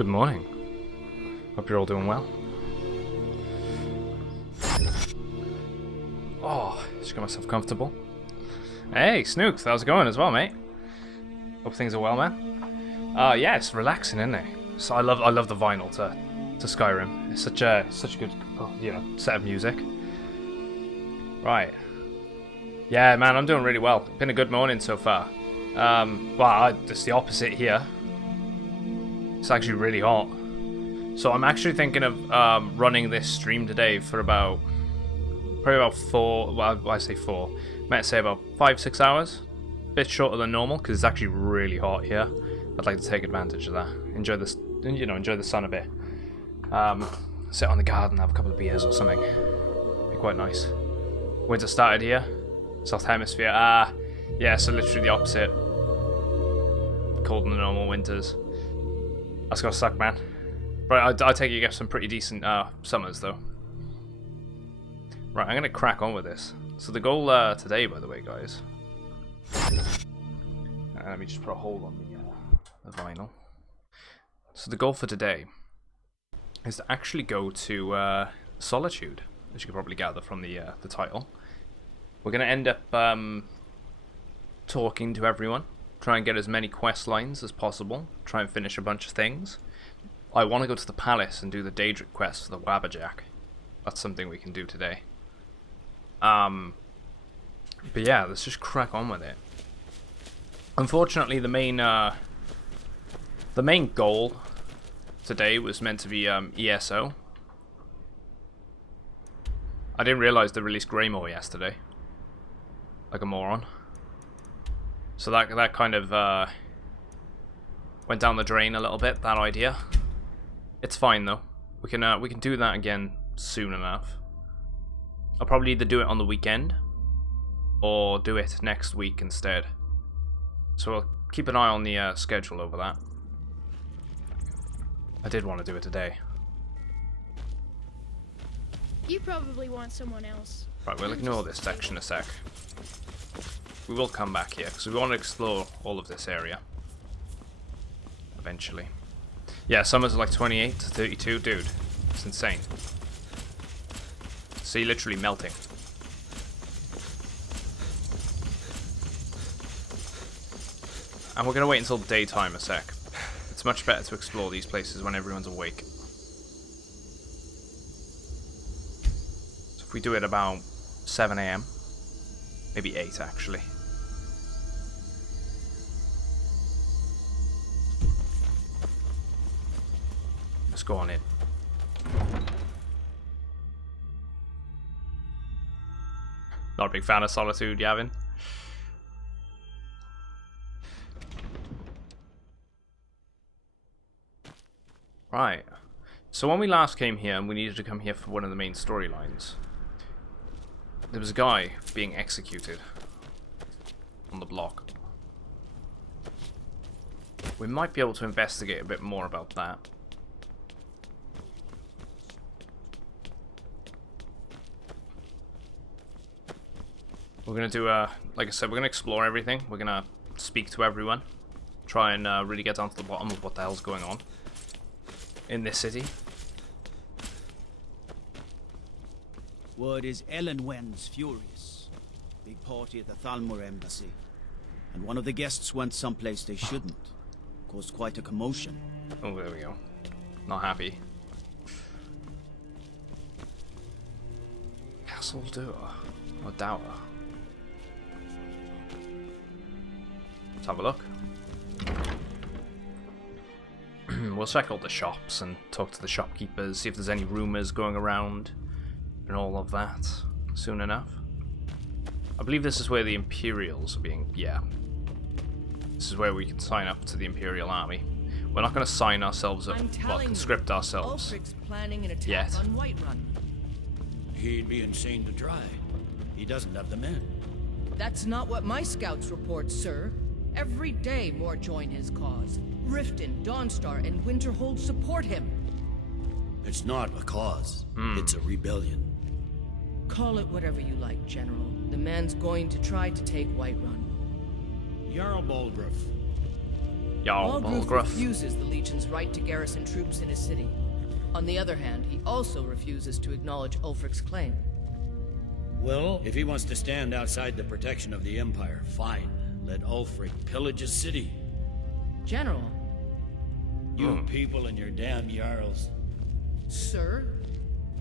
Good morning. Hope you're all doing well. Oh, just got myself comfortable. Hey, Snooks, how's it going as well, mate? Hope things are well, man. Yeah, it's relaxing, isn't it? So I love the vinyl to Skyrim. It's such a good, set of music. Right. Yeah, man, I'm doing really well. Been a good morning so far. It's the opposite here. It's actually really hot. So I'm actually thinking of running this stream today for probably about 4. Well, I say 4. Might say about 5-6 hours. A bit shorter than normal because it's actually really hot here. I'd like to take advantage of that. Enjoy this, enjoy the sun a bit. Sit on the garden, have a couple of beers or something. Be quite nice. Winter started here. South Hemisphere. Yeah, so literally the opposite. Colder than the normal winters. That's gonna suck, man. But I take you get some pretty decent summers, though. Right, I'm gonna crack on with this. So the goal today, by the way, guys. Let me just put a hold on the vinyl. So the goal for today is to actually go to Solitude, as you can probably gather from the title. We're gonna end up talking to everyone. Try and get as many quest lines as possible. Try and finish a bunch of things. I want to go to the palace and do the Daedric quest for the Wabberjack. That's something we can do today. But yeah, let's just crack on with it. Unfortunately, the main goal today was meant to be ESO. I didn't realize they released Greymore yesterday. Like a moron. So that kind of went down the drain a little bit, that idea. It's fine though. We can do that again soon enough. I'll probably either do it on the weekend or do it next week instead. So we'll keep an eye on the schedule over that. I did want to do it today. You probably want someone else. Right, we'll ignore this section a sec. We will come back here, because we want to explore all of this area. Eventually. Yeah, summers are like 28 to 32. Dude, it's insane. See, literally melting. And we're going to wait until daytime a sec. It's much better to explore these places when everyone's awake. So if we do it about 7 AM, maybe 8 actually. Let's go on in. Not a big fan of Solitude, Yavin. Right. So when we last came here, and we needed to come here for one of the main storylines, there was a guy being executed on the block. We might be able to investigate a bit more about that. We're going to do, like I said, we're going to explore everything. We're going to speak to everyone. Try and really get down to the bottom of what the hell's going on in this city. Word is Ellenwen's furious. Big party at the Thalmor embassy. And one of the guests went someplace they shouldn't. Caused quite a commotion. Oh, there we go. Not happy. Castle Doer. Or Dower. Let's have a look. We'll check all the shops and talk to the shopkeepers, see if there's any rumors going around and all of that soon enough. I believe this is where the Imperials are being... yeah. This is where we can sign up to the Imperial army. We're not going to sign ourselves up, well, conscript ourselves planning an attack yet. on Whiterun. He'd be insane to try. He doesn't have the men. That's not what my scouts report, sir. Every day more join his cause. Riften, Dawnstar, and Winterhold support him. It's not a cause. It's a rebellion. Call it whatever you like, General. The man's going to try to take Whiterun. Jarl Baldriff. Jarl Balgruuf Balgruuf. refuses the Legion's right to garrison troops in his city. On the other hand, he also refuses to acknowledge Ulfric's claim. Well, if he wants to stand outside the protection of the Empire, fine. Let Ulfric pillage his city. General, You people and your damn Jarls. sir,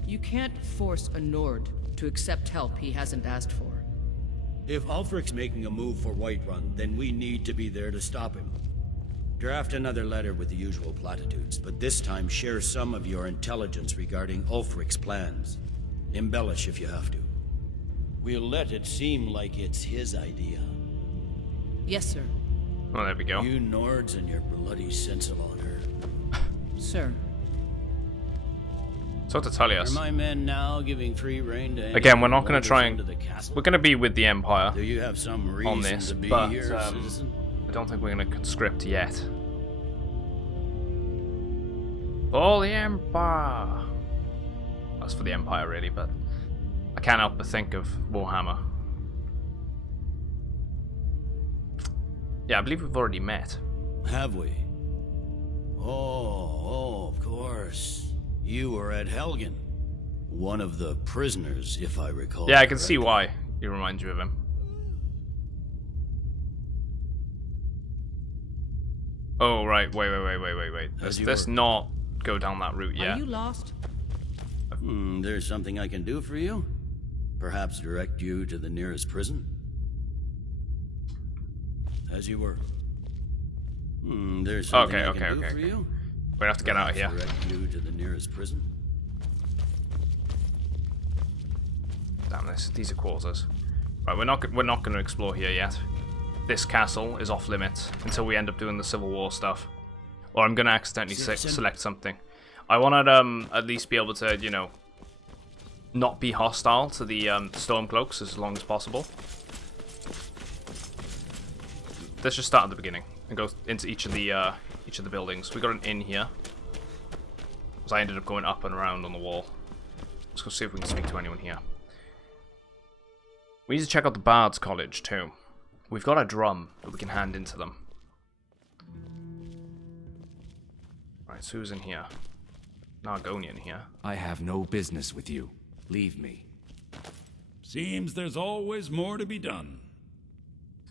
you can't force a Nord to accept help he hasn't asked for. If Ulfric's making a move for Whiterun, then we need to be there to stop him. Draft another letter with the usual platitudes, but this time share some of your intelligence regarding Ulfric's plans. Embellish if you have to. We'll let it seem like it's his idea. Yes, sir. Oh, there we go. You Nords and your bloody sense of honor. Sir. So to tell Are us. my men now giving free rein to Again, we're not going to try into and... the castle? We're going to be with the Empire Do you have some reason on this, to be but here, citizen? I don't think we're going to conscript yet. For the Empire! That's for the Empire, really, but I can't help but think of Warhammer. Yeah, I believe we've already met. Have we? Oh, of course. You were at Helgen. One of the prisoners, if I recall. Yeah, I can see correctly. why he reminds you of him. Oh, right. Wait. Let's not go down that route yet. Are you lost? There's something I can do for you? Perhaps direct you to the nearest prison? As you were. There's something I can do for you? We have to get out of here. Perhaps direct you to the nearest prison? Damn this! These are quarters. Right, we're not going to explore here yet. This castle is off limits until we end up doing the Civil War stuff, or I'm going to accidentally select something. I want to at least be able to, you know, not be hostile to the Stormcloaks as long as possible. Let's just start at the beginning and go into each of the buildings. We got an inn here, because I ended up going up and around on the wall. Let's go see if we can speak to anyone here. We need to check out the Bard's College too. We've got a drum that we can hand into them. Right, so who's in here? Nargonian here. I have no business with you. Leave me. Seems there's always more to be done.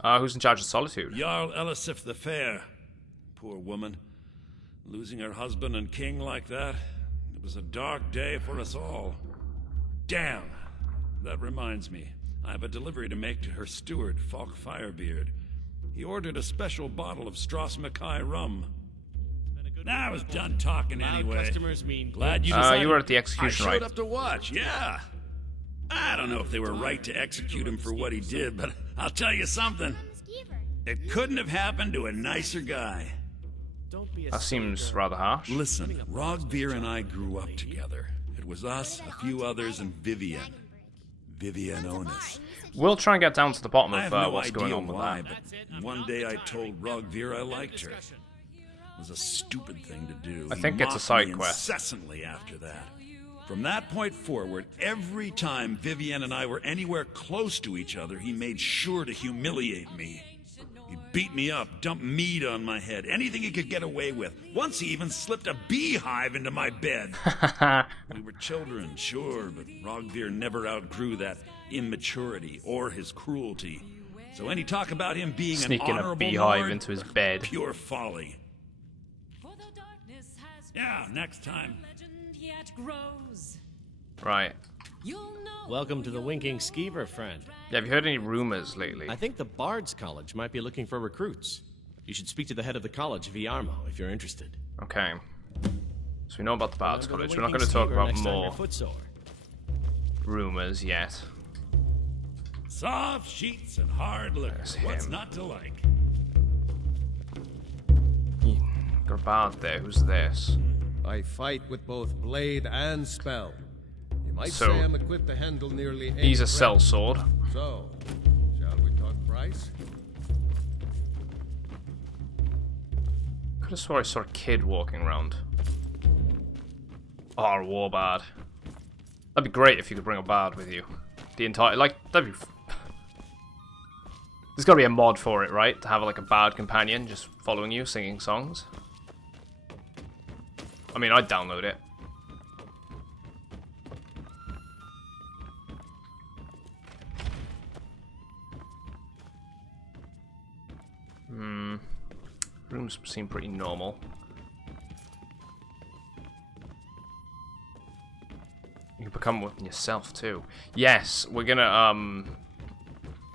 Who's in charge of Solitude? Jarl Elisif the Fair. Poor woman. Losing her husband and king like that. It was a dark day for us all. Damn. That reminds me. I have a delivery to make to her steward, Falk Firebeard. He ordered a special bottle of Strass Mackay rum. Now I was done talking anyway. Customers mean Glad you decided. You were at the execution, I showed right? up to watch, yeah. I don't know if they were right to execute him for what he did, but I'll tell you something. It couldn't have happened to a nicer guy. That seems rather harsh. Listen, Rogvir and I grew up together. It was us, a few others, and Vivian. Vivian Onus. We'll try and get down to the bottom I of have no what's going idea on with why, that. but one day I told Rogvir I liked her. It was a stupid thing to do. I He think it's a mocked side me quest. incessantly after that. From that point forward, every time Vivian and I were anywhere close to each other, he made sure to humiliate me. He'd beat me up, dump meat on my head, anything he could get away with. Once he even slipped a beehive into my bed. We were children, sure, but Rogvir never outgrew that immaturity or his cruelty. So any talk about him being Sneaking an a honorable beehive lord, into his bed. pure folly. Yeah, next time. Right. Welcome to the Winking Skeever, friend. Yeah, have you heard any rumors lately? I think the Bard's College might be looking for recruits. You should speak to the head of the college, Viarmo, if you're interested. Okay. So we know about the Bard's Remember the College. We're not going Winking to talk Skeever about next time more you're footsore. rumors yet. Soft sheets and hard liquor. There's What's him. not to like? Got a Bard there. Who's this? I fight with both blade and spell. You might So, say I'm equipped to handle nearly any He's a threat. sellsword. So, shall we talk price? Could have swore I saw a kid walking around. Oh, a war bard. That'd be great if you could bring a bard with you. The entire, like, that'd be There's got to be a mod for it, right? To have like a bard companion just following you, singing songs. I mean, I'd download it. Rooms seem pretty normal. You can become one yourself too. Yes, we're gonna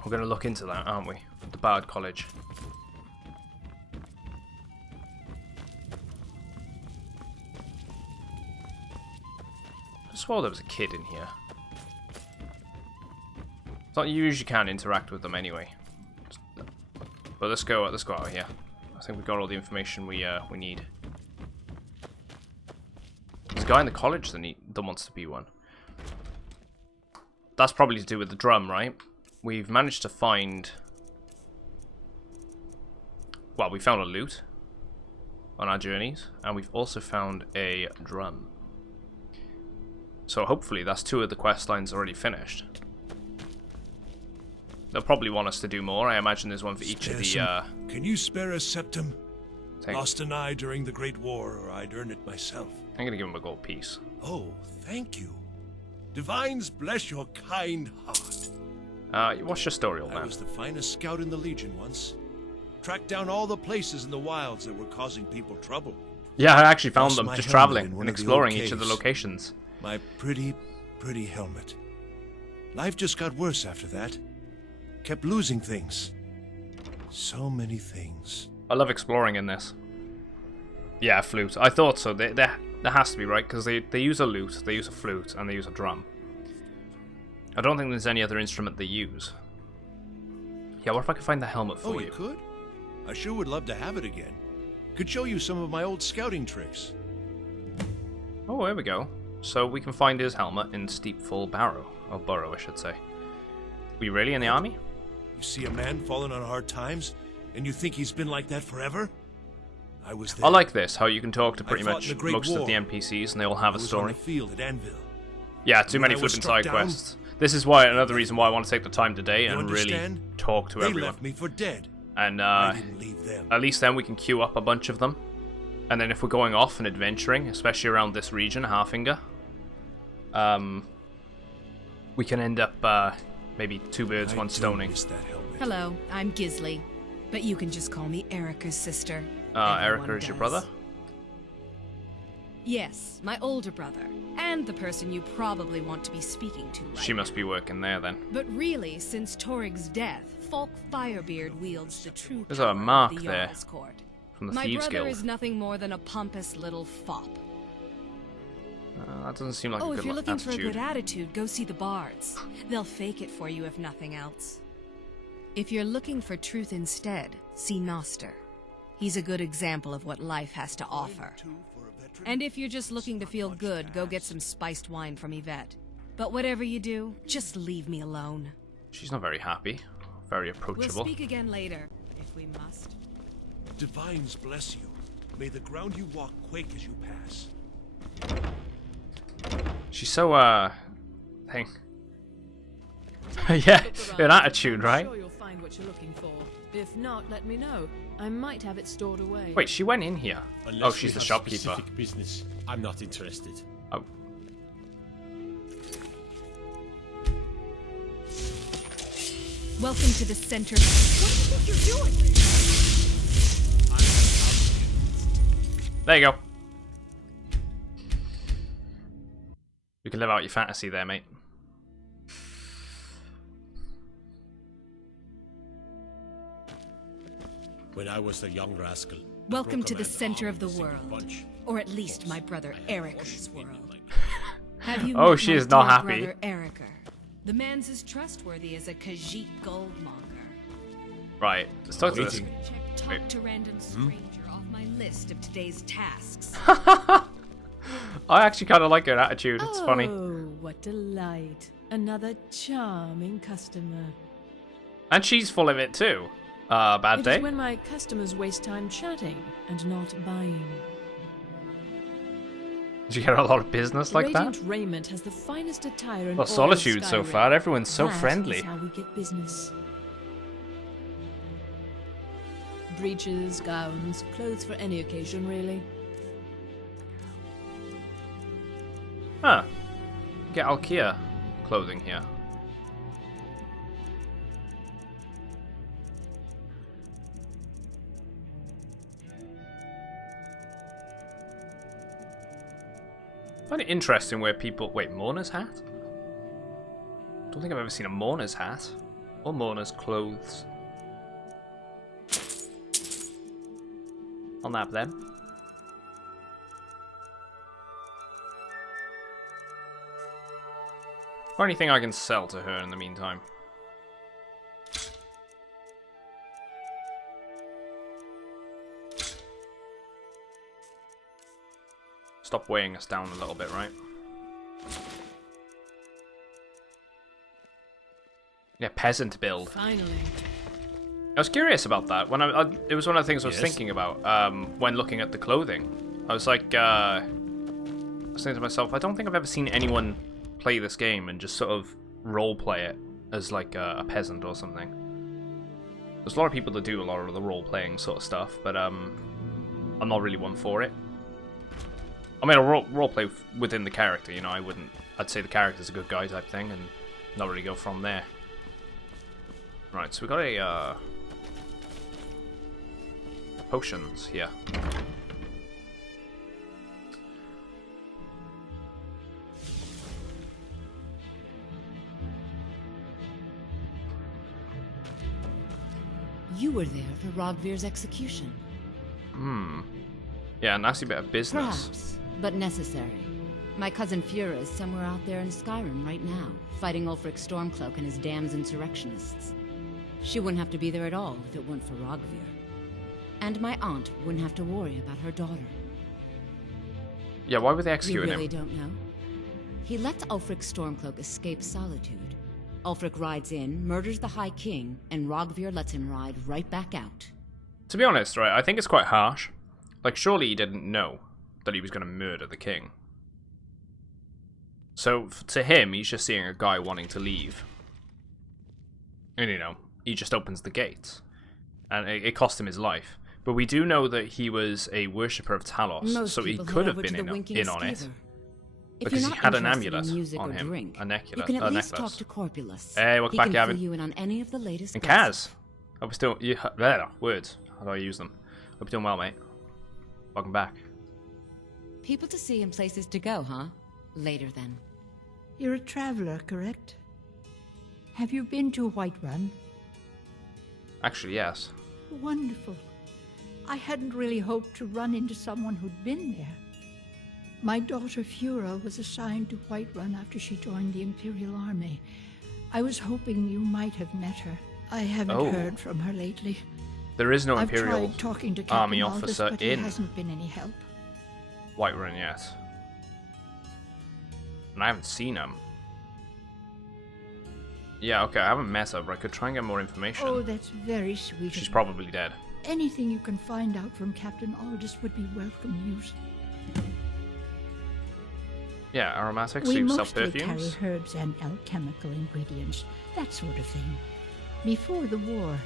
look into that, aren't we? The Bard College. I swore there was a kid in here. It's not, you usually can't interact with them anyway. But let's go out here. I think we got all the information we need. There's a guy in the college that wants to be one. That's probably to do with the drum, right? We've managed to find... Well, we found a loot on our journeys, and we've also found a drum. So hopefully that's 2 of the quest lines already finished. They'll probably want us to do more. I imagine there's one for each of the... Can you spare a septum? Thing. Lost an eye during the Great War, or I'd earn it myself. I'm gonna give him a gold piece. Oh, thank you. Divines bless your kind heart. What's your story, old man? I was the finest scout in the Legion once. Tracked down all the places in the wilds that were causing people trouble. Yeah, I actually found Lost them my just helmet traveling in one and of the exploring old each of the caves. locations. My pretty, pretty helmet. Life just got worse after that. Kept losing things. So many things. I love exploring in this. Yeah, flute. I thought so. There has to be, right? Because they use a lute, they use a flute, and they use a drum. I don't think there's any other instrument they use. Yeah, what if I could find the helmet for you? Oh, could? I sure would love to have it again. Could show you some of my old scouting tricks. Oh, there we go. So we can find his helmet in Steepfall Barrow. Or Burrow, I should say. Were you really in the army? You see a man falling on hard times, and you think he's been like that forever? I was there. I like this, how you can talk to pretty I fought much in the Great most of War. the NPCs and they all have I a was story. on the field at Anvil. Yeah, too many When I was flipping struck side down, quests. This is why another reason why I want to take the time today You and really understand? talk to They everyone. left me for dead. And I didn't leave them. at least then we can queue up a bunch of them. And then if we're going off and adventuring, especially around this region, Halfinger, we can end up maybe 2 birds, I 1 do stoning. miss that helmet. Hello, I'm Gisley, but you can just call me Erica's sister. Erica Everyone is your does. brother? Yes, my older brother, and the person you probably want to be speaking to right She must be working there then. But really, since Torig's death, Falk Firebeard wields the true There's power a mark of the there Jarl's Court. from the My Thieves brother Guild. is nothing more than a pompous little fop. That doesn't seem like Oh, a if good you're looking for a attitude. good attitude, go see the bards. They'll fake it for you if nothing else. If you're looking for truth instead, see Noster. He's a good example of what life has to offer. And if you're just looking to feel good, go get some spiced wine from Yvette. But whatever you do, just leave me alone. She's not very happy. Very We'll approachable. speak again later, if we must. Divines bless you. May the ground you walk quake as you pass. She's so, thing. Yeah, an attitude, right? I'm sure you'll find what you're looking for. If not, let me know. I might have it stored away. Wait, she went in here. Unless Oh, we she's the have shopkeeper. specific business, I'm not interested. Oh. Welcome to the center. What do you think you're doing? There you go. You can live out your fantasy there, mate. When I was a young rascal. Welcome to the center of the world. Or at least my brother Erica's world. Have you Oh, met she my is not dear happy. brother Erica? The man's as trustworthy as a Khajiit goldmonger. Right, let's talk to this. Check talk Wait. to random stranger off my list of today's tasks. I actually kind of like her attitude. It's funny. Oh, what delight. Another charming customer. And she's full of it too. Bad It day? is when my customers waste time chatting and not buying. Did you get a lot of business like Radiant that? Raiment has the finest attire in Well, all Solitude of so Skyrim. far. Everyone's so That friendly. is how we get business. Breeches, gowns, clothes for any occasion, really. Huh. Get Alkia clothing here. I find it interesting where people... Wait, mourner's hat? Don't think I've ever seen a mourner's hat. Or mourner's clothes. I'll nab them. Or anything I can sell to her in the meantime. Stop weighing us down a little bit, right? Yeah, peasant build. Finally. I was curious about that. When it was one of the things I was thinking about when looking at the clothing. I was like, I was thinking to myself, I don't think I've ever seen anyone play this game and just sort of role play it as like a peasant or something. There's a lot of people that do a lot of the role playing sort of stuff, but I'm not really one for it. I mean, I'll role play within the character, you know. I'd say the character's a good guy type thing, and not really go from there. Right, so we got a potions here. You were there for Rogvir's execution. Yeah, a nasty bit of business. Perhaps, but necessary. My cousin Fura is somewhere out there in Skyrim right now, fighting Ulfric Stormcloak and his damned insurrectionists. She wouldn't have to be there at all if it weren't for Rogvir. And my aunt wouldn't have to worry about her daughter. Yeah, why were they executing You really him? don't know? He lets Ulfric Stormcloak escape Solitude. Ulfric rides in, murders the High King, and Rogvir lets him ride right back out. To be honest, right, I think it's quite harsh. Like, surely he didn't know that he was going to murder the king. So, to him, he's just seeing a guy wanting to leave. And, you know, he just opens the gates. And it cost him his life. But we do know that he was a worshipper of Talos, so he could have been in on it. Because he had an amulet on him. A necklace. You can at least talk to Corpulus. Hey, welcome back, Gavin. He can fill you in on any of the latest And gossip. Kaz. Hope you're still... There, words. How do I use them? Hope you're doing well, mate. Welcome back. People to see and places to go, huh? Later, then. You're a traveler, correct? Have you been to Whiterun? Actually, yes. Wonderful. I hadn't really hoped to run into someone who'd been there. My daughter Fura was assigned to Whiterun after she joined the Imperial army. I was hoping you might have met her. I haven't heard from her lately. There is no Imperial I've tried talking to army Captain Aldous, officer but in he hasn't been any help. Whiterun yet. And I haven't seen him. Yeah, okay, I haven't met her, but I could try and get more information. Oh, that's very sweet of She's you. probably dead. Anything you can find out from Captain Aldous would be welcome news. Yeah, aromatics, We so you sell mostly perfumes. carry herbs and alchemical ingredients, that sort of thing. Before the war,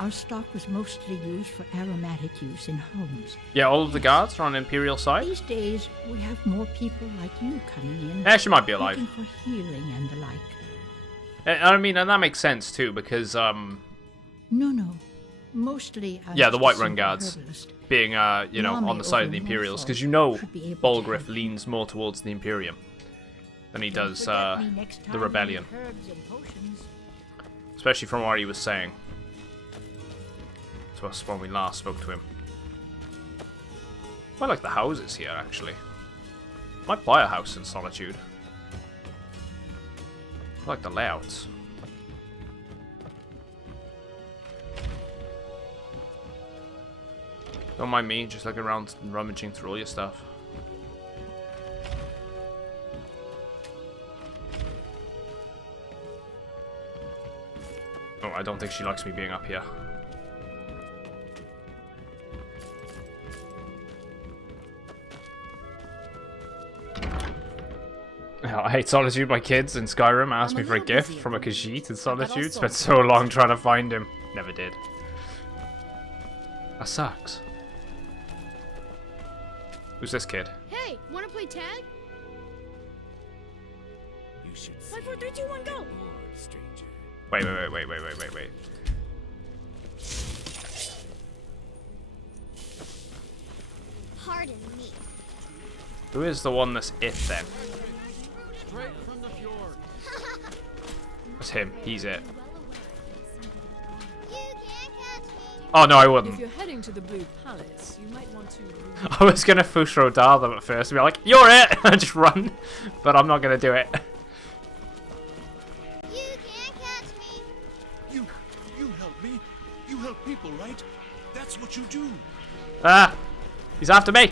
our stock was mostly used for aromatic use in homes. Yeah, all of the guards are on the Imperial side. These days, we have more people like you coming in. Yeah, she might be alive. Looking for healing and the like. I mean, and that makes sense too, because No. Mostly. yeah, the Whiterun a guards herbalist. being you know, Nami on the side of over the in Imperials, Norfolk because you know should be able to Bolgriff leans more towards the Imperium than he Don't does forget me next the time Rebellion, you need herbs and potions. especially from what he was saying to us when we last spoke to him. I like the houses here, actually. Might buy a house in Solitude. I like the layouts. Don't mind me, just looking around and rummaging through all your stuff. Oh, I don't think she likes me being up here. I hate Solitude. My kids in Skyrim asked me for a gift from a Khajiit in Solitude. Spent so long trying to find him. Never did. That sucks. Who's this kid? Hey, wanna play tag? You should 5, 4, 3, 2, 1, go! stranger. Wait. Pardon me. Who is the one that's it then? Straight from the fjord. That's him. He's it. You can't catch me. Oh no, I If wouldn't. you're heading to the Blue Palace, you might want to... I was gonna Fushro Dar them at first and be like, "You're it!" and just run, but I'm not gonna do it. You can't catch me. You help me. You help people, right? That's what you do. Ah, he's after me.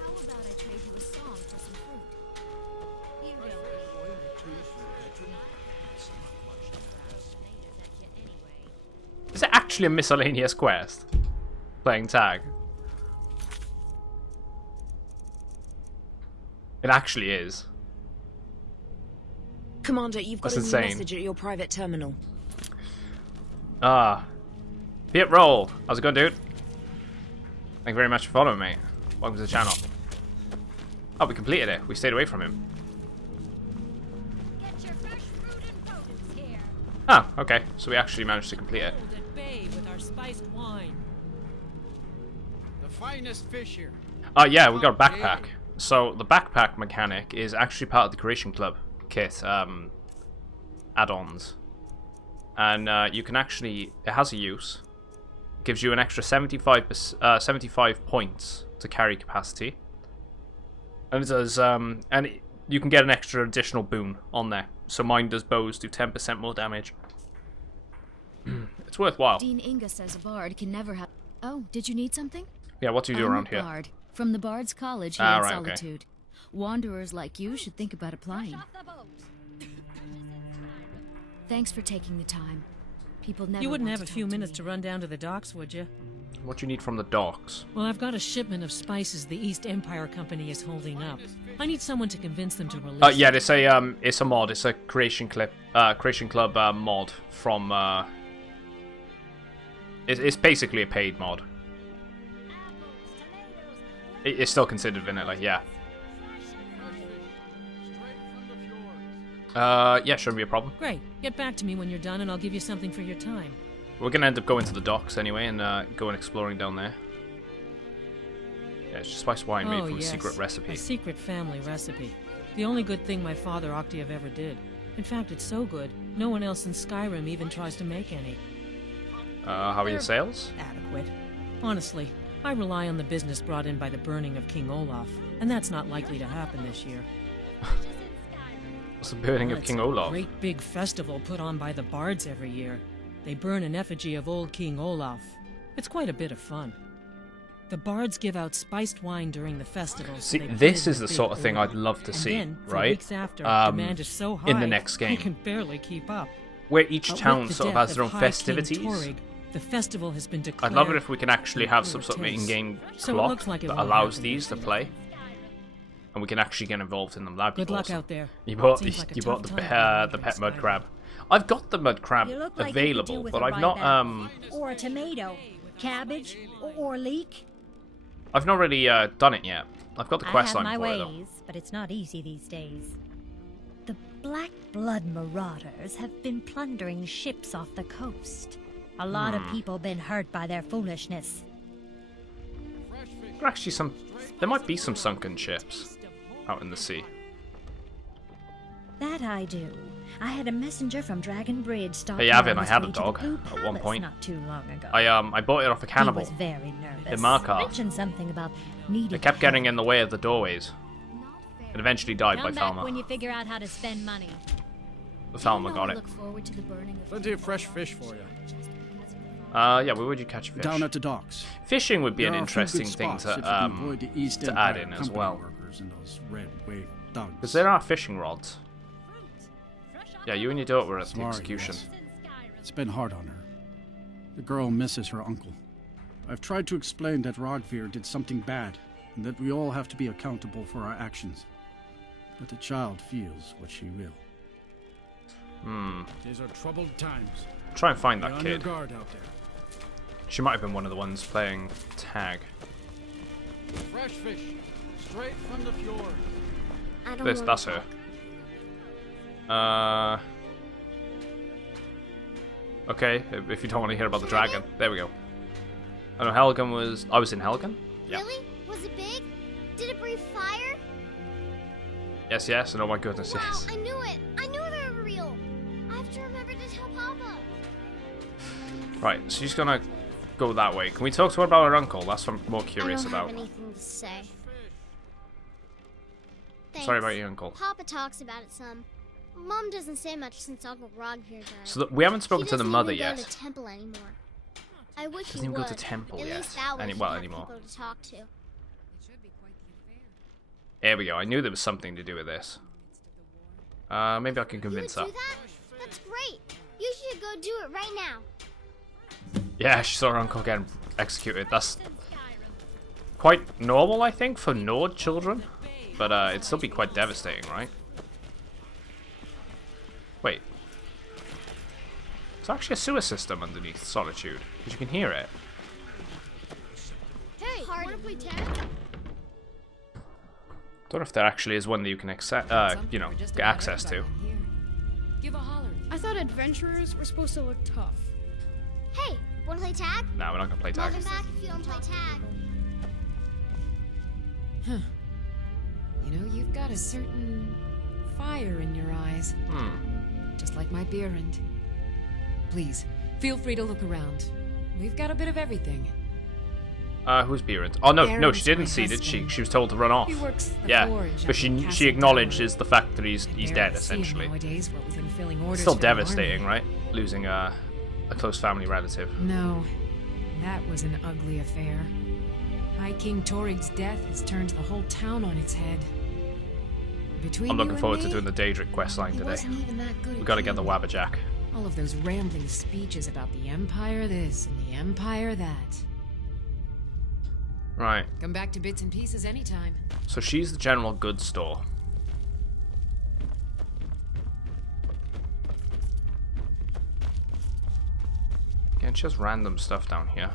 How about I trade you a song for some fruit? You don't Is it actually a miscellaneous quest? Playing tag. It actually is. Commander, you've got That's a new insane. message at your private terminal. Ah. Hit roll. How's it going, dude? Thank you very much for following me. Welcome to the channel. Oh, we completed it. We stayed away from him. Get your fresh fruit and produce here. Ah, okay. So we actually managed to complete it. At bay with our spiced wine. The finest fish here. Oh yeah, we got a backpack. So the backpack mechanic is actually part of the Creation Club kit add-ons, and you can actually, it has a use. It gives you an extra 75 points to carry capacity, and it does you can get an extra additional boon on there. So mine does bows do 10% more damage. It's worthwhile. Dean Inga says a bard can never have... Oh, did you need something? Yeah, what do you do I'm around a here? bard from the Bard's College here Ah, in right, okay. Solitude. Wanderers like you should think about applying. Thanks for taking the time. People never You wouldn't want have a to few talk to minutes me. to run down to the docks, would you? What do you need from the docks? Well, I've got a shipment of spices the East Empire Company is holding up. I need someone to convince them to release Yeah, it. it's a mod. It's a Creation Club mod from. It's basically a paid mod. It's still considered vanilla, yeah. Yeah, shouldn't be a problem. Great. Get back to me when you're done and I'll give you something for your time. We're gonna end up going to the docks anyway and going exploring down there. Yeah, it's just spiced wine made from yes. a secret recipe. A secret family recipe. The only good thing my father Octiev ever did. In fact, it's so good, no one else in Skyrim even tries to make any. How are your sales? Adequate. Honestly, I rely on the business brought in by the burning of King Olaf, and that's not likely to happen this year. What's the burning of It's King a Olaf? great big festival put on by the bards every year. They burn an effigy of old King Olaf. It's quite a bit of fun. The bards give out spiced wine during the festival. See, so they this put it is in the big sort of thing order. I'd love to And see, then, for right? weeks after, demand is so high, in the next they game, can barely keep up. where each But town with the sort of death has their own High King festivities. Torrig, the festival has been declared. I'd love it if we can actually have some in sort of poor taste. in-game So it clock looks like it that won't allows happen these to play, and we can actually get involved in them. That'd be Good luck awesome. out there. You bought Seems like a you tough bought the time the pet mud crab. I've got the mud crab You look like you could do available, with but a I've ride not apple. Or a tomato, cabbage, or leek. I've not really done it yet. I've got the quest I have line my for it though. ways, but it's not easy these days. The Black Blood Marauders have been plundering ships off the coast. A lot of people been hurt by their foolishness. There are actually there might be some sunken ships out in the sea. That I do. I had a messenger from Dragon Bridge stop Hey, me on Avin, I his had a way to the dog Blue at one Palace point. not too long ago. I bought it off a cannibal. He was very nervous. In Markarth. Mentioned something about needing It kept getting help. in the way of the doorways. It eventually died by Come back Falmer. when you figure out how to spend money. The Falmer got it. Look forward to the burning of Plenty of fresh fish for you. Yeah, where would you catch a fish? Down at the docks. Fishing would be There an are a few interesting good thing spots if you to can avoid the East add Empire in as company well. workers and those red wave thugs. Because there are fishing rods. Yeah, you and your daughter were at the Sorry, execution. yes. It's been hard on her. The girl misses her uncle. I've tried to explain that Rogvir did something bad, and that we all have to be accountable for our actions. But the child feels what she will. These are troubled times. Try and find Be that on your kid. guard out there. She might have been one of the ones playing tag. Fresh fish, straight from the fjord. I don't wanna That's her. Okay, if you don't want to hear about the dragon. There we go. I know Helgen was... I was in Helgen? Yeah. Really? Was it big? Did it breathe fire? Yes, yes, and oh my goodness, Wow, yes. I knew it! I knew they were real! I have to remember to tell Papa. Right, so she's gonna go that way. Can we talk to her about her uncle? That's what I'm more curious I don't about. have anything to say. Sorry Thanks. about your uncle. Papa talks about it some. Mom doesn't say much since Uncle Rogvir died. So we haven't spoken to the mother He doesn't yet. even go to temple anymore. I wish Doesn't he even would. go to temple At yet. least that way he'd Well, have anymore. people to talk to. There we go. I knew there was something to do with this. Maybe I can convince her. Do that? That's great. You should go do it right now. Yeah, she saw her uncle getting executed. That's quite normal, I think, for Nord children. But it'd still be quite devastating, right? Wait. It's actually a sewer system underneath Solitude, because you can hear it. Hey, wanna play tag? Don't know if there actually is one that you can you know, get access to. Give a holler. I thought adventurers were supposed to look tough. Hey, wanna play tag? No, we're not gonna play tag. Welcome back if you don't play tag. Huh. You know, you've got a certain fire in your eyes. Just like my Beerend. Please, feel free to look around. We've got a bit of everything. Who's Beerend? Oh no, no, she Beerend's didn't my see, did she? husband. She was told to run off. He works the Yeah, forge but at the she castle acknowledges the fact that he's dead, Barely see him essentially. Nowadays, what with him filling orders It's still for the army. devastating, right? Losing a close family relative. No, that was an ugly affair. High King Torig's death has turned the whole town on its head. Between I'm you looking and forward to me, doing the Daedric questline he today. wasn't even that good We at gotta get the killing. Wabbajack. All of those rambling speeches about the Empire this and the Empire that. Right. Come back to bits and pieces anytime. So she's the general goods store. Again, she has random stuff down here.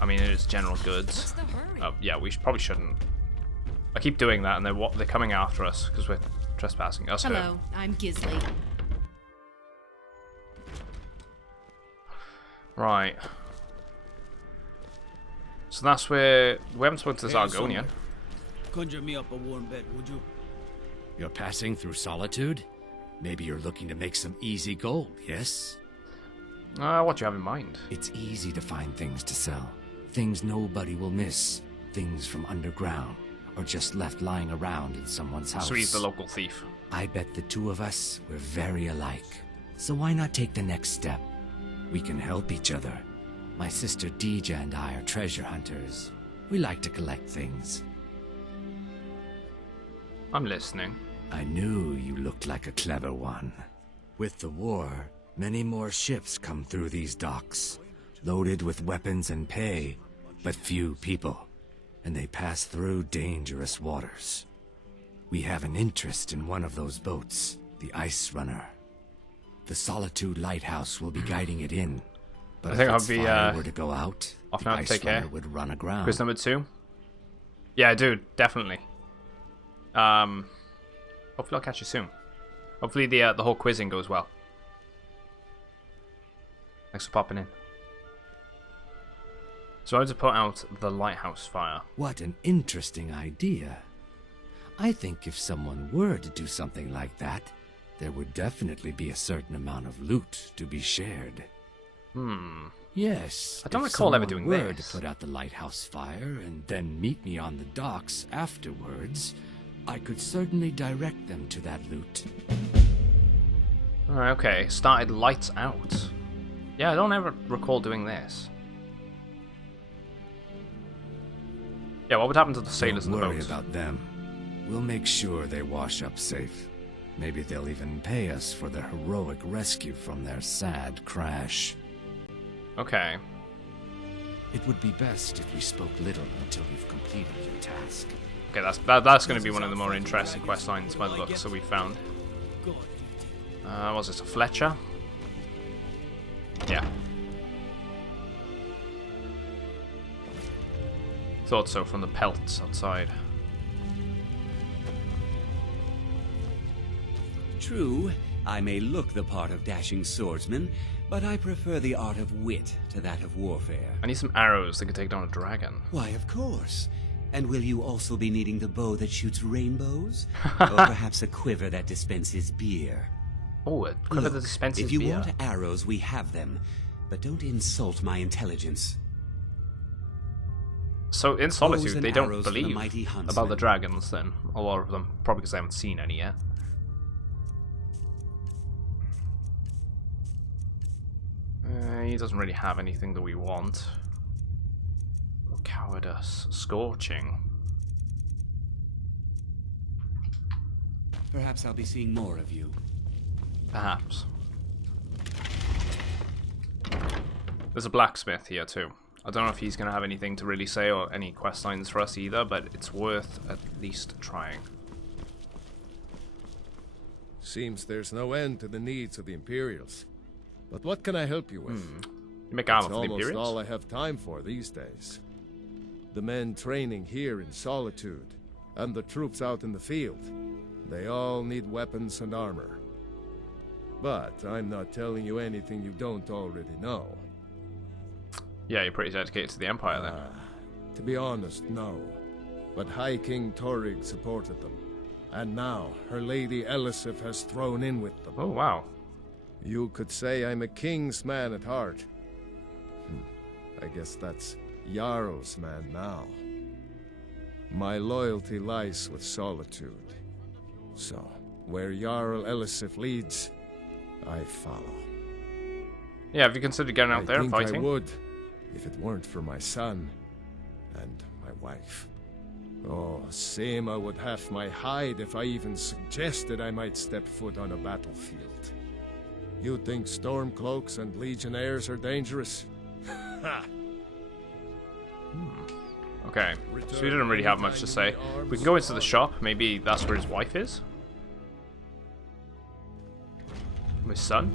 I mean, it is general goods. What's the hurry? Yeah, probably shouldn't. I keep doing that, and they're coming after us because we're trespassing. Us. Hello, I'm Gisley. Right. So that's where we haven't spoken to the Hey, Zargonian. Conjure me up a warm bed, would you? You're passing through Solitude? Maybe you're looking to make some easy gold, yes? What do you have in mind? It's easy to find things to sell. Things nobody will miss. Things from underground, or just left lying around in someone's house. So he's the local thief. I bet the two of us were very alike. So why not take the next step? We can help each other. My sister Deja and I are treasure hunters. We like to collect things. I'm listening. I knew you looked like a clever one. With the war, many more ships come through these docks, loaded with weapons and pay, but few people, and they pass through dangerous waters. We have an interest in one of those boats, the Ice Runner. The Solitude Lighthouse will be guiding it in, but I think if I'll its be fire were to go out, off the now to Ice take Runner care. would run aground. Quiz number 2. Yeah, dude, definitely. Hopefully I'll catch you soon. Hopefully the whole quizzing goes well. Thanks for popping in. So I had to put out the lighthouse fire. What an interesting idea. I think if someone were to do something like that, there would definitely be a certain amount of loot to be shared. Yes. I don't if recall ever someone doing were this. to put out the lighthouse fire and then meet me on the docks afterwards, I could certainly direct them to that loot. Alright, okay. Started lights out. Yeah, I don't ever recall doing this. Yeah, what would happen to the sailors Don't in the worry boats? about them. We'll make sure they wash up safe. Maybe they'll even pay us for their heroic rescue from their sad crash. Okay. It would be best if we spoke little until you've completed your task. Okay, that's going to be one of the more interesting quest lines by the looks that we found. Was this a Fletcher? Yeah. Thought so from the pelts outside. True, I may look the part of dashing swordsman, but I prefer the art of wit to that of warfare. I need some arrows that can take down a dragon. Why, of course. And will you also be needing the bow that shoots rainbows? Or perhaps a quiver that dispenses beer? Oh, a quiver that dispenses if you beer. want arrows, we have them. But don't insult my intelligence. So in Solitude, they don't arrows for the believe mighty huntsman. about the dragons then. A lot of them. Probably because they haven't seen any yet. He doesn't really have anything that we want. Cowardice. Scorching. Perhaps I'll be seeing more of you. Perhaps. There's a blacksmith here too. I don't know if he's going to have anything to really say or any quest lines for us either, but it's worth at least trying. Seems there's no end to the needs of the Imperials. But what can I help you with? You make armor It's for the almost Imperials? all I have time for these days. The men training here in Solitude, and the troops out in the field, they all need weapons and armor. But I'm not telling you anything you don't already know. Yeah, you're pretty dedicated to the Empire then. To be honest, no. But High King Torrig supported them. And now, her Lady Elisif has thrown in with them. Oh, wow. You could say I'm a king's man at heart. I guess that's Jarl's man now. My loyalty lies with Solitude. So, where Jarl Elisif leads, I follow. Yeah, have you considered getting out there and I fighting? would, if it weren't for my son and my wife. Oh, Seema would have my hide if I even suggested I might step foot on a battlefield. You think Stormcloaks and Legionnaires are dangerous? Ha! Okay, so he didn't really have much to say. We can go into the shop. Maybe that's where his wife is? His son?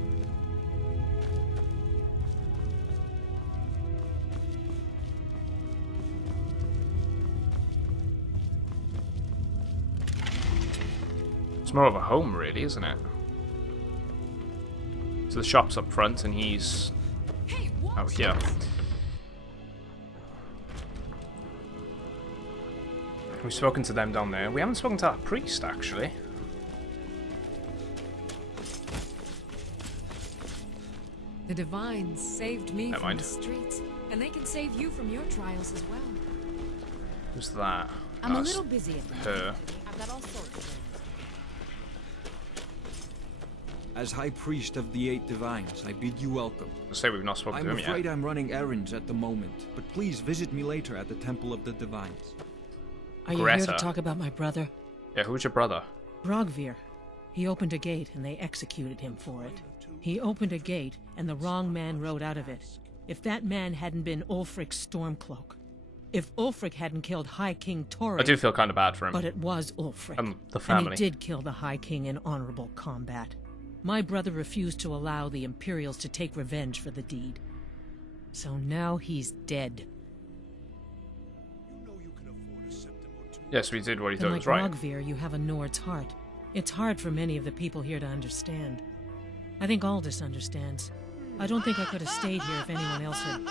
It's more of a home, really, isn't it? So the shop's up front and he's out here. We've spoken to them down there. We haven't spoken to that priest, actually. The Divines saved me Never from mind. the streets, and they can save you from your trials as well. Who's that? I'm a That's little busy at the her. moment. I've got all sorts of things. As High Priest of the Eight Divines, I bid you welcome. Let's say we've not spoken to I'm him afraid yet. I'm running errands at the moment, but please visit me later at the Temple of the Divines. Are you here to talk about my brother? Yeah, who's your brother? Rogvir. He opened a gate and they executed him for it. He opened a gate and the wrong man rode out of it. If that man hadn't been Ulfric's Stormcloak. If Ulfric hadn't killed High King Torrig. I do feel kind of bad for him. But it was Ulfric. The family. And he did kill the High King in honorable combat. My brother refused to allow the Imperials to take revenge for the deed. So now he's dead. Yes, we did what he And thought like was right. Rogvir, you have a Nord's heart. It's hard for many of the people here to understand. I think Aldous understands. I don't think I could have stayed here if anyone else had.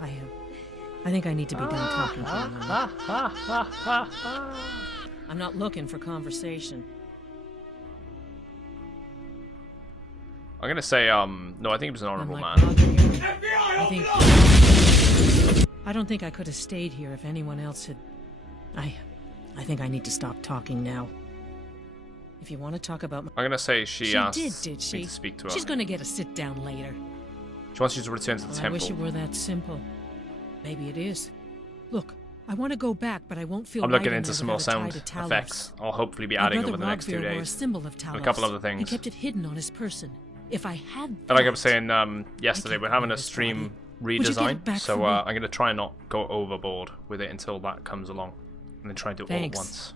I think I need to be done talking to him now. I'm not looking for conversation. I'm gonna say, no, I think he was an honorable I'm man. like I don't think I could have stayed here if anyone else had. I think I need to stop talking now. If you want to talk about I'm gonna say she asked did she? me to speak to her. She's gonna get a sit down later. She wants you to return to the Well, I temple. wish it were that simple. Maybe it is. Look, I want to go back, but I won't feel I'm right looking in into there some more without a tie sound to Talos. effects. I'll hopefully be My adding brother over the next 2 Rogvir wore a days. symbol of And a Talos couple other and things. kept it hidden on his person. If I had And like I that, was saying yesterday, we're having a stream Would you give it redesign, back so for me? I'm going to try and not go overboard with it until that comes along. And then try and do it all at Thanks. once.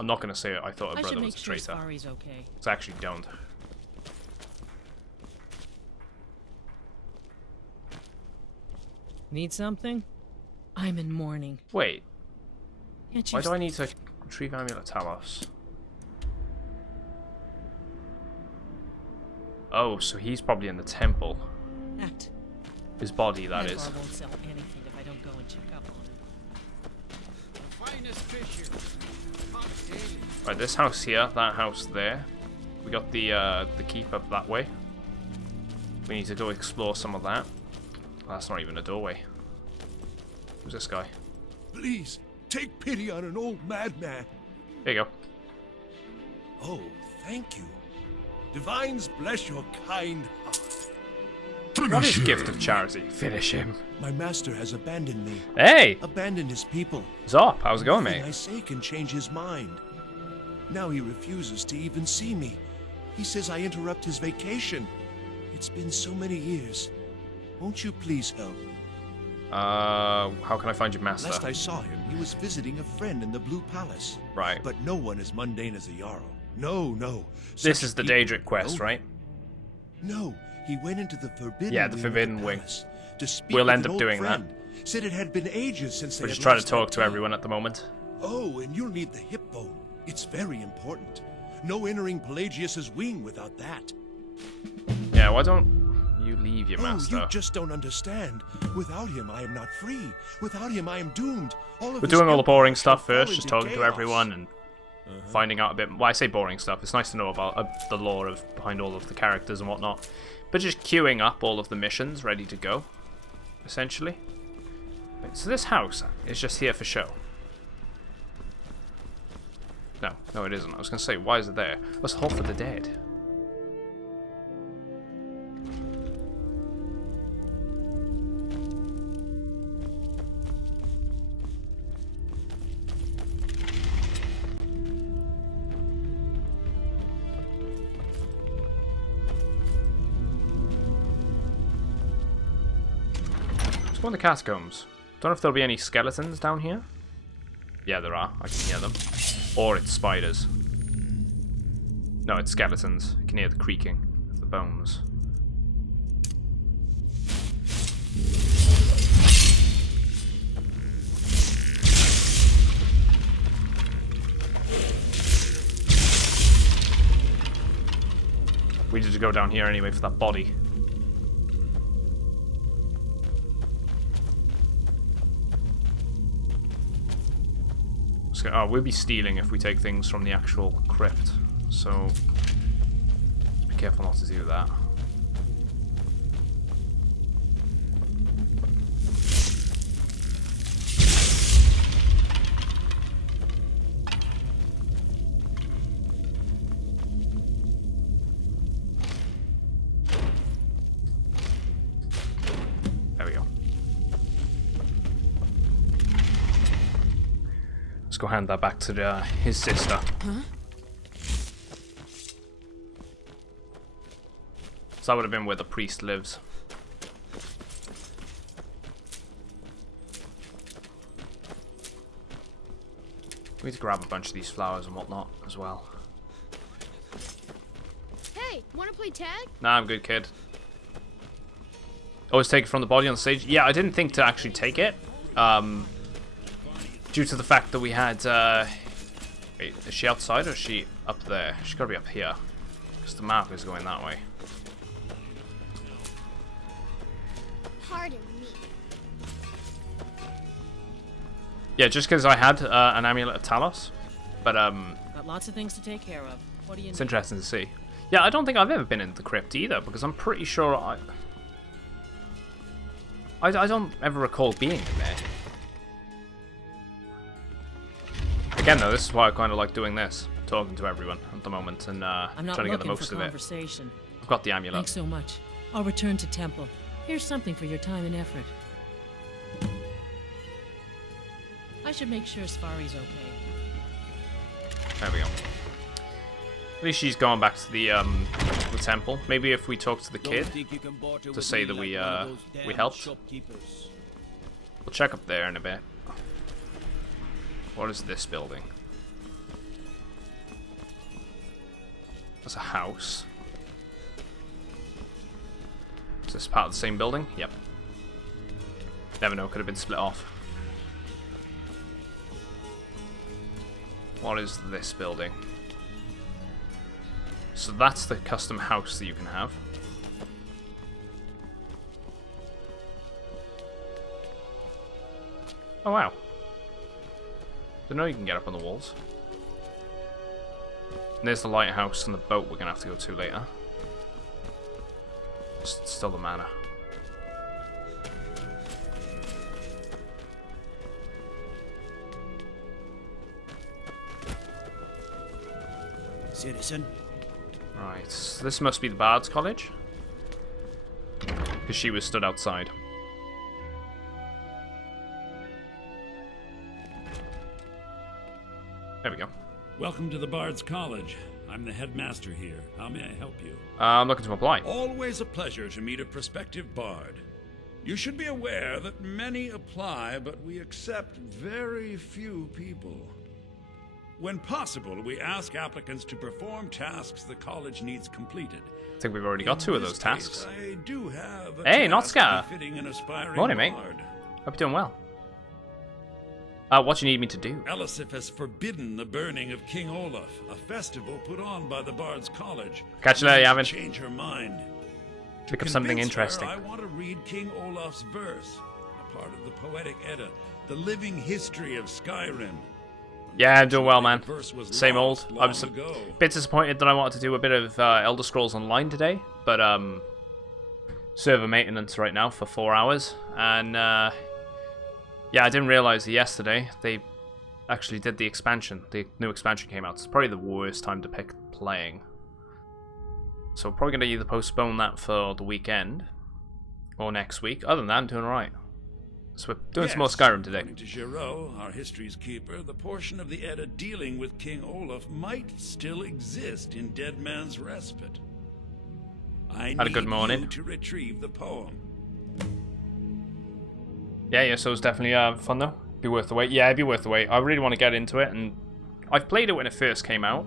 I'm not gonna say I thought her I should brother make was a sure traitor. Sari's okay. 'Cause I actually don't. Need something? I'm in mourning. Wait. Can't you Why do I need to retrieve Amulet Talos? Oh, so he's probably in the temple. Act. His body, that That is. bar won't sell anything if I don't go and check up on it. Finest fish here. Right, this house here, that house there. We got the keep up that way. We need to go explore some of that. Oh, that's not even a doorway. Who's this guy? Please, take pity on an old madman. There you go. Oh, thank you. Divines bless your kind heart. What is gift of charity? Finish him. My master has abandoned me. Hey! Abandoned his people. Zop, how's it going, Nothing mate? I say can change his mind. Now he refuses to even see me. He says I interrupt his vacation. It's been so many years. Won't you please help? How can I find your master? Last I saw him, he was visiting a friend in the Blue Palace. Right. But no one as mundane as a Jarl. No, no. This Such is the people Daedric quest, no. right? No, he went into the Forbidden Yeah, the Wing of Forbidden Wing. palace to speak We'll with end an up old doing friend. that. Said it had been ages since they We're had just trying to last talk had to tea. everyone at the moment. Oh, and you'll need the hip bone. It's very important. No entering Pelagius's wing without that. Yeah, why don't you leave your master? Oh, you just don't understand. Without him, I am not free. Without him, I am doomed. All of We're this doing all the boring stuff fall first, just into talking to chaos. everyone and finding out a bit. Well, I say boring stuff. It's nice to know about the lore of behind all of the characters and whatnot. But just queuing up all of the missions ready to go, essentially. Wait, so this house is just here for show. No, it isn't. I was going to say, why is it there? What's the Hall for the Dead? Let's go in the catacombs. Don't know if there'll be any skeletons down here. Yeah, there are. I can hear them. Or it's spiders. No, it's skeletons. You can hear the creaking of the bones. We need to go down here anyway for that body. Oh, we'll be stealing if we take things from the actual crypt, so just be careful not to do that. There we go. Let's go hand that back to his sister. Huh? So that would have been where the priest lives. We need to grab a bunch of these flowers and whatnot as well. Hey, wanna play tag? Nah, I'm good, kid. Always take it from the body on stage. Yeah, I didn't think to actually take it. Due to the fact that we had... wait, is she outside or is she up there? She's got to be up here. Because the map is going that way. Pardon me. Yeah, just because I had an Amulet of Talos. But, Got lots of things to take care of. What do you it's need? interesting to see. Yeah, I don't think I've ever been in the crypt either, because I'm pretty sure I don't ever recall being in there. Again, though, this is why I kind of like doing this, talking to everyone at the moment and I'm not trying to get the looking most for of it. conversation. I've got the amulet. Thanks so much. I'll return to Temple. Here's something for your time and effort. I should make sure Sfari's okay. There we go. At least she's going back to the temple. Maybe if we talk to the kid to say that we helped. We'll check up there in a bit. What is this building? That's a house. Is this part of the same building? Yep. Never know, could have been split off. What is this building? So that's the custom house that you can have. Oh wow. Didn't know you can get up on the walls. And there's the lighthouse and the boat we're gonna have to go to later. Still the manor. Citizen. Right, so this must be the Bard's College. Because she was stood outside. There we go. Welcome to the Bard's College. I'm the headmaster here. How may I help you? I'm looking to apply. Always a pleasure to meet a prospective bard. You should be aware that many apply, but we accept very few people. When possible, we ask applicants to perform tasks the college needs completed. I think we've already got two of those tasks. I do have a Hey, task Notska! befitting an aspiring Morning, mate. bard. Hope you're doing well. What do you need me to do? Elisif has forbidden the burning of King Olaf, a festival put on by the Bard's College. Catch you later, Yavin. Change her mind. Pick up something Convince interesting. her, I want to read King Olaf's verse, a part of the Poetic Edda, the living history of Skyrim. Yeah, I'm doing well, man. verse was Same old. lost I was a long ago. bit disappointed that I wanted to do a bit of Elder Scrolls Online today, but server maintenance right now for 4 hours, and yeah, I didn't realize that yesterday they actually did the expansion. The new expansion came out. It's probably the worst time to pick playing. So we're probably going to either postpone that for the weekend or next week. Other than that, I'm doing alright. So we're doing some more Skyrim today. According to Giraud, our history's keeper, the portion of the Edda dealing with King Olaf might still exist in Dead Man's Respite. I Had a good need morning. you to retrieve the poem. Yeah, so it's definitely fun though. Be worth the wait. Yeah, it'd be worth the wait. I really want to get into it, and I've played it when it first came out,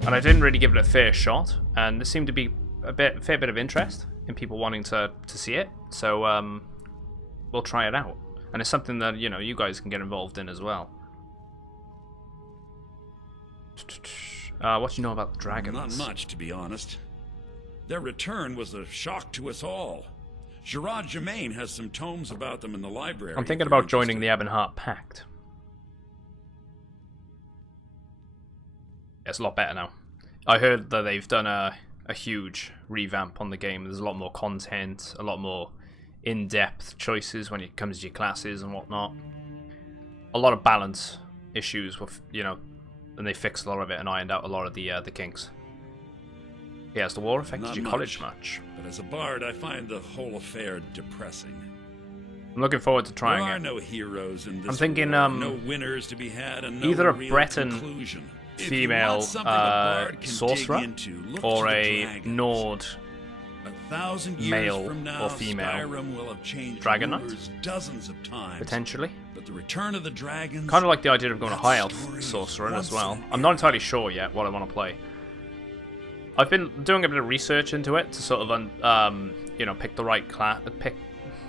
and I didn't really give it a fair shot, and there seemed to be a fair bit of interest in people wanting to see it, so we'll try it out. And it's something that, you know, you guys can get involved in as well. What do you know about the dragons? Not much, to be honest. Their return was a shock to us all. Gerard Germain has some tomes about them in the library. I'm thinking about joining the Ebonheart Pact. It's a lot better now. I heard that they've done a huge revamp on the game. There's a lot more content, a lot more in-depth choices when it comes to your classes and whatnot. A lot of balance issues with, you know, and they fixed a lot of it and ironed out a lot of the kinks. Yeah, has the war affected Not your college much? But as a bard, I find the whole affair depressing. I'm looking forward to trying There are it. no heroes in this I'm thinking war, no winners to be had, and no either a real Breton conclusion. If you female want something a bard can sorcerer dig into, look or to the a dragons. Nord 1,000 years male from now, or female Skyrim will have changed dragon knight, rulers dozens of times. potentially. But the return of the dragons, Kind of like the idea of going to that high elf story is sorcerer once as well. an I'm not entirely sure yet what I want to play. I've been doing a bit of research into it to sort of, you know, pick the right class,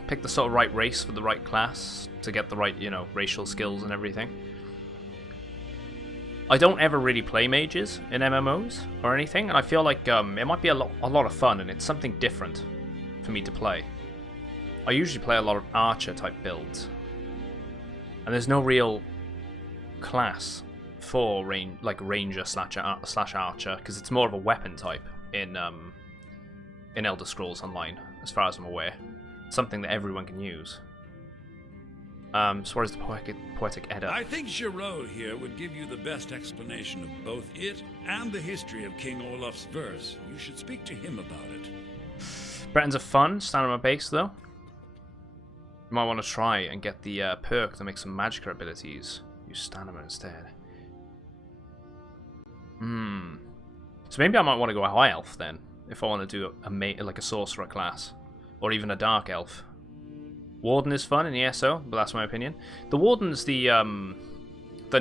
pick the sort of right race for the right class to get the right, you know, racial skills and everything. I don't ever really play mages in MMOs or anything, and I feel like it might be a lot of fun, and it's something different for me to play. I usually play a lot of archer type builds, and there's no real class for ranger slash archer, because it's more of a weapon type in Elder Scrolls Online, as far as I'm aware. Something that everyone can use. So what is the Poetic Edda? I think Giraud here would give you the best explanation of both it and the history of King Olaf's verse. You should speak to him about it. Bretons are fun, stand on my base though. You might want to try and get the perk that makes some magic abilities. Use stamina instead. So maybe I might want to go a high elf then, if I want to do like a sorcerer class, or even a dark elf. Warden is fun in the ESO, but that's my opinion. The Warden's the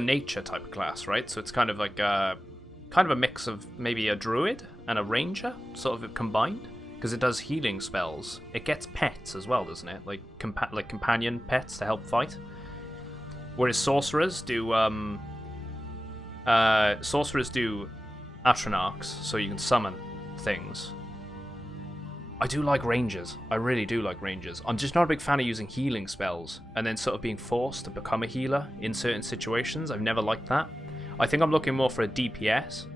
nature type of class, right? So it's kind of like kind kind of a mix of maybe a druid and a ranger, sort of combined, because it does healing spells. It gets pets as well, doesn't it? Like companion pets to help fight. Whereas sorcerers do Atronachs, so you can summon things. I do like rangers. I really do like rangers. I'm just not a big fan of using healing spells and then sort of being forced to become a healer in certain situations. I've never liked that. I think I'm looking more for a DPS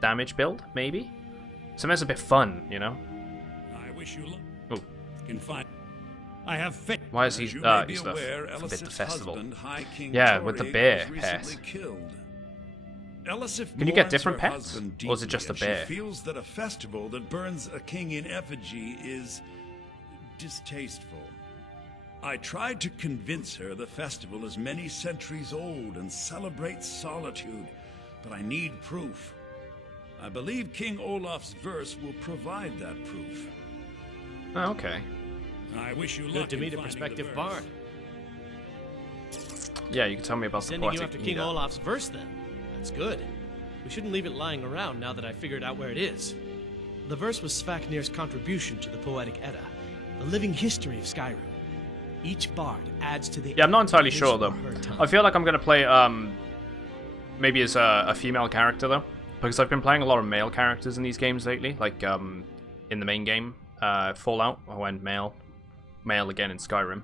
damage build, maybe. Something that's a bit fun, you know? I wish you luck. Oh. Can find. I have faith. Why is he? As you He's may be the aware, forbid the Elisif's festival. husband, High King Yeah, with the Torrig, bear was pet. recently killed. Elisif Can you get mourns different her pets? husband Or is it deeply, just a and bear? She feels that a festival that burns a king in effigy is distasteful. I tried to convince her the festival is many centuries old and celebrates solitude, but I need proof. I believe King Olaf's verse will provide that proof. Oh, okay. I wish you luck. Good to in meet a finding the prospective verse. bard. Yeah, you can tell me about the Sending you poetic after King Edda. Olaf's verse, then. That's good. We shouldn't leave it lying around now that I figured out where it is. The verse was Svafnir's contribution to the poetic Edda, the living history of Skyrim. Each bard adds to the. Yeah, I'm not entirely his sure or though. her tongue. I feel like I'm gonna play maybe as a female character though, because I've been playing a lot of male characters in these games lately. Like in the main game, Fallout, I went male again in Skyrim.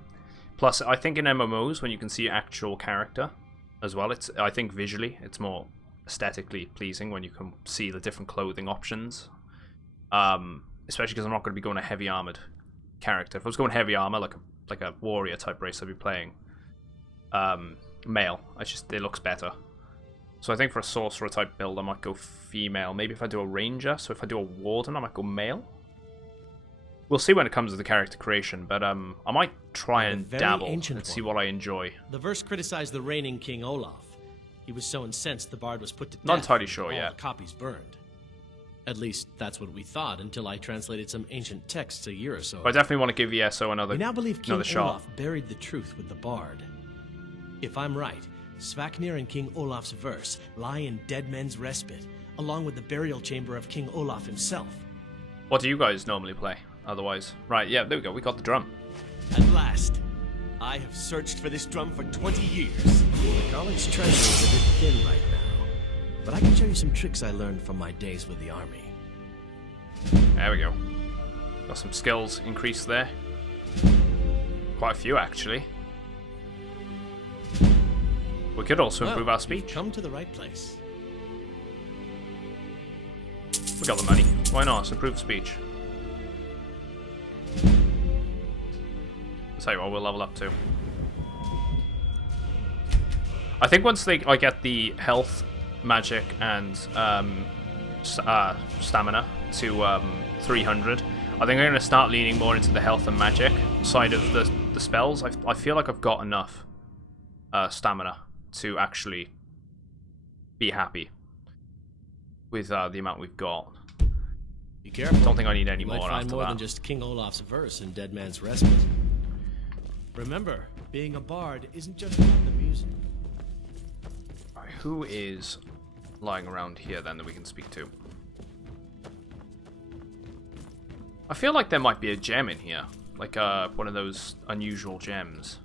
Plus, I think in MMOs when you can see actual character as well, I think visually it's more aesthetically pleasing when you can see the different clothing options. Especially because I'm not going to be going a heavy armored character. If I was going heavy armor, like a warrior type race, I'd be playing male. It looks better. So I think for a sorcerer type build, I might go female. Maybe if I do a ranger, so if I do a warden, I might go male. We'll see when it comes to the character creation, but I might try and very dabble ancient and see one. what I enjoy. The verse criticized the reigning King Olaf. He was so incensed the bard was put to death. Not entirely and sure all yet. the copies burned. At least that's what we thought until I translated some ancient texts a year or so. But I definitely want to give ESO another We now believe King shot. Olaf buried the truth with the bard. If I'm right, Svafnir and King Olaf's verse lie in Dead Men's Respite, along with the burial chamber of King Olaf himself. What do you guys normally play? Otherwise, right? Yeah, there we go. We got the drum. At last, I have searched for this drum for 20 years. The college treasure is a bit thin right now, but I can show you some tricks I learned from my days with the army. There we go. Got some skills increased there. Quite a few, actually. We could also improve our speech. You've come to the right place. We got the money. Why not? Let's improve speech. I'll tell you what, we'll level up too. I think once I get the health, magic, and stamina to 300, I think I'm going to start leaning more into the health and magic side of the spells. I feel like I've got enough stamina to actually be happy with the amount we've got. Be careful. Don't think I need any You more might find after more that. than just King Olaf's verse in Dead Man's Respite. Remember, being a bard isn't just about the music. Right, who is lying around here then that we can speak to? I feel like there might be a gem in here, like one of those unusual gems.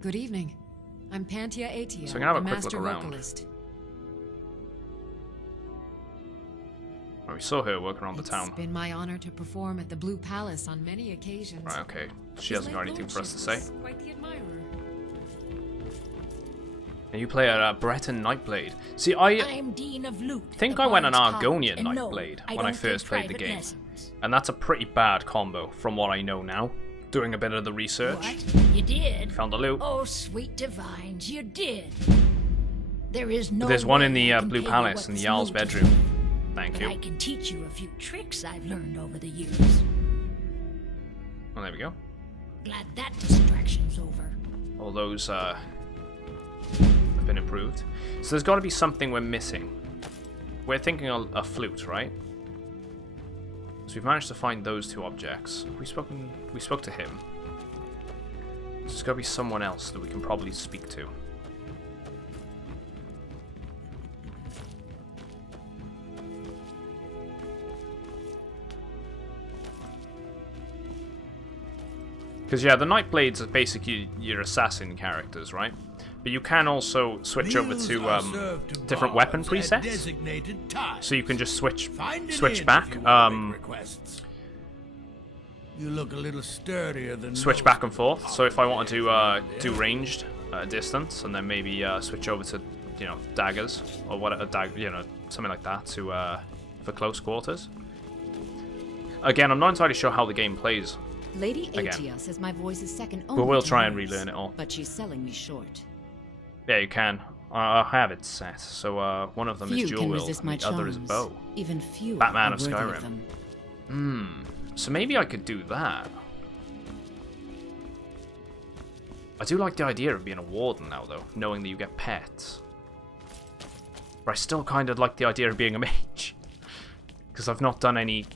Good evening. I'm Pantia Atia, So I'm gonna have the a quick master look around. vocalist. Oh, we saw her working around the It's town. been my honor to perform at the Blue Palace on many occasions. Right, okay. She His hasn't got late anything for us to lordship say. was Quite the admirer. And you play a Breton Nightblade. See, I I'm Dean of Lute. think the I went an Bard's College, Argonian and no, Nightblade I when I don't first give played the private game. lessons. And that's a pretty bad combo from what I know now. Doing a bit of the research. What? You did? Found the loot. Oh, sweet divines, you did. There is no. There's one way in the I can Blue tell you Palace what in the this Jarl's lute is bedroom. for, Thank but you. I can teach you a few tricks I've learned over the years. Oh, there we go. Glad that distraction's over. All those have been improved. So there's got to be something we're missing. We're thinking a flute, right? So we've managed to find those two objects. We spoke to him. So there's got to be someone else that we can probably speak to. Because yeah, the Nightblades are basically your assassin characters, right? But you can also switch over to different weapon presets, so you can just switch back. You look a little sturdier than Switch back and forth. So if I wanted to do ranged at a distance, and then maybe switch over to daggers or whatever, something like that to for close quarters. Again, I'm not entirely sure how the game plays. Lady Atia says my voice is second only But we'll to try and hers, relearn it all. But she's selling me short. Yeah, you can. I have it set. So one of them Few is dual can wield, resist and my the other is charms. bow. Even few Batman are of worthy Skyrim. them. So maybe I could do that. I do like the idea of being a warden now, though, knowing that you get pets. But I still kind of like the idea of being a mage. Because I've not done any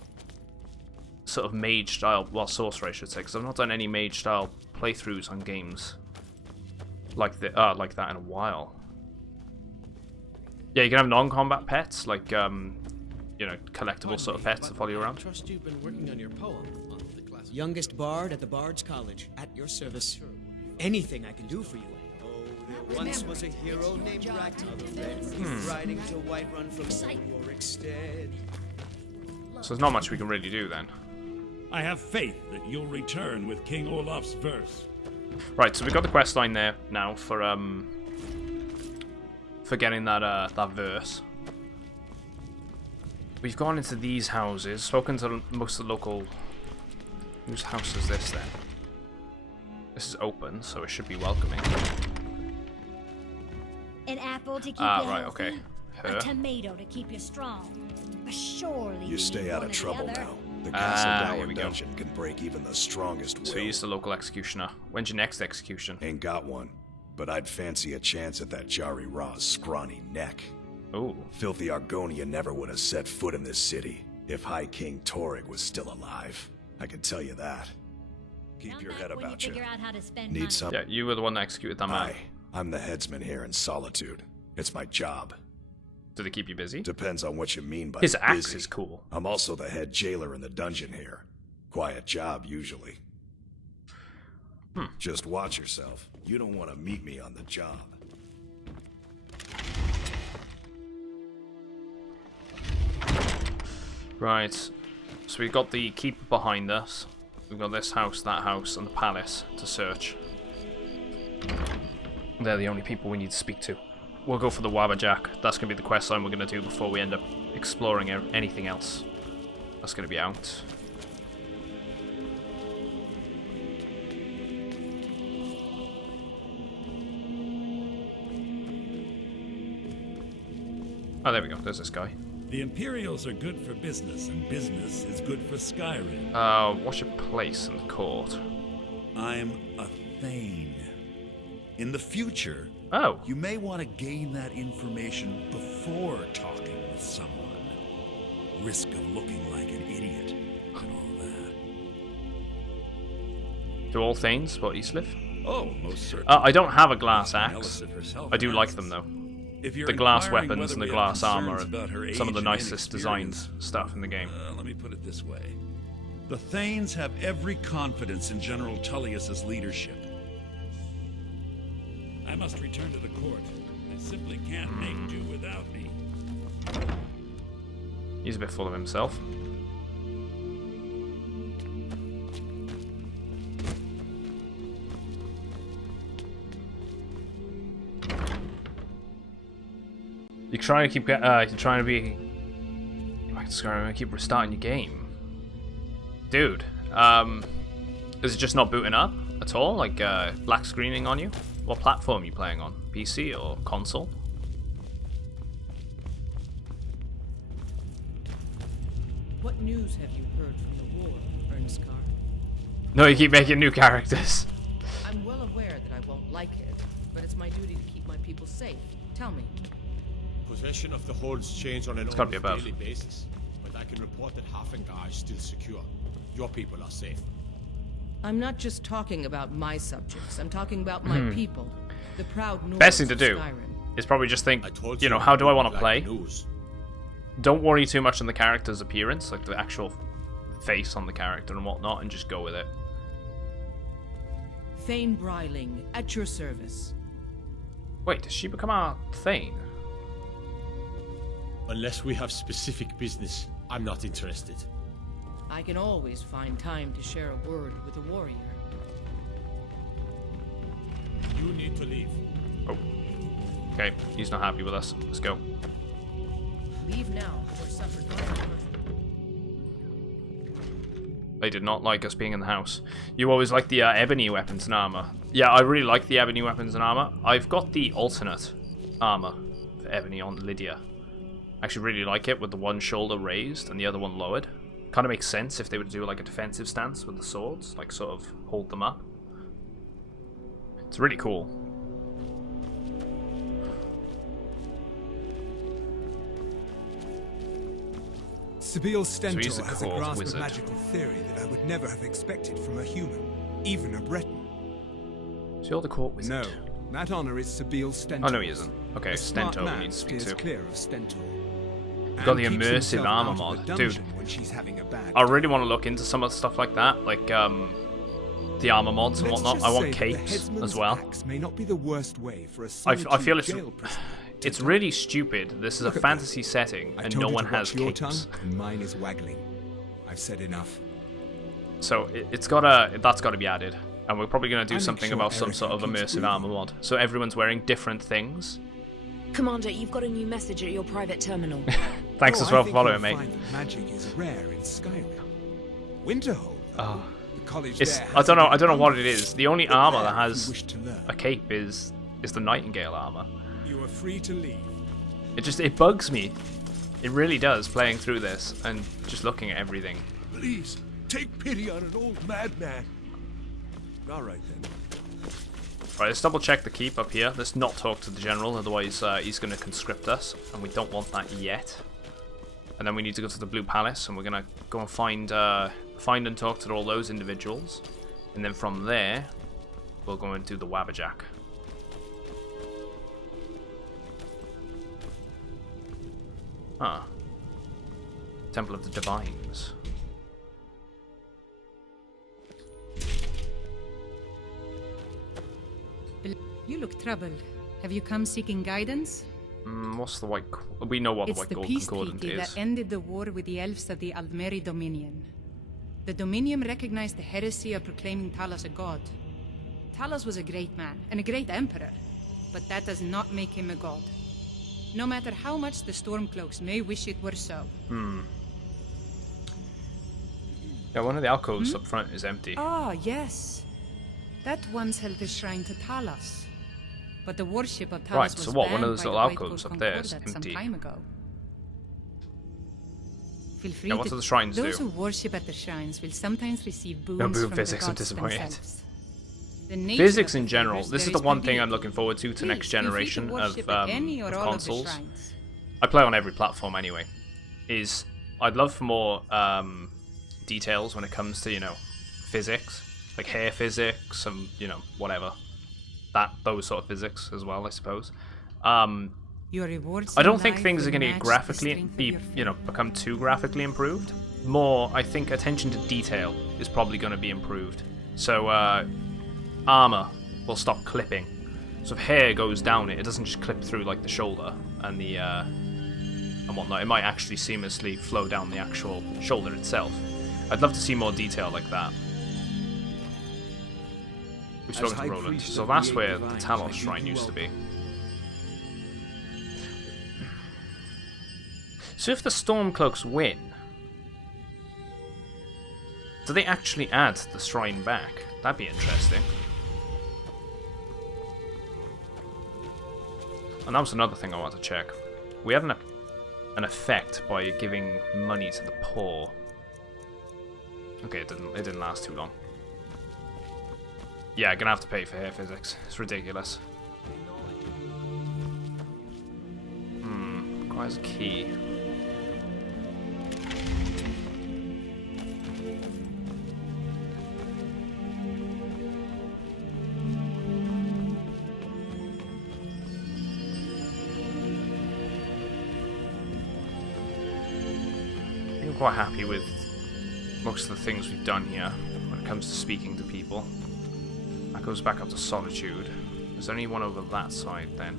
sort of mage style, well, sorcerer I should say, because I've not done any mage style playthroughs on games like that in a while. Yeah, you can have non-combat pets, like collectible sort of pets to follow you around. I trust you've been working on your poem on the class. Youngest bard at the Bard's College, at your service. Anything I can do for you. Oh, there once was a hero named Ragnar the Red, riding to Whiterun from Rorikstead. So there's not much we can really do then. I have faith that you'll return with King Olaf's verse. Right, so we've got the quest line there now for getting that verse. We've gone into these houses, spoken to most of the local. Whose house is this then? This is open, so it should be welcoming. An apple to keep you right, healthy, okay. Her. a tomato to keep you strong. But surely You stay need out one of or trouble the other. now. The Here Castle we Dower go. dungeon can break even the strongest will. So he's the local executioner. When's your next execution? Ain't got one, but I'd fancy a chance at that Jari Ra's scrawny neck. Ooh. Filthy Argonia never would have set foot in this city if High King Torrig was still alive. I can tell you that. Keep your head about you. Need some? Yeah, you were the one that executed that man. I'm the headsman here in Solitude. It's my job. Do they keep you busy? Depends on what you mean by His axe busy. is cool. I'm also the head jailer in the dungeon here. Quiet job, usually. Just watch yourself. You don't want to meet me on the job. Right. So we've got the keep behind us. We've got this house, that house, and the palace to search. They're the only people we need to speak to. We'll go for the Wabbajack. That's going to be the quest line we're going to do before we end up exploring anything else. That's going to be out. Oh, there we go. There's this guy. The Imperials are good for business, and business is good for Skyrim. What's your place in the court? I'm a Thane. In the future, you may want to gain that information before talking with someone. Risk of looking like an idiot and all that. Do all Thanes spot Eastliff? Oh, most certainly. I don't have a glass axe. Millicent herself I do like announced. them though. If you're The glass inquiring weapons whether and the we have glass armor concerns about her are some of the age and nicest designed inexperience, stuff in the game. Let me put it this way. The Thanes have every confidence in General Tullius's leadership. I must return to the court. I simply can't make do without me. He's a bit full of himself. You're trying to keep. You're trying to be. Like Skyrim, keep restarting your game, dude. Is it just not booting up at all? Like black screening on you? What platform are you playing on? PC or console? What news have you heard from the war, Ernskar? No, you keep making new characters. I'm well aware that I won't like it, but it's my duty to keep my people safe. Tell me. Possession of the holds change on an It's gotta be almost above. daily basis, but I can report that Hafengar is still secure. Your people are safe. I'm not just talking about my subjects. I'm talking about my people, the proud Nords Best thing to of do Skyrim. is probably just think, you know, how do I want to play? Don't worry too much on the character's appearance, like the actual face on the character and whatnot, and just go with it. Thane Bryling, at your service. Wait, does she become our Thane? Unless we have specific business, I'm not interested. I can always find time to share a word with a warrior. You need to leave. Oh. Okay, he's not happy with us. Let's go. Leave now, or suffer consequences. They did not like us being in the house. You always like the ebony weapons and armor. Yeah, I really like the ebony weapons and armor. I've got the alternate armor for ebony on Lydia. I actually really like it with the one shoulder raised and the other one lowered. Kind of makes sense if they would do like a defensive stance with the swords, like sort of hold them up. It's really cool. Sibyl Stentor he's a has a court grasp wizard. of magical theory that I would never have expected from a human, even a Breton. So you're the court wizard? No, that honor is Sibyl Stentor. Oh no, he isn't. Okay, A smart Stentor we man need to speak steers to. clear of Stentor. You've got the And keeps immersive himself armor out of mod. the Dude, dungeon when she's having a bad I really want to look into some of the stuff like that, like the armor mods and Let's whatnot. just I want say that the capes headsman's as well. axe may not be the worst way for a I Solitude feel it's jail prisoner. it's really stupid. This is a Look at fantasy setting I and told no you one to has watch your capes. tongue, and mine is waggling. I've said enough. So that's gotta be added. And we're probably gonna do something about some sort of immersive armor mod. So everyone's wearing different things. Commander, you've got a new message at your private terminal. Thanks as well for following, me. mate. Magic is rare in Skyrim. Winterhold, Oh. the college It's there I don't know has what it is. The only Look armor there that if you has wish to learn. a cape is the Nightingale armor. You are free to leave. It bugs me. It really does playing through this and just looking at everything. Please, take pity on an old madman. All right, then. Right, let's double check the keep up here. Let's not talk to the general, otherwise he's going to conscript us, and we don't want that yet. And then we need to go to the Blue Palace, and we're going to go and find and talk to all those individuals. And then from there, we'll go and do the Wabberjack. Ah. Temple of the Divines. You look troubled. Have you come seeking guidance? What's the white... We know what the It's White the Gold peace Concordant treaty is. that ended the war with the elves of the Aldmeri Dominion. The Dominion recognized the heresy of proclaiming Talos a god. Talos was a great man and a great emperor, but that does not make him a god. No matter how much the Stormcloaks may wish it were so. Yeah, one of the alcoves up front is empty. Ah, yes. That once held the shrine to Talos. But the worship of Talos Right, was so what, one of banned those by the little White alcoves Gold up there is Concordat some empty. time ago. Feel free Yeah, what to... do the shrines Those do? who worship at the shrines will sometimes receive boons No, boon from physics, the I'm gods disappointed. themselves. The nature Physics of in the general, favors this is varies the one per thing being. I'm looking forward to Please, next feel free to generation worship of at any or all of the consoles. shrines. I play on every platform anyway. I'd love for more details when it comes to, physics. Like hair physics and, whatever. Those sort of physics as well, I suppose. Your rewards I in don't think life things are will going to match the graphically strength of your become too graphically improved. More, I think attention to detail is probably going to be improved. So, armor will stop clipping. So if hair goes down it doesn't just clip through like the shoulder and the and whatnot. It might actually seamlessly flow down the actual shoulder itself. I'd love to see more detail like that. We've spoken to Roland. So that's where the Talos Shrine used to be. So if the Stormcloaks win, do they actually add the shrine back? That'd be interesting. And that was another thing I wanted to check. We had an effect by giving money to the poor. Okay, it didn't last too long. Yeah, gonna have to pay for hair physics. It's ridiculous. Requires a key. I'm quite happy with most of the things we've done here when it comes to speaking to people. I goes back up to Solitude. Is there anyone over that side then?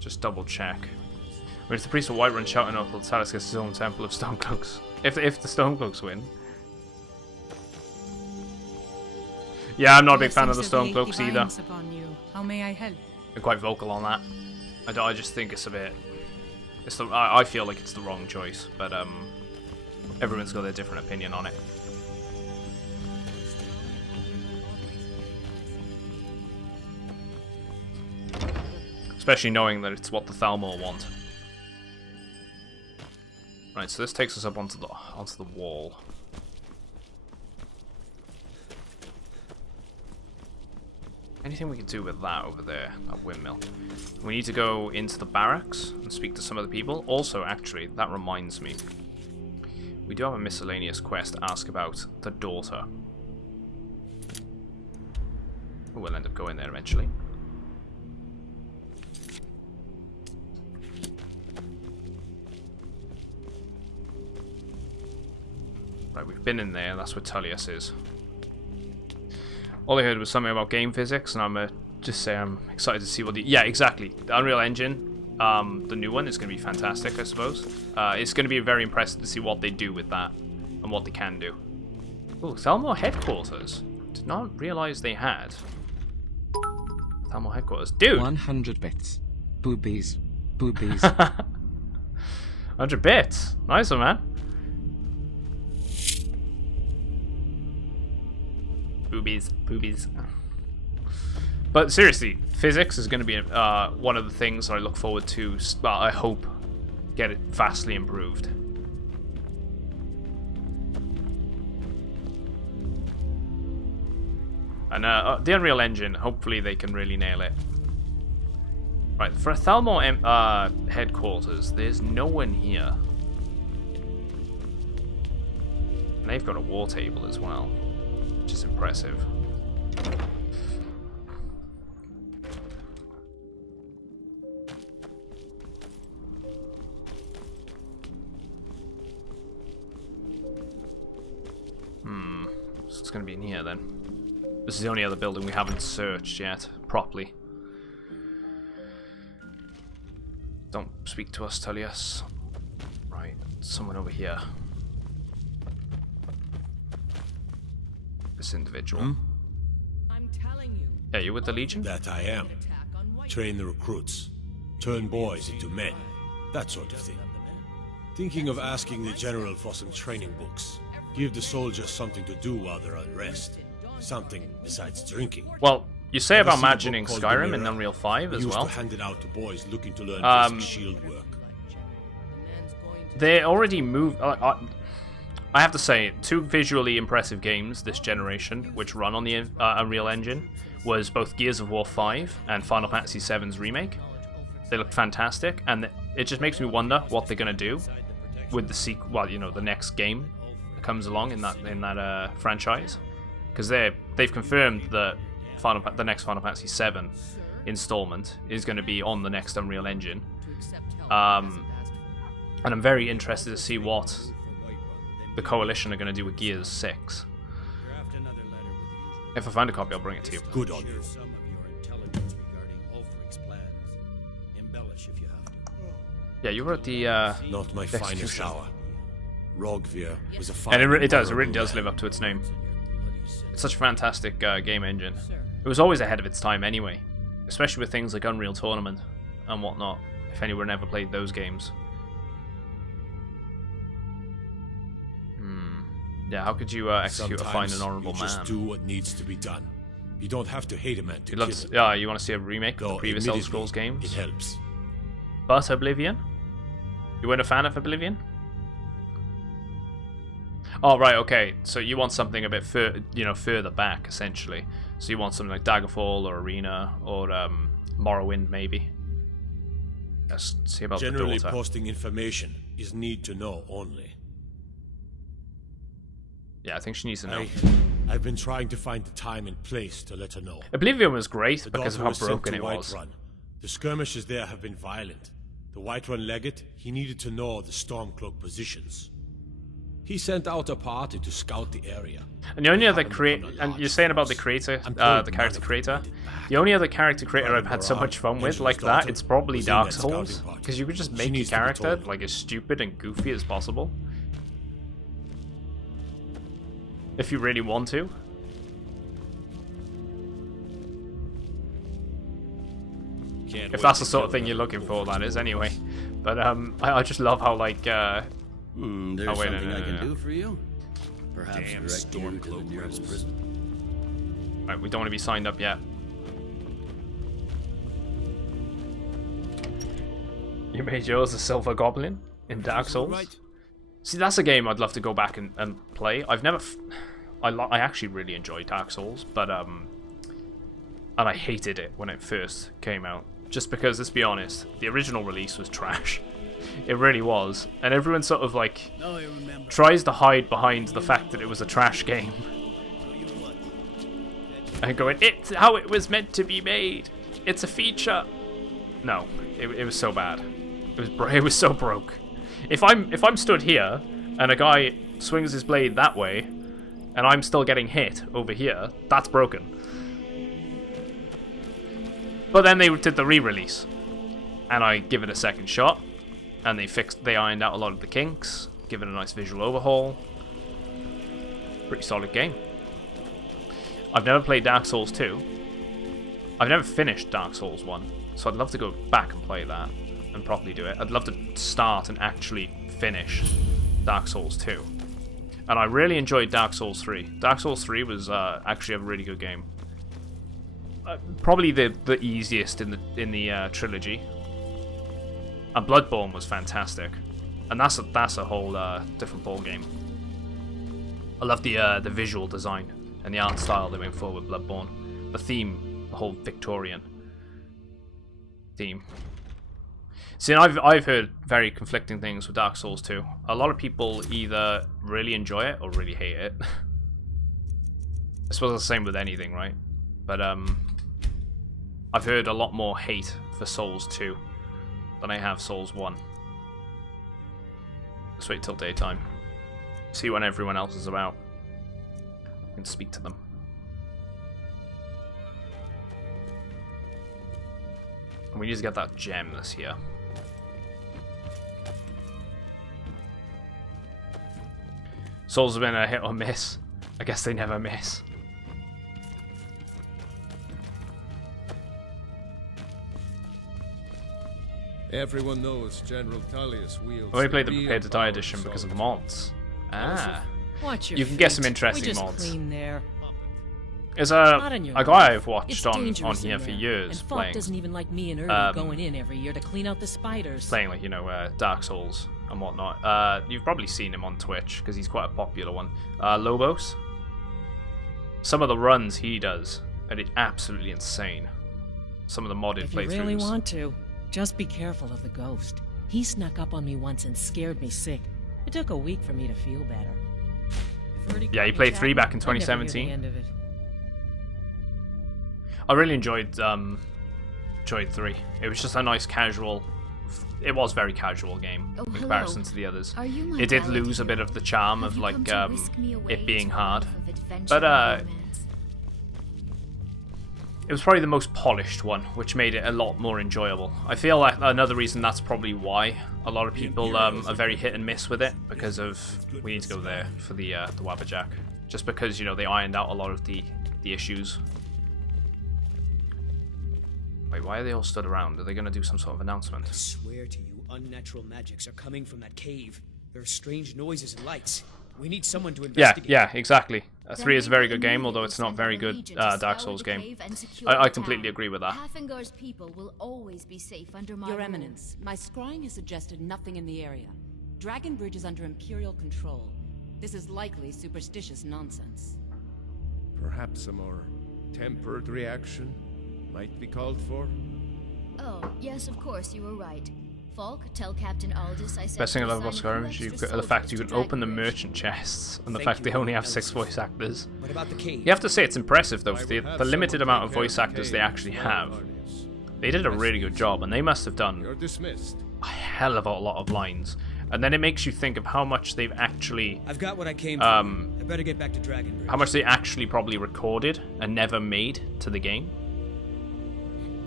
Just double check. I mean, if the priest of Whiterun shouting out, Talos gets his own temple of Stormcloaks. If the Stormcloaks win. Yeah, I'm not a big fan of the Stormcloaks either. How may I help? I'm quite vocal on that. I just think it's a bit... I feel like it's the wrong choice, but everyone's got their different opinion on it. Especially knowing that it's what the Thalmor want. Right, so this takes us up onto the wall. Anything we can do with that over there, that windmill? We need to go into the barracks and speak to some of the people. Also, actually, that reminds me. We do have a miscellaneous quest to ask about the daughter. We'll end up going there eventually. Right, we've been in there. That's where Tullius is. All I heard was something about game physics, and I'm just say I'm excited to see what the... Yeah, exactly. The Unreal Engine, the new one, is going to be fantastic, I suppose. It's going to be very impressive to see what they do with that, and what they can do. Oh, Thalmor Headquarters. Did not realize they had. Thalmor Headquarters. Dude! 100 bits. Boobies. Boobies. 100 bits. Nice one, man. Boobies, boobies. But seriously, physics is going to be one of the things that I look forward to. Well, I hope get it vastly improved. And the Unreal Engine, hopefully they can really nail it. Right, for a Thalmor headquarters, there's no one here. And they've got a war table as well, which is impressive. So it's going to be in here then. This is the only other building we haven't searched yet, properly. Don't speak to us, Tullius. Right, someone over here. This individual. I'm telling you. Yeah, you with the Legion? That I am. Train the recruits. Turn boys into men. That sort of thing. Thinking of asking the General for some training books. Give the soldiers something to do while they're on rest. Something besides drinking. Well, you say about imagining Skyrim in Unreal 5 as well. Used to hand it out to boys looking to learn basic shield work. They already moved. I have to say, two visually impressive games this generation, which run on the Unreal Engine, was both Gears of War 5 and Final Fantasy VII's remake. They look fantastic, and it just makes me wonder what they're gonna do with the sequel. Well, you know, the next game that comes along in that franchise, because they've confirmed that the next Final Fantasy VII installment is going to be on the next Unreal Engine, and I'm very interested to see what the Coalition are going to do with Gears 6. If I find a copy, I'll bring it to you. Good on you. Yeah, you were at the not my finest hour. Rogvir was a fine and it really does live up to its name. It's such a fantastic game engine. It was always ahead of its time anyway, especially with things like Unreal Tournament and whatnot, if anyone ever played those games. Yeah, how could you execute a fine and honourable man? Just do what needs to be done. You don't have to hate a man to kill him. Yeah, you want to see a remake of the previous Elder Scrolls games? It helps. But Oblivion? You weren't a fan of Oblivion? Oh, right, okay. So you want something a bit further back, essentially. So you want something like Daggerfall or Arena or Morrowind, maybe. Let's see about the daughter. Generally, posting information is need to know only. Yeah, I think she needs to know. I've been trying to find the time and place to let her know. Oblivion was great because of how broken it was. Whiterun. The skirmishes there have been violent. The Whiterun legate, he needed to know the Stormcloak positions. He sent out a party to scout the area. And the only other and you're saying about the creator, the character creator, the only other character creator I've had so much fun with like that, it's probably Dark Souls, because you could just make your character like as stupid and goofy as possible, if you really want to. If that's the sort of thing you're looking for, that is, anyway. But I just love how like there's oh, wait, something no, I can no. do for you. Perhaps direct you to the nearest prison. Right, we don't want to be signed up yet. You made yours a Silver Goblin in Dark Souls? See, that's a game I'd love to go back and play. I've never... I actually really enjoy Dark Souls, but and I hated it when it first came out. Just because, let's be honest, the original release was trash. It really was. And everyone sort of like tries to hide behind the fact that it was a trash game. And going, it's how it was meant to be made. It's a feature. No, it was so bad. It was so broke. If I'm stood here and a guy swings his blade that way and I'm still getting hit over here, that's broken. But then they did the re-release, and I give it a second shot, and they ironed out a lot of the kinks, give it a nice visual overhaul. Pretty solid game. I've never played Dark Souls 2. I've never finished Dark Souls 1, so I'd love to go back and play that and properly do it. I'd love to start and actually finish Dark Souls 2. And I really enjoyed Dark Souls 3. Dark Souls 3 was actually a really good game. Probably the easiest in the trilogy. And Bloodborne was fantastic, and that's a whole different ball game. I love the visual design and the art style they went for with Bloodborne. The theme, the whole Victorian theme. See, I've heard very conflicting things with Dark Souls 2. A lot of people either really enjoy it or really hate it. I suppose it's the same with anything, right? But I've heard a lot more hate for Souls 2 than I have Souls 1. Just wait till daytime. See when everyone else is about. And speak to them. And we need to get that gem this year. Souls have been a hit or miss. I guess they never miss. Everyone knows General Tullius wields. I only played the Prepared to Die edition because of mods. Ah. Watch your You can get some feet. interesting we just mods. Clean there. There's Not in a your guy life. I've watched It's on dangerous here in for there. years And Falk playing. doesn't even like me and Ernie going in every year to clean out the spiders. Playing like, you know, Dark Souls and whatnot. You've probably seen him on Twitch because he's quite a popular one. Lobos. Some of the runs he does are absolutely insane. Some of the modded If playthroughs. you really want to, just be careful of the ghost. He snuck up on me once and scared me sick. It took a week for me to feel better. Yeah, he played 3 back in I'd never hear the 2017. end of it. I really enjoyed 3. It was just a nice casual. It was very casual game in comparison to the others. Are you my It did valet lose a bit of the charm of like it being hard, adventure but and romance? it was probably the most polished one, which made it a lot more enjoyable. I feel like another reason that's probably why a lot of people are very hit and miss with it, because of we need to go there for the Wabbajack, just because, you know, they ironed out a lot of the issues. Wait, why are they all stood around? Are they going to do some sort of announcement? I swear to you, unnatural magics are coming from that cave. There are strange noises and lights. We need someone to investigate. Yeah, exactly. 3 is a very good game, although it's not a very good Dark Souls game. I completely agree with that. Hafingar's people will always be safe under my Your rule. Eminence, my scrying has suggested nothing in the area. Dragon Bridge is under Imperial control. This is likely superstitious nonsense. Perhaps a more tempered reaction might be called for? Oh, yes, of course, you were right. Falk, tell Captain Aldous I said... Best thing I to love about assign Skyrim is two extra the fact you soldiers can to open the Dragon Bridge. merchant chests, and the Thank fact they you, only have Alice. 6 voice actors. What about the cave? You have to say it's impressive though, I for will have the limited someone amount of take care voice the actors they cave actually tomorrow, have. Auralinus. They did a really good job, and they must have done You're dismissed. a hell of a lot of lines. And then it makes you think of how much they've actually... I've got what I came for. I better get back to Dragonbridge. How much they actually probably recorded and never made to the game.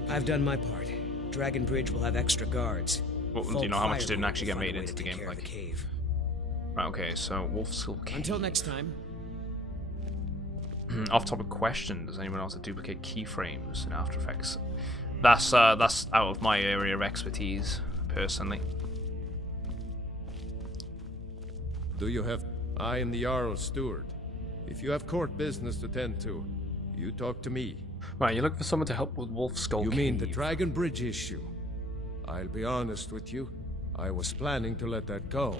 I've done my part. Dragonbridge will have extra guards. Well, do you know how much didn't actually get made into the game? Like, cave. Right, okay, so Wolf Skull Cave. Until next time. Off-topic question: does anyone else duplicate keyframes in After Effects? That's out of my area of expertise, personally. Do you have... I am the Jarl's steward. If you have court business to tend to, you talk to me. Right, you look for someone to help with Wolf Skull Cave. You mean the Dragonbridge issue? I'll be honest with you. I was planning to let that go.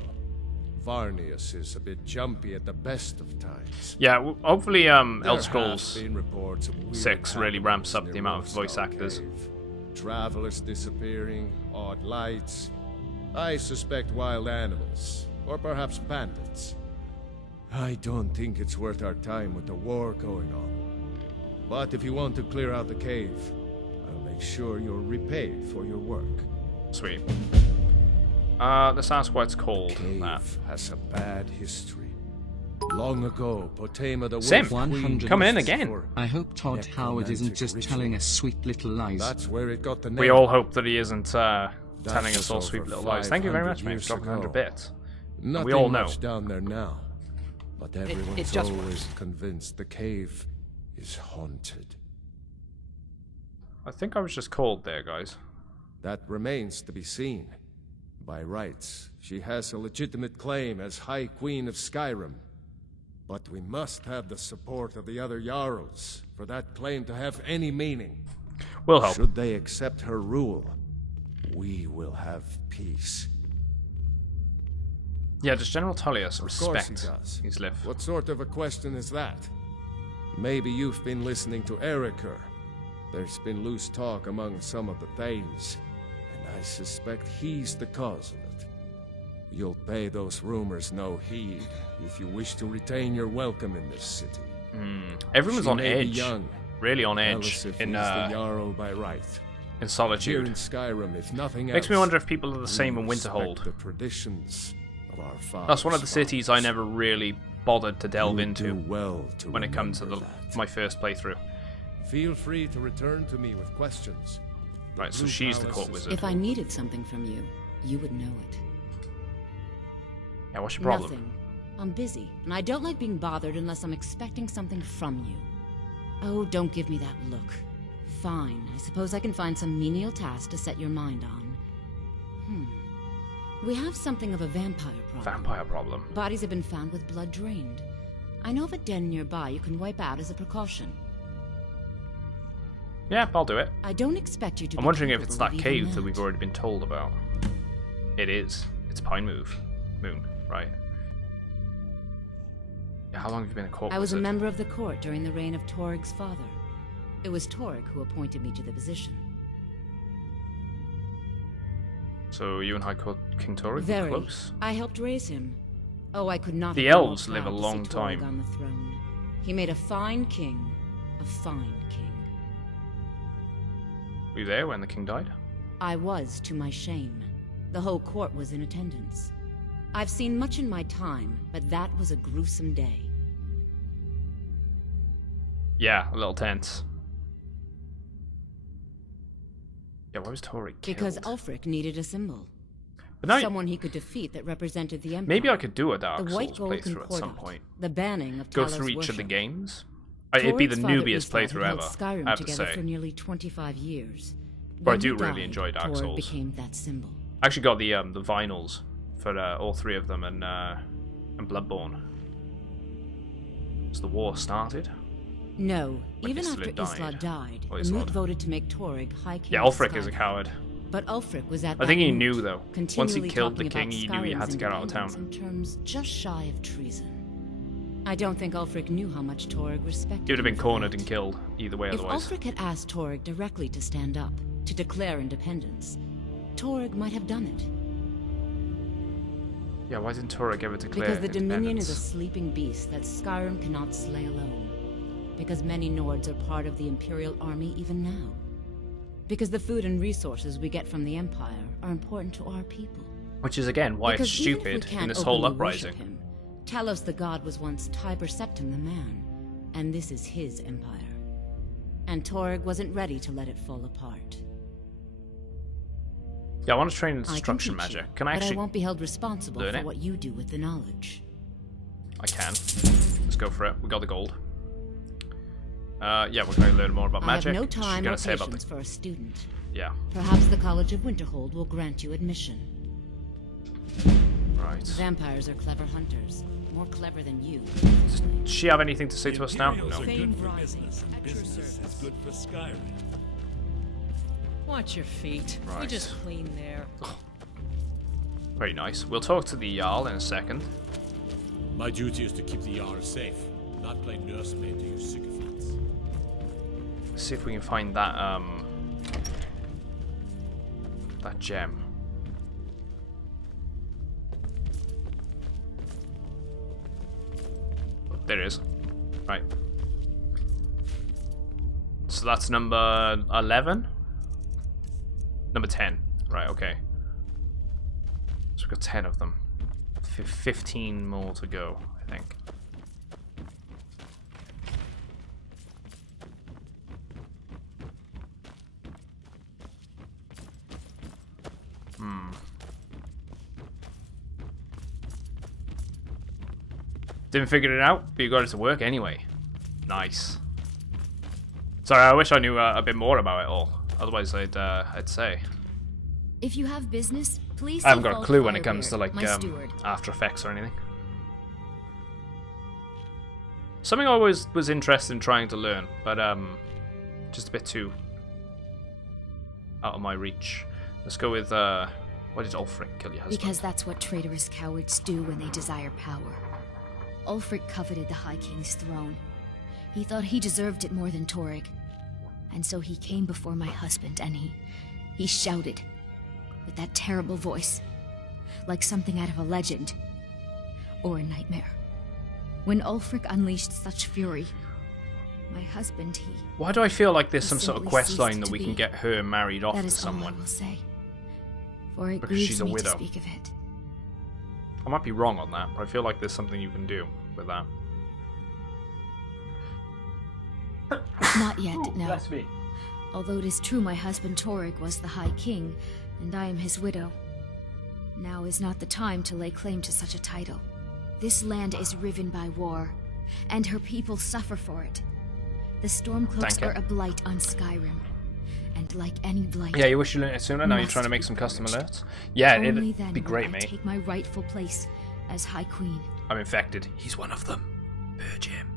Varnius is a bit jumpy at the best of times. Yeah, hopefully Elder There Scrolls have been reports of weird 6 really ramps up happenings the near amount of voice Wolfskull actors. Cave. Travelers disappearing, odd lights. I suspect wild animals, or perhaps bandits. I don't think it's worth our time with the war going on. But if you want to clear out the cave, I'll make sure you're repaid for your work. Sweet. Let's ask what it's called. Cave has a bad history. Long ago, Potema the Sim, Wolf Queen come in again. I hope Todd Howard isn't just telling us sweet little lies. That's where it got the name. We all hope that he isn't telling That us all was sweet over little lies. Thank you very much, 500 mate, years for dropping 100 ago. bits. Nothing We all know. much down there now, but everyone's just always convinced the cave is haunted. I think I was just called there, guys. That remains to be seen. By rights, she has a legitimate claim as High Queen of Skyrim. But we must have the support of the other Jarls for that claim to have any meaning. We'll help. Should they accept her rule, we will have peace. Yeah, does General Tullius Of course respect he does. his live? What sort of a question is that? Maybe you've been listening to Eriker. There's been loose talk among some of the Thanes, and I suspect he's the cause of it. You'll pay those rumors no heed if you wish to retain your welcome in this city. Everyone's She on may be edge. young, Really on edge jealous if in he's the Jarl by right. in Here Solitude. in Skyrim, if nothing Makes else, me wonder if people are the same we in respect Winterhold. the traditions of our fathers. That's one of the cities I never really bothered to delve You into do well to when it comes to remember my first playthrough. Feel free to return to me with questions. Right, so Blue she's the Palace court is wizard. If I needed something from you, you would know it. Yeah, what's your problem? Nothing. I'm busy, and I don't like being bothered unless I'm expecting something from you. Oh, don't give me that look. Fine, I suppose I can find some menial task to set your mind on. We have something of a vampire problem. Vampire problem. Bodies have been found with blood drained. I know of a den nearby you can wipe out as a precaution. Yeah, I'll do it. I don't expect you to I'm be wondering if it's capable that of even cave that we've already been told about. It is. It's Pine Moon, right? Yeah, how long have you been a court I was a wizard? member of the court during the reign of Torig's father. It was Torig who appointed me to the position. So you and High Court King Torig were Very. close? I helped raise him. Oh, I could not The have been more elves live proud a to long see Torig time. on the throne. He made a fine king. A fine king. Were you there when the king died? I was, to my shame. The whole court was in attendance. I've seen much in my time, but that was a gruesome day. Yeah, a little tense. Yeah, why was Torig killed? Because Ulfric needed a symbol. But now Someone he could defeat that represented the Empire. maybe I could do a Dark The White Souls Gold playthrough at some Concordat, point. The banning of Go Talos through each worship. of the games. It'd be the Torig's father noobiest Uther had playthrough held ever, Skyrim I have to together say. for nearly 25 years. But I When he do really died, enjoy Dark Torig Souls. became that symbol. I actually got the vinyls for all three of them and Bloodborne. Has the war started? No, When even Isla after Isla died. died, Or the moot Islard. voted to make Torig High King. Yeah, of Ulfric is a Skyrim. coward. But Ulfric was at I think that he moot, knew, though. Once he continually killed the talking king, about he knew he had to get out of Skyrim's town. independence in terms just shy of treason. I don't think Ulfric knew how much Torig respected He would have been him for cornered that. and killed either way If otherwise. Ulfric had asked Torig directly to stand up, to declare independence, Torig might have done it. Yeah, why didn't Torig ever declare Because the Dominion is a independence? sleeping beast that Skyrim cannot slay alone. Because many Nords are part of the Imperial army even now. Because the food and resources we get from the Empire are important to our people. Which is again why Because it's even if stupid we can't in this whole openly worship uprising. him, Talos the god was once Tiber Septim the man, and this is his empire. And Torg wasn't ready to let it fall apart. Yeah, I want to train in I can destruction teach magic. you, Can I but actually I won't be held responsible learn for it? what you do with the knowledge. I can. Let's go for it. We got the gold. Yeah, we're going to learn more about magic. I have no What you time or gotta say about patience for a student. Yeah. Perhaps the College of Winterhold will grant you admission. Right. Vampires are clever hunters. More clever than you. Does she have anything to say to us now? Imperials No. are good for business, and business is good for Skyrim. Watch your feet. We Right. just clean there. Very nice. We'll talk to the Jarl in a second. My duty is to keep the Jarl safe, not play nursemaid to you sycophants. Let's see if we can find that that gem. There it is. Right. So that's number 11? Number 10. Right, okay. So we've got 10 of them. 15 more to go, I think. Didn't figure it out, but you got it to work anyway. Nice. Sorry, I wish I knew a bit more about it all. Otherwise, I'd say. If you have business, please. I haven't see got a Falk clue when it comes to Firebeard, like my steward. After Effects or anything. Something I always was interested in trying to learn, but just a bit too out of my reach. Let's go with why did Ulfric kill your husband? Because that's what traitorous cowards do when they desire power. Ulfric coveted the High King's throne. He thought he deserved it more than Torg. And so he came before my husband and he shouted with that terrible voice, like something out of a legend or a nightmare. When Ulfric unleashed such fury, my husband, Why do I feel like there's he some sort of simply quest ceased line that to we can be. get her married off That to is all I someone? will say. For it Because grieves she's a me widow. to speak of it. I might be wrong on that, but I feel like there's something you can do with that. Not yet, no. Bless me. Although it is true my husband Torg was the High King, and I am his widow. Now is not the time to lay claim to such a title. This land is riven by war, and her people suffer for it. The Stormcloaks Thank you. are a blight on Skyrim, and like any blight... Yeah, you wish you learned it sooner. Now you're trying to make some custom alerts. Yeah, Only it'd then be will great, I mate. take my rightful place as High Queen. I'm infected. He's one of them. Purge him.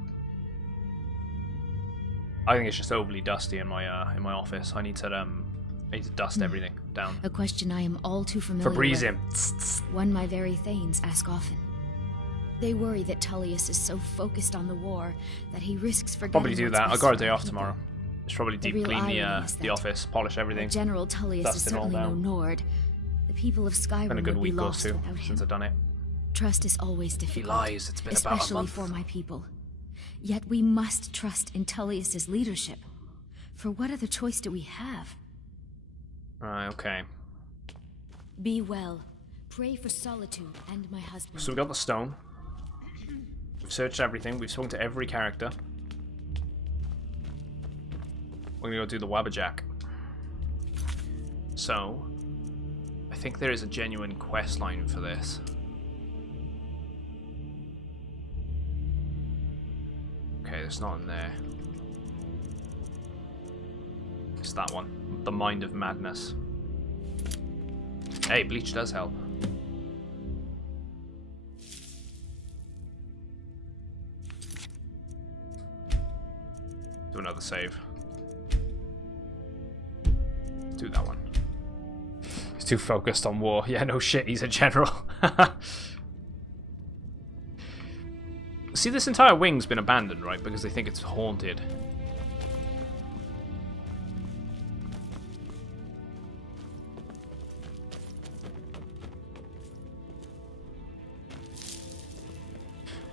I think it's just overly dusty in my office. I need to dust everything down. A question I am all too familiar Febreze with. him. One my very thanes ask often. They worry that Tullius is so focused on the war that he risks forgetting Probably do what's that. I best got a for day our off people. tomorrow. Just probably The deep real clean irony is the that office, polish everything. General Tullius is dust it all certainly no down. Nord. The people of Skyrim Been a good would be week or lost two without him. since I've done it. Trust is always difficult. lies, it's been about a especially month. for my people. Yet we must trust in Tullius's leadership. For what other choice do we have? Right, okay. Be well. Pray for Solitude and my husband. So we got the stone. We've searched everything. We've spoken to every character. We're gonna go do the Wabbajack. So, I think there is a genuine quest line for this. Okay, it's not in there. It's that one. The Mind of Madness. Hey, bleach does help. Do another save. Do that one. He's too focused on war. Yeah, no shit, he's a general. See, this entire wing's been abandoned, right? Because they think it's haunted.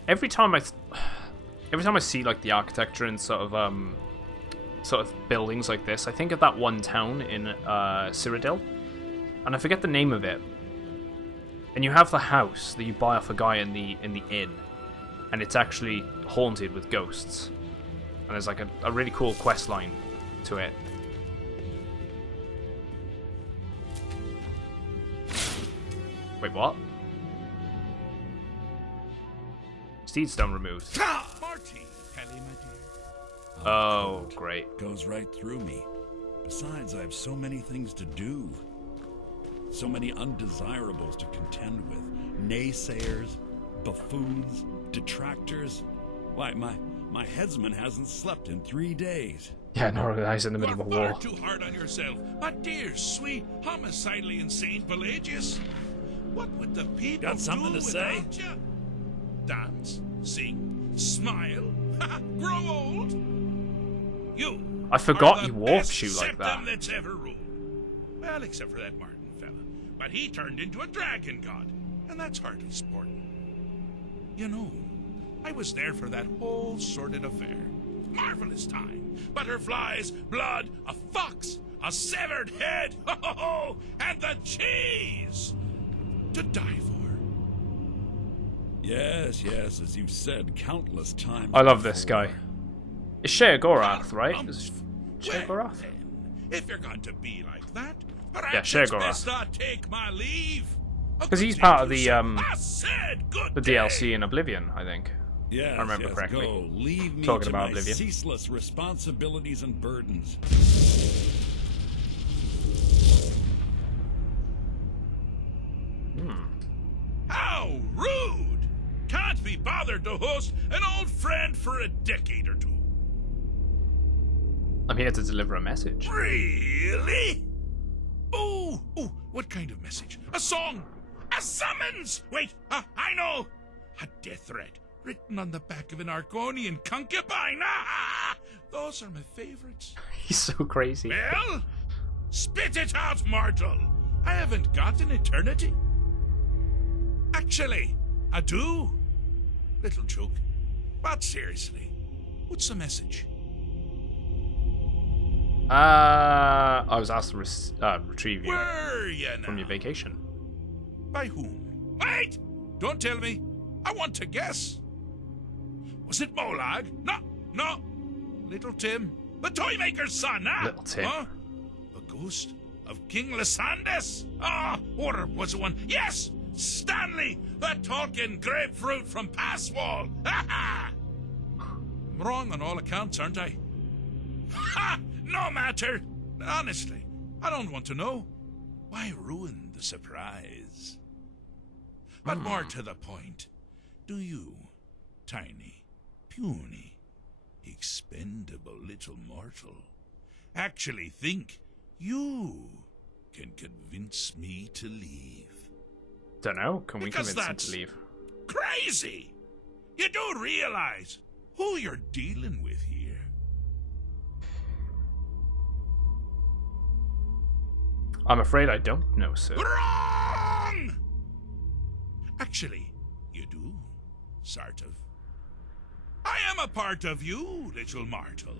Every time I see like the architecture and sort of buildings like this, I think of that one town in Cyrodiil, and I forget the name of it. And you have the house that you buy off a guy in the inn, and it's actually haunted with ghosts. And there's like a really cool quest line to it. Wait, what? Steedstone removed. Marty, Kelly, my dear. Oh, great. Goes right through me. Besides, I have so many things to do. So many undesirables to contend with. Naysayers, buffoons, detractors. Why, my headsman hasn't slept in 3 days. Yeah, no, he's in the middle of a war. Far too hard on yourself, my dear, sweet, homicidally insane Pelagius. What would the people Got something do to say? without you? Dance, sing, smile, grow old. You. I forgot are the you warp best shoot like that. septum that's ever ruled. Well, except for that Martin fella, but he turned into a dragon god, and that's hardly sporting. You know, I was there for that whole sordid affair. Marvelous time. Butterflies, blood, a fox, a severed head, ho ho ho, and the cheese to die for. Yes, yes, as you've said countless times. I love this guy. It's Sheogorath, right? Is it Sheogorath? If you're going to be like that, Yeah, perhaps it's Sheogorath. best not take my leave. Because he's part of the good DLC in Oblivion, I think. Yes, I remember yes, correctly. Go. Leave me Talking to about my Oblivion. ceaseless responsibilities and burdens. How rude! Can't be bothered to host an old friend for a decade or two. I'm here to deliver a message. Really? Oh, what kind of message? A song? A summons? Wait, I know. A death threat written on the back of an Argonian concubine. Those are my favorites. He's so crazy. Well, spit it out, mortal. I haven't got an eternity. Actually, I do. Little joke. But seriously, what's the message? I was asked to retrieve you Were you from now? your vacation. By whom? Wait! Don't tell me. I want to guess. Was it Molag? No. Little Tim. The Toymaker's son, huh? Little Tim. Huh? The ghost of King Lysandes? Or was it one? Yes! Stanley, the talking grapefruit from Passwall. I'm wrong on all accounts, aren't I? Ha! No matter. Honestly, I don't want to know. Why ruin the surprise? But more to the point, do you, tiny, puny, expendable little mortal, actually think you can convince me to leave? Don't know. Can we Because convince him that's to leave? Crazy! You do realize who you're dealing with here. I'm afraid I don't know, sir. Wrong! Actually, you do, sort of. I am a part of you, little mortal.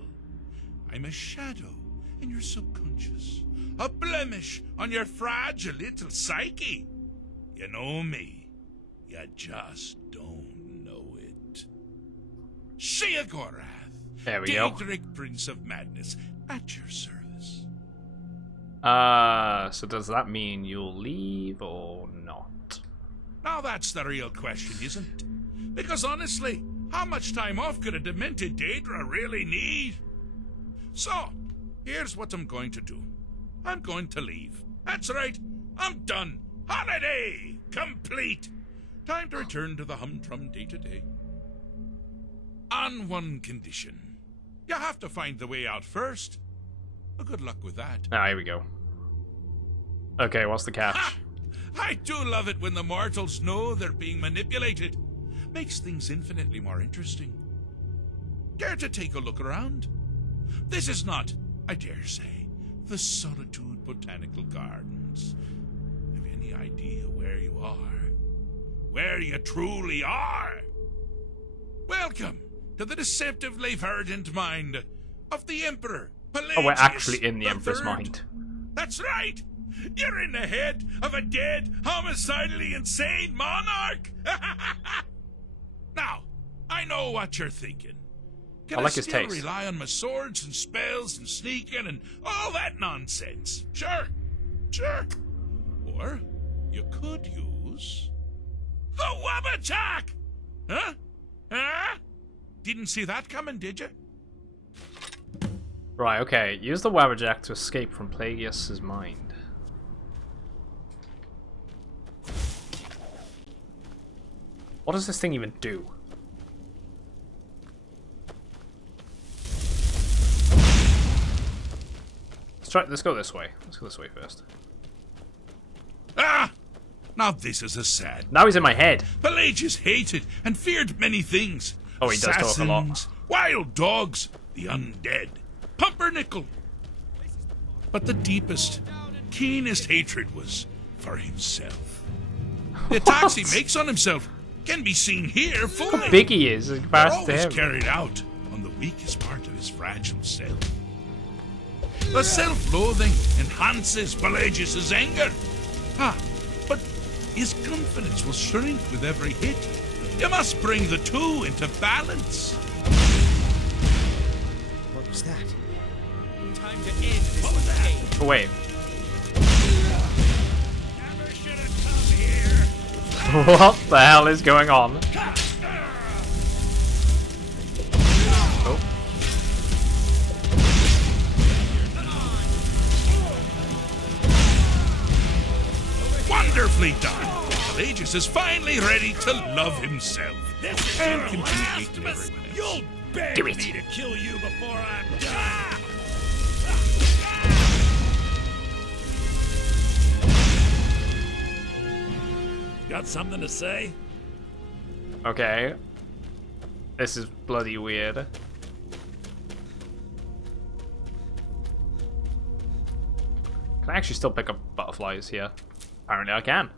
I'm a shadow in your subconscious, a blemish on your fragile little psyche. You know me, you just don't know it. Sheogorath, There we go. Daedric Prince of Madness, at your service. So does that mean you'll leave or not? Now that's the real question, isn't it? Because honestly, how much time off could a demented Daedra really need? So, here's what I'm going to do. I'm going to leave. That's right, I'm done. Holiday complete. Time to return to the humdrum day-to-day. On one condition. You have to find the way out first. Well, good luck with that. Ah, here we go. Okay, what's the catch? I do love it when the mortals know they're being manipulated. Makes things infinitely more interesting. Dare to take a look around? This is not, I dare say, the Solitude Botanical Gardens. Have you any idea where you are? Where you truly are? Welcome to the deceptively verdant mind of the Emperor Pelagius Oh, we're actually in the Emperor's III. mind. That's right! You're in the head of a dead, homicidally insane monarch! Now, I know what you're thinking. Can I like his still taste. rely on my swords and spells and sneaking and all that nonsense? Sure. Or you could use the Wabbajack! Huh? Didn't see that coming, did you? Right, okay. Use the Wabbajack to escape from Plagueis' mind. What does this thing even do? Let's go this way. Let's go this way first. Ah! Now this is a sad... Now he's in my head. Pelagius hated and feared many things. Oh, he does talk a lot. Assassins, wild dogs, the undead, pumpernickel. But the deepest, keenest hatred was for himself. The attacks he makes on himself can be seen here fully. Look how big he is in They're comparison to always him. carried out on the weakest part of his fragile self. The self-loathing enhances Pelagius' anger. But his confidence will shrink with every hit. You must bring the two into balance. What was that? Time to end this. What was that? Oh, wait. Never should have come here. What the hell is going on? Oh. Wonderfully done. Pelagius is finally ready to love himself. And completely to everyone else. You'll beg Do it. me to kill you before I'm done. Got something to say? Okay. This is bloody weird. Can I actually still pick up butterflies here? Apparently I can.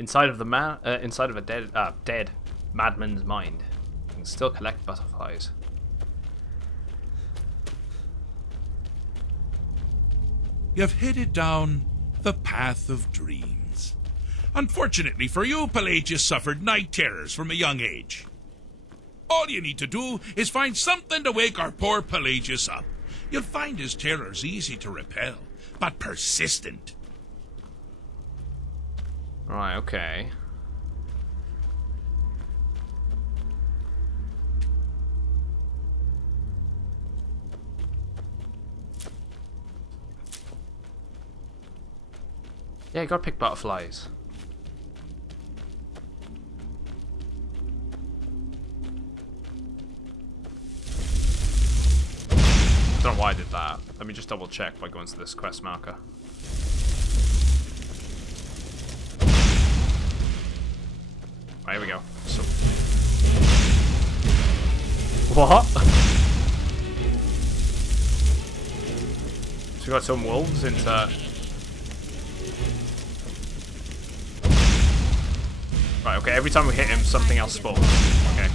Inside of a dead madman's mind, you can still collect butterflies. You've headed down the path of dreams. Unfortunately for you, Pelagius suffered night terrors from a young age. All you need to do is find something to wake our poor Pelagius up. You'll find his terrors easy to repel, but persistent. Right, okay. Yeah, you gotta pick butterflies. Don't know why I did that. Let me just double check by going to this quest marker. Right, here we go. So, what? So we got some wolves into. Right, okay, every time we hit him, something else spawns. Okay.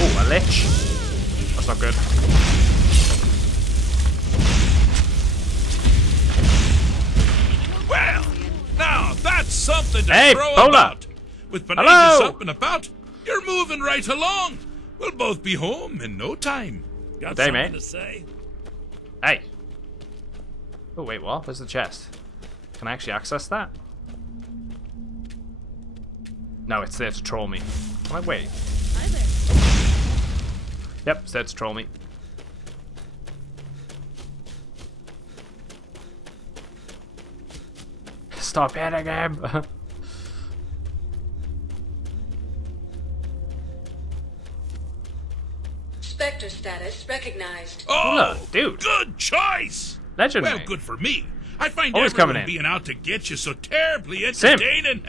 Oh, a lich. That's not good. Well, now that's something to Hey, throw Pola. about. With Pelagius Hello. up and about, you're moving right along. We'll both be home in no time. Got Day, something mate. to say? Hey. Oh, wait, what? Where's the chest? Can I actually access that? No, it's there to troll me. Can I wait? Hi there. Yep, it's there to troll me. Stop hitting him! Spectre status recognized. Oh, dude. Good choice. Legend, Well, mate. good for me. I find Always everyone coming in. being out to get you so terribly Sim. entertaining.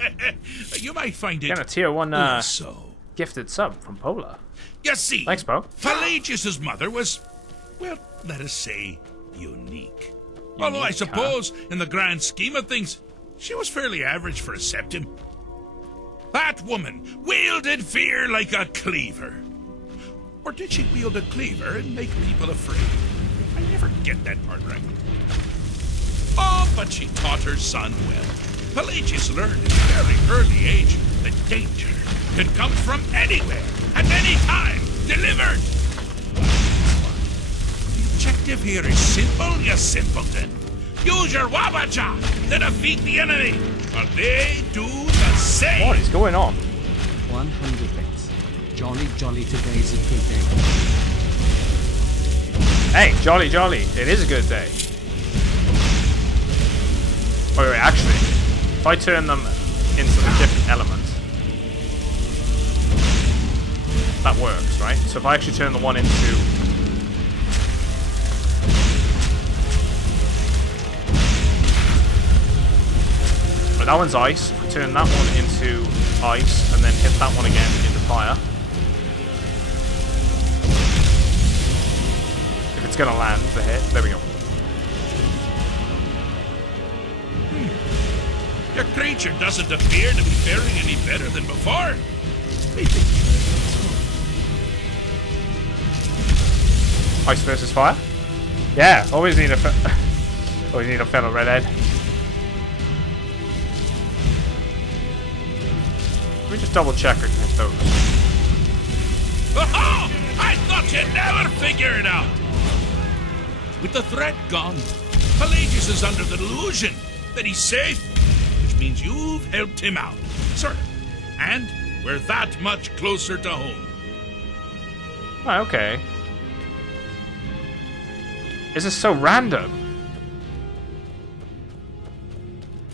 You might find it. Getting a tier 1 so. gifted sub from Pola. You see, Thanks, bro. Pelagius' mother was well, let us say, unique. Although I suppose, in the grand scheme of things, she was fairly average for a septim. That woman wielded fear like a cleaver. Or did she wield a cleaver and make people afraid? I never get that part right. Oh, but she taught her son well. Pelagius learned at a very early age that danger can come from anywhere, at any time, delivered. The objective here is simple, you simpleton. Use your Wabaja to defeat the enemy, while they do the same. What is going on? 100 bits. Jolly, today's a good day. Hey, jolly, it is a good day. Wait, actually, if I turn them into the different elements, that works, right? So if I actually turn the one into... Well, that one's ice. If I turn that one into ice, and then hit that one again into fire. If it's gonna land, the hit. There we go. Your creature doesn't appear to be faring any better than before. Ice versus fire? Yeah, always need a fellow redhead. Let me just double check I can hit those. Oh, I thought you'd never figure it out. With the threat gone, Pelagius is under the delusion that he's safe, which means you've helped him out, sir. And we're that much closer to home. Oh, okay. This is so random.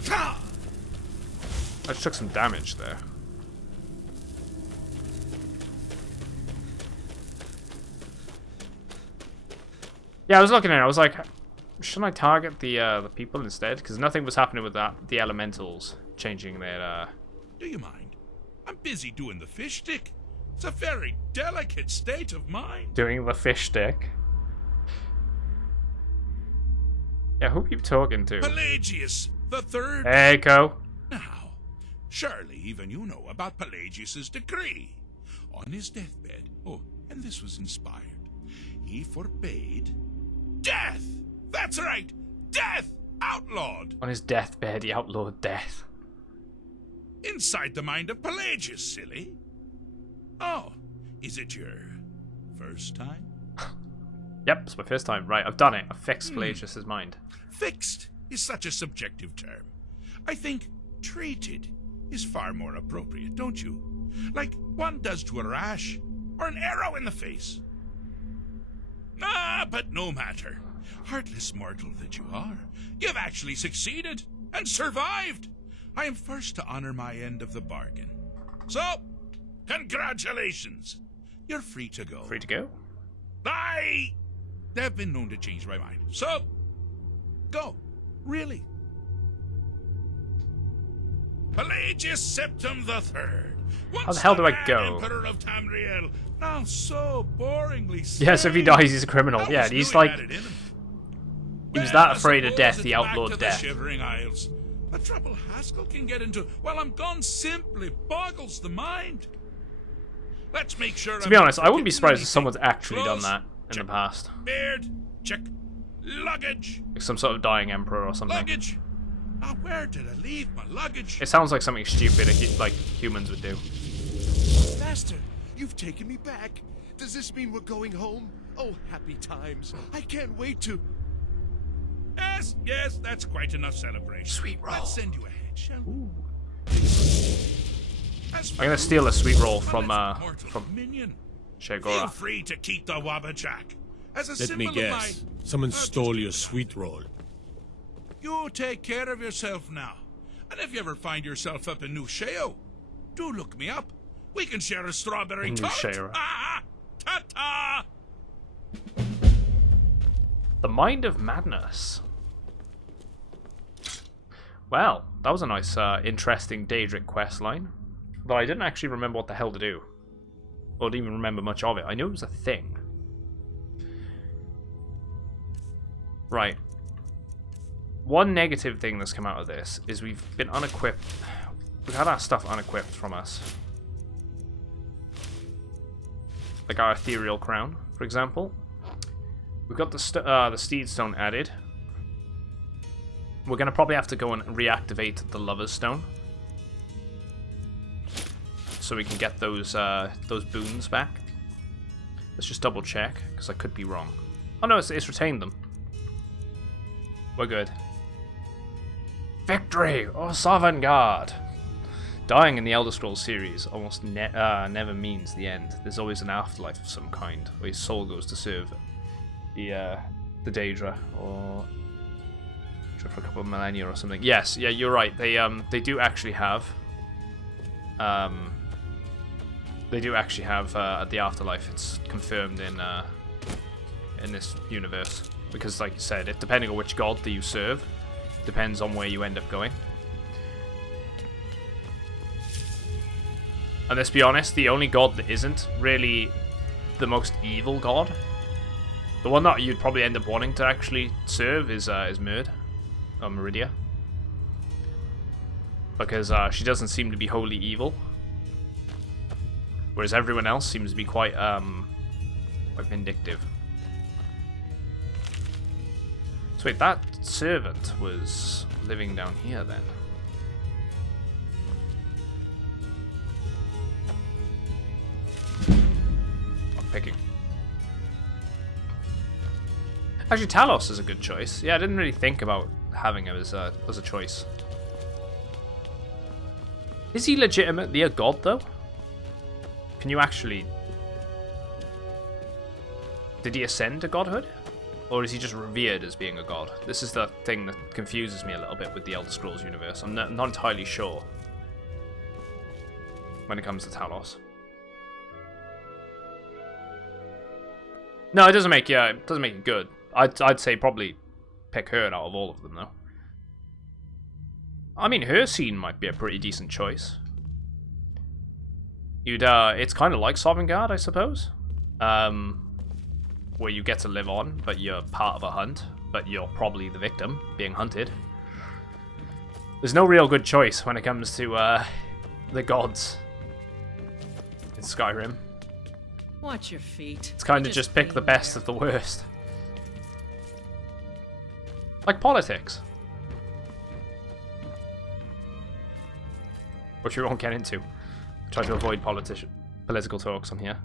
I just took some damage there. Yeah, I was looking at it. I was like, shouldn't I target the people instead? Because nothing was happening with the elementals changing their. Do you mind? I'm busy doing the fish stick. It's a very delicate state of mind. Doing the fish stick. Yeah, who are you talking to? Pelagius the Third. Hey, Co. Now, surely even you know about Pelagius's decree. On his deathbed, oh, and this was inspired, he forbade death. That's right, death outlawed. On his deathbed, he outlawed death. Inside the mind of Pelagius, silly. Oh, is it your first time? Yep, it's my first time. Right, I've done it. I've fixed Pelagius's mind. Fixed is such a subjective term. I think treated is far more appropriate, don't you? Like one does to a rash or an arrow in the face. Ah, but no matter. Heartless mortal that you are, you've actually succeeded and survived. I am first to honor my end of the bargain. So, congratulations. You're free to go. Free to go? They've been known to change my mind. So, go. Really. Pelagius Septim the Third. How the hell do I go? Emperor of Tamriel. Now so boringly Yeah, so if he dies, he's a criminal. Yeah, he's like... He was that afraid of death, he outlawed death. Shivering Isles. The trouble Haskell can get into while I'm gone simply boggles the mind. Let's make sure. To be honest, I wouldn't be surprised if someone's actually done that in the past. Beard, check. Luggage. Like some sort of dying emperor or something. Luggage. Now where did I leave my luggage? It sounds like something stupid like humans would do. Master, you've taken me back. Does this mean we're going home? Oh, happy times. I can't wait to... Yes, that's quite enough celebration. Sweet roll. Let's send you ahead, shall we? I'm gonna steal a sweet roll from Feel Shagora. free to keep the Wabajak. As a Let symbol me of guess. my... Someone stole your sweet roll. You take care of yourself now. And if you ever find yourself up in New Sheo, do look me up. We can share a strawberry New tart. Sheo. Ta-ta! The Mind of Madness. Well, that was a nice, interesting Daedric quest line. Though I didn't actually remember what the hell to do. Or didn't even remember much of it. I knew it was a thing. Right. One negative thing that's come out of this is we've been unequipped. We've had our stuff unequipped from us. Like our ethereal crown, for example. We've got the steed stone added. We're going to probably have to go and reactivate the lover's stone. So we can get those boons back. Let's just double check, because I could be wrong. Oh no, it's retained them. We're good. Victory! Oh, Sovngarde! Dying in the Elder Scrolls series almost never means the end. There's always an afterlife of some kind, where your soul goes to serve the Daedra, or for a couple of millennia or something. Yes, yeah, you're right. They do actually have the afterlife. It's confirmed in this universe, because, like you said, depending on which god that you serve, depends on where you end up going. And let's be honest, the only god that isn't really the most evil god, the one that you'd probably end up wanting to actually serve, is Myrd, or Meridia, because she doesn't seem to be wholly evil, whereas everyone else seems to be quite vindictive. So wait, that servant was living down here then. I'm picking. Actually, Talos is a good choice. Yeah, I didn't really think about having him as a choice. Is he legitimately a god, though? Can you actually... Did he ascend to godhood? Or is he just revered as being a god? This is the thing that confuses me a little bit with the Elder Scrolls universe. I'm not entirely sure when it comes to Talos. No, it doesn't make it good. I'd say probably pick her out of all of them, though. I mean, her scene might be a pretty decent choice. It's kind of like Sovngarde, I suppose. Where you get to live on, but you're part of a hunt, but you're probably the victim being hunted. There's no real good choice when it comes to the gods in Skyrim. Watch your feet. It's kind of just pick the best of the worst. Like politics. Which we won't get into. Try to avoid political talks on here.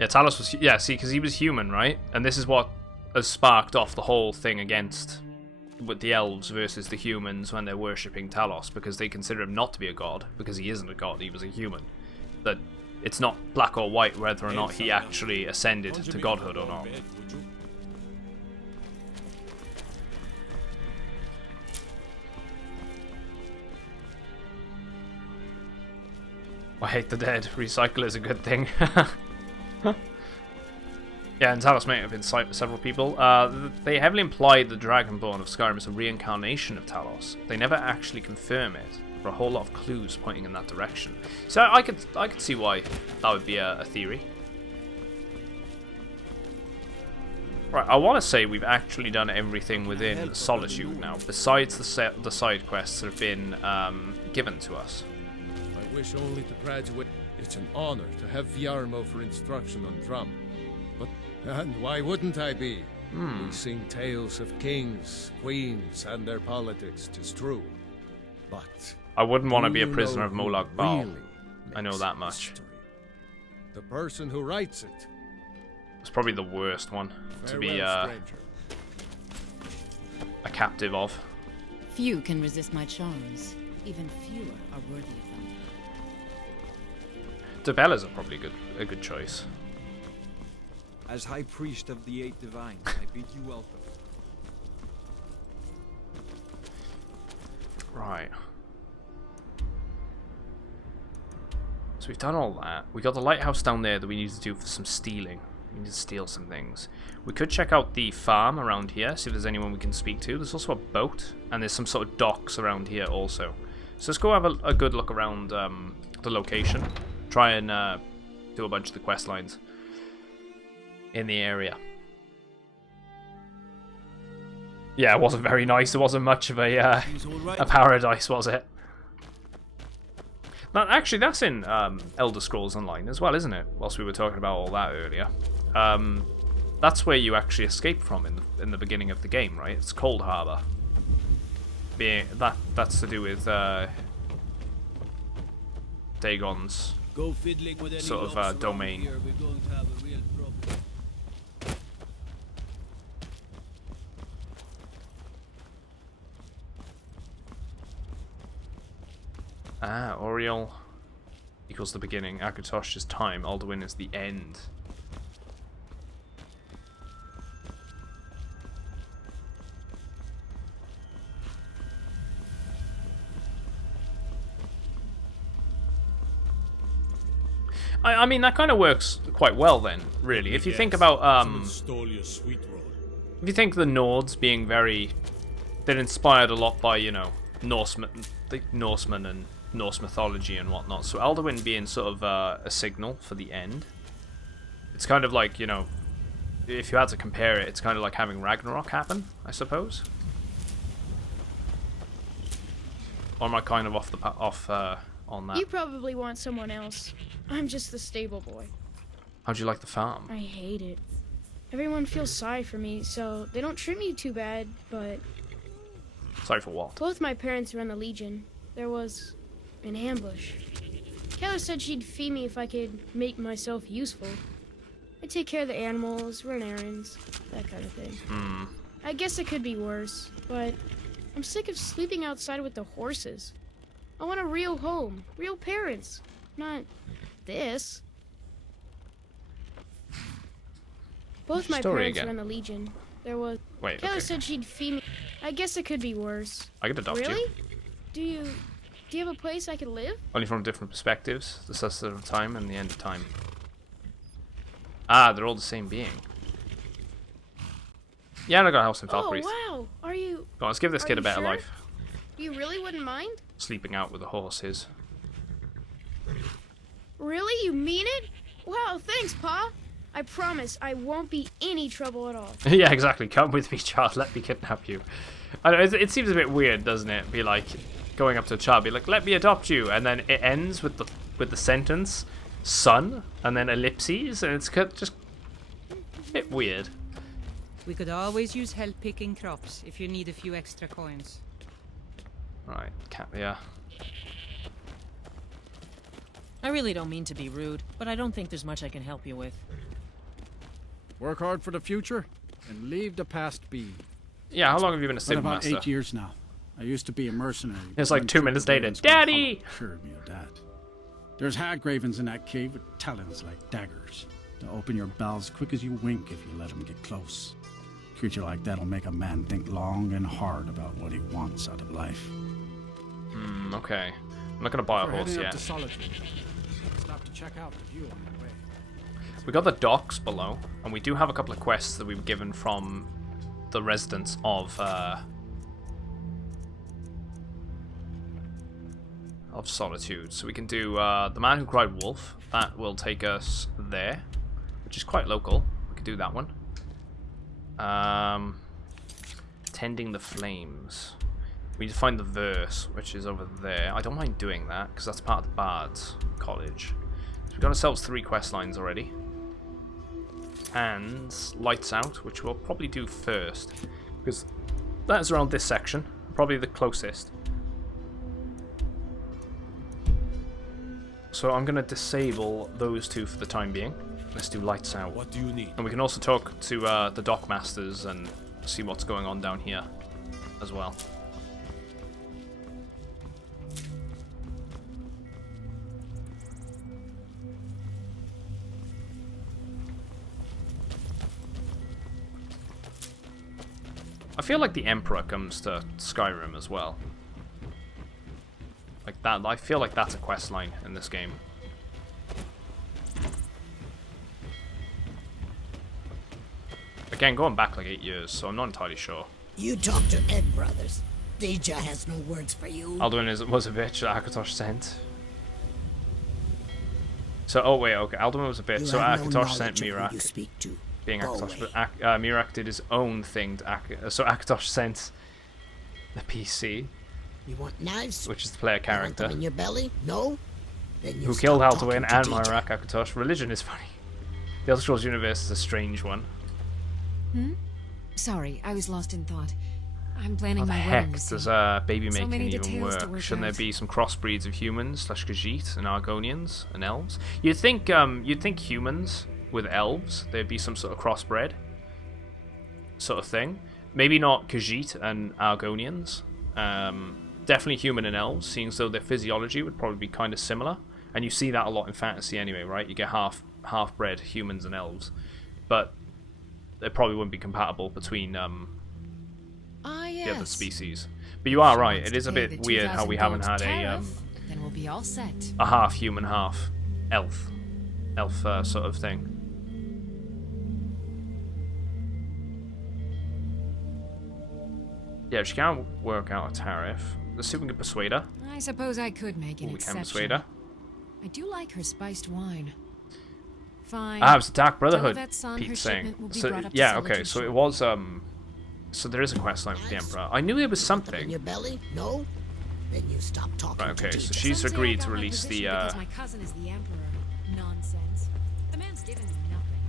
Yeah, Talos was... Yeah, see, because he was human, right? And this is what has sparked off the whole thing against... with the elves versus the humans when they're worshipping Talos, because they consider him not to be a god, because he isn't a god, he was a human. That it's not black or white whether or not he actually ascended to godhood or not. I hate the dead. Recycle is a good thing. Yeah, and Talos may have been several people. They heavily implied the Dragonborn of Skyrim is a reincarnation of Talos. They never actually confirm it. There are a whole lot of clues pointing in that direction. So I could see why that would be a theory. Right, I want to say we've actually done everything within Solitude now, besides the side quests that have been given to us. I wish only to graduate. It's an honor to have Viarmo for instruction on drum. And why wouldn't I be? We sing tales of kings, queens, and their politics, 'tis true. But I wouldn't want to be a prisoner of Molag Bal. Really I know that much. The person who writes it. It's probably the worst one to be Farewell, a captive of. Few can resist my charms. Even fewer are worthy of them. Debella's are probably a good choice. As High Priest of the Eight Divines, I bid you welcome. Right. So we've done all that. We got the lighthouse down there that we need to do for some stealing. We need to steal some things. We could check out the farm around here, see if there's anyone we can speak to. There's also a boat, and there's some sort of docks around here also. So let's go have a good look around the location. Try and do a bunch of the quest lines in the area. Yeah, it wasn't very nice. It wasn't much of a paradise, was it? Now, actually, that's in Elder Scrolls Online as well, isn't it? Whilst we were talking about all that earlier. That's where you actually escape from in the beginning of the game, right? It's Cold Harbor. That's to do with Dagon's sort of domain. Oriel equals the beginning. Akatosh is time. Alduin is the end. I mean, that kind of works quite well then, really. If you think about, if you think the Nords being very, they're inspired a lot by, you know, Norsemen and Norse mythology and whatnot. So Alduin being sort of a signal for the end. It's kind of like, you know, if you had to compare it, it's kind of like having Ragnarok happen, I suppose. Or am I kind of off on that? You probably want someone else. I'm just the stable boy. How'd you like the farm? I hate it. Everyone feels sorry for me, so they don't treat me too bad, but... Sorry for what? Both my parents run the Legion. There was an ambush. Keller said she'd fee me if I could make myself useful. I take care of the animals, run errands, that kind of thing. I guess it could be worse, but I'm sick of sleeping outside with the horses. I want a real home, real parents, not this. Both my parents run the Legion. There was... Wait, Keller said she'd fee me. I guess it could be worse. I could adopt you. Really? Do you have a place I could live? Only from different perspectives. The success of time and the end of time. Ah, they're all the same being. Yeah, I got a house in Falkreath. Oh, wow. Are you... Go on, let's give this kid a better life. You really wouldn't mind? Sleeping out with the horses. Really? You mean it? Wow, thanks, Pa. I promise I won't be any trouble at all. Yeah, exactly. Come with me, child. Let me kidnap you. I know, it seems a bit weird, doesn't it? Be like going up to a child, be like, "Let me adopt you," and then it ends with the sentence, "son," and then ellipses, and it's just a bit weird. We could always use help picking crops if you need a few extra coins. Right, yeah. I really don't mean to be rude, but I don't think there's much I can help you with. Work hard for the future and leave the past be. Yeah, how long have you been a stable about master? 8 years now. I used to be a mercenary. It's like 2 minutes later. Daddy! Assured me of that. There's hag ravens in that cave with talons like daggers. They'll open your bowels quick as you wink if you let them get close. A creature like that'll make a man think long and hard about what he wants out of life. Okay. I'm not gonna buy a horse Heading up yet. to Solitude. Stop to check out the view on the way. We got the docks below, and we do have a couple of quests that we were given from the residents of Solitude. So we can do the Man Who Cried Wolf. That will take us there, which is quite local. We could do that one. Tending the Flames. We need to find the verse, which is over there. I don't mind doing that, because that's part of the Bard's College. So we've got ourselves 3 quest lines already. And Lights Out, which we'll probably do first, because that's around this section, probably the closest. So I'm going to disable those 2 for the time being. Let's do Lights Out. What do you need? And we can also talk to the Dockmasters and see what's going on down here as well. I feel like the Emperor comes to Skyrim as well. Like that, I feel like that's a quest line in this game. Again, going back like 8 years, so I'm not entirely sure. You talk to Ed Brothers. Deja has no words for you. Alduin was a bitch that Akatosh sent. So, oh wait, okay, Alderman was a bit. You So have no Akatosh sent knowledge of who Mirak. you speak to. Being Go Akatosh, away. but Mirak did his own thing to so Akatosh sent the PC, You want knives? which is the player You want character, them in your belly? No? Then you who stop killed talking Alduin to and Deja. Mirak Akatosh. Religion is funny. The Elder Scrolls universe is a strange one. Sorry, I was lost in thought. I'm planning How the my heck wedding. does baby So making many even details to work? work Shouldn't there out. be some crossbreeds of humans / Khajiit and Argonians and elves? You'd think humans with elves, there'd be some sort of crossbred sort of thing. Maybe not Khajiit and Argonians. Definitely human and elves, seeing as though their physiology would probably be kind of similar. And you see that a lot in fantasy anyway, right? You get half-bred humans and elves, but they probably wouldn't be compatible between the other species. But you are right, it is a bit weird how we haven't had Then we'll be all set. a half human, half elf sort of thing. Yeah, she can't work out a tariff. Let's see if we can persuade her. I suppose I could make an We can exception. persuade her. I do like her spiced wine. Fine. Ah, it was the Dark Tell Brotherhood, that son her Pete's saying. shipment will be So, brought up to yeah, okay, Solitude so it shortly. was, so there is a quest line for the Emperor. I knew there was In something. your belly? No? Then you stop talking Right, to okay, so Deja. she's Some say I agreed got to my release position the, because my cousin is the emperor. Nonsense. The man's given me nothing.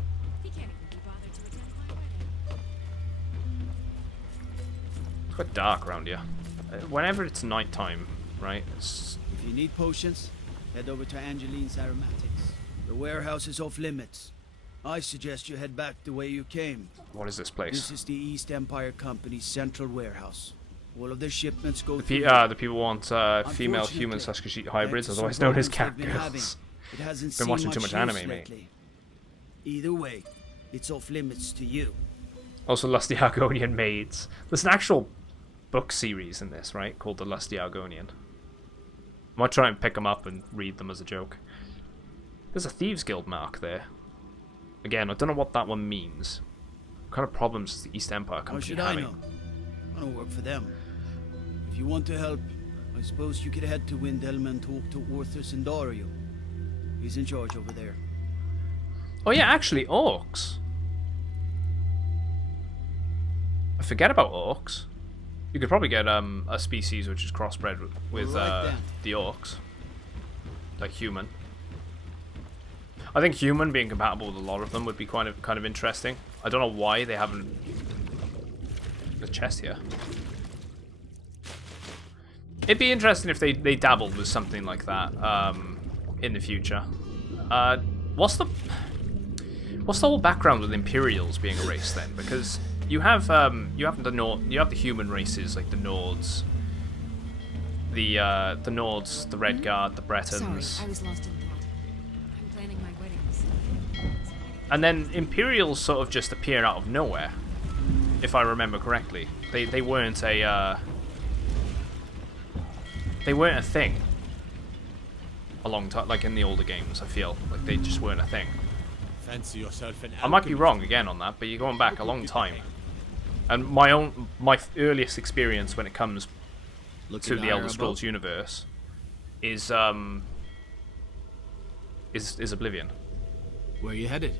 He can't even be bothered to attend my wedding. It's quite dark around here. Whenever it's nighttime, right? If you need potions, head over to Angeline's Aromatics. The warehouse is off limits. I suggest you head back the way you came. What is this place? This is the East Empire Company's central warehouse. All of their shipments go The through. people want female human / Khajiit hybrids, thanks to otherwise some known as problems they've been catgirls. having, it hasn't Been seen watching too much anime, use mate. lately. Either way, it's off limits to you. Also, Lusty Argonian Maids. There's an actual book series in this, right? Called The Lusty Argonian. I might try and pick them up and read them as a joke. There's a Thieves Guild mark there. Again, I don't know what that one means. What kind of problems is the East Empire How Company should I having? know? I don't work for them. If you want to help, I suppose you could head to Windelma and talk to Orthus and Dario. He's in charge over there. Oh yeah, actually, orcs. I forget about orcs. You could probably get a species which is crossbred with Right then. the orcs, like human. I think human being compatible with a lot of them would be kind of interesting. I don't know why they haven't. The chest here. It'd be interesting if they dabbled with something like that in the future. What's the whole background with Imperials being a race then? Because you have the human races like the Nords, the Nords, the Redguard, the Bretons. Sorry, I was lost in thought. I'm planning my wedding. And then Imperials sort of just appear out of nowhere, if I remember correctly. They weren't a thing a long time, like in the older games. I feel like they just weren't a thing. Fancy yourself an I might be wrong again on that, but you're going back a long time. And my earliest experience when it comes to the Elder Scrolls universe is Oblivion. Where you headed?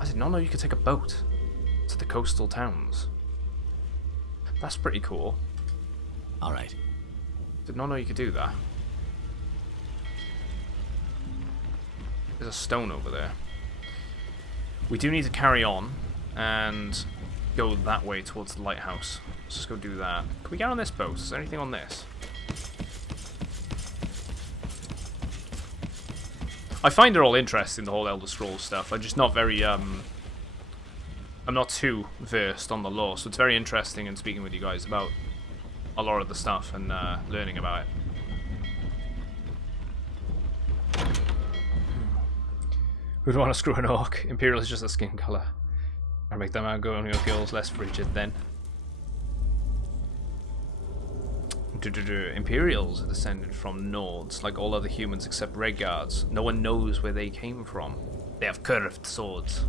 I did not know you could take a boat to the coastal towns. That's pretty cool. All right. Did not know you could do that. There's a stone over there. We do need to carry on and go that way towards the lighthouse. Let's just go do that. Can we get on this boat? Is there anything on this? I find it all interesting, the whole Elder Scrolls stuff. I'm just not very, I'm not too versed on the lore, so it's very interesting in speaking with you guys about a lot of the stuff and learning about it. Who'd want to screw an orc? Imperial is just a skin colour. Or make them Argonian girls less frigid then. Imperials are descended from Nords, like all other humans except Redguards. No one knows where they came from. They have curved swords.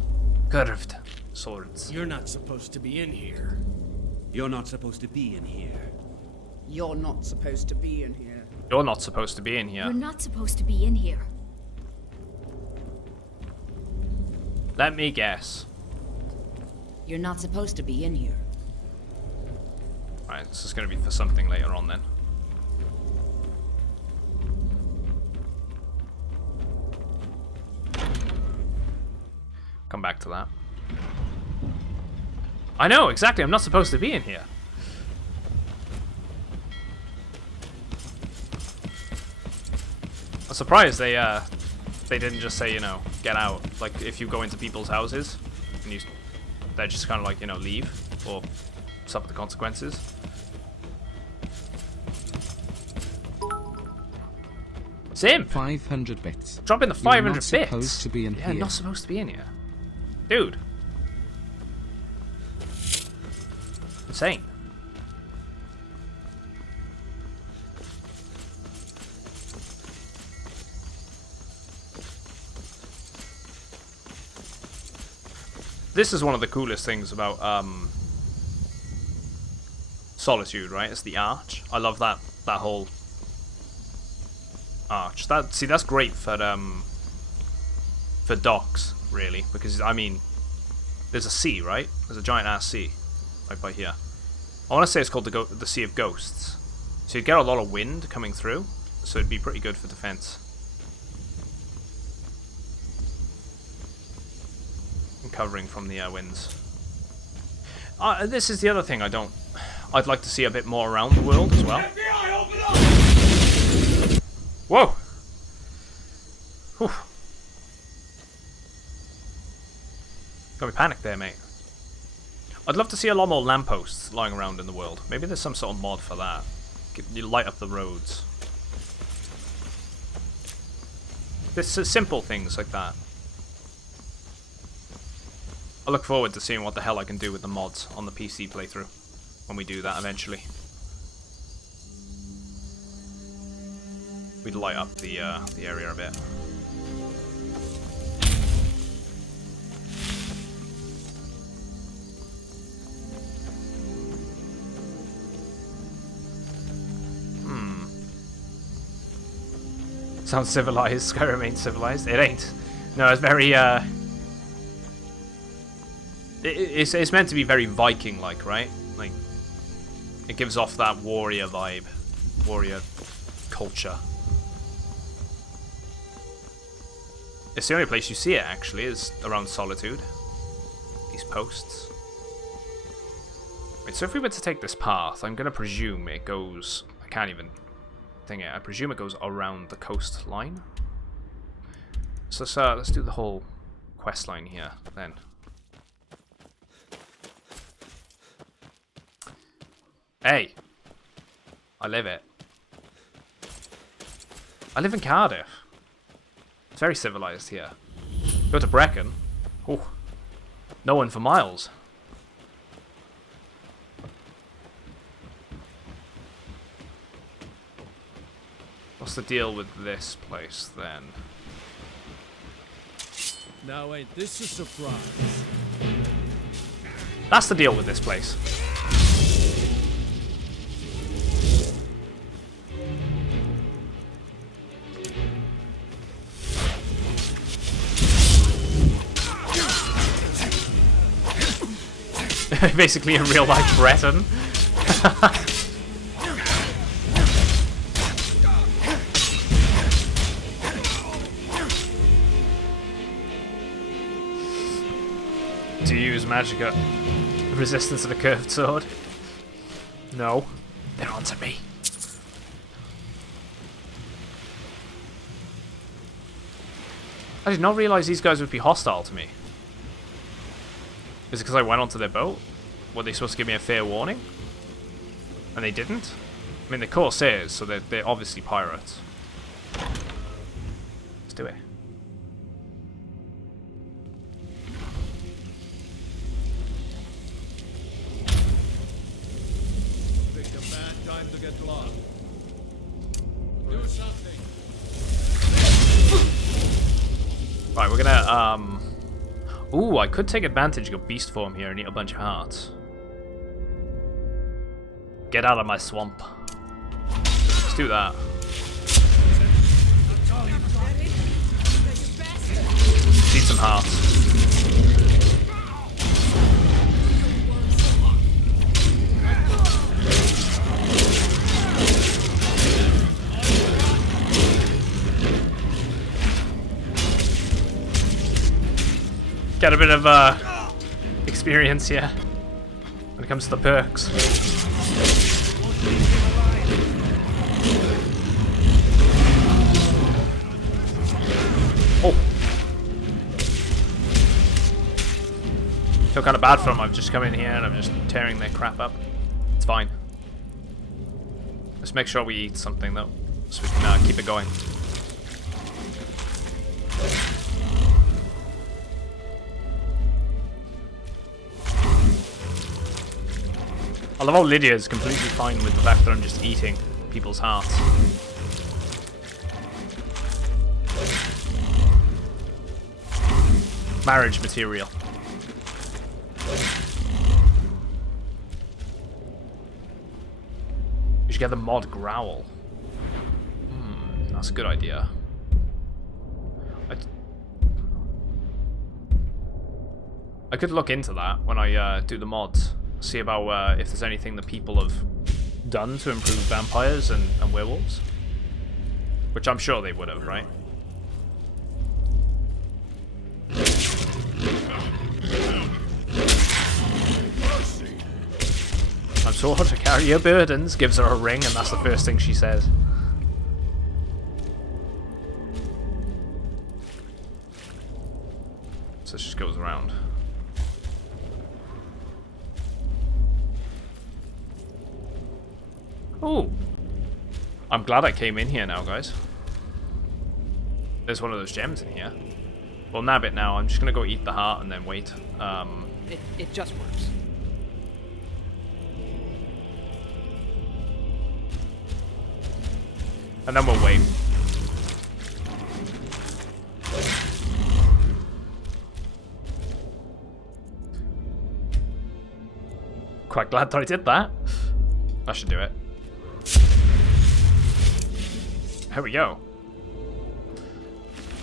Curved swords. You're not supposed to be in here. You're not supposed to be in here. You're not supposed to be in here. You're not supposed to be in here. You're not supposed to be in here. Let me guess. You're not supposed to be in here. Alright, this is going to be for something later on then. Come back to that. I know, exactly. I'm not supposed to be in here. I'm surprised they didn't just say, you know, get out. Like, if you go into people's houses, and they're just kind of like, you know, leave, or suffer the consequences. Simp! 500 bits. Drop in the 500 bits! You're not supposed to be in here. here. Not supposed to be in here. Dude. Insane. This is one of the coolest things about Solitude, right? It's the arch. I love that whole arch. That's great for docks, really, because I mean, there's a sea, right? There's a giant ass sea right by here. I want to say it's called the Sea of Ghosts. So you'd get a lot of wind coming through, so it'd be pretty good for defense. And covering from the winds. This is the other thing I'd like to see a bit more around the world as well. Whoa! Whew. Got me panicked there, mate. I'd love to see a lot more lampposts lying around in the world. Maybe there's some sort of mod for that. You light up the roads. There's simple things like that. I look forward to seeing what the hell I can do with the mods on the PC playthrough when we do that eventually. We'd light up the area a bit. Sounds civilized. Skyrim ain't civilized. It ain't. No, it's very it's meant to be very Viking-like, right? Like, it gives off that warrior vibe, warrior culture. It's the only place you see it, actually, is around Solitude. These posts. Wait, so if we were to take this path, I'm going to presume it goes... I can't even think it. I presume it goes around the coastline. So let's do the whole quest line here, then. Hey! I live it. I live in Cardiff. It's very civilized here. Go to Brecon. Oh, no one for miles. What's the deal with this place then? Now ain't this a surprise? That's the deal with this place. Basically a real life Breton. Do you use Magicka? Resistance to the curved sword? No. They're onto me. I did not realize these guys would be hostile to me. Is it because I went onto their boat? Were they supposed to give me a fair warning? And they didn't? I mean, they're Corsairs, so they're obviously pirates. Let's do it. Picked a bad time to get lost. Do something. Right, we're gonna, ooh, I could take advantage of beast form here and eat a bunch of hearts. Get out of my swamp. Let's do that. Let's eat some hearts. Get a bit of experience here when it comes to the perks. Oh, feel kind of bad for them. I've just come in here and I'm just tearing their crap up. It's fine. Let's make sure we eat something though, so we can keep it going. I love how Lydia is completely fine with the fact that I'm just eating people's hearts. Marriage material. You should get the mod growl. That's a good idea. I could look into that when I do the mods. See about if there's anything that people have done to improve vampires and werewolves. Which I'm sure they would have, right? I'm sure to carry your burdens, gives her a ring, and that's the first thing she says. So she just goes around. Oh, I'm glad I came in here now, guys. There's one of those gems in here. Well, nab it now. I'm just gonna go eat the heart and then wait. It just works. And then we'll wait. Quite glad that I did that. I should do it. Here we go.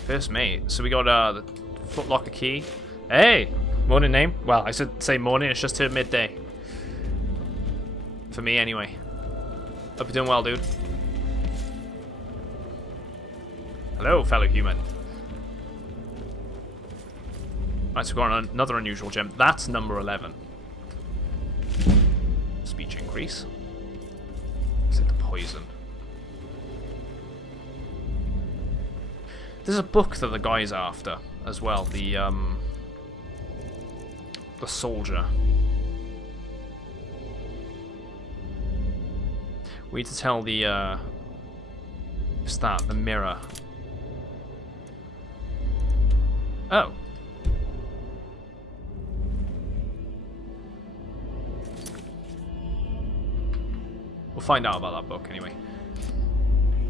First mate. So we got the footlocker key. Hey! Morning name. Well, I should say morning. It's just turned midday. For me, anyway. Hope you're doing well, dude. Hello, fellow human. Right, so we've got another unusual gem. That's number 11. Speech increase. Is it the poison? There's a book that the guy's after as well. The soldier. We need to tell the what's that? The mirror. Oh. We'll find out about that book anyway.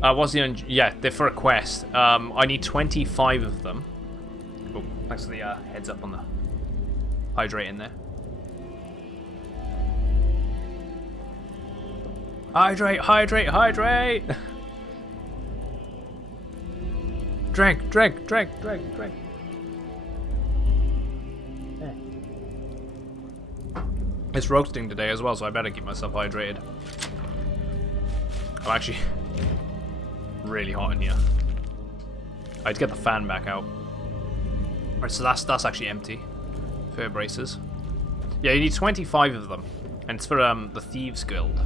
What's the yeah, they're for a quest. I need 25 of them. Oh, thanks for the heads up on the hydrate in there. Hydrate, hydrate, hydrate! Drink, drink, drink, drink, drink. Yeah. It's roasting today as well, so I better keep myself hydrated. I'm actually really hot in here. I had to get the fan back out. Alright, so that's actually empty. Fur braces. Yeah, you need 25 of them. And it's for the Thieves Guild.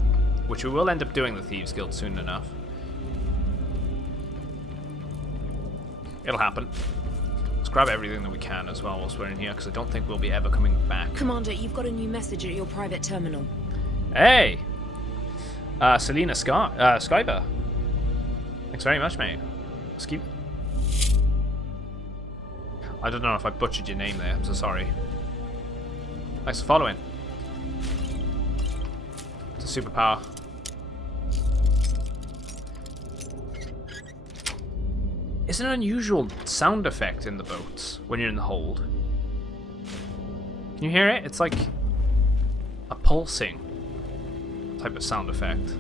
Which we will end up doing the Thieves Guild soon enough. It'll happen. Let's grab everything that we can as well whilst we're in here, because I don't think we'll be ever coming back. Commander, you've got a new message at your private terminal. Hey! Selena Skyber. Thanks very much, mate. Skip. I don't know if I butchered your name there, I'm so sorry. Thanks for following. It's a superpower. It's an unusual sound effect in the boats when you're in the hold. Can you hear it? It's like a pulsing type of sound effect.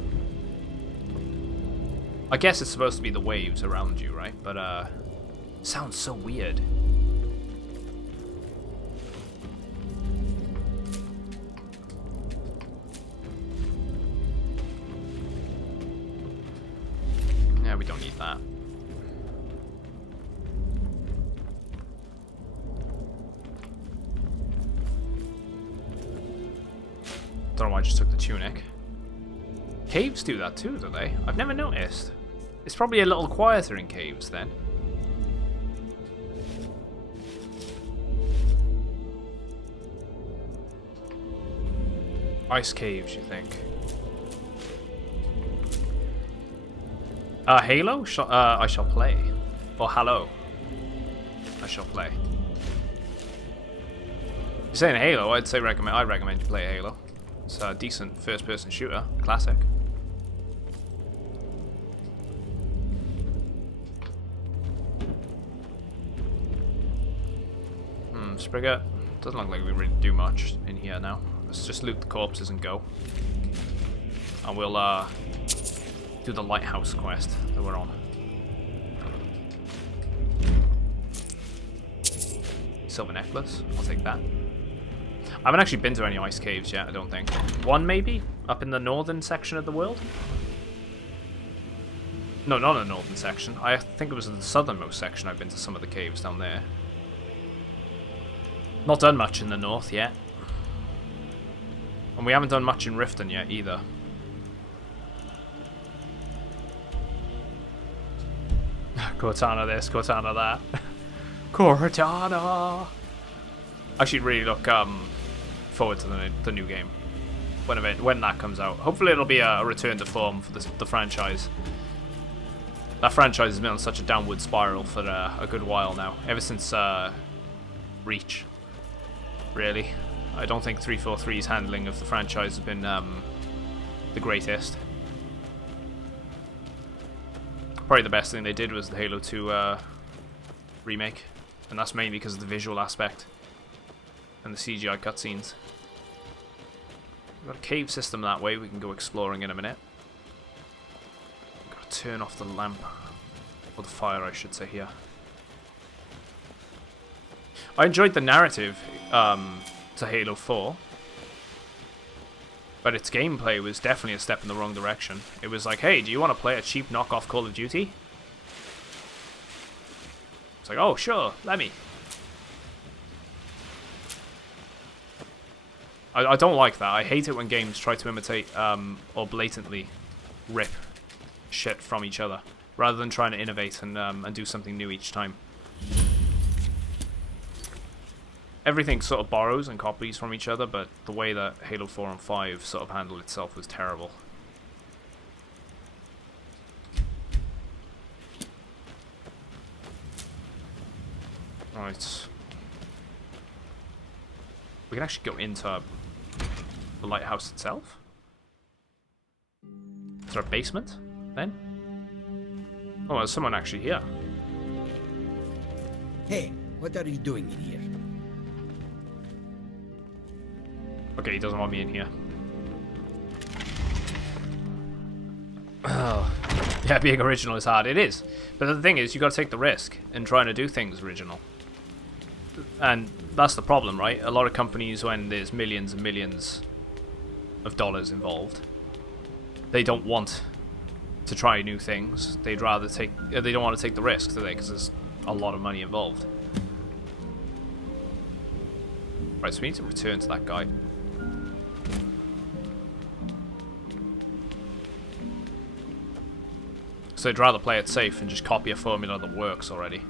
I guess it's supposed to be the waves around you, right? But it sounds so weird. Yeah, we don't need that. Don't know why I just took the tunic. Caves do that too, do they? I've never noticed. It's probably a little quieter in caves then. Ice caves, you think? Halo? I shall play. Or Halo. I shall play. You're saying Halo, I'd recommend you play Halo. It's a decent first-person shooter. Classic. Sprigget. Doesn't look like we really do much in here now. Let's just loot the corpses and go. And we'll do the lighthouse quest that we're on. Silver necklace. I'll take that. I haven't actually been to any ice caves yet, I don't think. One maybe? Up in the northern section of the world? No, not the northern section. I think it was in the southernmost section I've been to some of the caves down there. Not done much in the north yet. And we haven't done much in Riften yet either. Cortana this, Cortana that. Cortana! I should really look forward to the new game when that comes out. Hopefully it'll be a return to form for the franchise. That franchise has been on such a downward spiral for a good while now. Ever since Reach, really. I don't think 343's handling of the franchise has been the greatest. Probably the best thing they did was the Halo 2 remake, and that's mainly because of the visual aspect and the CGI cutscenes. We've got a cave system that way we can go exploring in a minute. Gotta turn off the lamp, or the fire I should say here. I enjoyed the narrative to Halo 4, but its gameplay was definitely a step in the wrong direction. It was like, hey, do you want to play a cheap knockoff Call of Duty? It's like, oh, sure, let me. I don't like that. I hate it when games try to imitate or blatantly rip shit from each other, rather than trying to innovate and do something new each time. Everything sort of borrows and copies from each other, but the way that Halo 4 and 5 sort of handled itself was terrible. Right. We can actually go into the lighthouse itself. Is there a basement, then? Oh, there's someone actually here. Hey, what are you doing in here? Okay, he doesn't want me in here. Oh. Yeah, being original is hard. It is. But the thing is, you got to take the risk in trying to do things original. And that's the problem, right? A lot of companies, when there's millions and millions of dollars involved, they don't want to try new things. They'd rather take... they don't want to take the risk, do they? Because there's a lot of money involved. Right, so we need to return to that guy. So I'd rather play it safe and just copy a formula that works already.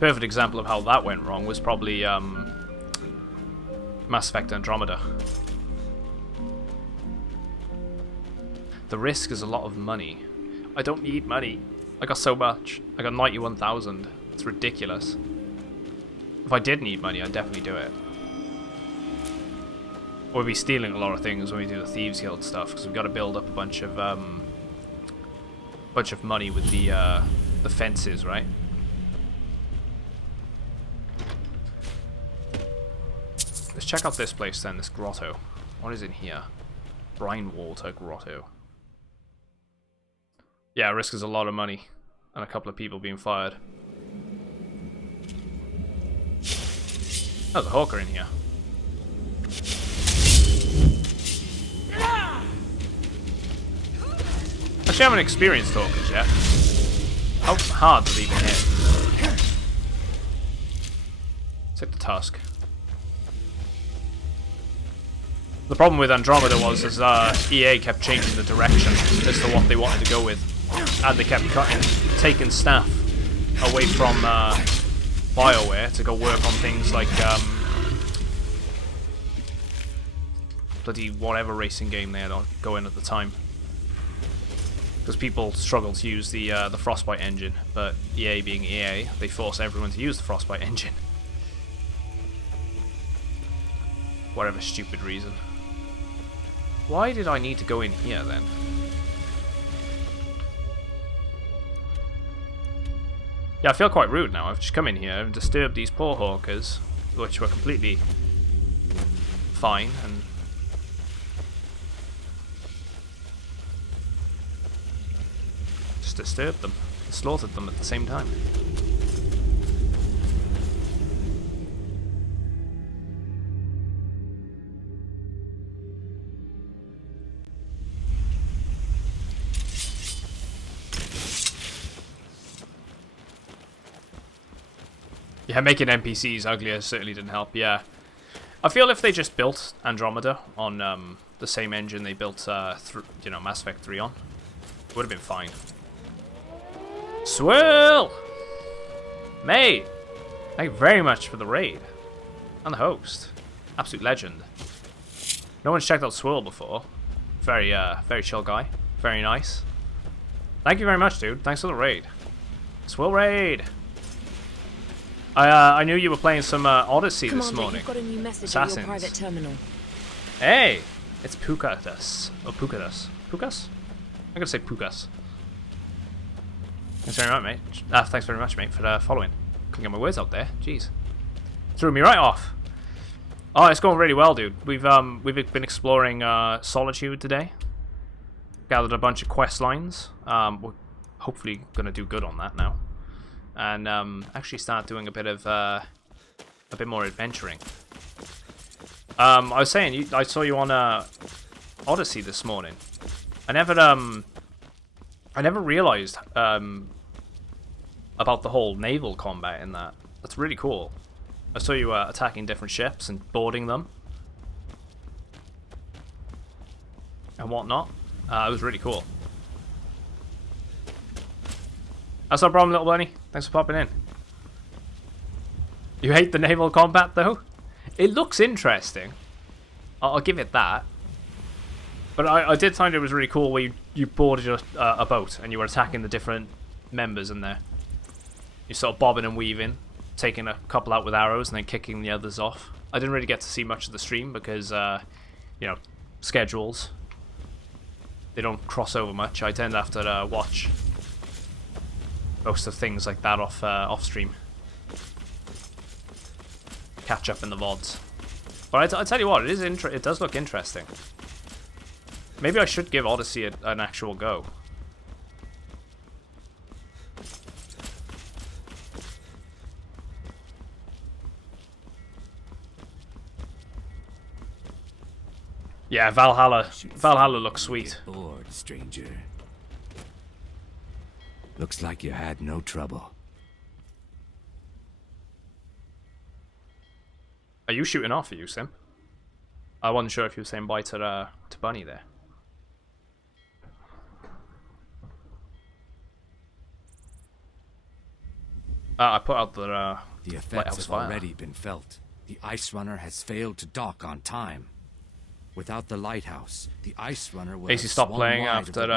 Perfect example of how that went wrong was probably Mass Effect Andromeda. The risk is a lot of money. I don't need money. I got so much. I got 91,000. It's ridiculous. If I did need money, I'd definitely do it. We'll be stealing a lot of things when we do the Thieves Guild stuff, because we've got to build up a bunch of money with the fences, right? Let's check out this place then, this grotto. What is in here? Brinewater Grotto. Yeah, risk is a lot of money, and a couple of people being fired. There's a hawker in here. Actually, I haven't experienced talkers yet. How hard to even hit? Take the tusk. The problem with Andromeda was EA kept changing the direction as to what they wanted to go with, and they kept taking staff away from BioWare to go work on things like bloody whatever racing game they had on going at the time. Because people struggle to use the Frostbite engine, but EA being EA, they force everyone to use the Frostbite engine. Whatever stupid reason. Why did I need to go in here then? Yeah, I feel quite rude now. I've just come in here and disturbed these poor hawkers, which were completely fine and just disturbed them, and slaughtered them at the same time. Yeah, making NPCs uglier certainly didn't help, yeah. I feel if they just built Andromeda on the same engine they built Mass Effect 3 on, it would have been fine. Swirl! Mate! Thank you very much for the raid. And the host. Absolute legend. No one's checked out Swirl before. Very chill guy. Very nice. Thank you very much, dude. Thanks for the raid. Swirl raid! I knew you were playing some Odyssey this morning. You've got a new message Assassins. in your private terminal. Hey! It's Pukadas. Oh, Pukadas. Pukas? I'm gonna say Pukas. Thanks very much, mate. Thanks very much, mate, for following. Couldn't get my words out there. Jeez. Threw me right off. Oh, it's going really well, dude. We've been exploring Solitude today. Gathered a bunch of quest lines. We're hopefully gonna do good on that now. And actually start doing a bit more adventuring. I was saying, I saw you on Odyssey this morning. I never realized about the whole naval combat in that. That's really cool. I saw you attacking different ships and boarding them and whatnot. It was really cool. That's no problem, little bunny. Thanks for popping in. You hate the naval combat, though? It looks interesting. I'll give it that. But I did find it was really cool where you boarded a boat and you were attacking the different members in there. You're sort of bobbing and weaving, taking a couple out with arrows and then kicking the others off. I didn't really get to see much of the stream because, schedules. They don't cross over much. I tend to have to watch most of things like that off stream. Catch up in the VODs. But I tell you what, it does look interesting. Maybe I should give Odyssey an actual go. Yeah, Valhalla looks sweet. Bored, stranger. Looks like you had no trouble. Are you shooting off, are you, Sim? I wasn't sure if you were saying bye to Bunny there. I put out the effects have already been felt. The Ice Runner has failed to dock on time. Without the lighthouse, the Ice Runner will Basically stopped playing after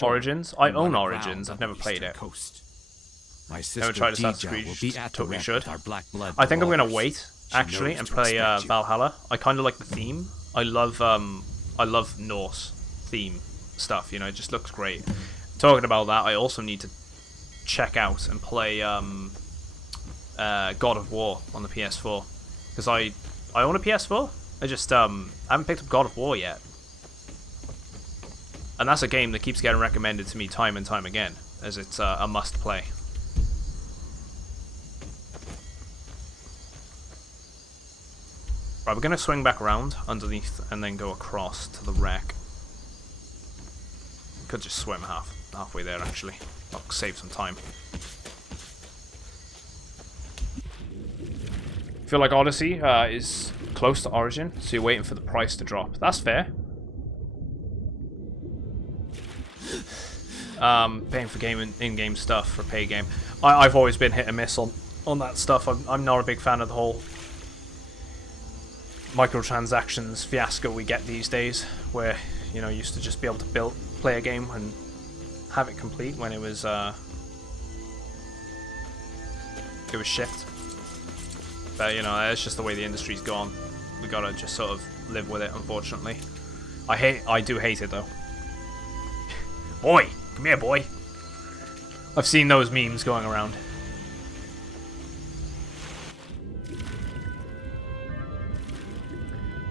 Origins. I own Origins. I've never played it. My sister Never tried Assassin's Dija Creed. will be at the Totally wreck should. with our black blood I think I'm gonna revolvers. wait She actually knows and to play expect you. Valhalla. I kind of like the theme. I love Norse theme stuff. You know, it just looks great. Talking about that, I also need to check out and play God of War on the PS4 because I own a PS4. I just haven't picked up God of War yet. And that's a game that keeps getting recommended to me time and time again, as it's a must-play. Right, we're going to swing back around underneath and then go across to the wreck. Could just swim half. halfway there, actually. I'll save some time. I feel like Odyssey is close to Origin, so you're waiting for the price to drop. That's fair. Paying for in-game stuff for pay game. I've always been hit and miss on that stuff. I'm not a big fan of the whole microtransactions fiasco we get these days, where you used to just be able to play a game and have it complete when it was shipped. But it's just the way the industry's gone. We gotta just sort of live with it, unfortunately. I do hate it though. Boy, come here, boy. I've seen those memes going around.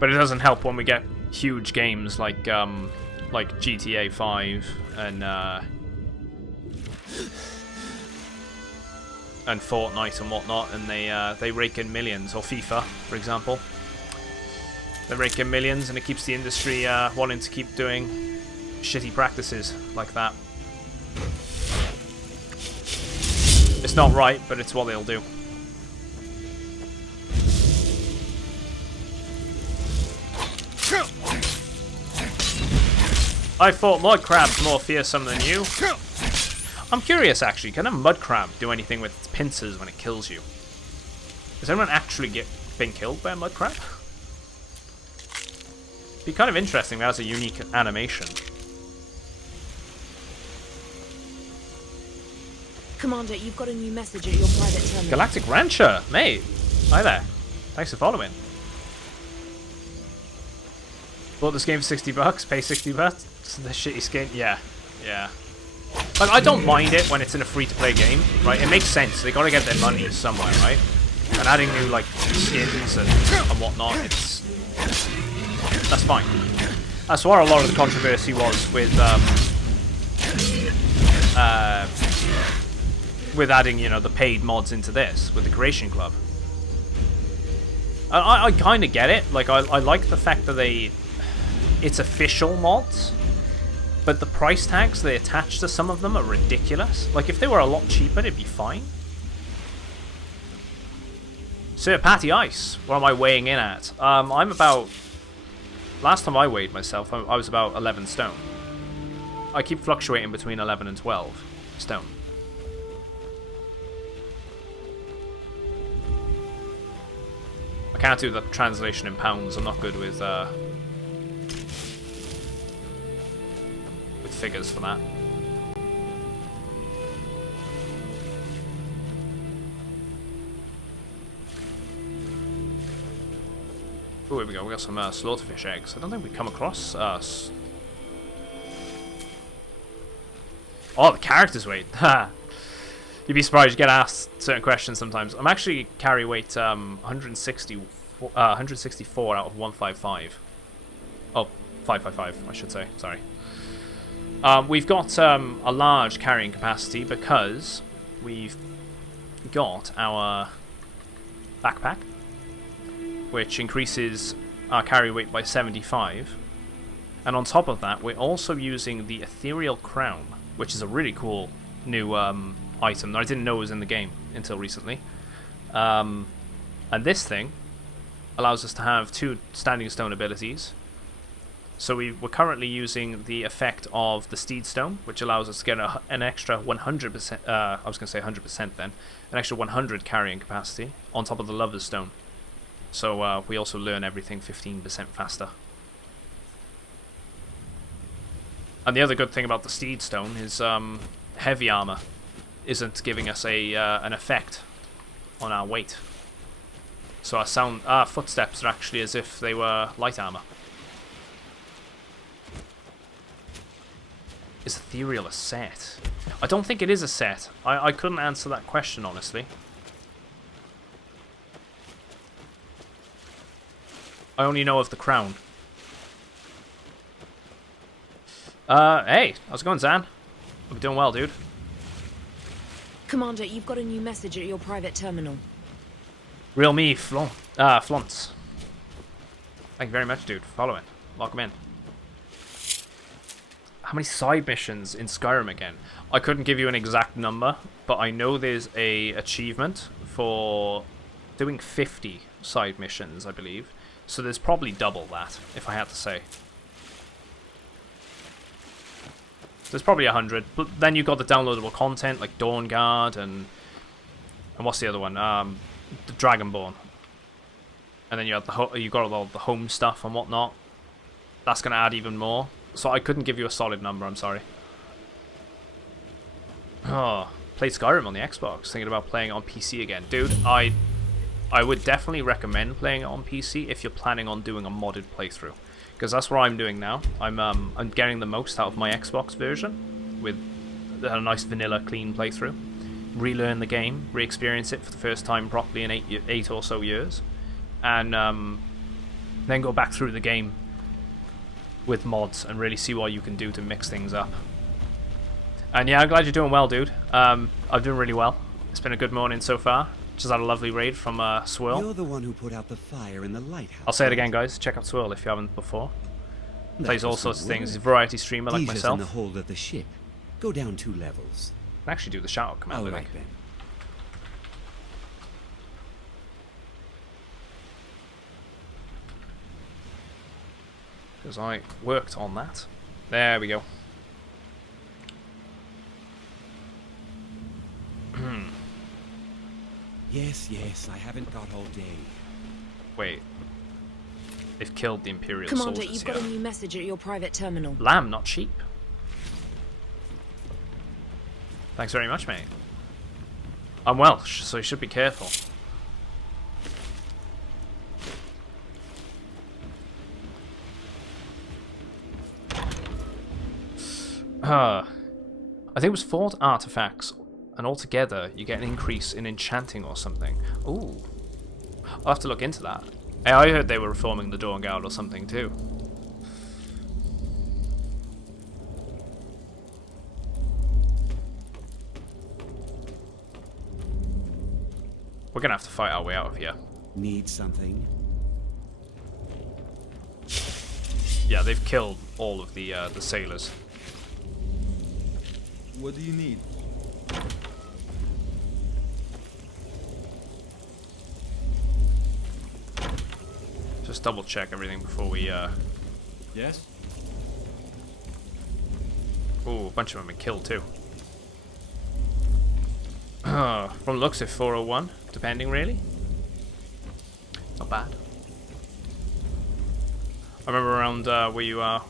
But it doesn't help when we get huge games like GTA 5 and Fortnite and whatnot, and they rake in millions, or FIFA, for example. They rake in millions, and it keeps the industry wanting to keep doing shitty practices like that. It's not right, but it's what they'll do. I thought mud crabs more fearsome than you. I'm curious, actually, can a mud crab do anything with its pincers when it kills you? Has anyone actually been killed by a mud crab? It'd be kind of interesting. That has a unique animation. Commander, you've got a new message at your private terminal. Galactic Rancher, mate. Hi there. Thanks for following. Bought this game for $60, pay $60. The shitty skin, yeah. Like, I don't mind it when it's in a free-to-play game, right? It makes sense. They gotta get their money somewhere, right? And adding new like skins and whatnot, that's fine. That's where a lot of the controversy was with adding, the paid mods into this with the Creation Club. I kind of get it. Like, I like the fact that it's official mods, but the price tags they attach to some of them are ridiculous. Like, if they were a lot cheaper, it'd be fine. Sir Patty Ice, what am I weighing in at? I'm about... Last time I weighed myself, I was about 11 stone. I keep fluctuating between 11 and 12 stone. I can't do the translation in pounds. I'm not good with figures for that. Oh, here we go. We got some slaughterfish eggs. I don't think we come across us. Oh, the character's weight. You'd be surprised you get asked certain questions sometimes. I'm actually carry weight 164 out of 155. Oh, 555, I should say. Sorry. We've got a large carrying capacity because we've got our backpack, which increases our carry weight by 75. And on top of that, we're also using the Ethereal Crown, which is a really cool new item that I didn't know was in the game until recently. And this thing allows us to have 2 Standing Stone abilities. So we're currently using the effect of the Steed Stone, which allows us to get an extra 100%, I was going to say 100% then, an extra 100 carrying capacity on top of the Lover's Stone. So we also learn everything 15% faster. And the other good thing about the Steed Stone is heavy armor isn't giving us an effect on our weight. So our footsteps are actually as if they were light armor. Is Ethereal a set? I don't think it is a set. I couldn't answer that question, honestly. I only know of the crown. Hey, how's it going, Zan? Hope you're doing well, dude. Commander, you've got a new message at your private terminal. Real me, Flauntz. Thank you very much, dude, for following. Welcome in. How many side missions in Skyrim again? I couldn't give you an exact number, but I know there's a achievement for doing 50 side missions, I believe. So there's probably double that, if I had to say. There's probably 100, but then you've got the downloadable content like Dawnguard and what's the other one? The Dragonborn. And then you have you got all the home stuff and whatnot. That's gonna add even more. So I couldn't give you a solid number. I'm sorry. Oh, played Skyrim on the Xbox. Thinking about playing it on PC again, dude. I would definitely recommend playing it on PC if you're planning on doing a modded playthrough. Because that's what I'm doing now. I'm getting the most out of my Xbox version with a nice vanilla clean playthrough. Relearn the game, re-experience it for the first time properly in 8 or so years, and then go back through the game with mods and really see what you can do to mix things up. And yeah, I'm glad you're doing well, dude. I'm doing really well. It's been a good morning so far. Just had a lovely raid from Swirl. You're the one who put out the fire in the lighthouse. I'll say it again, guys. Check out Swirl if you haven't before. Plays all sorts of things. He's a variety streamer like myself. In the hold of the ship. Go down 2 levels. I can actually do the shout-out command. All right, then. Because I worked on that. There we go. Yes, I haven't got all day. Wait. They've killed the Imperial Commander, soldiers you've got a new message at your private terminal. Lamb, not sheep. Thanks very much, mate. I'm Welsh, so you should be careful. I think it was 4 artifacts, and altogether you get an increase in enchanting or something. Ooh. I'll have to look into that. Hey, I heard they were reforming the Dawnguard or something too. We're gonna have to fight our way out of here. Need something? Yeah, they've killed all of the sailors. What do you need? Just double check everything before we Yes? Oh, a bunch of them have been killed too. From the looks of 401, depending really. Not bad. I remember around where you are,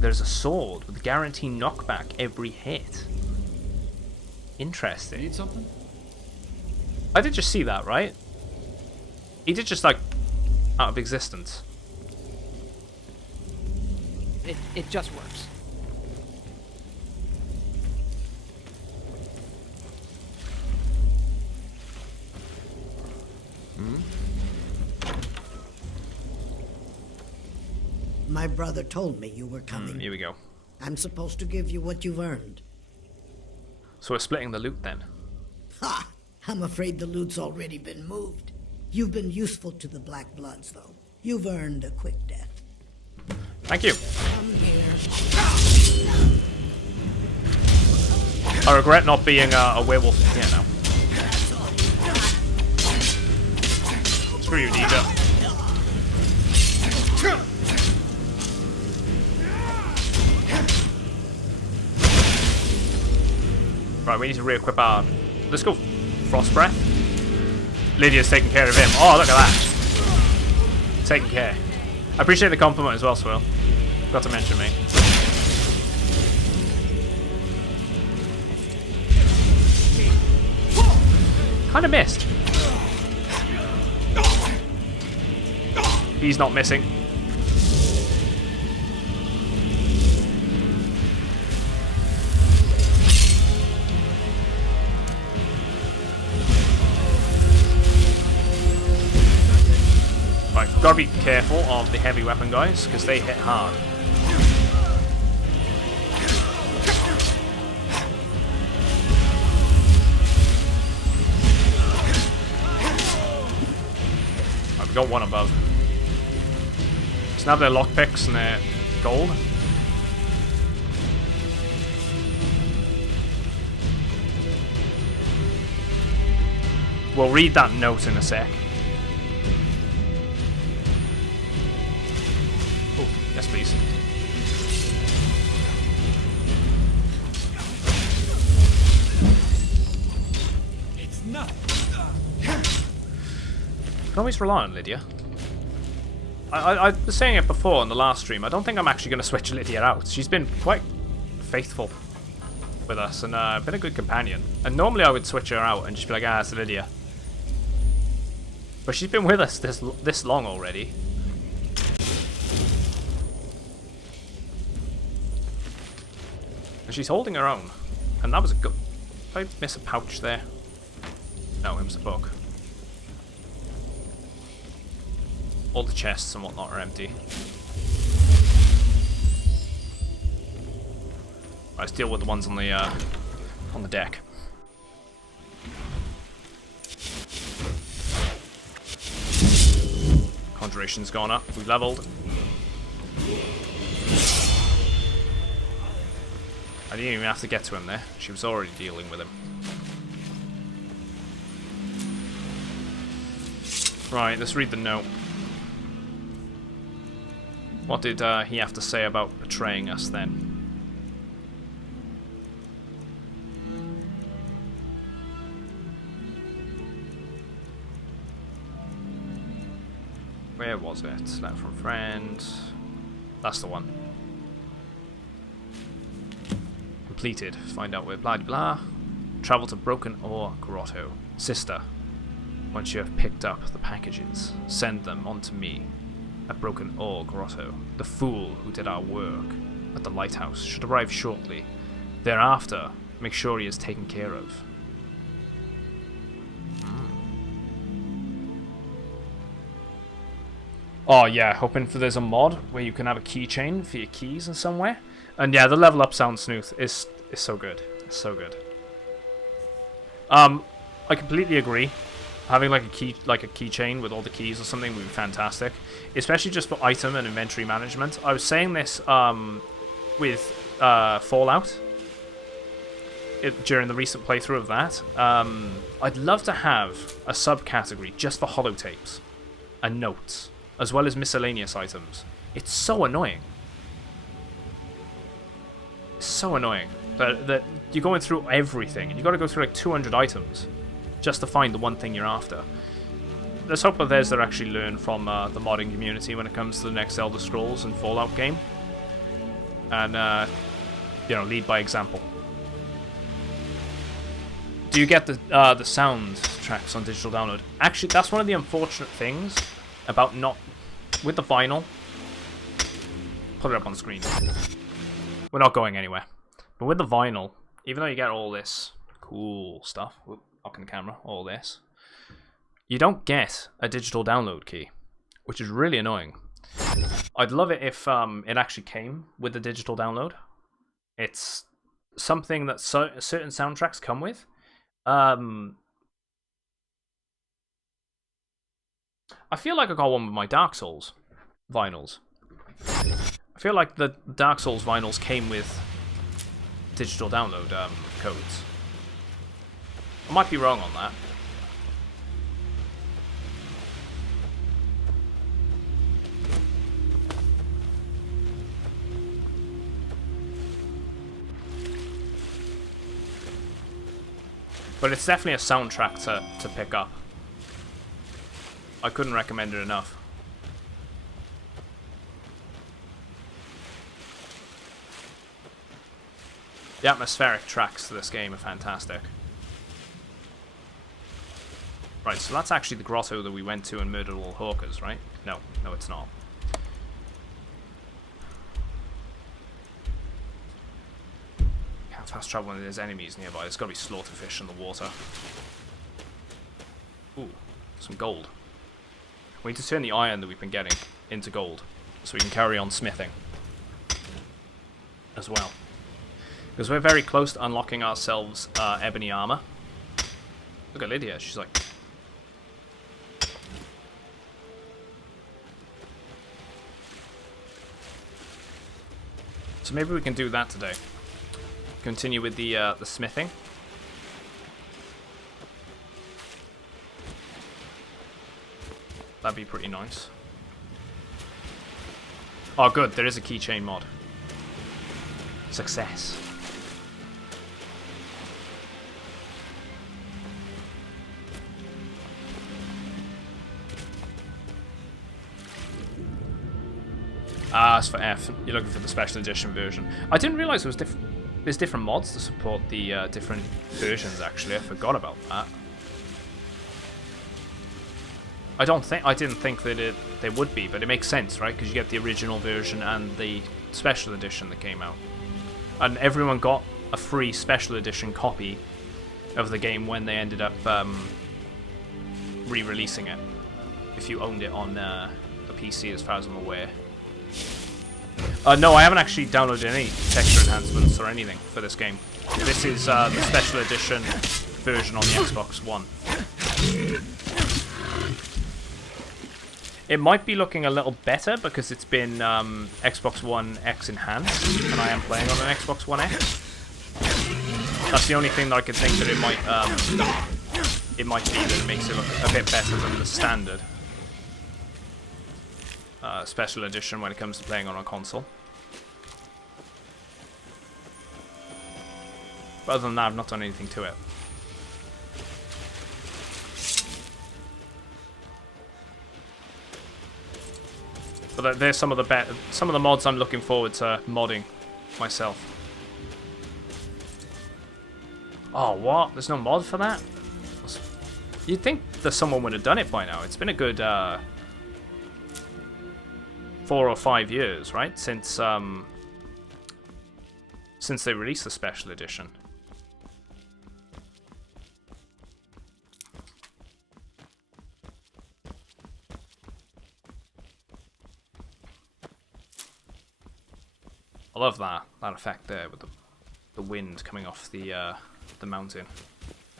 there's a sword with guaranteed knockback every hit. Interesting. Need something? I did just see that, right? He did just like out of existence. It just works. My brother told me you were coming. Here we go. I'm supposed to give you what you've earned. So we're splitting the loot then. Ha! I'm afraid the loot's already been moved. You've been useful to the Black Bloods, though. You've earned a quick death. Thank you. Come here. I regret not being a werewolf here now. Screw you, DJ. Right, we need to re-equip our... Let's go Frost Breath. Lydia's taking care of him. Oh, look at that. Taking care. I appreciate the compliment as well, Swirl. Forgot to mention me. Kind of missed. He's not missing. Right, gotta be careful of the heavy weapon guys, because they hit hard. Right, we got one above. Just have their lockpicks and their gold. We'll read that note in a sec. Oh, yes please. It's not. Can always rely on Lydia. I was saying it before in the last stream. I don't think I'm actually going to switch Lydia out. She's been quite faithful with us and been a good companion. And normally I would switch her out and just be like, ah, it's Lydia. But she's been with us this long already. And she's holding her own. And that was a good... Did I miss a pouch there? No, it was a book. All the chests and whatnot are empty. Right, let's deal with the ones on the deck. Conjuration's gone up. We've leveled. I didn't even have to get to him there. She was already dealing with him. Right, let's read the note. What did he have to say about betraying us then? Where was it? Letter from friend. That's the one. Completed. Find out where blah blah. Travel to Broken Ore Grotto. Sister. Once you have picked up the packages, send them on to me at Broken Ore Grotto. The fool who did our work at the lighthouse should arrive shortly. Thereafter, make sure he is taken care of. Oh yeah, hoping for there's a mod where you can have a keychain for your keys in somewhere. And yeah, the level up sound smooth is so good. It's so good. I completely agree. Having like a keychain with all the keys or something would be fantastic, especially just for item and inventory management. I was saying this with Fallout during the recent playthrough of that. I'd love to have a subcategory just for holotapes and notes, as well as miscellaneous items. It's so annoying. It's so annoying that you're going through everything and you got to go through like 200 items just to find the one thing you're after. Let's hope Bethesda actually learn from the modding community when it comes to the next Elder Scrolls and Fallout game, and you know, lead by example. Do you get the soundtracks on digital download? Actually, that's one of the unfortunate things about not with the vinyl. Put it up on screen. We're not going anywhere. But with the vinyl, even though you get all this cool stuff, up in the camera, all this, you don't get a digital download key, which is really annoying. I'd love it if it actually came with the digital download. It's something that certain soundtracks come with. I feel like I got one with my Dark Souls vinyls. I feel like the Dark Souls vinyls came with digital download codes. I might be wrong on that. But it's definitely a soundtrack to pick up. I couldn't recommend it enough. The atmospheric tracks to this game are fantastic. Right, so that's actually the grotto that we went to and murdered all hawkers, right? No, it's not. Can't fast travel when there's enemies nearby. There's got to be slaughterfish in the water. Ooh, some gold. We need to turn the iron that we've been getting into gold, so we can carry on smithing as well. Because we're very close to unlocking ourselves ebony armor. Look at Lydia, she's like... So maybe we can do that today. Continue with the smithing. That'd be pretty nice. Oh, good. There is a keychain mod. Success. As for F, you're looking for the special edition version. I didn't realize there's different mods to support the different versions. Actually, I forgot about that. I didn't think that they would be, but it makes sense, right? Because you get the original version and the special edition that came out, and everyone got a free special edition copy of the game when they ended up re-releasing it. If you owned it on a PC, as far as I'm aware. No, I haven't actually downloaded any texture enhancements or anything for this game. This is the special edition version on the Xbox One. It might be looking a little better because it's been Xbox One X enhanced, and I am playing on an Xbox One X. That's the only thing that I could think that it might be, that it makes it look a bit better than the standard special edition when it comes to playing on a console. But other than that, I've not done anything to it. But there's some of the mods I'm looking forward to modding myself. Oh, what? There's no mod for that? You'd think that someone would have done it by now. It's been a good 4 or 5 years, right? Since they released the special edition. I love that effect there with the wind coming off the mountain,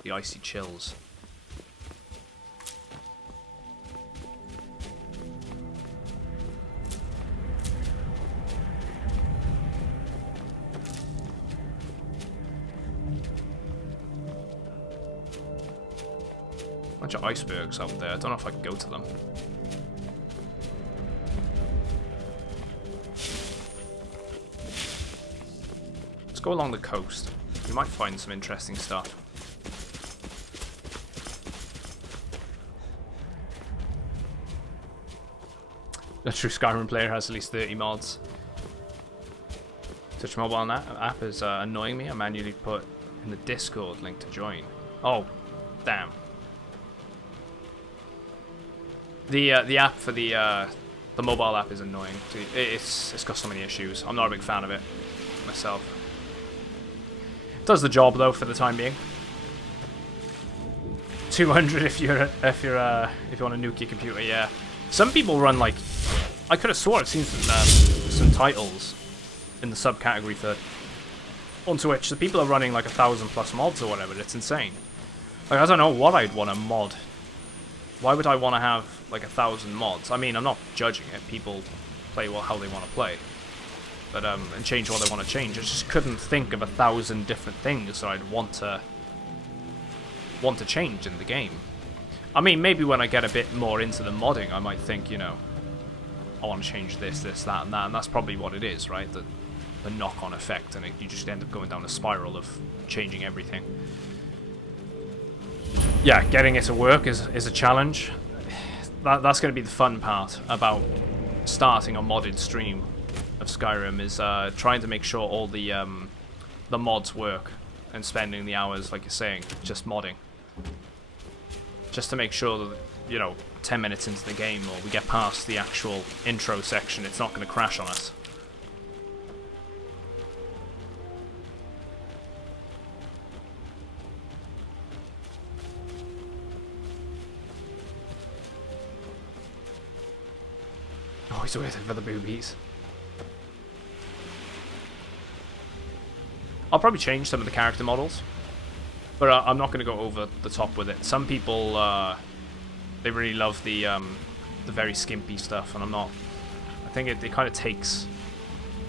the icy chills. Bunch of icebergs out there. I don't know if I can go to them. Let's go along the coast. You might find some interesting stuff. A true Skyrim player has at least 30 mods. Touch mobile on that app is annoying me. I manually put in the Discord link to join. Oh, damn. The app for the mobile app is annoying. It's got so many issues. I'm not a big fan of it myself. It does the job though for the time being. 200 if you want to nuke your computer. Yeah. Some people run like, I could have swore I've seen some titles in the subcategory for onto which the people are running like 1,000+ mods or whatever. It's insane. Like I don't know what I'd want to mod. Why would I want to have like 1,000 mods? I mean, I'm not judging it. People play how they want to play, but and change what they want to change. I just couldn't think of 1,000 different things that I'd want to change in the game. I mean, maybe when I get a bit more into the modding, I might think, you know, I want to change this, that, and that, and that's probably what it is, right? The knock-on effect, and you just end up going down a spiral of changing everything. Yeah, getting it to work is a challenge. That's going to be the fun part about starting a modded stream of Skyrim, is trying to make sure all the mods work and spending the hours, like you're saying, just modding. Just to make sure that, you know, 10 minutes into the game or we get past the actual intro section, it's not going to crash on us. Always waiting for the boobies. I'll probably change some of the character models, but I'm not going to go over the top with it. Some people, they really love the very skimpy stuff, and I'm not. I think it kind of takes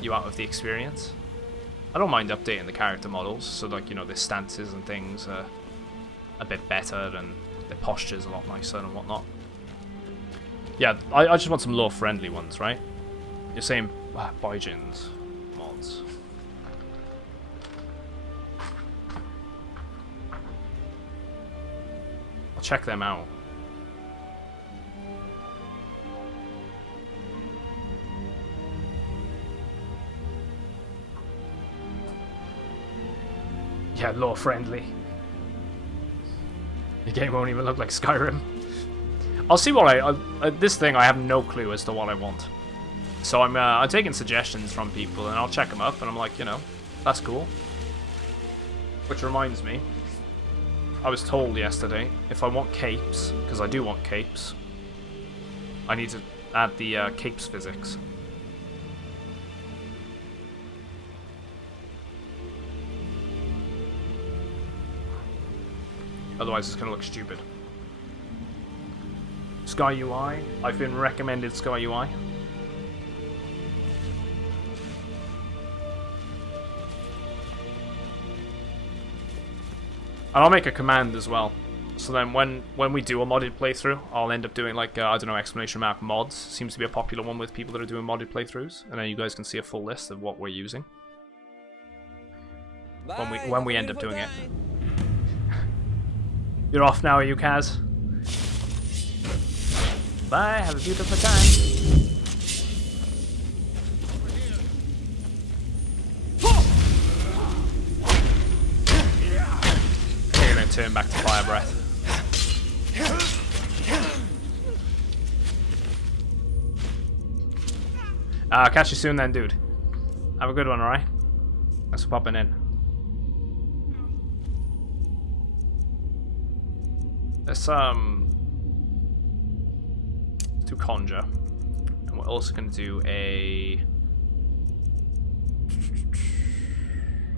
you out of the experience. I don't mind updating the character models, so like, you know, their stances and things are a bit better, and their posture's a lot nicer and whatnot. Yeah, I just want some lore-friendly ones, right? You're saying Baijins mods. I'll check them out. Yeah, lore-friendly. The game won't even look like Skyrim. I'll see what this thing, I have no clue as to what I want. So I'm taking suggestions from people, and I'll check them up, and I'm like, you know, that's cool. Which reminds me, I was told yesterday, if I want capes, because I do want capes, I need to add the capes physics. Otherwise it's going to look stupid. Sky UI. I've been recommended Sky UI. And I'll make a command as well. So then when we do a modded playthrough, I'll end up doing like, I don't know, exclamation mark mods. Seems to be a popular one with people that are doing modded playthroughs. And then you guys can see a full list of what we're using. When we end up doing it. You're off now, are you, Kaz? Bye, have a beautiful time. You're gonna turn back to fire breath. Catch you soon then, dude. Have a good one, alright? Thanks for popping in. Let's do conjure, and we're also going to do a.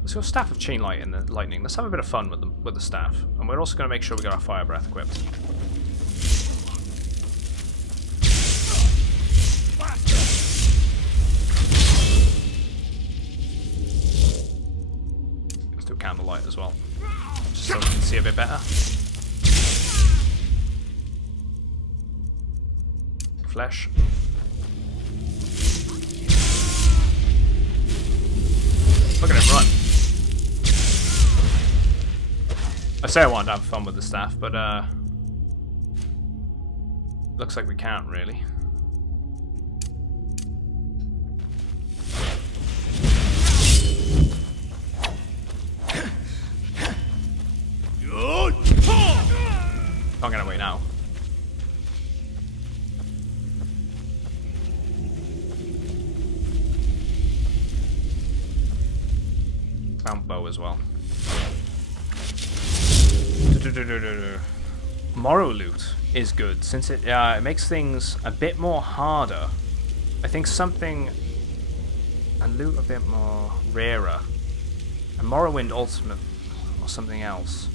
Let's go staff of chain light in the lightning. Let's have a bit of fun with the staff, and we're also going to make sure we got our fire breath equipped. Let's do candlelight as well, just so we can see a bit better. Flesh. Look at him run. I say I want to have fun with the staff, but looks like we can't really. Not gonna wait now. Found bow as well. Morrow loot is good since it makes things a bit more harder. I think something and loot a bit more rarer. And Morrowind Ultimate or something else.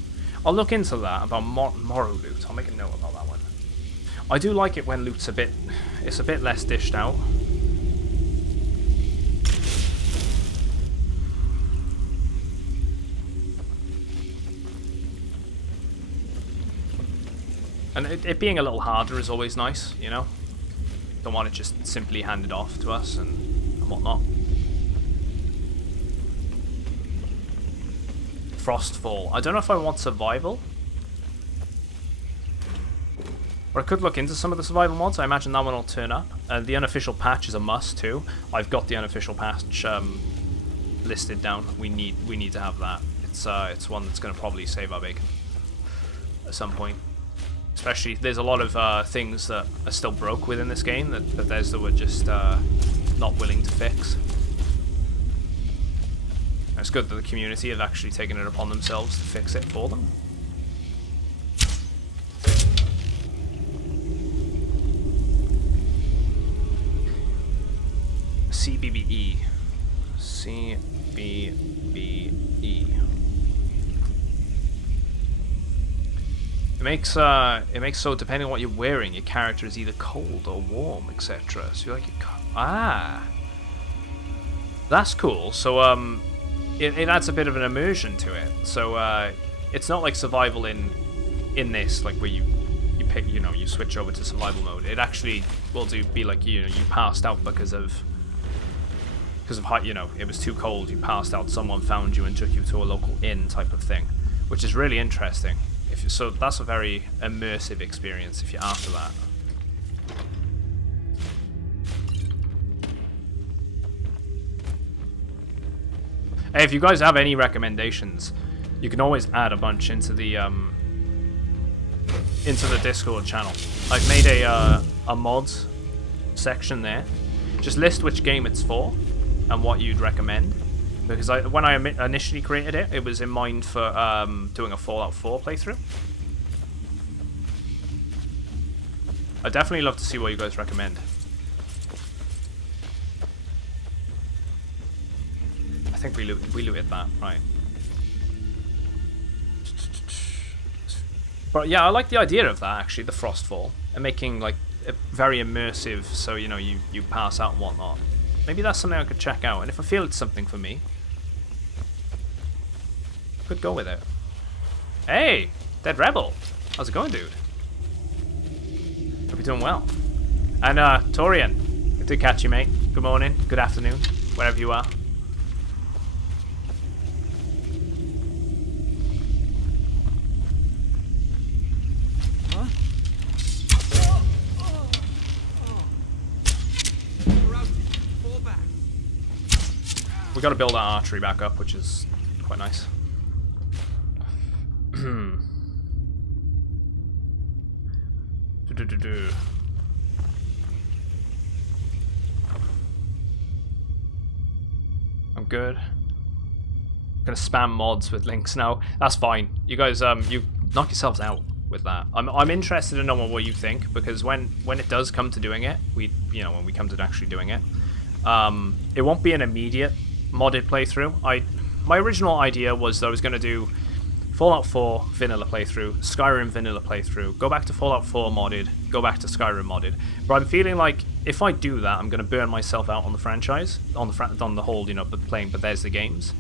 I'll look into that about Morrow loot. I'll make a note about that one. I do like it when loot's a bit less dished out. And it being a little harder is always nice, you know? Don't want it just simply handed off to us and whatnot. Frostfall. I don't know if I want survival. Or I could look into some of the survival mods. I imagine that one will turn up. The unofficial patch is a must too. I've got the unofficial patch listed down. We need to have that. It's one that's going to probably save our bacon at some point. Especially, there's a lot of things that are still broke within this game that Bethesda were just not willing to fix. And it's good that the community have actually taken it upon themselves to fix it for them. CBBE. CBBE. It makes so depending on what you're wearing, your character is either cold or warm, etc. So you're like, that's cool. So it adds a bit of an immersion to it. So it's not like survival in this, like where you you know, you switch over to survival mode, it actually will be like, you know, you passed out because of how, you know, it was too cold, you passed out, someone found you and took you to a local inn type of thing, which is really interesting. So that's a very immersive experience if you're after that. Hey, if you guys have any recommendations, you can always add a bunch into the Discord channel. I've made a mods section there. Just list which game it's for and what you'd recommend. Because when I initially created it, it was in mind for doing a Fallout 4 playthrough. I'd definitely love to see what you guys recommend. I think we looted that, right. But yeah, I like the idea of that, actually, the Frostfall. And making, like, it very immersive, so, you know, you pass out and whatnot. Maybe that's something I could check out, and if I feel it's something for me, could go with it. Hey! Dead Rebel! How's it going, dude? Hope you're doing well. And, Torian, I did catch you, mate. Good morning, good afternoon, wherever you are. We got to build our archery back up, which is quite nice. I'm good. Gonna spam mods with links now. That's fine. You guys, you knock yourselves out with that. I'm interested in knowing what you think, because when it does come to doing it, when we come to actually doing it, it won't be an immediate modded playthrough. My original idea was that I was going to do Fallout 4 vanilla playthrough, Skyrim vanilla playthrough, go back to Fallout 4 modded, go back to Skyrim modded. But I'm feeling like if I do that, I'm going to burn myself out on the franchise, on the whole, you know, playing Bethesda games.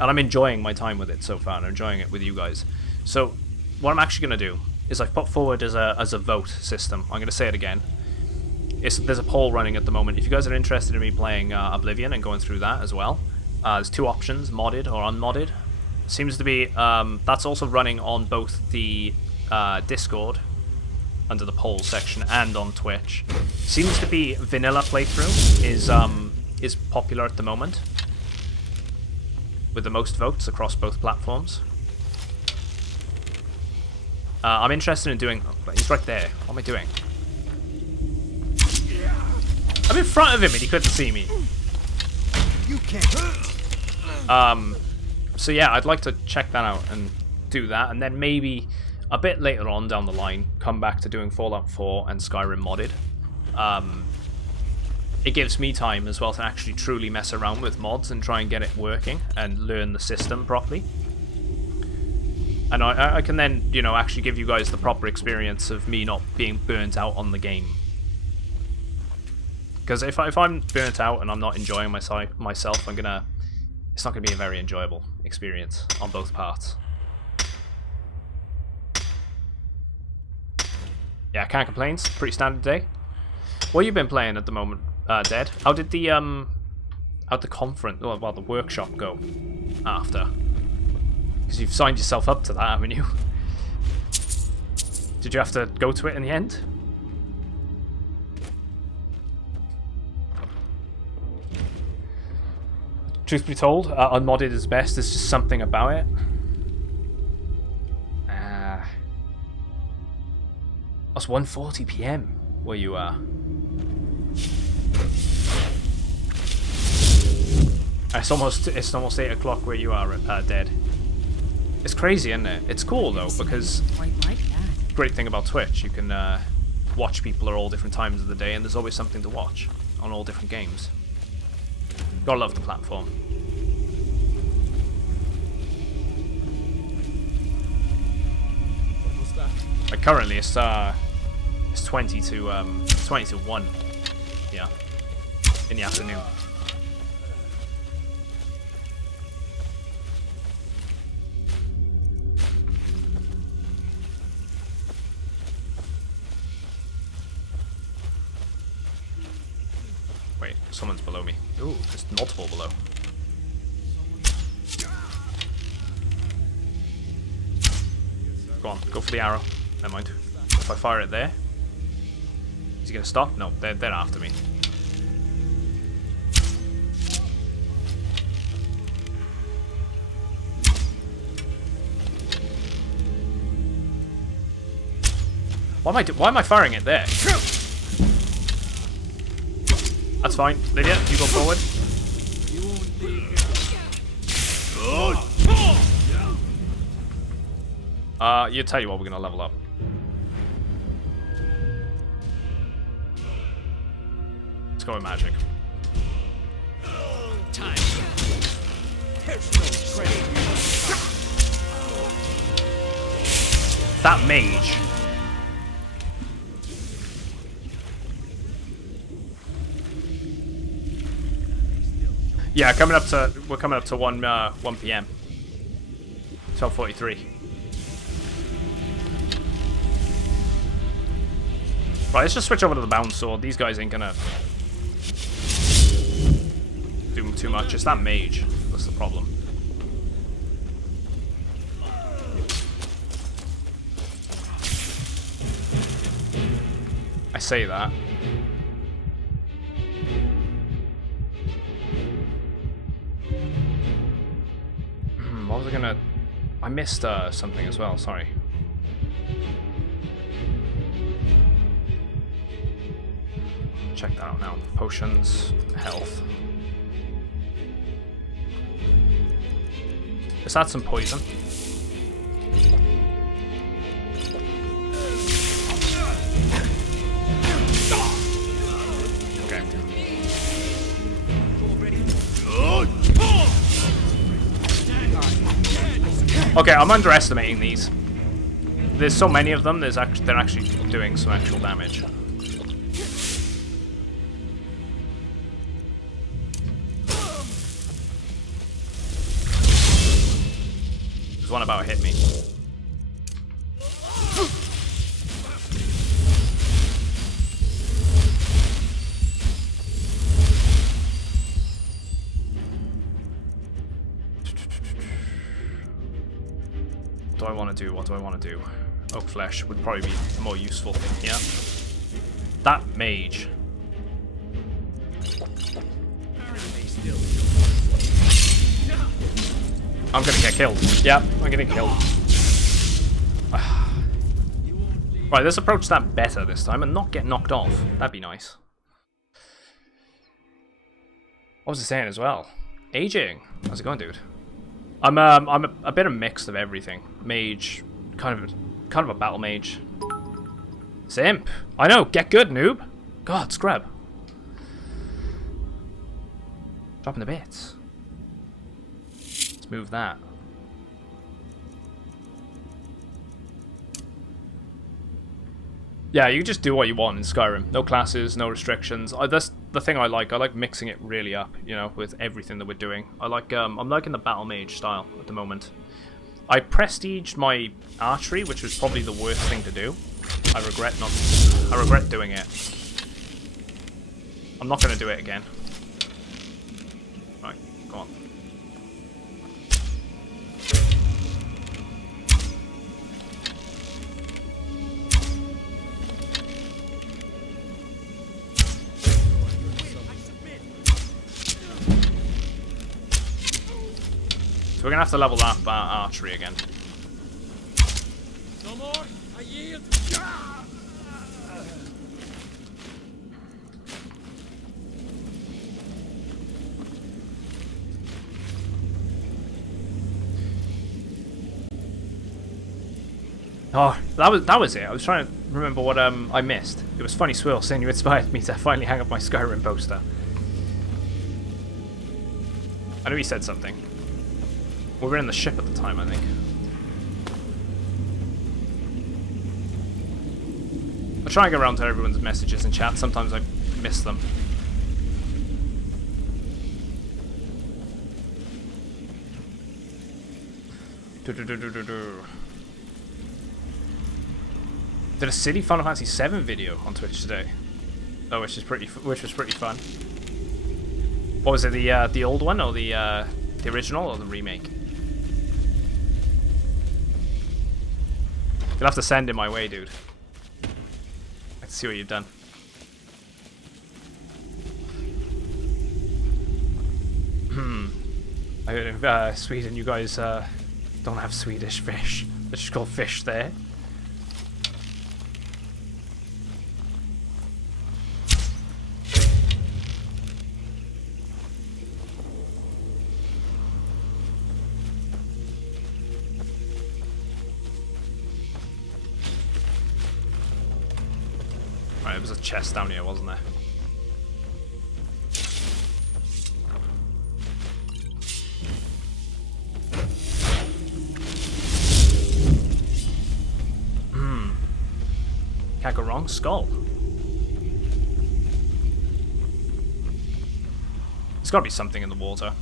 And I'm enjoying my time with it so far, and I'm enjoying it with you guys. So what I'm actually going to do is I've put forward as a vote system. I'm going to say it again. There's a poll running at the moment. If you guys are interested in me playing Oblivion and going through that as well, there's two options, modded or unmodded. Seems to be, that's also running on both the Discord, under the poll section, and on Twitch. Seems to be vanilla playthrough is popular at the moment, with the most votes across both platforms. I'm interested in doing... He's right there. What am I doing? I'm in front of him and he couldn't see me. You can't. So yeah, I'd like to check that out and do that, and then maybe a bit later on down the line come back to doing Fallout 4 and Skyrim modded. It gives me time as well to actually truly mess around with mods and try and get it working and learn the system properly. And I can then, you know, actually give you guys the proper experience of me not being burnt out on the game. Because if I'm burnt out and I'm not enjoying myself, it's not going to be a very enjoyable experience on both parts. Yeah, I can't complain. It's a pretty standard day. What have you been playing at the moment, Dead? How did the conference, well, the workshop go after? Because you've signed yourself up to that, haven't you? Did you have to go to it in the end? Truth be told, unmodded is best. There's just something about it. It's 1:40 PM where you are. It's almost 8 o'clock where you are, Dead. It's crazy, isn't it? It's cool though, because great thing about Twitch, you can watch people at all different times of the day, and there's always something to watch on all different games. Gotta love the platform. What was that? Like currently, it's 20 to 1. Yeah, in the afternoon. someone's below me. Ooh, there's multiple below. Go on, go for the arrow. Never mind. If I fire it there, is he gonna stop? No, they're after me. Why am I firing it there? That's fine. Lydia, you go forward. You tell you what, we're gonna level up. Let's go with magic. Time. There's no trade. That mage. Yeah, we're coming up to 1 p.m. 12:43. Right, let's just switch over to the bound sword. These guys ain't gonna do too much. It's that mage that's the problem. I say that. What was I gonna... I missed something as well, sorry. Check that out now. Potions, health. Let's add some poison. Okay. Okay, I'm underestimating these. There's so many of them. They're actually doing some actual damage. There's one about to hit me. What do I want to do? Oak flesh would probably be a more useful thing here. That mage. I'm gonna get killed. Yeah, I'm getting killed. Right, let's approach that better this time and not get knocked off. That'd be nice. What was I saying as well? Aging. How's it going, dude? I'm a bit of mixed of everything. Mage, kind of a battle mage. Simp. I know. Get good, noob. God, scrub. Dropping the bits. Let's move that. Yeah, you just do what you want in Skyrim. No classes, no restrictions. That's the thing I like. I like mixing it really up, you know, with everything that we're doing. I like, I'm liking the battle mage style at the moment. I prestiged my archery, which was probably the worst thing to do. I regret doing it. I'm not going to do it again. Right, go on. So we're gonna have to level up archery again. No more. I yield. Oh, that was it. I was trying to remember what I missed. It was funny, Swill, saying you inspired me to finally hang up my Skyrim poster. I knew he said something. We were in the ship at the time, I think. I try and get around to everyone's messages in chat. Sometimes I miss them. Did a silly Final Fantasy VII video on Twitch today. Oh, which was pretty fun. What was it? The old one or the original or the remake? You'll have to send it my way, dude. Let's see what you've done. I heard in Sweden you guys don't have Swedish fish. It's just called fish there. Right, there was a chest down here, wasn't there? Can't go wrong. Skull. There's got to be something in the water.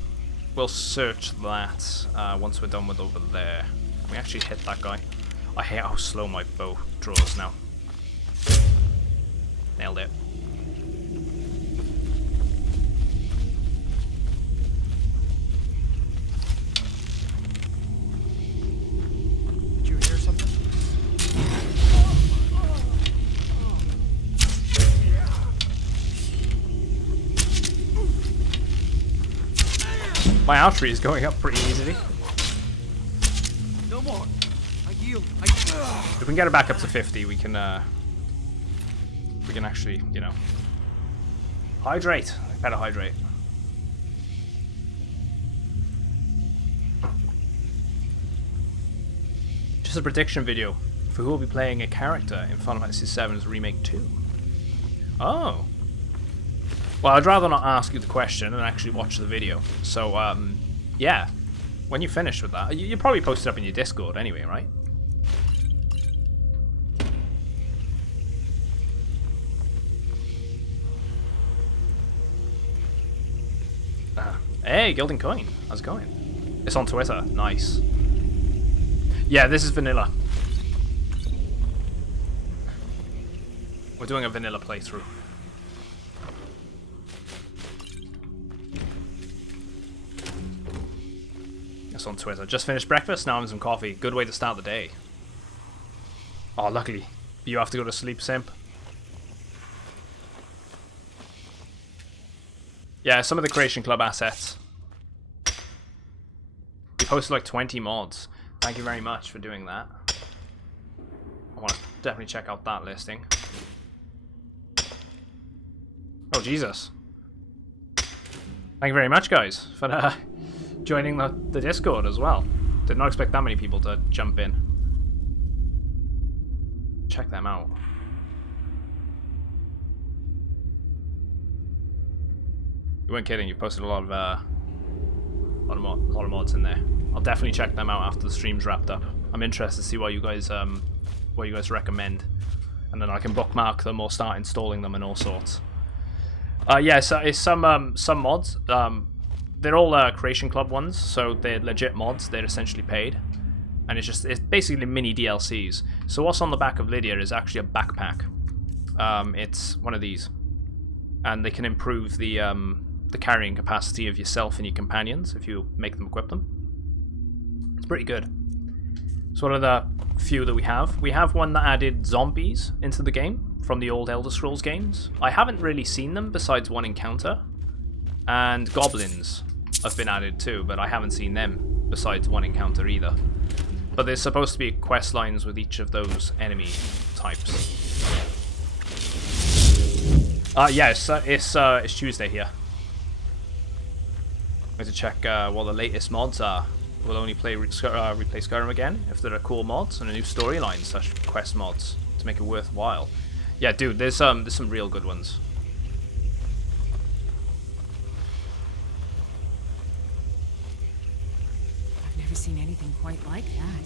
We'll search that once we're done with over there. Can we actually hit that guy? I hate how slow my bow draws now. Nailed it. Did you hear something? My archery is going up pretty easily. No more. I yield. If we can get it back up to 50, we can actually, you know, hydrate. Better hydrate. Just a prediction video for who will be playing a character in Final Fantasy VII's Remake 2. Oh. Well, I'd rather not ask you the question and actually watch the video. So, yeah. When you finish with that, you probably post it up in your Discord anyway, right? Hey, Gilding Coin. How's it going? It's on Twitter. Nice. Yeah, this is vanilla. We're doing a vanilla playthrough. It's on Twitter. Just finished breakfast, now having some coffee. Good way to start the day. Oh, luckily. You have to go to sleep, simp. Yeah, some of the Creation Club assets. We posted like 20 mods. Thank you very much for doing that. I want to definitely check out that listing. Oh, Jesus. Thank you very much, guys, for joining the Discord as well. Did not expect that many people to jump in. Check them out. You weren't kidding. You posted a lot of mods in there. I'll definitely check them out after the stream's wrapped up. I'm interested to see what you guys recommend, and then I can bookmark them or start installing them and all sorts. Yeah, so it's some mods. They're all Creation Club ones, so they're legit mods. They're essentially paid, and it's basically mini DLCs. So what's on the back of Lydia is actually a backpack. It's one of these, and they can improve the carrying capacity of yourself and your companions if you make them equip them. It's pretty good. It's one of the few that we have. We have one that added zombies into the game from the old Elder Scrolls games. I haven't really seen them besides one encounter. And goblins have been added too, but I haven't seen them besides one encounter either. But there's supposed to be quest lines with each of those enemy types. Yeah, it's Tuesday here. I have to check what the latest mods are. We'll only replay Skyrim again if there are cool mods and a new storyline such quest mods to make it worthwhile. Yeah, dude, there's some real good ones. I've never seen anything quite like that.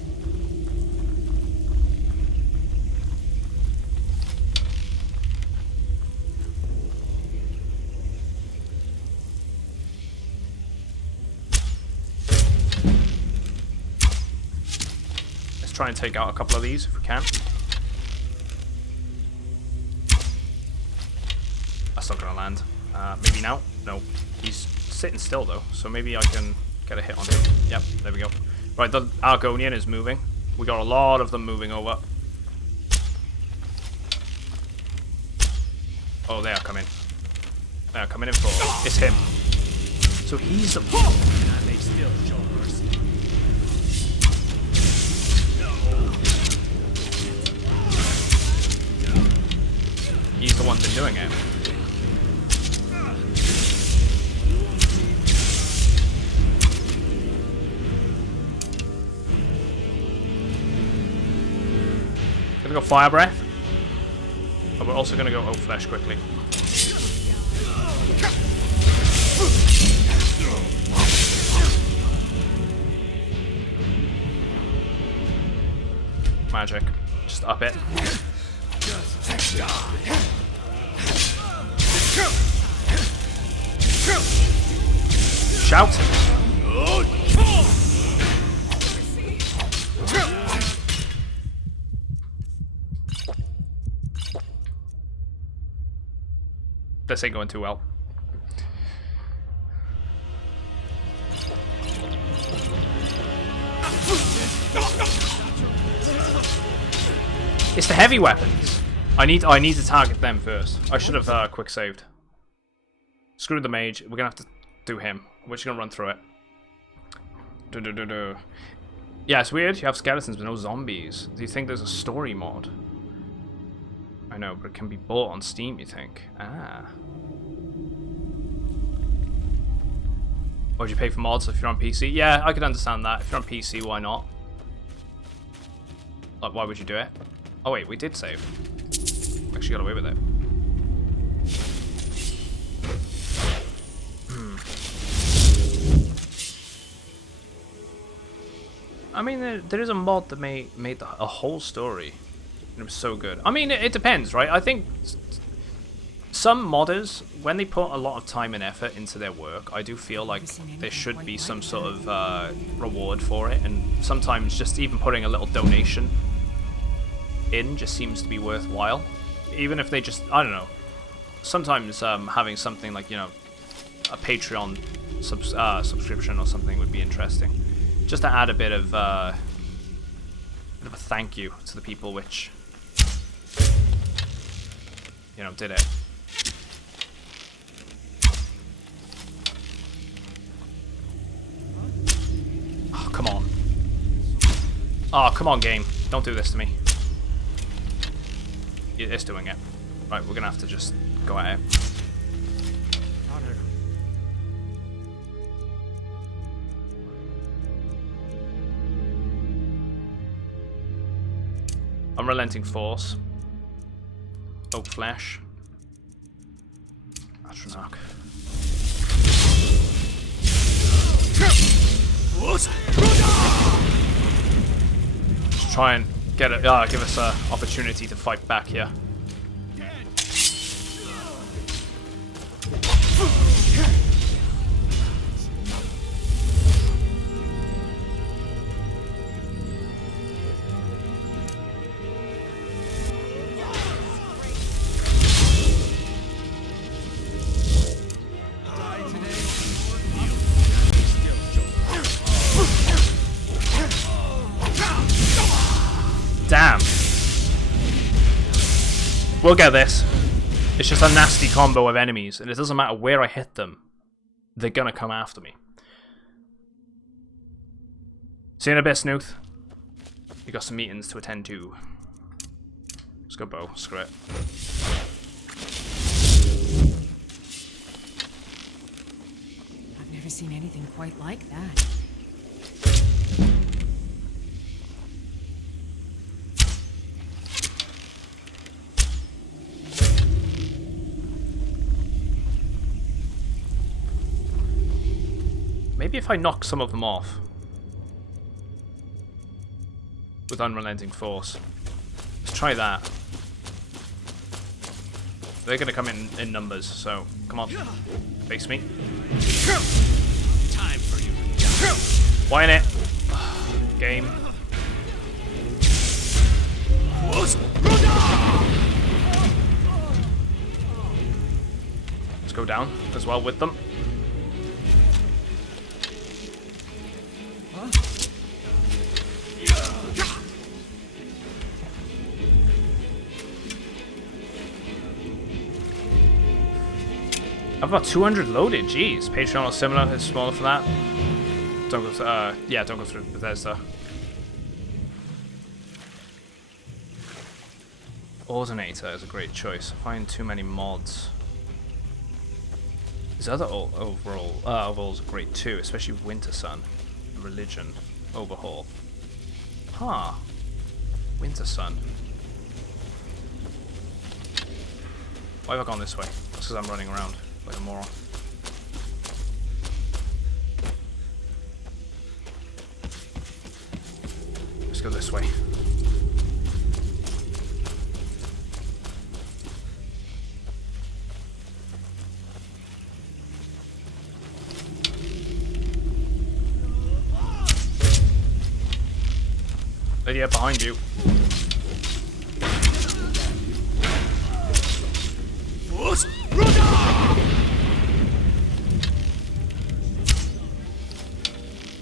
Try and take out a couple of these if we can. That's not gonna land. Maybe now? No. He's sitting still though, so maybe I can get a hit on him. Yep, there we go. Right, the Argonian is moving. We got a lot of them moving over. Oh, they are coming. They are coming in for. It's him. So he's the. And they still show mercy. He's the one been doing it. Gonna go Fire Breath. But we're also gonna go Oak Flesh quickly. Magic. Just up it. Shout! This ain't going too well. It's the heavy weapons. I need to target them first. I should have quick saved. Screw the mage. We're gonna have to do him. We're just gonna run through it. Yeah, it's weird. You have skeletons but no zombies. Do you think there's a story mod? I know, but it can be bought on Steam, you think? Ah. Would you pay for mods if you're on PC? Yeah, I could understand that. If you're on PC, why not? Like, why would you do it? Oh wait, we did save. Actually got away with it. I mean, there is a mod that made a whole story. And it was so good. I mean, it depends, right? I think some modders, when they put a lot of time and effort into their work, I do feel like there should be some sort of reward for it. And sometimes just even putting a little donation in just seems to be worthwhile. Even if they just, I don't know. Sometimes having something like, you know, a Patreon subscription or something would be interesting. Just to add a bit of a thank you to the people which, you know, did it. Oh, come on. Oh, come on, game. Don't do this to me. It's doing it. Right, we're gonna have to just go at it. Unrelenting Force. Oak Flesh. Astronarch. Just try and get it. Give us an opportunity to fight back here. Damn. We'll get this. It's just a nasty combo of enemies, and it doesn't matter where I hit them. They're gonna come after me. See you in a bit, Snooth. You got some meetings to attend to. Let's go bow. Screw it. I've never seen anything quite like that. Maybe if I knock some of them off with Unrelenting Force. Let's try that. They're gonna come in numbers, so come on. Face me. Time for you. Why in it? Game. Let's go down as well with them. I've got 200 loaded. Jeez, Patreon is similar. It's smaller for that. Don't go. Yeah, don't go through Bethesda. Ordinator is a great choice. I find too many mods. This other overall's great too, especially Winter Sun. Religion overhaul. Huh. Winter Sun. Why have I gone this way? That's because I'm running around like a moron. Let's go this way. Idiot behind you.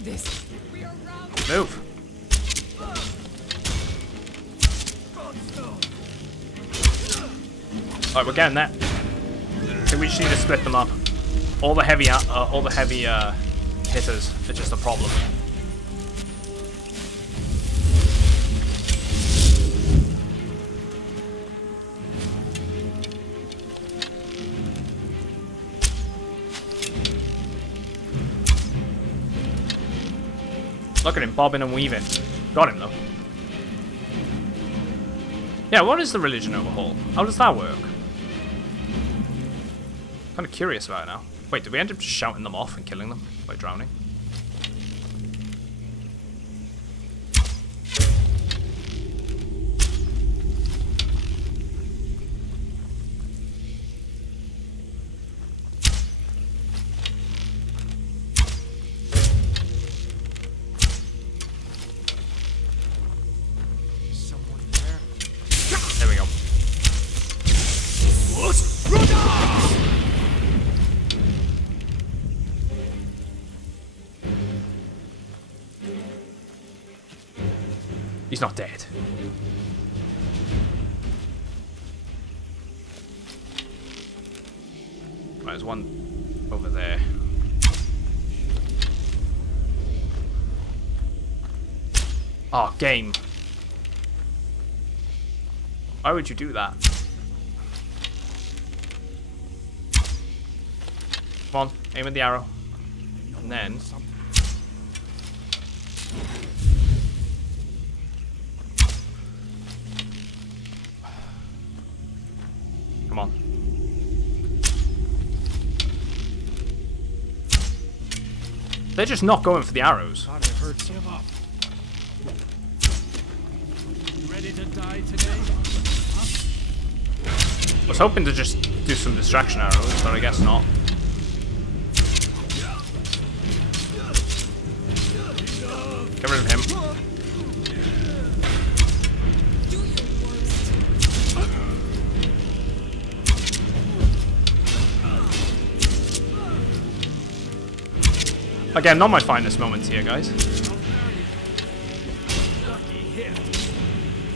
This. Move. Alright, we're getting that. I think we just need to split them up. All the heavy hitters are just a problem. Look at him bobbing and weaving. Got him though. Yeah, what is the religion overhaul? How does that work? Kind of curious about it now. Wait, did we end up just shouting them off and killing them by drowning? There we go. He's not dead. Right, there's one over there. Oh, game. Why would you do that? Come on, aim at the arrow. And then... Come on. They're just not going for the arrows. Give up. You ready to die today? I was hoping to just do some distraction arrows, but I guess not. Get rid of him. Again, not my finest moments here, guys.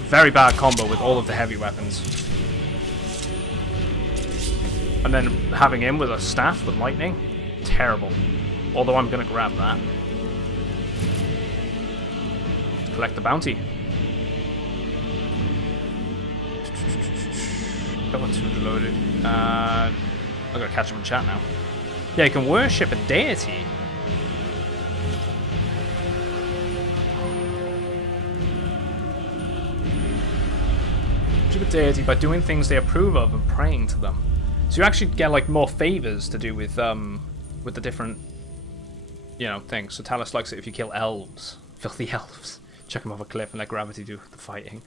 Very bad combo with all of the heavy weapons. And then having him with a staff with lightning, terrible. Although I'm gonna grab that. Collect the bounty. Got 200 loaded. I gotta catch him in chat now. Yeah, you can worship a deity. Worship a deity by doing things they approve of and praying to them. So you actually get like more favors to do with the different, you know, things. So Talos likes it if you kill elves, filthy elves. Chuck them off a cliff and let gravity do the fighting.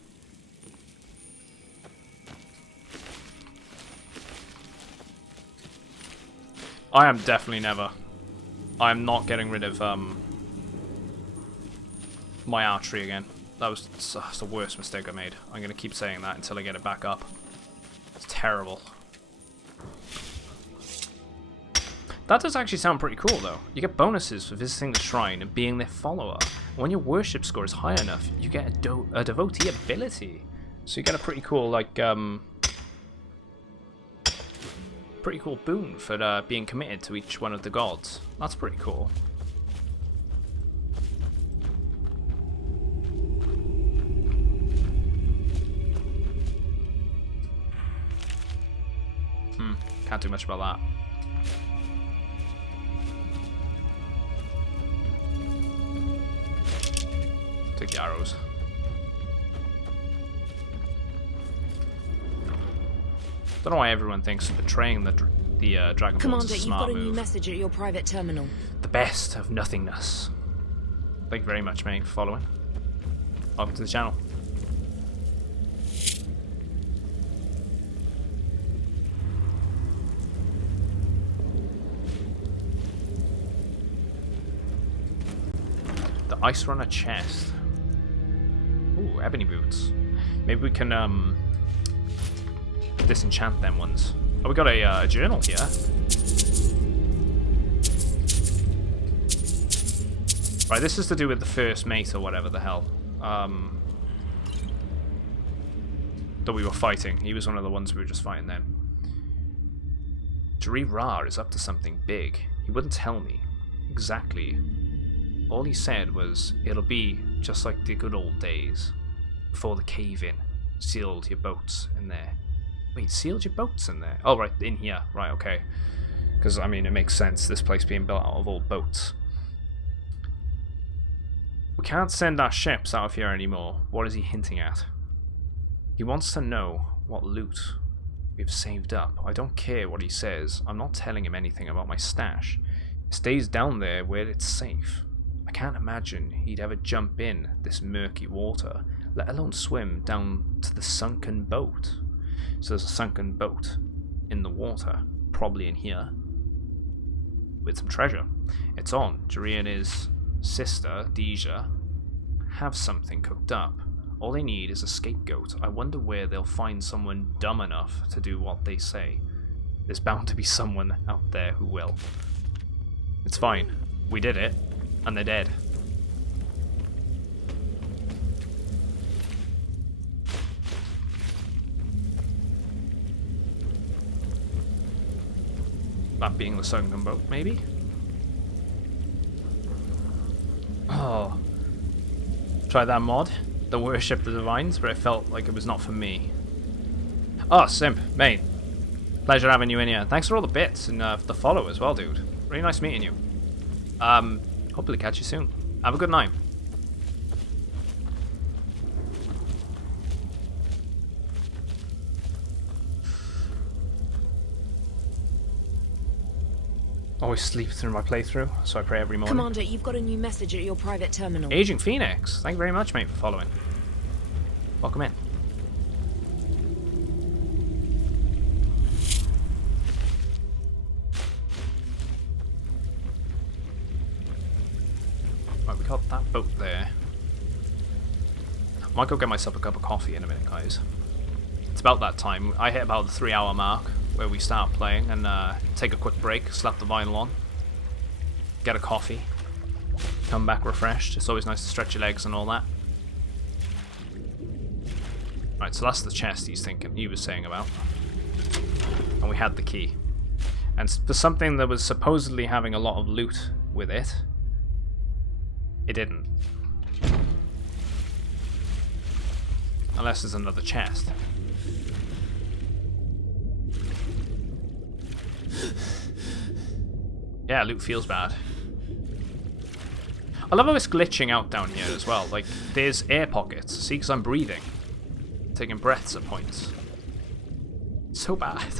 I am definitely never. I am not getting rid of my archery again. That's the worst mistake I made. I'm gonna keep saying that until I get it back up. It's terrible. That does actually sound pretty cool, though. You get bonuses for visiting the shrine and being their follower. When your worship score is high enough, you get a devotee ability. So you get a pretty cool, like, pretty cool boon for being committed to each one of the gods. That's pretty cool. Can't do much about that. Take the arrows. Don't know why everyone thinks betraying the Dragon Ball Commander, is a you've smart got a new move. message at your private terminal. The best of nothingness. Thank you very much, mate, for following. Welcome to the channel. The Ice Runner chest. Ooh, ebony boots. Maybe we can disenchant them ones. Oh, we got a journal here. Right, this is to do with the first mate or whatever the hell. That we were fighting. He was one of the ones we were just fighting then. Jari Ra is up to something big. He wouldn't tell me exactly. All he said was, it'll be just like the good old days. Before the cave-in. Sealed your boats in there. Wait, sealed your boats in there? Oh, right, in here. Right, okay. Because, I mean, it makes sense, this place being built out of old boats. We can't send our ships out of here anymore. What is he hinting at? He wants to know what loot we've saved up. I don't care what he says. I'm not telling him anything about my stash. It stays down there where it's safe. I can't imagine he'd ever jump in this murky water, let alone swim down to the sunken boat. So there's a sunken boat in the water, probably in here, with some treasure. It's on. Jari and his sister, Deja, have something cooked up. All they need is a scapegoat. I wonder where they'll find someone dumb enough to do what they say. There's bound to be someone out there who will. It's fine. We did it. And they're dead. That being the sunken boat, maybe? Oh. Try that mod. The Worship the Divines, but it felt like it was not for me. Oh, Simp, mate. Pleasure having you in here. Thanks for all the bits and the follow as well, dude. Really nice meeting you. Hopefully catch you soon. Have a good night. Always sleep through my playthrough, so I pray every morning. Commander, you've got a new message at your private terminal. Aging Phoenix, thank you very much, mate, for following. Welcome in. Right, we got that boat there. I might go get myself a cup of coffee in a minute, guys. It's about that time. I hit about the 3-hour mark where we start playing and take a quick break, slap the vinyl on, get a coffee, come back refreshed. It's always nice to stretch your legs and all that. Right, so that's the chest he was saying about. And we had the key. And for something that was supposedly having a lot of loot with it, it didn't. Unless there's another chest. Yeah, loot feels bad. I love how it's glitching out down here as well. Like, there's air pockets. See, because I'm breathing. Taking breaths at points. It's so bad.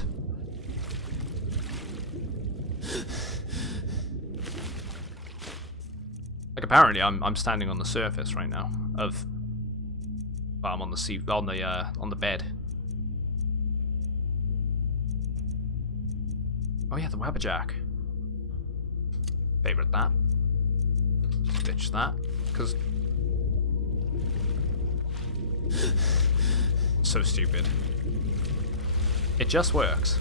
Like, apparently I'm standing on the surface right now of... Well, I'm on the bed. Oh yeah, the Wabberjack. Favorite that. Ditch that, because... So stupid. It just works.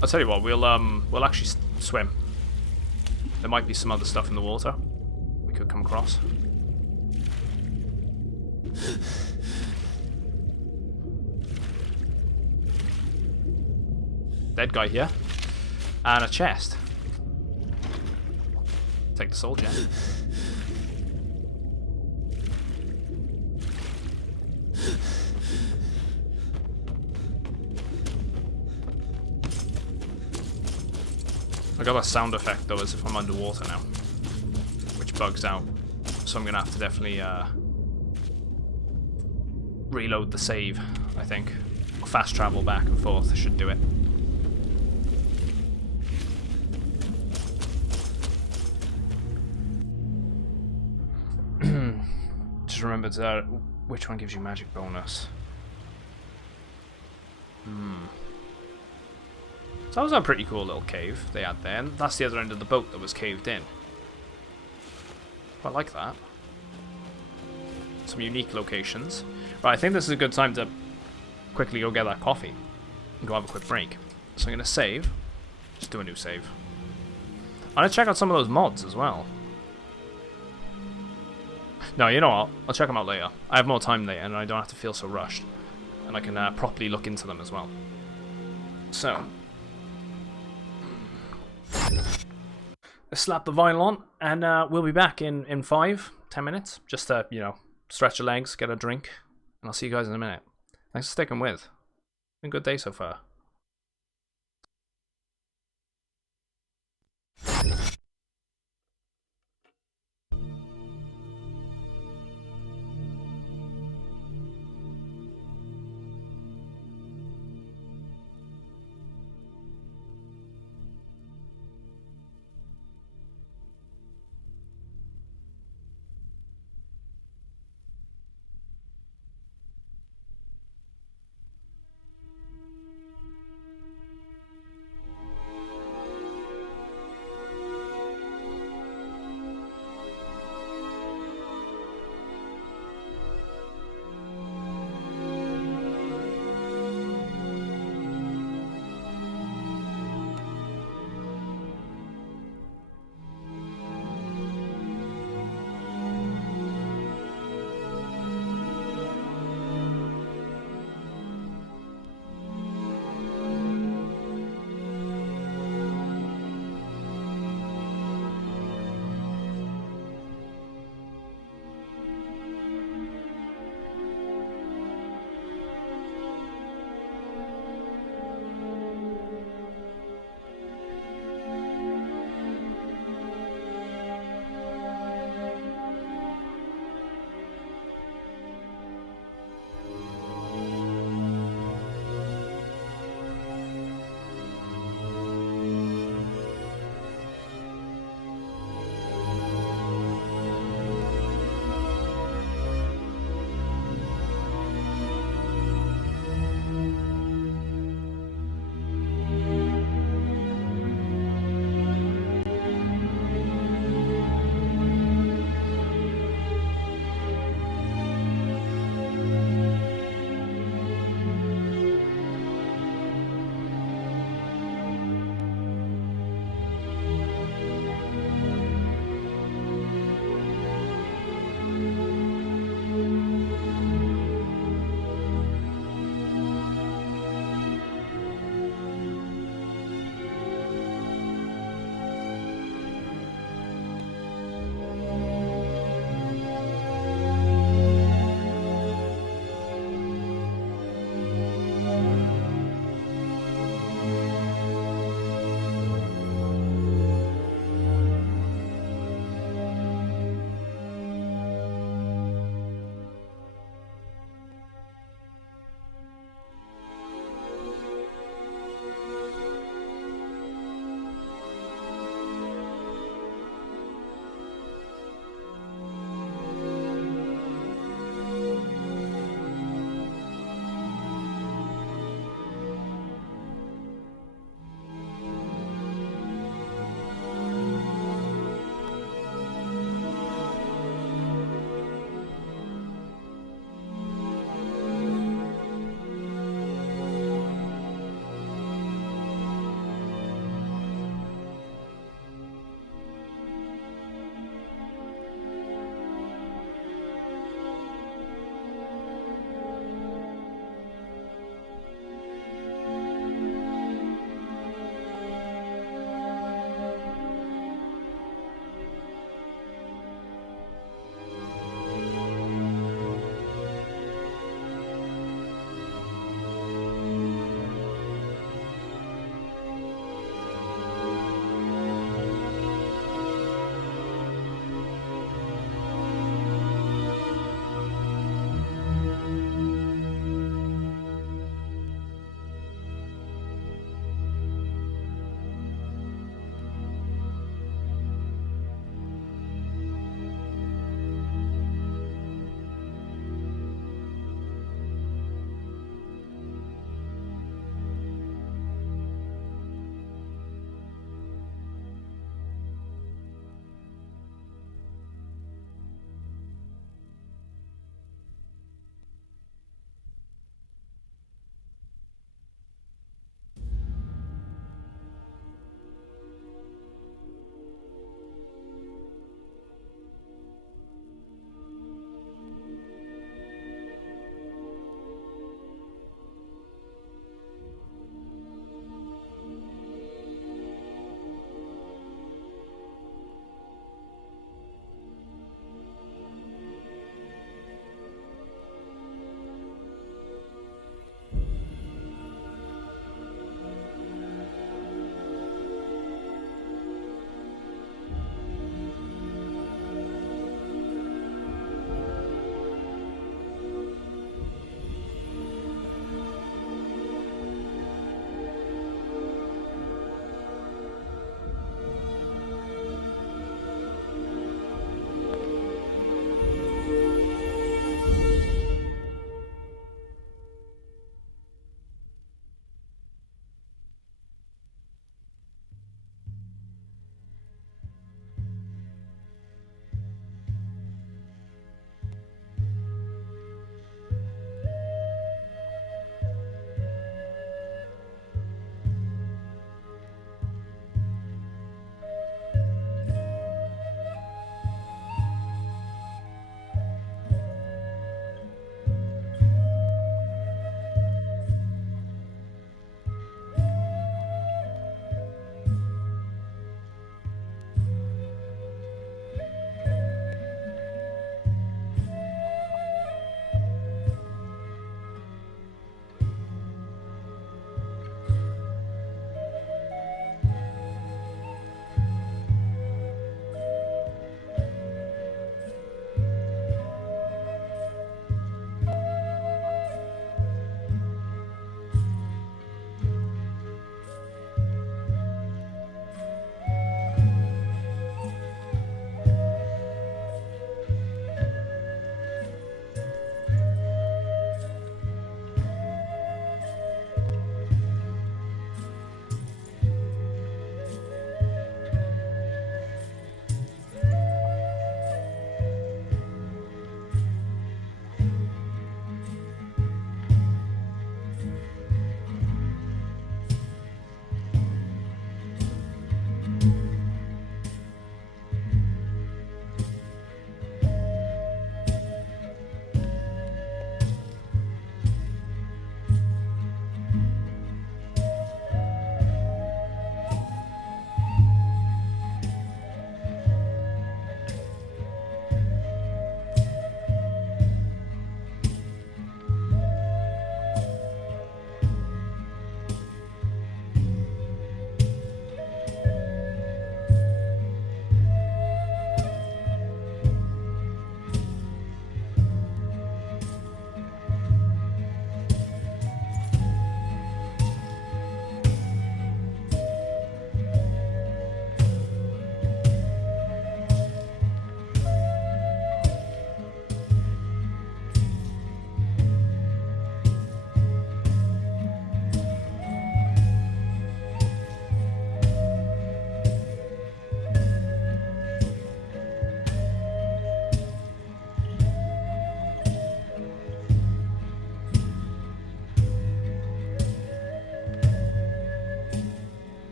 I'll tell you what, we'll actually swim. There might be some other stuff in the water we could come across. Dead guy here. And a chest. Take the soul gem. I got that sound effect though as if I'm underwater now, which bugs out. So I'm gonna have to definitely reload the save, I think. Fast travel back and forth should do it. Just remembered which one gives you magic bonus. So that was a pretty cool little cave they had there. And that's the other end of the boat that was caved in. Quite like that. Some unique locations. Right, I think this is a good time to quickly go get that coffee and go have a quick break. So I'm going to save. Just do a new save. I'm going to check out some of those mods as well. No, you know what? I'll check them out later. I have more time later and I don't have to feel so rushed. And I can properly look into them as well. So. Let's slap the vinyl on and we'll be back in 5-10 minutes. Just to, you know, stretch your legs, get a drink. And I'll see you guys in a minute. Thanks for sticking with. Been a good day so far.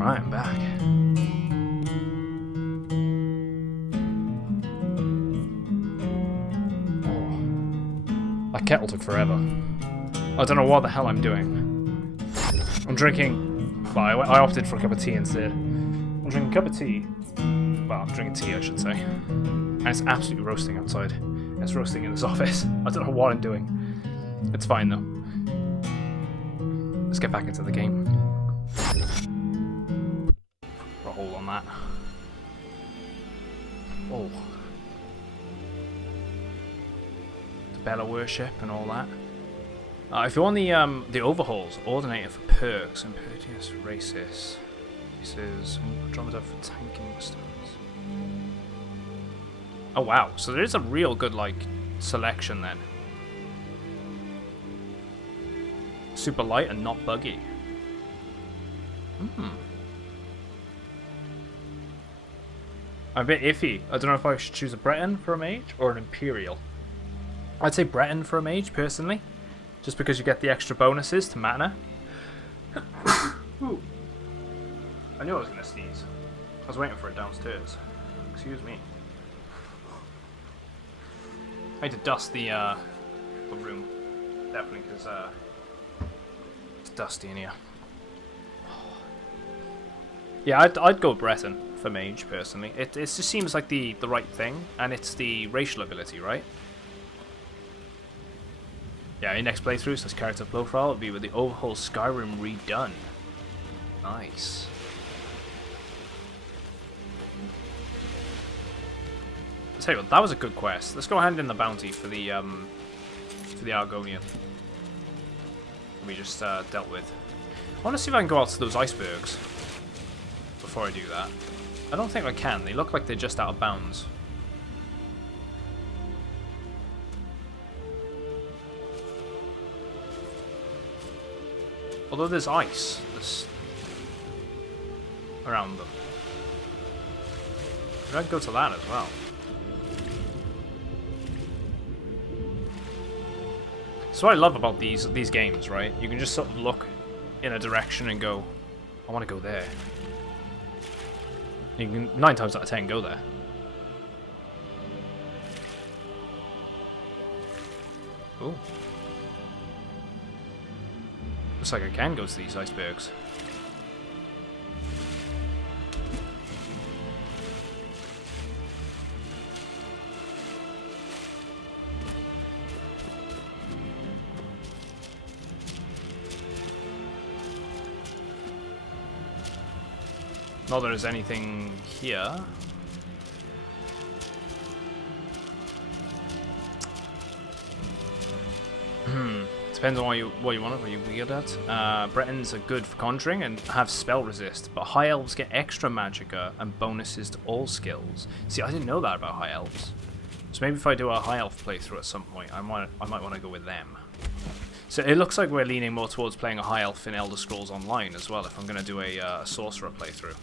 Right, I'm back. Oh. That kettle took forever. I don't know what the hell I'm doing. I'm drinking... Well, I opted for a cup of tea instead. I'm drinking a cup of tea. Well, I'm drinking tea, I should say. And it's absolutely roasting outside. It's roasting in this office. I don't know what I'm doing. It's fine, though. Let's get back into the game. Put a hole on that. Oh. The Bella worship and all that. If you want the overhauls, Ordinator for perks, Impervious Racist. This is Andromeda for tanking stones. Oh wow, so there is a real good like selection then. Super light and not buggy. I'm a bit iffy. I don't know if I should choose a Breton for a mage or an Imperial. I'd say Breton for a mage personally, just because you get the extra bonuses to mana. Ooh. I knew I was gonna sneeze. I was waiting for it downstairs. Excuse me. I had to dust the room, definitely, because it's dusty in here. Yeah, I'd go Breton for mage personally. It just seems like the right thing, and it's the racial ability, right? Yeah, your next playthrough says character profile will be with the overhaul Skyrim redone. Nice. I'll tell you what, that was a good quest. Let's go hand in the bounty for the Argonian we just dealt with. I want to see if I can go out to those icebergs before I do that. I don't think I can. They look like they're just out of bounds. Although there's ice around them. Maybe I can go to that as well. That's what I love about these games, right? You can just sort of look in a direction and go, I want to go there. You can 9 times out of 10 go there. Ooh. Looks like I can go to these icebergs. Not that there's anything here. Depends on what you want, what you're weird at. Bretons are good for conjuring and have spell resist, but high elves get extra magicka and bonuses to all skills. See, I didn't know that about high elves. So maybe if I do a high elf playthrough at some point, I might want to go with them. So it looks like we're leaning more towards playing a high elf in Elder Scrolls Online as well, if I'm going to do a sorcerer playthrough.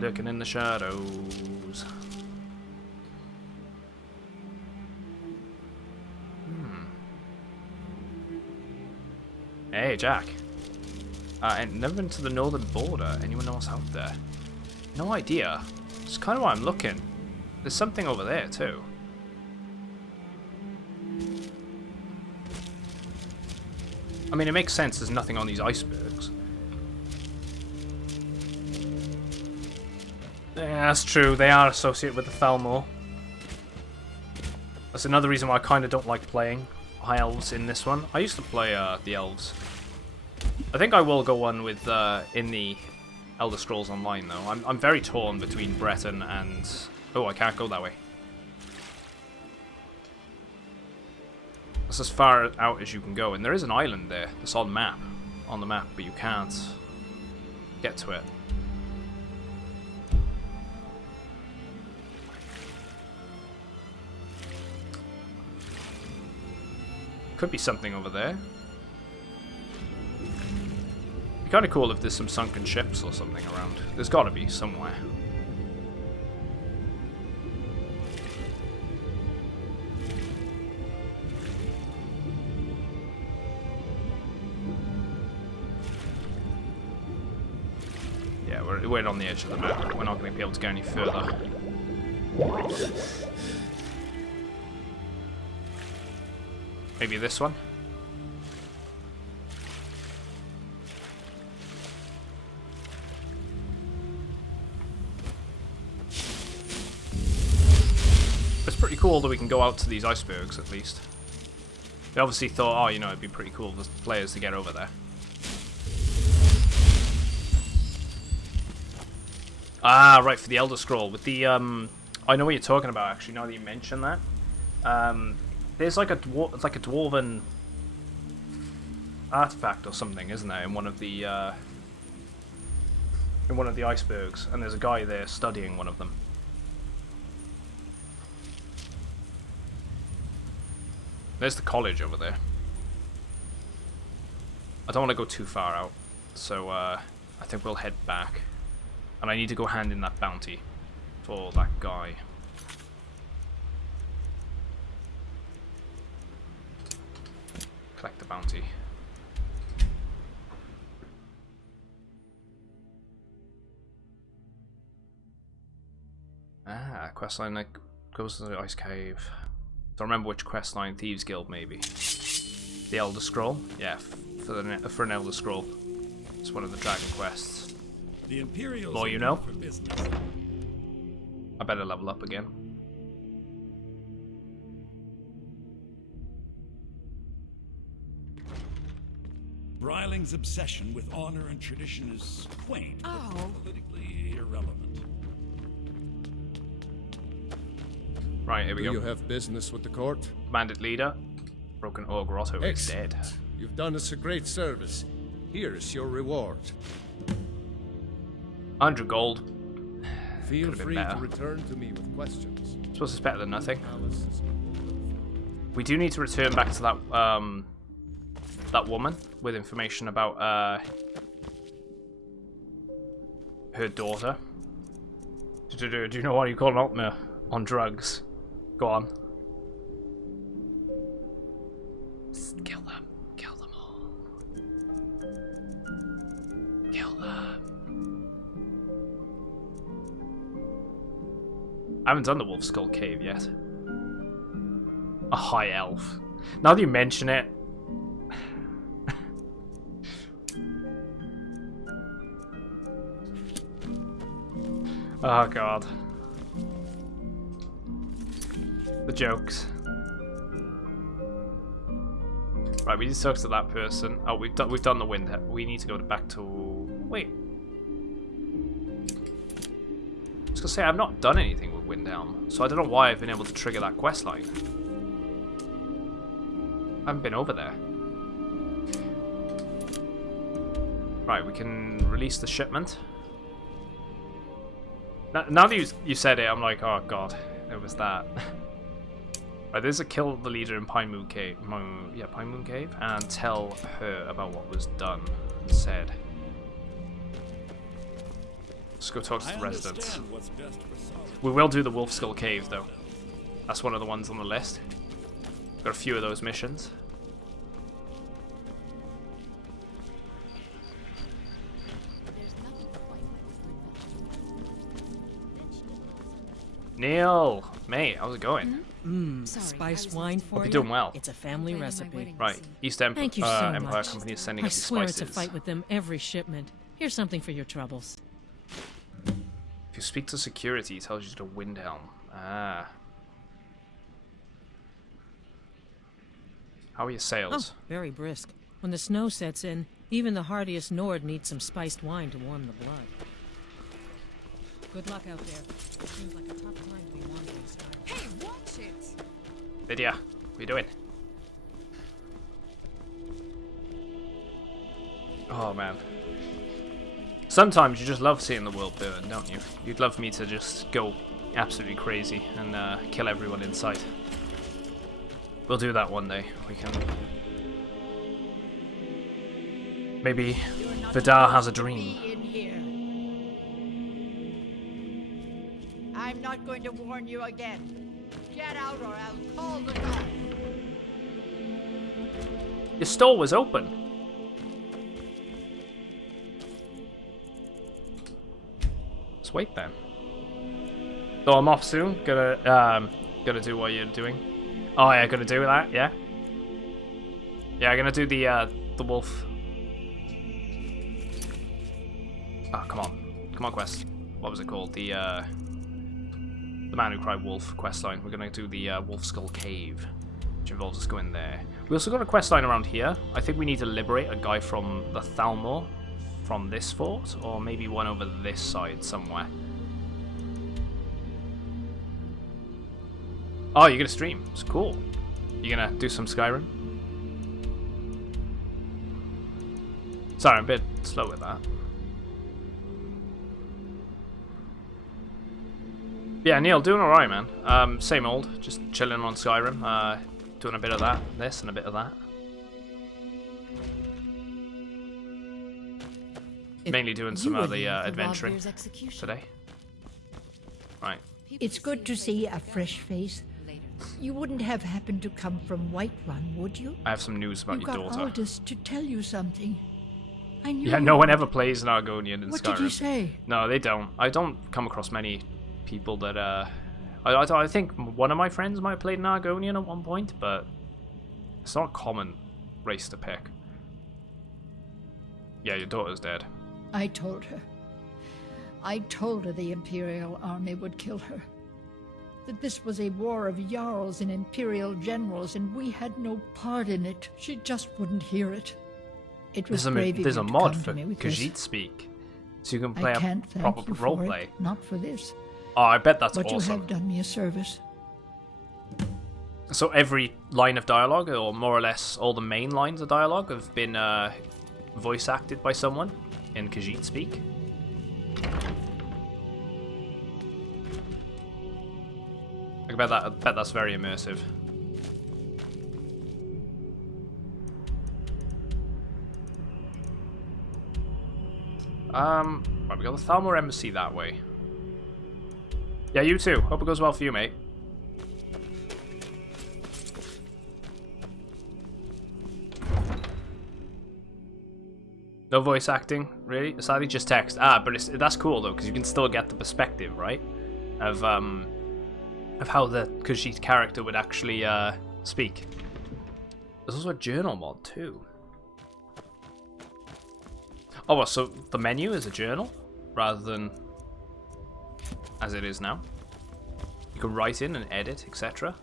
Lurking in the shadows. Hey, Jack. And never been to the northern border. Anyone else out there? No idea. It's kind of why I'm looking. There's something over there, too. I mean, it makes sense. There's nothing on these icebergs. Yeah, that's true. They are associated with the Thalmor. That's another reason why I kind of don't like playing high elves in this one. I used to play the elves. I think I will go one with in the Elder Scrolls Online though. I'm very torn between Breton and... Oh, I can't go that way. That's as far out as you can go, and there is an island there. That's on the map, but you can't get to it. Could be something over there. Be kind of cool if there's some sunken ships or something around. There's got to be somewhere. we're on the edge of the map. We're not going to be able to go any further. Maybe this one? It's pretty cool that we can go out to these icebergs, at least. They obviously thought, oh, you know, it'd be pretty cool for the players to get over there. Ah, right, for the Elder Scroll. With the, I know what you're talking about, actually, now that you mention that. There's like a dwarven artifact or something, isn't there, in one of the icebergs, and there's a guy there studying one of them. There's the college over there. I don't want to go too far out, so I think we'll head back. And I need to go hand in that bounty for that guy. Collect the bounty. Ah, questline that goes to the ice cave. Don't remember which questline. Thieves Guild, maybe. The Elder Scroll? Yeah, for an Elder Scroll. It's one of the Dragon quests. The Imperial. More you know. I better level up again. Bryling's obsession with honor and tradition is quaint, but politically irrelevant. Right, here we go. Do you have business with the court? Bandit leader. Broken Ore Grotto is dead. You've done us a great service. Here's your reward. 100 gold. Feel free to return to me with questions. I suppose it's better than nothing. We do need to return back to that that woman with information about her daughter. Do you know what you call an Ultima on drugs? Go on. Kill them. Kill them all. Kill them. I haven't done the Wolf Skull Cave yet. A high elf. Now that you mention it. Oh god. The jokes. Right, we need to talk to that person. Oh, we've done the wind. We need to go back to. Wait. I was gonna say I've not done anything with Windhelm, so I don't know why I've been able to trigger that quest line. I haven't been over there. Right, we can release the shipment. Now that you said it, I'm like, oh god, it was that. Right, there's a kill the leader in Pine Moon Cave. Pine Moon Cave, and tell her about what was done and said. Let's go talk to the residents. We will do the Wolf Skull Cave though. That's one of the ones on the list. Got a few of those missions. Neil, mate, how's it going? Spiced wine for you? Hope you're doing well. It's a family recipe. Right, East Empire Thank you so Empire much. Company is sending I us the swear spices. it's a fight with them every shipment. Here's something for your troubles. If you speak to security, it tells you to Windhelm. Ah. How are your sales? Oh, very brisk. When the snow sets in, even the hardiest Nord needs some spiced wine to warm the blood. Good luck out there. Seems like a tough time to be wandering Skyrim. Hey, watch it! Lydia, what are you doing? Oh man. Sometimes you just love seeing the world burn, don't you? You'd love me to just go absolutely crazy and kill everyone in sight. We'll do that one day. We can. Maybe Vidar has a dream. I'm not going to warn you again. Get out or I'll call the guard. Your store was open. Let's wait then. So I'm off soon. Gonna do what you're doing. Oh yeah, gonna do that. Yeah. Yeah, gonna do the wolf. Oh, come on, quest. What was it called? The Man Who Cried Wolf quest line. We're gonna do the Wolf Skull Cave, which involves us going there. We also got a quest line around here. I think we need to liberate a guy from the Thalmor, from this fort, or maybe one over this side somewhere. Oh, you're gonna stream. It's cool. You gonna do some Skyrim? Sorry, I'm a bit slow with that. Yeah, Neil, doing alright, man. Same old, just chilling on Skyrim. Doing a bit of that, this, and a bit of that. Mainly doing some of the adventuring today. Right. It's good to see a fresh face. You wouldn't have happened to come from Whiterun, would you? I have some news about your daughter. You got Aldous to tell you something. I knew. Yeah, no one ever plays an Argonian in Skyrim. What did he say? No, they don't. I don't come across many people that I think one of my friends might have played an Argonian at one point, but it's not a common race to pick. Yeah, your daughter's dead. I told her. I told her the Imperial army would kill her. That this was a war of Jarls and Imperial generals, and we had no part in it. She just wouldn't hear it. It was brave of you There's a to mod come for to me because Khajiit speak, so you can play I can't a thank proper you for roleplay. it, not for this. Oh, I bet that's but awesome. you have done me a service. So every line of dialogue, or more or less all the main lines of dialogue, have been voice acted by someone in Khajiit speak. I bet that's very immersive. Right, we got the Thalmor Embassy that way. Yeah, you too. Hope it goes well for you, mate. No voice acting, really? Sadly, just text. Ah, but that's cool though, because you can still get the perspective, right? Of how the Khajiit character would actually speak. There's also a journal mod too. Oh, well, so the menu is a journal rather than as it is now. You can write in and edit, etc.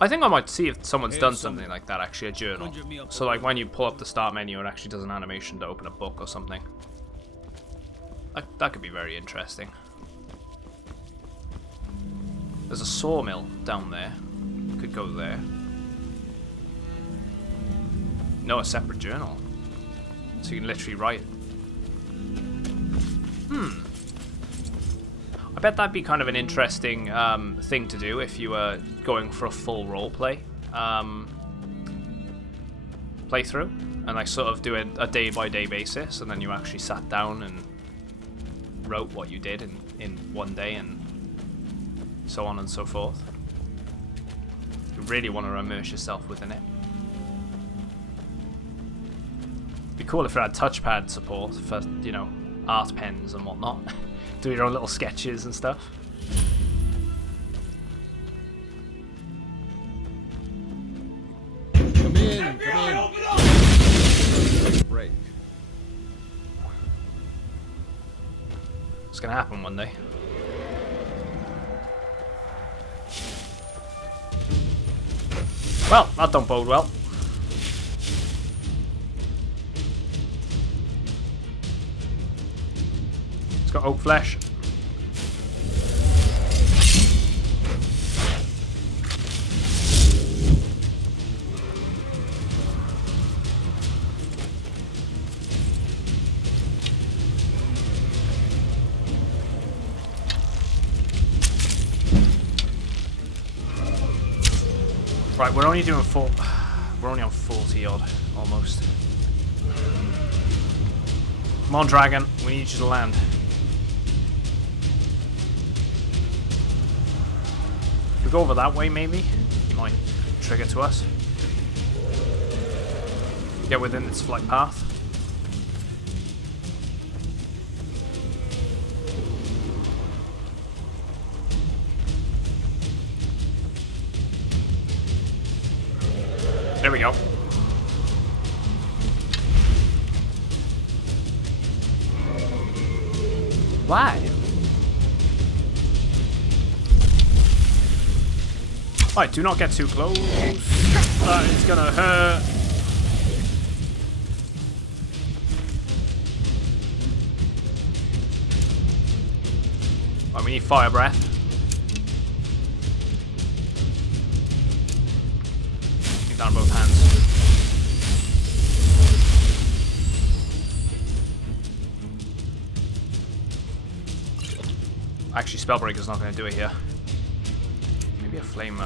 I think I might see if someone's done something like that, actually, a journal. So like when you pull up the start menu, it actually does an animation to open a book or something. That could be very interesting. There's a sawmill down there. Could go there. No, a separate journal. So you can literally write. I bet that'd be kind of an interesting thing to do if you were going for a full roleplay playthrough, and like sort of do it a day-by-day basis, and then you actually sat down and wrote what you did in one day, and so on and so forth. You really want to immerse yourself within it. It'd be cool if it had touchpad support for, you know, art pens and whatnot. Do your own little sketches and stuff. Come in, come in. Break. It's gonna happen one day. Well, that don't bode well. It's got oak flesh. Right, we're only doing we're only on 40 odd, almost. Come on, dragon, we need you to land. If we go over that way, maybe he might trigger to us. Get within its flight path. Why? Right, do not get too close. That is gonna hurt. Right, we need fire breath. Need that on both hands. Actually, Spellbreaker's not going to do it here. Maybe a flame will.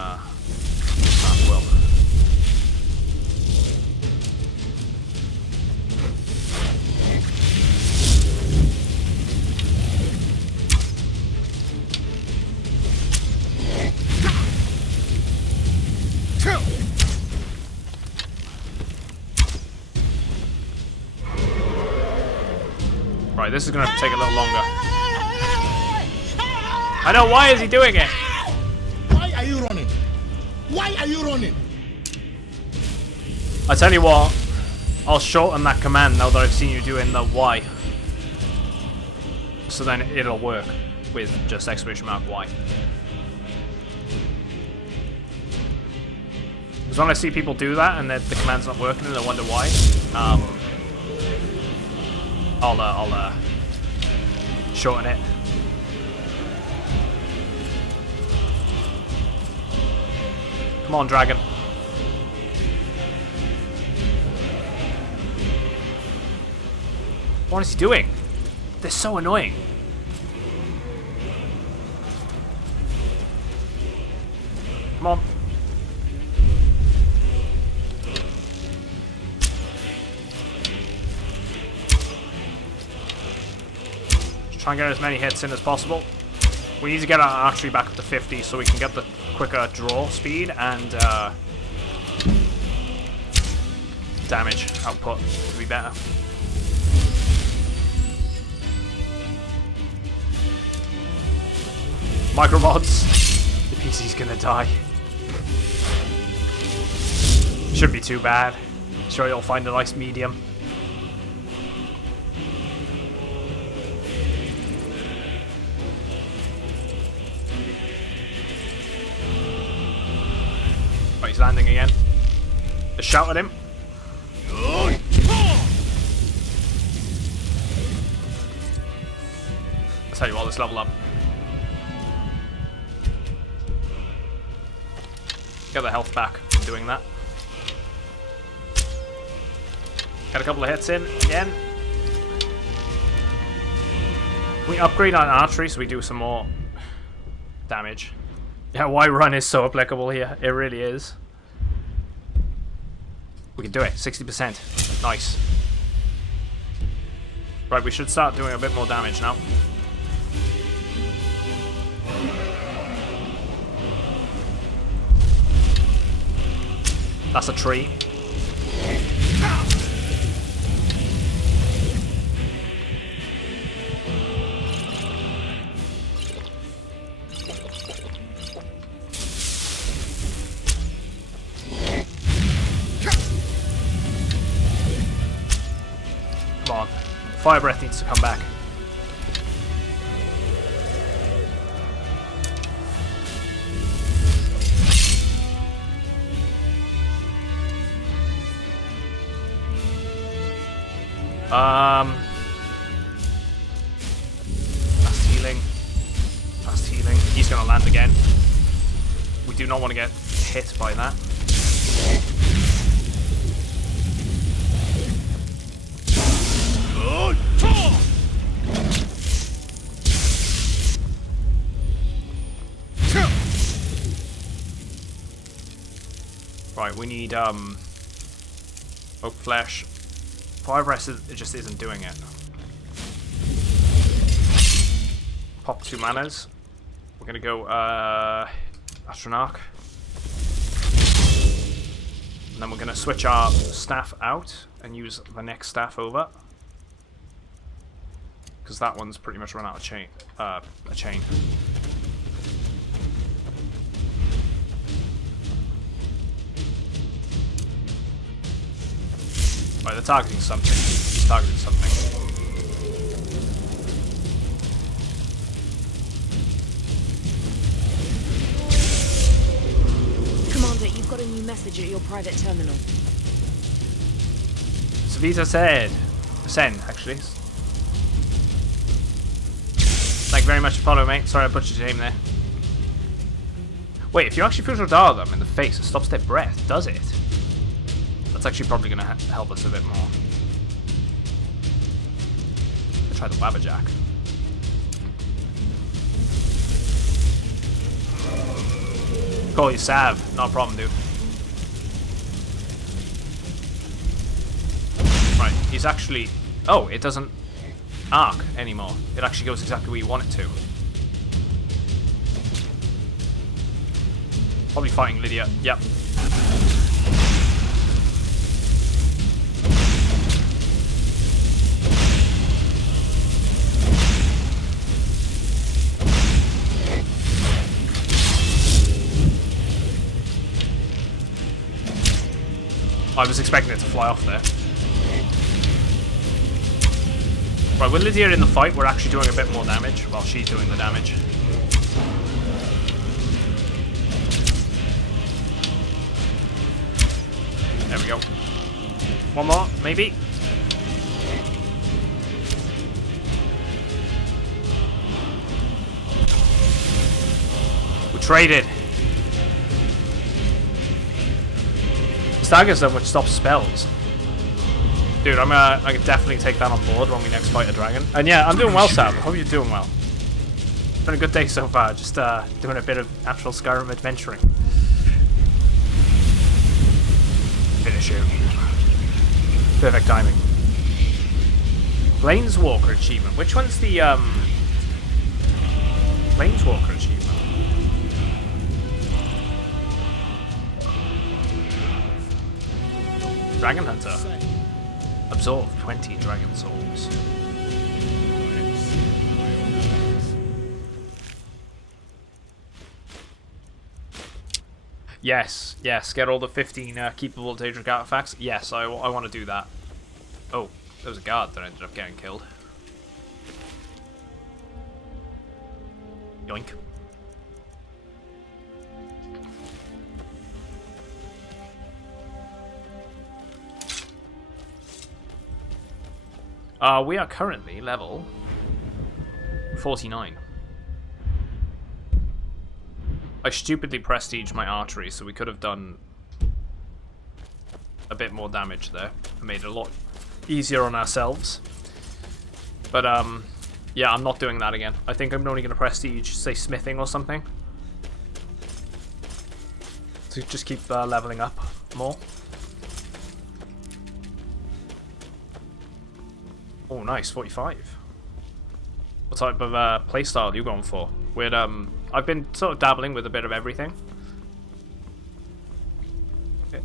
Right, this is going to take a little longer. I know, why is he doing it? Why are you running? Why are you running? I tell you what, I'll shorten that command now that I've seen you doing the Y. So then it'll work with just exclamation mark Y. Because when I see people do that and the command's not working and they wonder why, I'll shorten it. Come on, dragon. What is he doing? They're so annoying. Come on. Just try and get as many hits in as possible. We need to get our archery back up to 50 so we can get the quicker draw speed and damage output to be better. Micro mods. The PC's gonna die. Shouldn't be too bad. Sure, you'll find a nice medium. Right, he's landing again. Just shout at him. I'll tell you what, let's level up. Get the health back from doing that. Get a couple of hits in again. We upgrade our archery so we do some more damage. Yeah, why run is so applicable here. It really is. We can do it. 60%. Nice. Right, we should start doing a bit more damage now. That's a tree. Come on. Fire breath needs to come back. Fast healing. Fast healing. He's gonna land again. We do not want to get hit by that. Right, we need oak flesh. Fire breath, it just isn't doing it. Pop 2 manas. We're gonna go Astronarch. And then we're gonna switch our staff out and use the next staff over. Because that one's pretty much run out of chain. A chain. Right, they're targeting something. He's targeting something. You've got a new message at your private terminal. Savita said. Sen, actually. Thank you very much for following, mate. Sorry I butchered your name there. Wait, if you actually push dial them in the face, it stops their breath, does it? That's actually probably going to help us a bit more. Let's try the Wabbajack. Call you Sav, not a problem, dude. Right, he's actually... Oh, it doesn't arc anymore. It actually goes exactly where you want it to. Probably fighting Lydia. Yep. I was expecting it to fly off there. Right, with Lydia in the fight, we're actually doing a bit more damage while she's doing the damage. There we go. One more, maybe. We traded. Stagger's them, which stops spells. Dude, I'm gonna definitely take that on board when we next fight a dragon. And yeah, I'm doing well, Sam. I hope you're doing well. It's been a good day so far. Just doing a bit of actual Skyrim adventuring. Finish him. Perfect timing. Planeswalker achievement. Which one's the Planeswalker achievement? Dragon Hunter. Absorb 20 dragon souls. Yes, yes, get all the 15 keepable Daedric artifacts. Yes, I want to do that. Oh, there was a guard that ended up getting killed. Yoink. We are currently level 49. I stupidly prestiged my archery, so we could have done a bit more damage there. Made it a lot easier on ourselves. But, yeah, I'm not doing that again. I think I'm only going to prestige, say, smithing or something. To just keep leveling up more. Oh, nice, 45. What type of playstyle are you going for? With I've been sort of dabbling with a bit of everything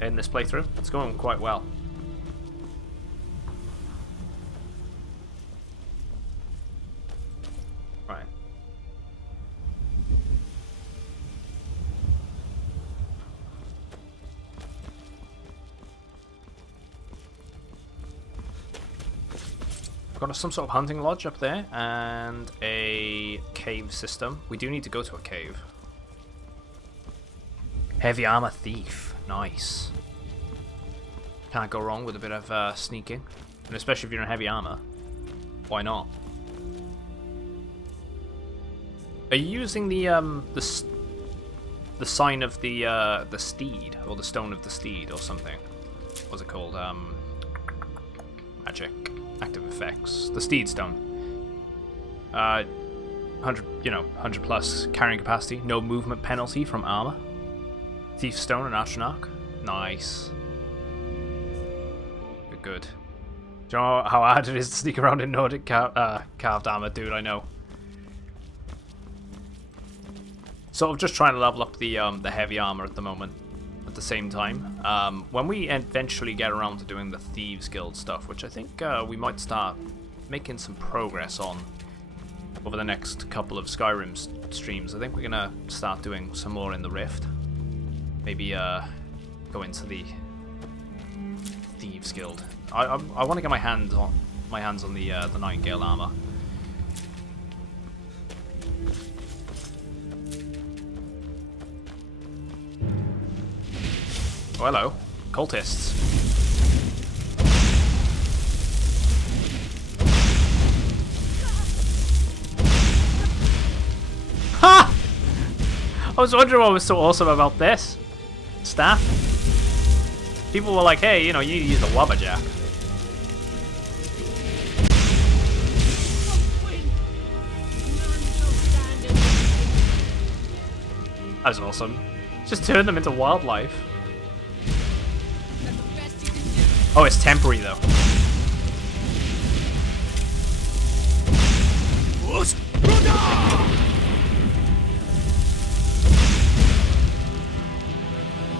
in this playthrough. It's going quite well. Right. Got some sort of hunting lodge up there and a cave system. We do need to go to a cave. Heavy armor thief. Nice. Can't go wrong with a bit of sneaking. And especially if you're in heavy armor. Why not? Are you using the sign of the steed? Or the stone of the steed or something? What's it called? Magic. Active effects. The Steed Stone. 100, 100 plus carrying capacity. No movement penalty from armor. Thief Stone and Astronarch. Nice. Good. Do you know how hard it is to sneak around in Nordic carved armor? Dude, I know. Sort of just trying to level up the heavy armor at the moment. At the same time, when we eventually get around to doing the Thieves Guild stuff, which I think we might start making some progress on over the next couple of Skyrim streams. I think we're gonna start doing some more in the Rift. Maybe go into the Thieves Guild. I want to get my hands on the Nightingale armor. Oh, hello. Cultists. Ha! I was wondering what was so awesome about this staff. People were like, hey, you know, you use the Wabbajack. That was awesome. Just turn them into wildlife. Oh, it's temporary though.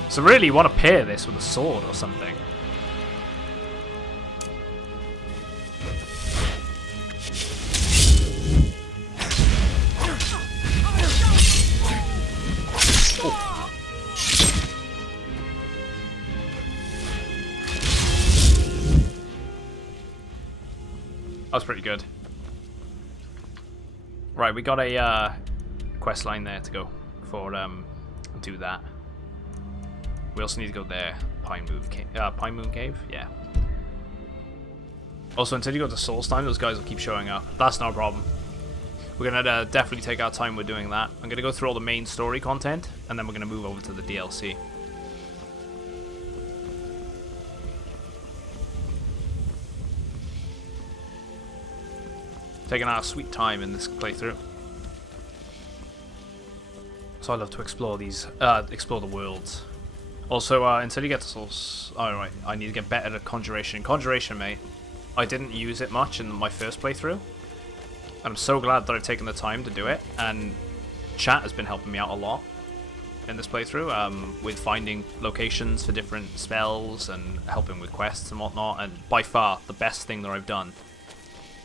So really, you want to pair this with a sword or something. That was pretty good. Right, we got a quest line there to go for do that. We also need to go there. Pine Moon Cave? Yeah. Also, until you go to Solstheim, those guys will keep showing up. That's not a problem. We're gonna definitely take our time with doing that. I'm gonna go through all the main story content, and then we're gonna move over to the DLC. Taking our sweet time in this playthrough. So I love to explore these, explore the worlds. Also, until you get to Source, alright, I need to get better at Conjuration. Conjuration, mate, I didn't use it much in my first playthrough. And I'm so glad that I've taken the time to do it. And chat has been helping me out a lot in this playthrough, with finding locations for different spells and helping with quests and whatnot. And by far, the best thing that I've done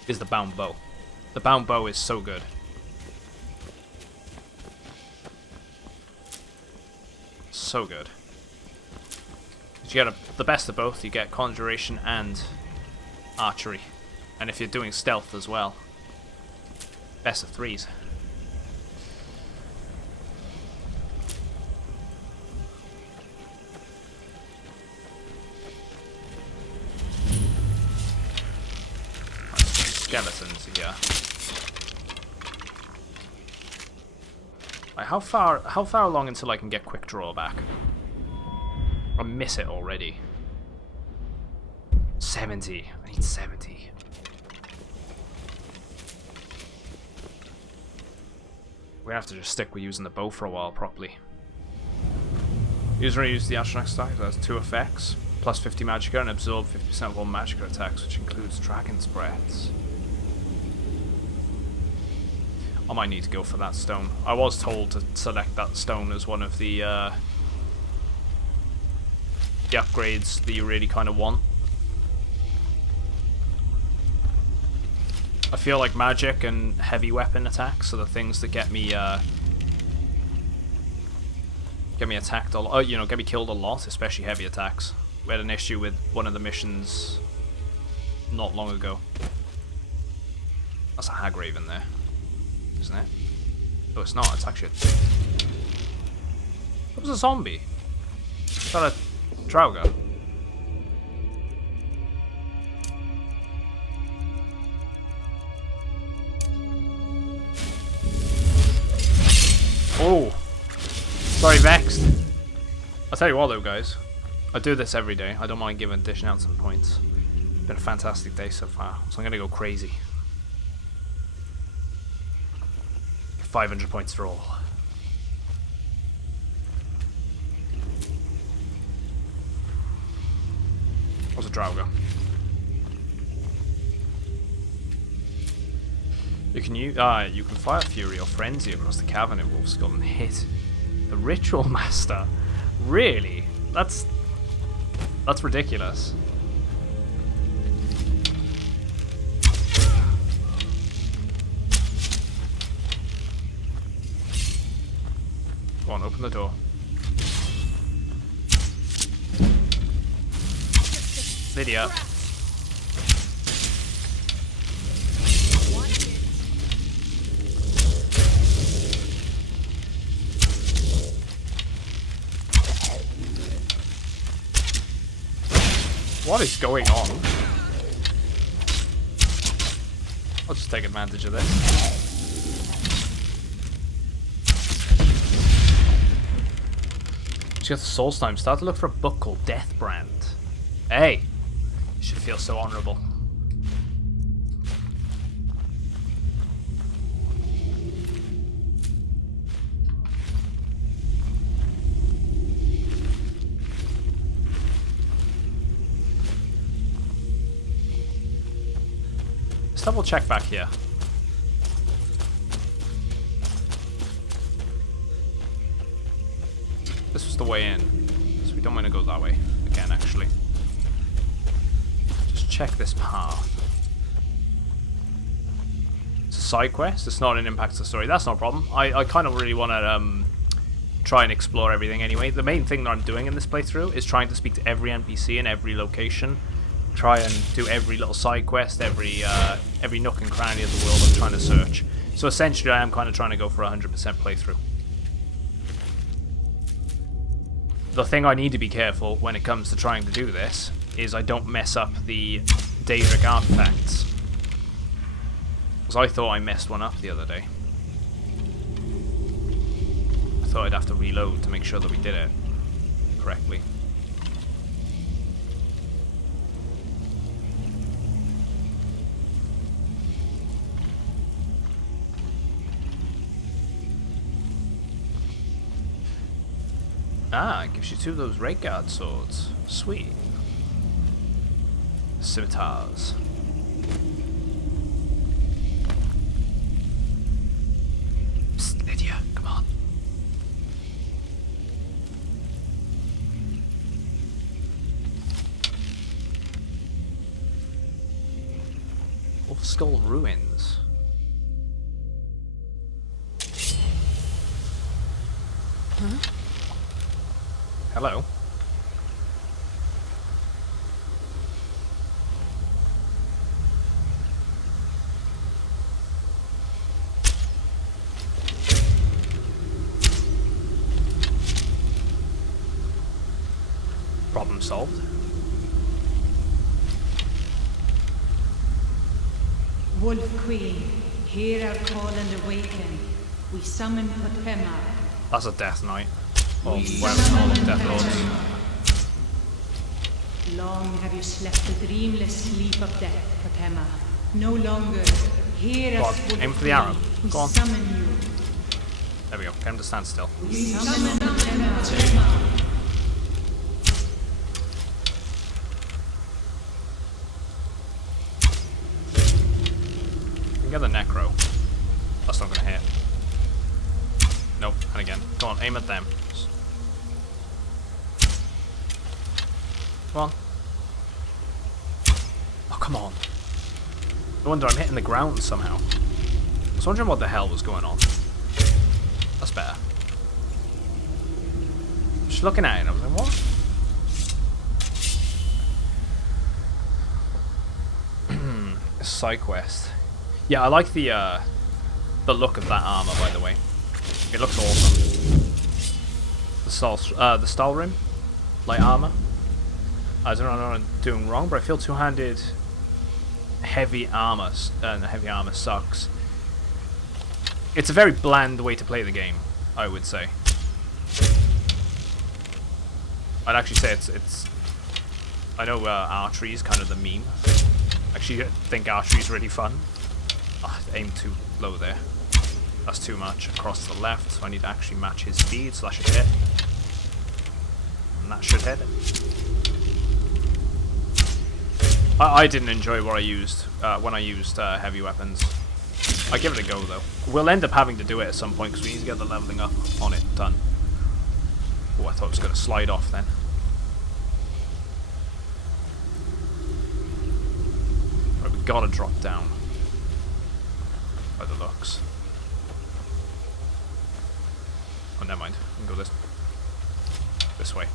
is the bound bow. The bound bow is so good. So good. You get the best of both. You get conjuration and archery. And if you're doing stealth as well, best of threes. Skeletons here. Right, how far along until I can get quick draw back? I miss it already. 70. I need 70. We have to just stick with using the bow for a while properly. User use the Auralinus stack. That has 2 effects. Plus 50 magicka and absorb 50% of all magicka attacks, which includes dragon's breaths. I might need to go for that stone. I was told to select that stone as one of the upgrades that you really kind of want. I feel like magic and heavy weapon attacks are the things that get me attacked a lot. You know, get me killed a lot, especially heavy attacks. We had an issue with one of the missions not long ago. That's a hag raven there, isn't it? Oh, it's not. It's actually It was a zombie. Is that a Draugr? Oh, sorry, vexed. I'll tell you what though, guys. I do this every day. I don't mind dishing out some points. Been a fantastic day so far, so I'm gonna go crazy. 500 points for all. What's a Draugr? You can fire Fury or Frenzy across the cavern in Wolf's Skull and hit the Ritual Master. Really? That's ridiculous. Go on, open the door. Lydia. What is going on? I'll just take advantage of this. She got the soul time. Start to look for a book called Death Brand. Hey, you should feel so honorable. Let's double check back here. This was the way in, so we don't want to go that way again, actually. Just check this path. It's a side quest, it's not an impact to the story, that's no problem. I kind of really want to try and explore everything anyway. The main thing that I'm doing in this playthrough is trying to speak to every NPC in every location. Try and do every little side quest, every nook and cranny of the world I'm trying to search. So essentially I am kind of trying to go for a 100% playthrough. The thing I need to be careful when it comes to trying to do this is I don't mess up the Daedric artifacts. Because I thought I messed one up the other day. I thought I'd have to reload to make sure that we did it correctly. Ah, it gives you 2 of those Ray Guard swords. Sweet. Scimitars. Psst, Lydia, come on. Wolf Skull Ruins. Huh? Hello. Problem solved. Wolf Queen, hear our call and awaken. We summon Potema. That's a death knight. Or whatever all of death lords. Long have you slept the dreamless sleep of death, Potema. No longer. Hear us, Wolf aim for the arrow. We Go on. summon you. There we go. Get him to stand still. We summon Potema. You can get the necro. That's not gonna hit. Nope. And again. Go on. Aim at them. Come on. Oh, come on. No wonder I'm hitting the ground somehow. I was wondering what the hell was going on. That's better. Just looking at it, I was like, what? Side quest. Yeah, I like the look of that armor, by the way. It looks awesome. The Stalrim light armor. I don't know what I'm doing wrong, but I feel two-handed heavy armor sucks. It's a very bland way to play the game, I would say. I'd actually say it's. I know archery is kind of the meme. Actually, I think archery is really fun. Oh, aim too low there. That's too much. Across to the left, so I need to actually match his speed, so that should hit. And that should hit. I didn't enjoy what I used when I used heavy weapons. I give it a go though. We'll end up having to do it at some point because we need to get the leveling up on it done. Oh, I thought it was going to slide off then. Right, we gotta drop down. By the looks. Oh, never mind. We can go this way.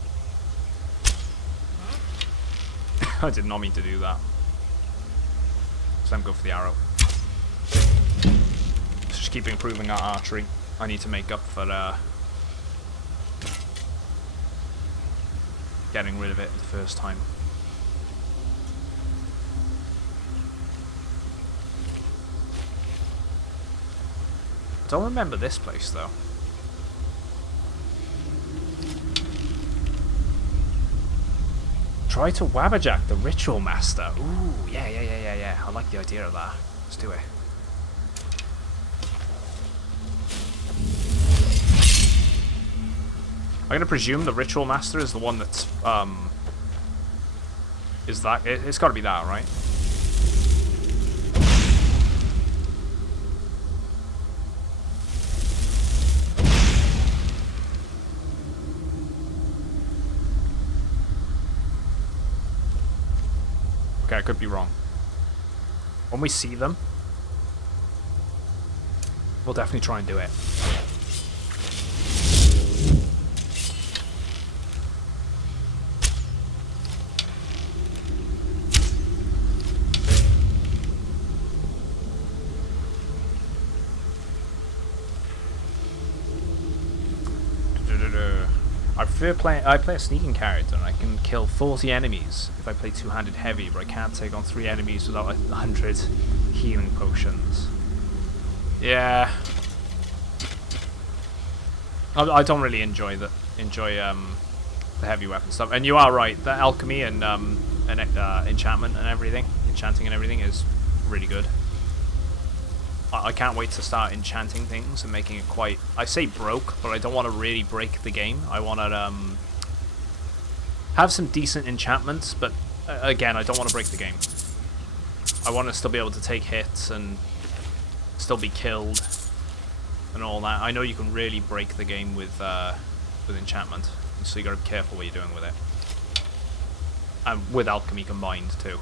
I did not mean to do that. So I'm go for the arrow. Let's just keep improving our archery. I need to make up for getting rid of it the first time. Don't remember this place though. Try to wabberjack the ritual master. Ooh, yeah. I like the idea of that. Let's do it. I'm gonna presume the ritual master is the one that's is that it's got to be that, right? Okay, I could be wrong. When we see them, we'll definitely try and do it. I play a sneaking character and I can kill 40 enemies if I play two-handed heavy, but I can't take on 3 enemies without 100 healing potions. Yeah. I don't really enjoy the heavy weapon stuff. And you are right, the alchemy and enchantment and everything, enchanting and everything is really good. I can't wait to start enchanting things and making it quite... I say broke, but I don't want to really break the game. I want to have some decent enchantments, but again, I don't want to break the game. I want to still be able to take hits and still be killed and all that. I know you can really break the game with enchantment, so you got to be careful what you're doing with it. And with alchemy combined too.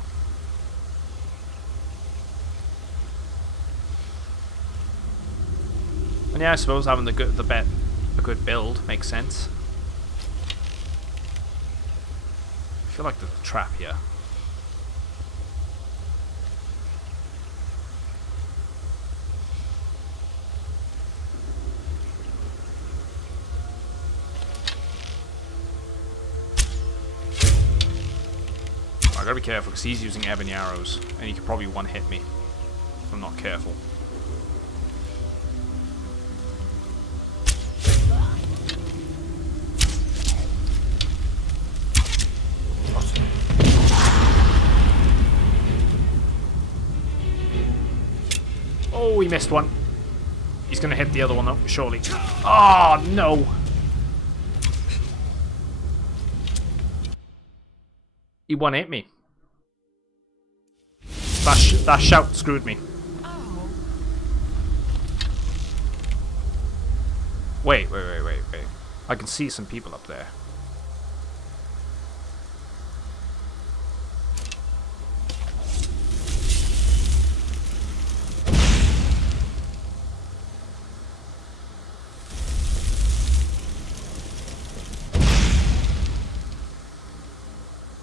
And yeah, I suppose having a good build makes sense. I feel like there's a trap here. I gotta be careful because he's using ebony arrows, and he could probably one-hit me if I'm not careful. Oh, we missed one. He's gonna hit the other one though, surely. Oh no! He one-hit me. That shout screwed me. Oh. Wait. I can see some people up there.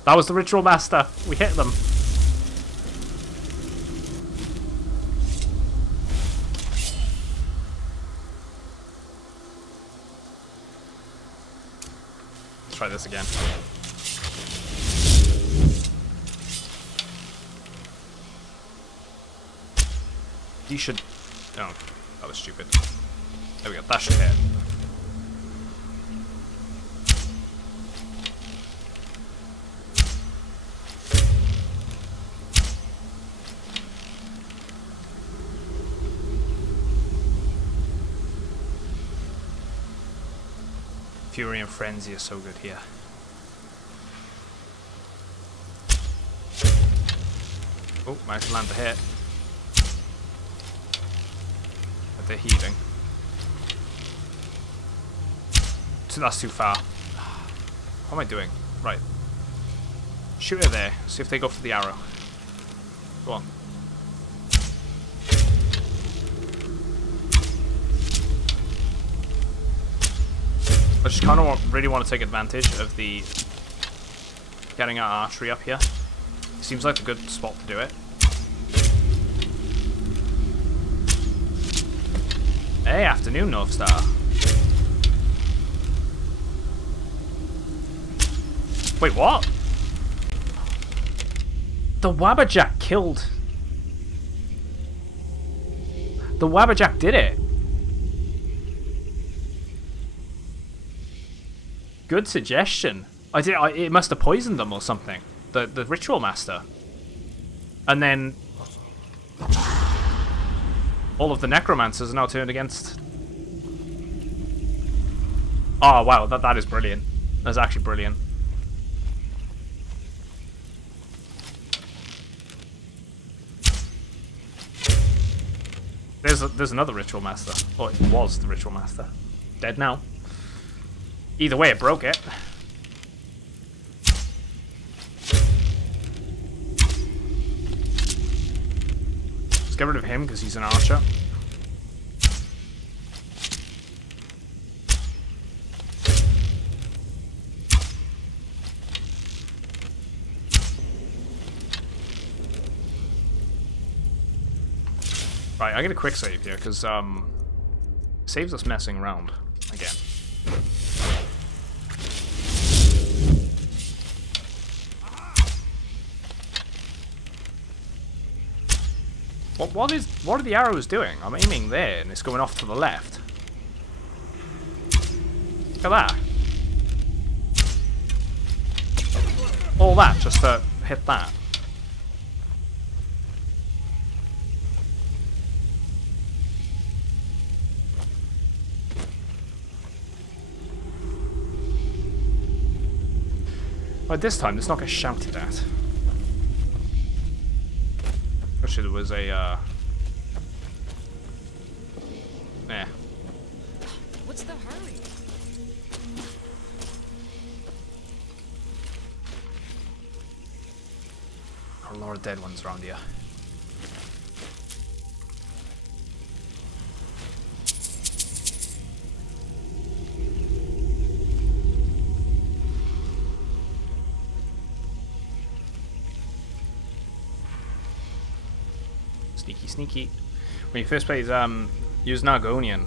That was the ritual master. We hit them. Let's try this again. You should... Oh, that was stupid. There we go. That should hit. Fury and Frenzy are so good here. Oh, managed to land the hit. But they're healing. So that's too far. What am I doing? Right. Shoot her there. See if they go for the arrow. Go on. I just kind of really want to take advantage of the getting our archery up here. Seems like a good spot to do it. Hey, afternoon, North Star. Wait, what? The Wabberjack killed. The Wabberjack did it. Good suggestion. It must have poisoned them or something. The ritual master. And then all of the necromancers are now turned against. Oh wow, that is brilliant. That's actually brilliant. There's another ritual master. Oh, it was the ritual master. Dead now. Either way, it broke it. Let's get rid of him because he's an archer. Right, I get a quick save here because saves us messing around again. What are the arrows doing? I'm aiming there and it's going off to the left. Look at that. All that just to hit that. Right, this time it's not getting shouted at. Actually, there was a What's the hurry? A lot of dead ones around here. Sneaky. When you first play, use Nargonian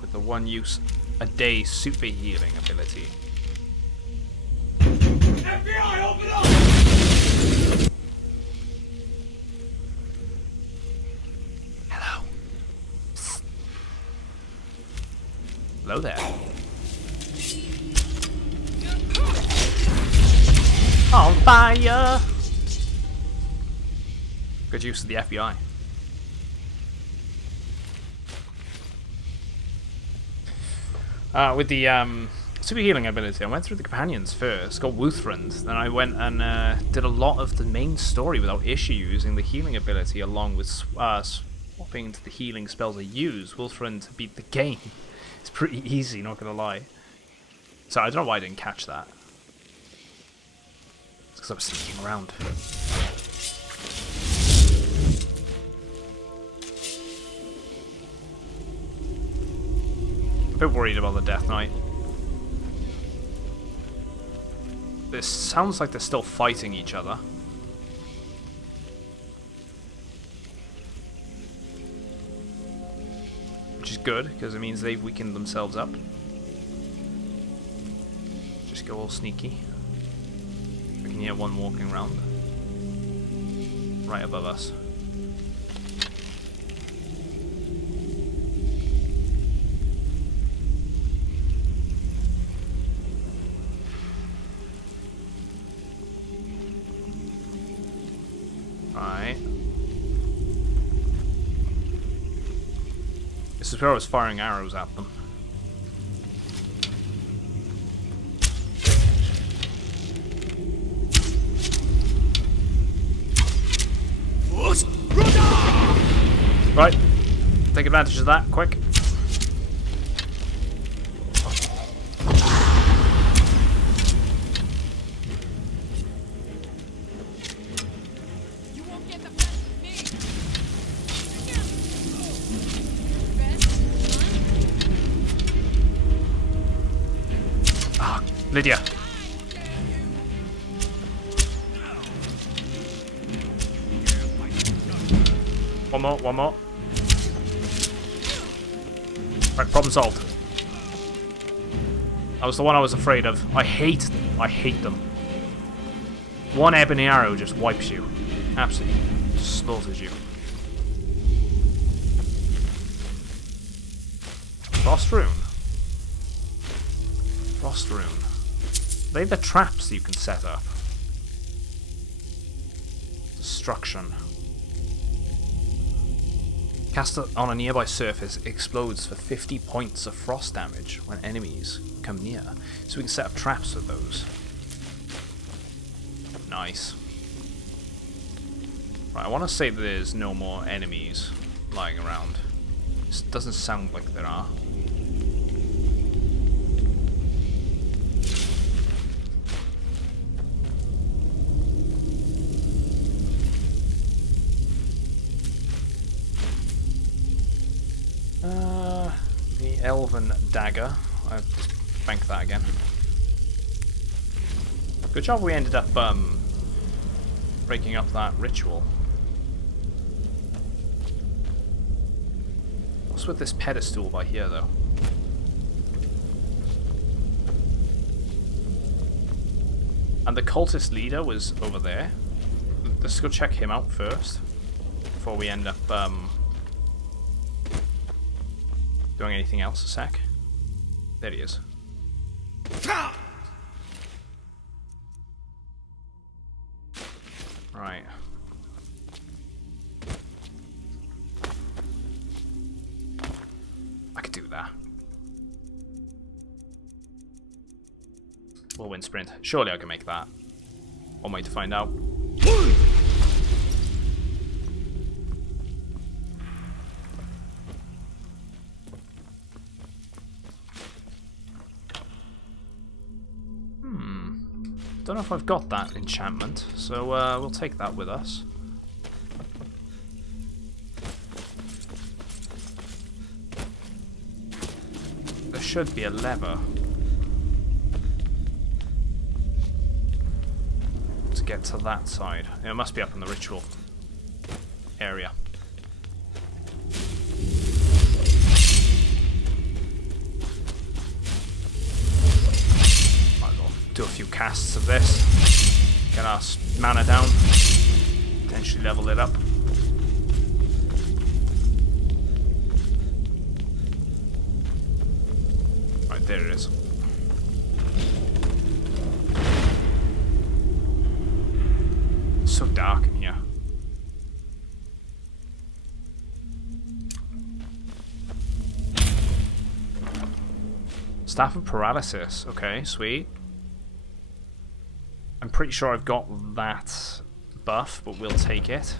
with the one use a day super healing ability. FBI, open up! Hello. Psst. Hello there. On fire! Good use of the FBI. With the super healing ability, I went through the companions first, got Wuthrend, then I went and did a lot of the main story without issue using the healing ability along with swapping to the healing spells I use. Wuthrend beat the game. It's pretty easy, not gonna lie. So I don't know why I didn't catch that. It's because I was sneaking around. A bit worried about the Death Knight. This sounds like they're still fighting each other. Which is good, because it means they've weakened themselves up. Just go all sneaky. We can hear one walking around. Right above us. Alright. This is where I was firing arrows at them. Right. Take advantage of that, quick. Lydia. One more. Right, problem solved. That was the one I was afraid of. I hate them. One ebony arrow just wipes you. Absolutely slaughters you. Lost rune. Frost rune. Are they the traps you can set up? Destruction. Cast it on a nearby surface, it explodes for 50 points of frost damage when enemies come near. So we can set up traps with those. Nice. Right, I want to say that there's no more enemies lying around. This doesn't sound like there are. The Elven Dagger. I've just banked that again. Good job we ended up breaking up that ritual. What's with this pedestal by here though? And the cultist leader was over there. Let's go check him out first before we end up doing anything else. A sec. There he is. Right. I could do that. Whirlwind sprint. Surely I can make that. One way to find out. Don't know if I've got that enchantment, so we'll take that with us. There should be a lever to get to that side. It must be up in the ritual area. Do a few casts of this, get our mana down, potentially level it up. Right, there it is. It's so dark in here. Staff of Paralysis, okay, sweet. I'm pretty sure I've got that buff, but we'll take it.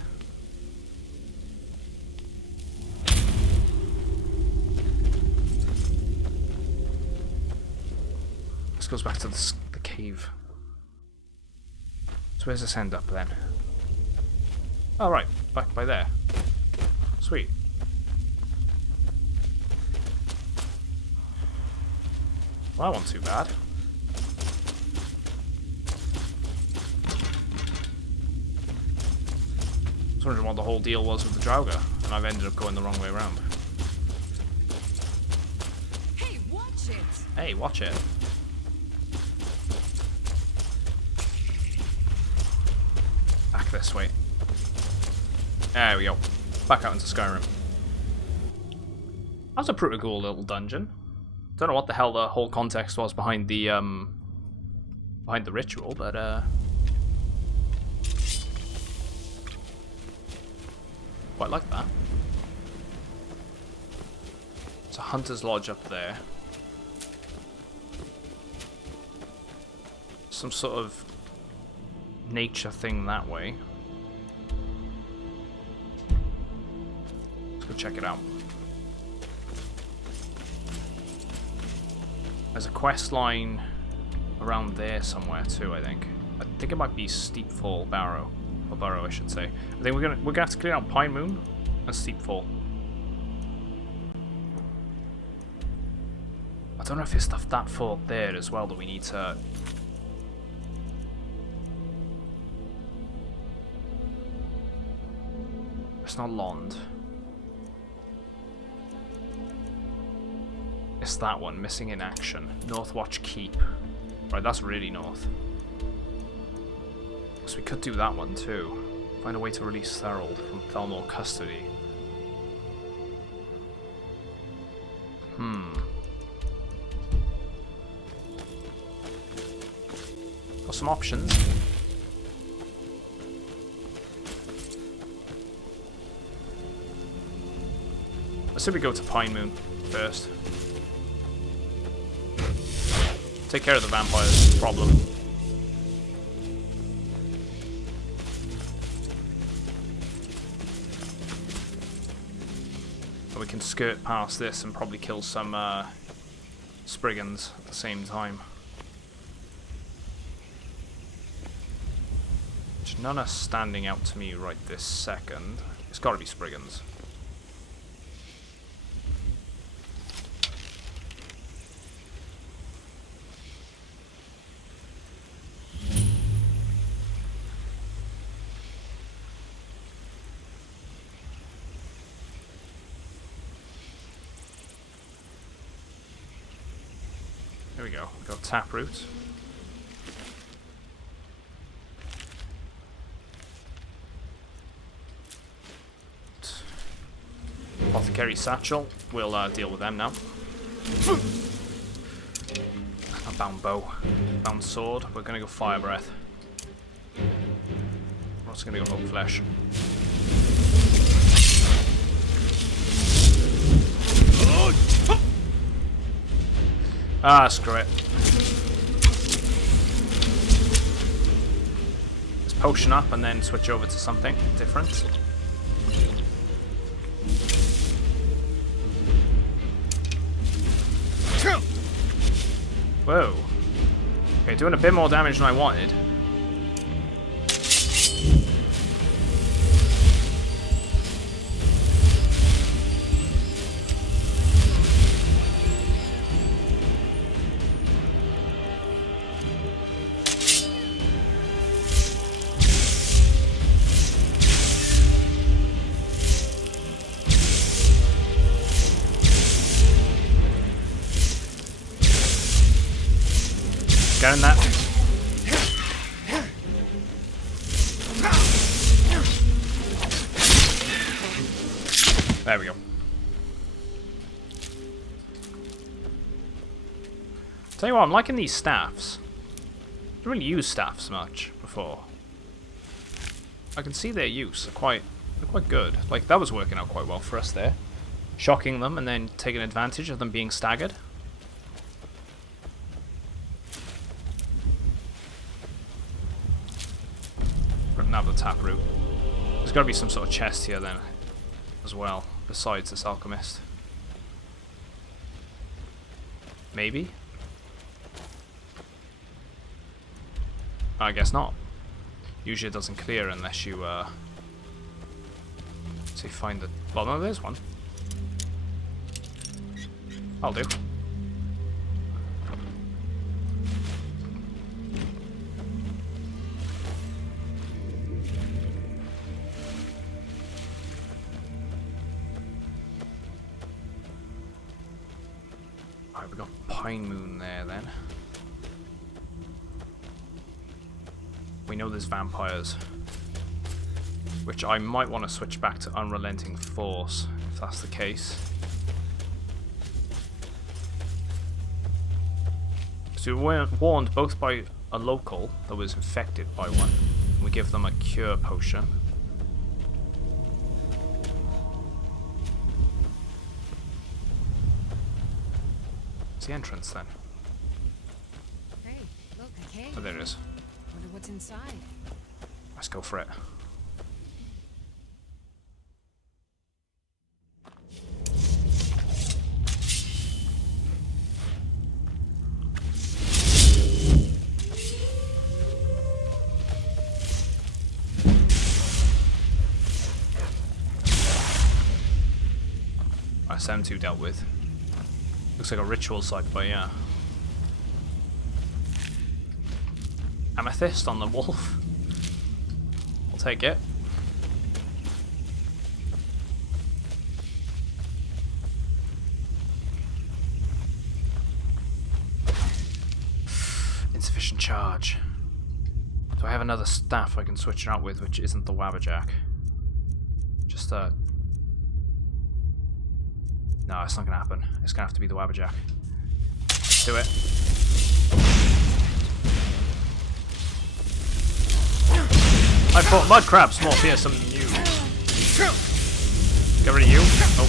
This goes back to the cave. So where's this end up then? Oh right, back by there. Sweet. Well, that wasn't too bad. I was wondering what the whole deal was with the Draugr, and I've ended up going the wrong way around. Hey, watch it! Hey, watch it. Back this way. There we go. Back out into Skyrim. That was a pretty cool little dungeon. Don't know what the hell the whole context was behind the ritual, but quite like that. It's a hunter's lodge up there. Some sort of nature thing that way. Let's go check it out. There's a quest line around there somewhere too, I think. I think it might be Steep Fall Barrow. Or Burrow, I should say. I think we're gonna have to clear out Pine Moon and Steep Fall. I don't know if there's stuff that far there as well that we need to. It's not Lond. It's that one, missing in action. Northwatch Keep. Right, that's really north. So we could do that one too. Find a way to release Thorold from Thalmor custody. Got some options. Let's see if we go to Pine Moon first. Take care of the vampires. Problem. And we can skirt past this and probably kill some Spriggans at the same time. Which none are standing out to me right this second. It's got to be Spriggans. There we go. We've got Taproot. Apothecary Satchel. We'll deal with them now. A bound bow. Bound sword. We're going to go Fire Breath. We're also going to go Oak Flesh. Ah, screw it. Let's potion up and then switch over to something different. Whoa. Okay, doing a bit more damage than I wanted. Getting that. There we go. Tell you what, I'm liking these staffs. I didn't really use staffs much before. I can see their use. They're quite good. Like, that was working out quite well for us there. Shocking them and then taking advantage of them being staggered. Have the Taproot. There's got to be some sort of chest here then, as well, besides this alchemist. Maybe? I guess not. Usually it doesn't clear unless you say find the. Well, no, there's one. I'll do. We got Pine Moon there then. We know there's vampires, which I might want to switch back to Unrelenting Force if that's the case. So we were warned both by a local that was infected by one. We give them a cure potion. The entrance then. Hey, look, a cave. Oh, there it is. Wonder what's inside. Let's go for it. SM2 dealt with. Looks like a ritual site, but yeah. Amethyst on the wolf. I'll take it. Insufficient charge. Do I have another staff I can switch it out with, which isn't the Wabberjack? Just no, it's not gonna happen. It's gonna have to be the Wabberjack. Let's do it. I fought mud crabs more fearsome than you. Get rid of you. Oh.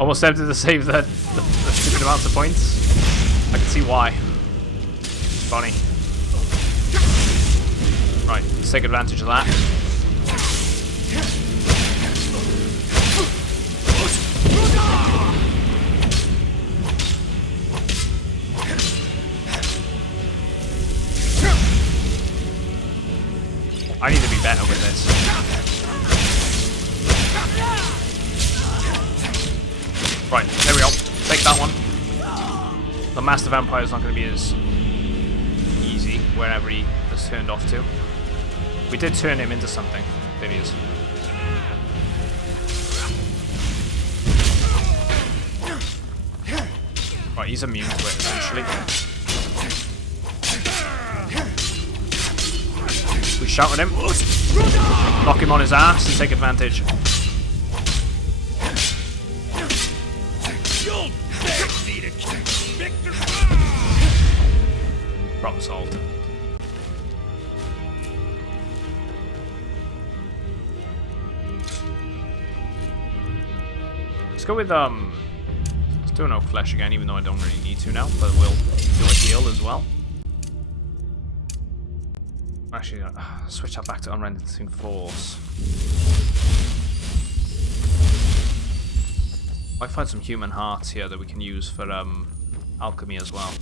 Almost tempted to save the stupid amounts of points. I can see why. Funny. Right, let's take advantage of that. I need to be better with this. Right, there we go. Take that one. The Master Vampire is not going to be as easy wherever he has turned off to. We did turn him into something. There he is. Right, he's immune to it, essentially. We shout at him. Knock him on his ass and take advantage. Problem solved. Let's go with let's do an oak flesh again, even though I don't really need to now, but we'll do a heal as well. Actually, switch that back to unrelenting force. Might find some human hearts here that we can use for alchemy as well.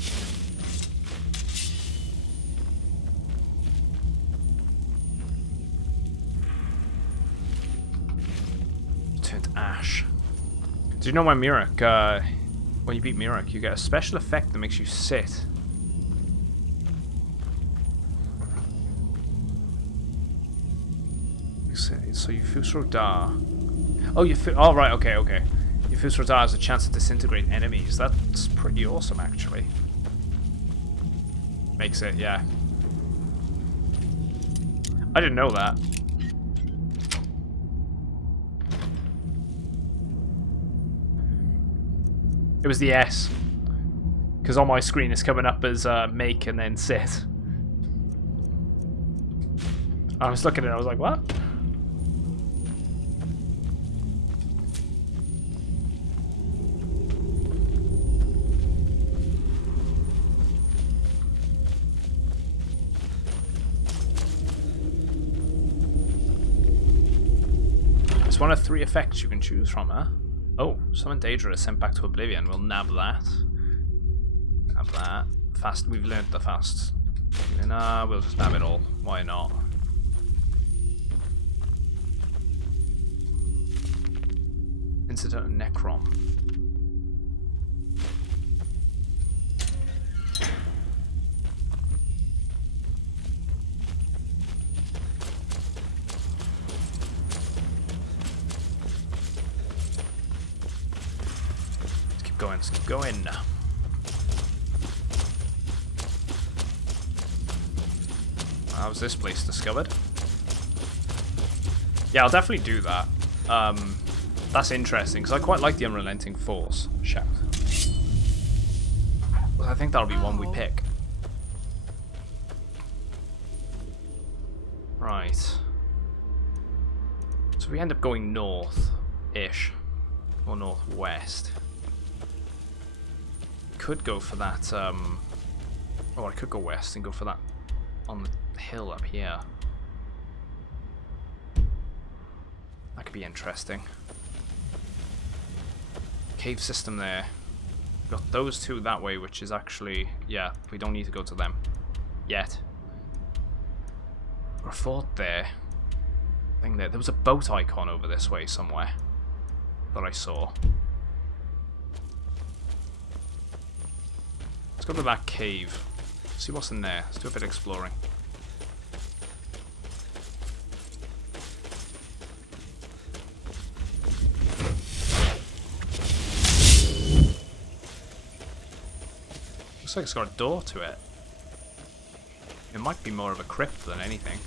Turned ash. Do you know when Murak, when you beat Murak, you get a special effect that makes you sit. So Yufusro Da. Oh, oh, right, okay. Yufusro Da has a chance to disintegrate enemies. That's pretty awesome, actually. Makes it, yeah. I didn't know that. It was the S. Because on my screen it's coming up as make and then sit. I was looking at it, I was like, what? It's one of 3 effects you can choose from, huh? Oh, summon Daedra is sent back to Oblivion. We'll nab that. Nab that. Fast. We've learned the fast. Nah, we'll just nab it all. Why not? Incident of Necrom. Let's keep going. How's this place discovered? Yeah, I'll definitely do that. That's interesting, because I quite like the Unrelenting Force shout. I think that'll be one we pick. Right. So we end up going north-ish. Or northwest. Could go for that, oh, I could go west and go for that on the hill up here. That could be interesting. Cave system there. Got those 2 that way, which is actually, yeah, we don't need to go to them yet. Or a fort there. Thing there. There was a boat icon over this way somewhere that I saw. Let's go to that cave. See what's in there. Let's do a bit of exploring. Looks like it's got a door to it. It might be more of a crypt than anything.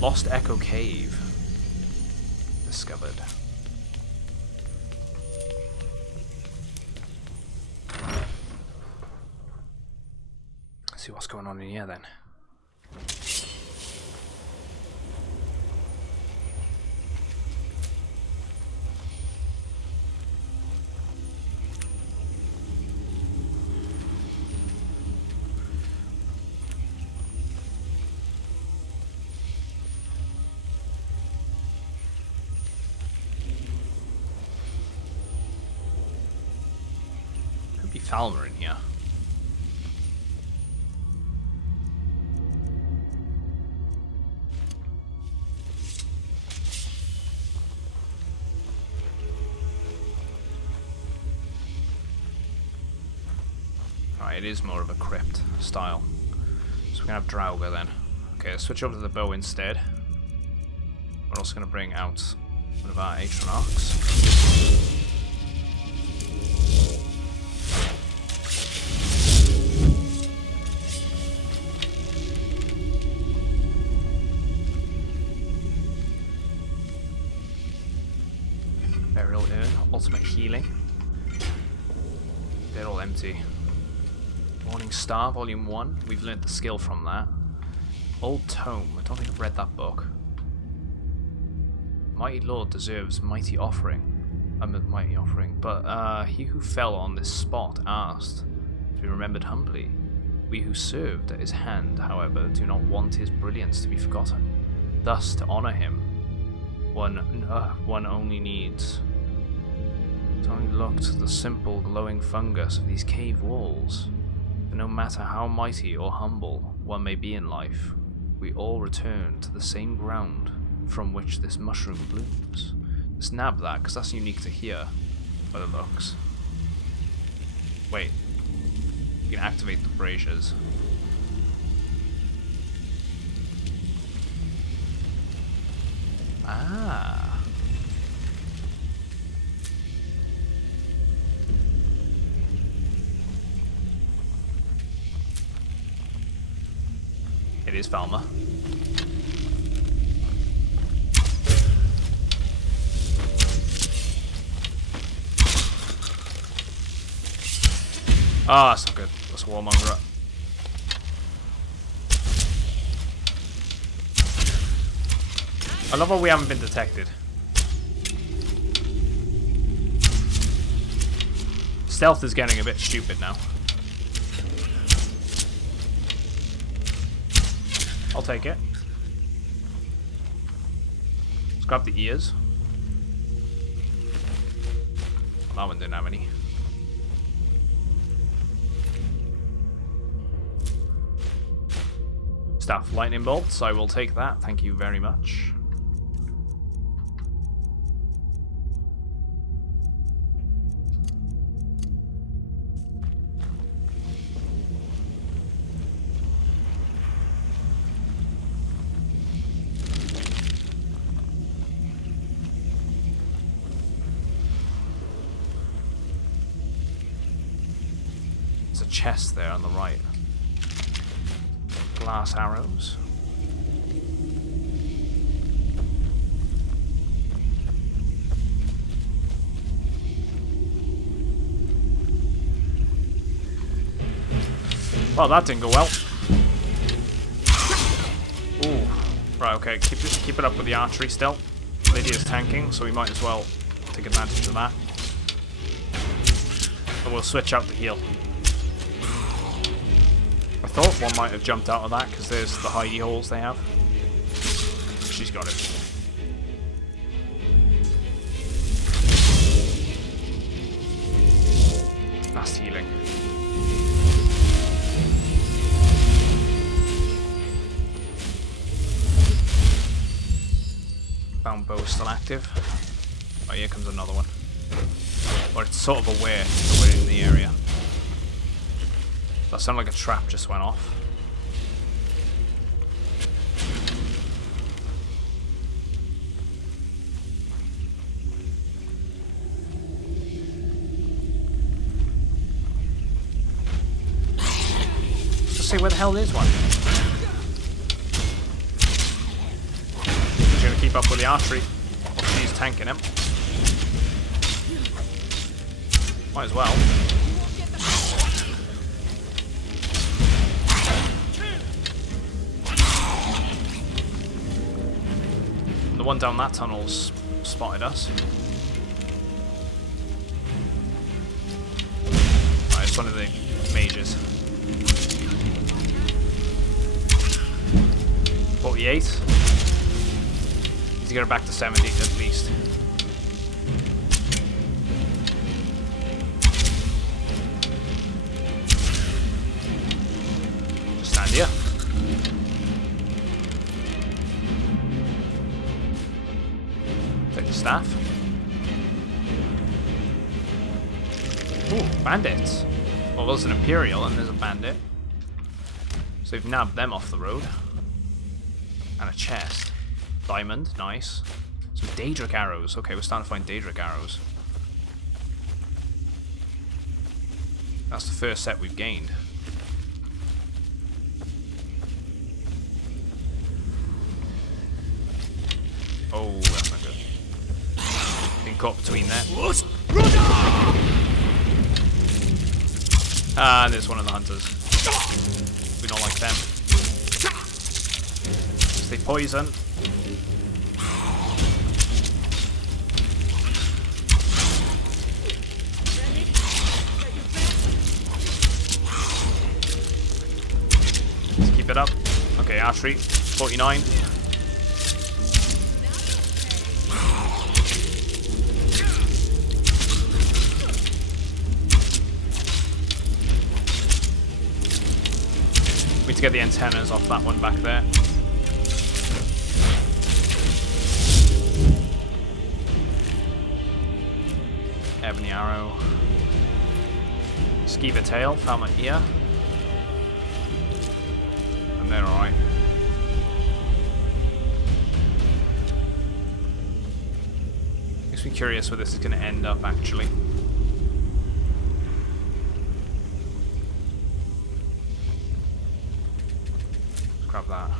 Lost Echo Cave. Discovered. see what's going on in here then. Could be Falmer in here. Right, it is more of a crypt style. So we're gonna have Draugr then. Okay, let's switch over to the bow instead. We're also gonna bring out one of our Atronachs. Burial Urn, ultimate healing. They're all empty. Morning Star, Volume 1. We've learnt the skill from that. Old Tome. I don't think I've read that book. Mighty Lord deserves mighty offering. Mighty offering. But he who fell on this spot asked to be remembered humbly. We who served at his hand, however, do not want his brilliance to be forgotten. Thus, to honor him, one only needs to only look to the simple glowing fungus of these cave walls. For no matter how mighty or humble one may be in life, we all return to the same ground from which this mushroom blooms. Let's nab that, because that's unique to here, by the looks. Wait. You can activate the braziers. Ah. It is Falmer. Ah, that's not good. That's a warmonger. I love how we haven't been detected. Stealth is getting a bit stupid now. I'll take it. Let's grab the ears. Well, that one didn't have any. Staff lightning bolts, I will take that. Thank you very much. There's a chest there on the right. Glass arrows. Well, that didn't go well. Ooh. Right, okay, keep it up with the archery still. Lydia's tanking, so we might as well take advantage of that. But we'll switch out the heal. I thought one might have jumped out of that because there's the hidey holes they have. She's got it. Fast healing. Bound bow is still active. Oh, here comes another one. Or it's sort of aware that we're in the area. That sounded like a trap just went off. Let's just see where the hell there's one. He's gonna keep up with the archery. Or she's tanking him. Might as well. the one down that tunnel's spotted us. Right, it's one of the mages. 48. Need to get her back to 70 at least. Just stand here. Take the staff. Ooh, bandits. Well, there's an Imperial and there's a bandit. So we've nabbed them off the road. And a chest. Diamond, nice. Some Daedric arrows. Okay, we're starting to find Daedric arrows. That's the first set we've gained. Oh, that's not good. Been caught between there. Ah, and there's one of the hunters. We don't like them. They poison. Let's keep it up. Okay, archery, 49. We need to get the antennas off that one back there. Ebony arrow. Skeever tail, found my ear. And they're alright. Makes me curious where this is going to end up actually. Let's grab that.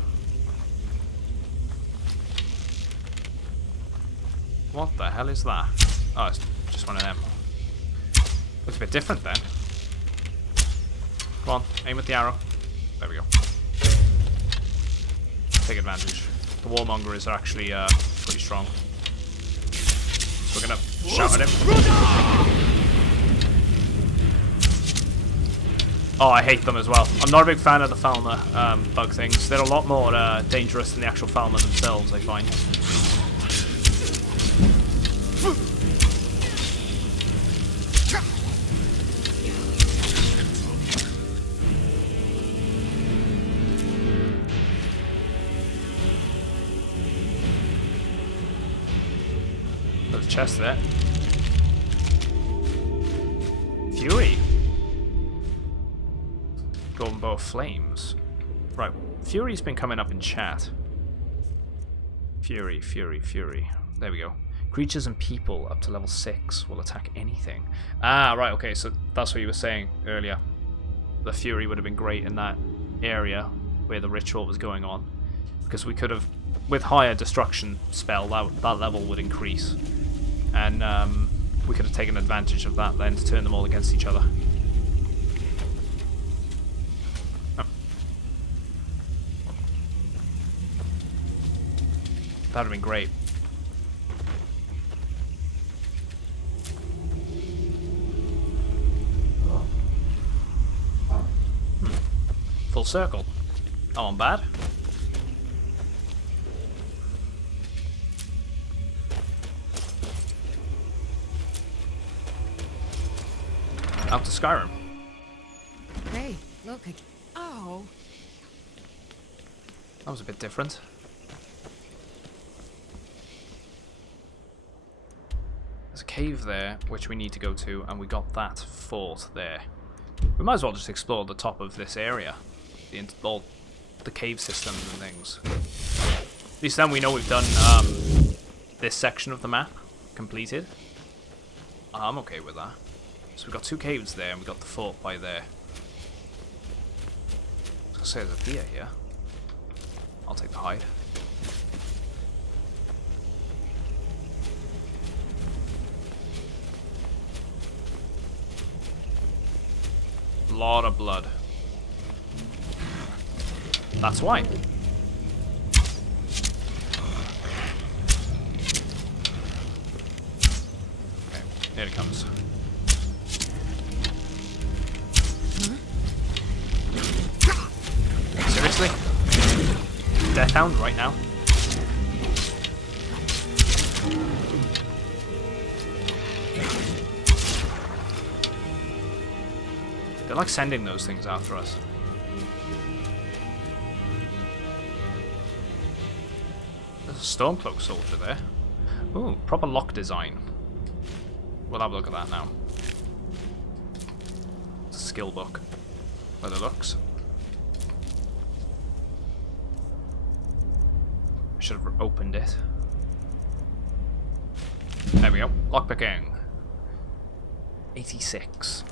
What the hell is that? Oh, it's just one of them. Looks a bit different then. Come on, aim with the arrow. There we go. Take advantage. The warmongers are actually pretty strong. So we're gonna shout at him. Oh, I hate them as well. I'm not a big fan of the Falmer bug things. They're a lot more dangerous than the actual Falmer themselves, I find. There's a chest there. Fury. Golden bow of flames. Right, Fury's been coming up in chat. Fury, Fury, Fury. There we go. Creatures and people up to level 6 will attack anything. Ah, right, okay, so that's what you were saying earlier. The Fury would have been great in that area where the ritual was going on. Because we could have, with higher destruction spell, that level would increase. And we could have taken advantage of that then to turn them all against each other. Oh. That would have been great. Full circle. Oh, I'm bad. Out to Skyrim. Hey, look, oh. That was a bit different. There's a cave there, which we need to go to, and we got that fort there. We might as well just explore the top of this area. All the cave systems and things. At least then we know we've done this section of the map completed. I'm okay with that. So we've got 2 caves there, and we've got the fort by there. I was gonna say there's a deer here. I'll take the hide. Lot of blood. That's why. Here it comes. Seriously? Death Hound right now? They're like sending those things after us. There's a Stormcloak soldier there. Ooh, proper lock design. We'll have a look at that now. It's a skill book. By the looks. I should have opened it. There we go. Lockpicking. 86.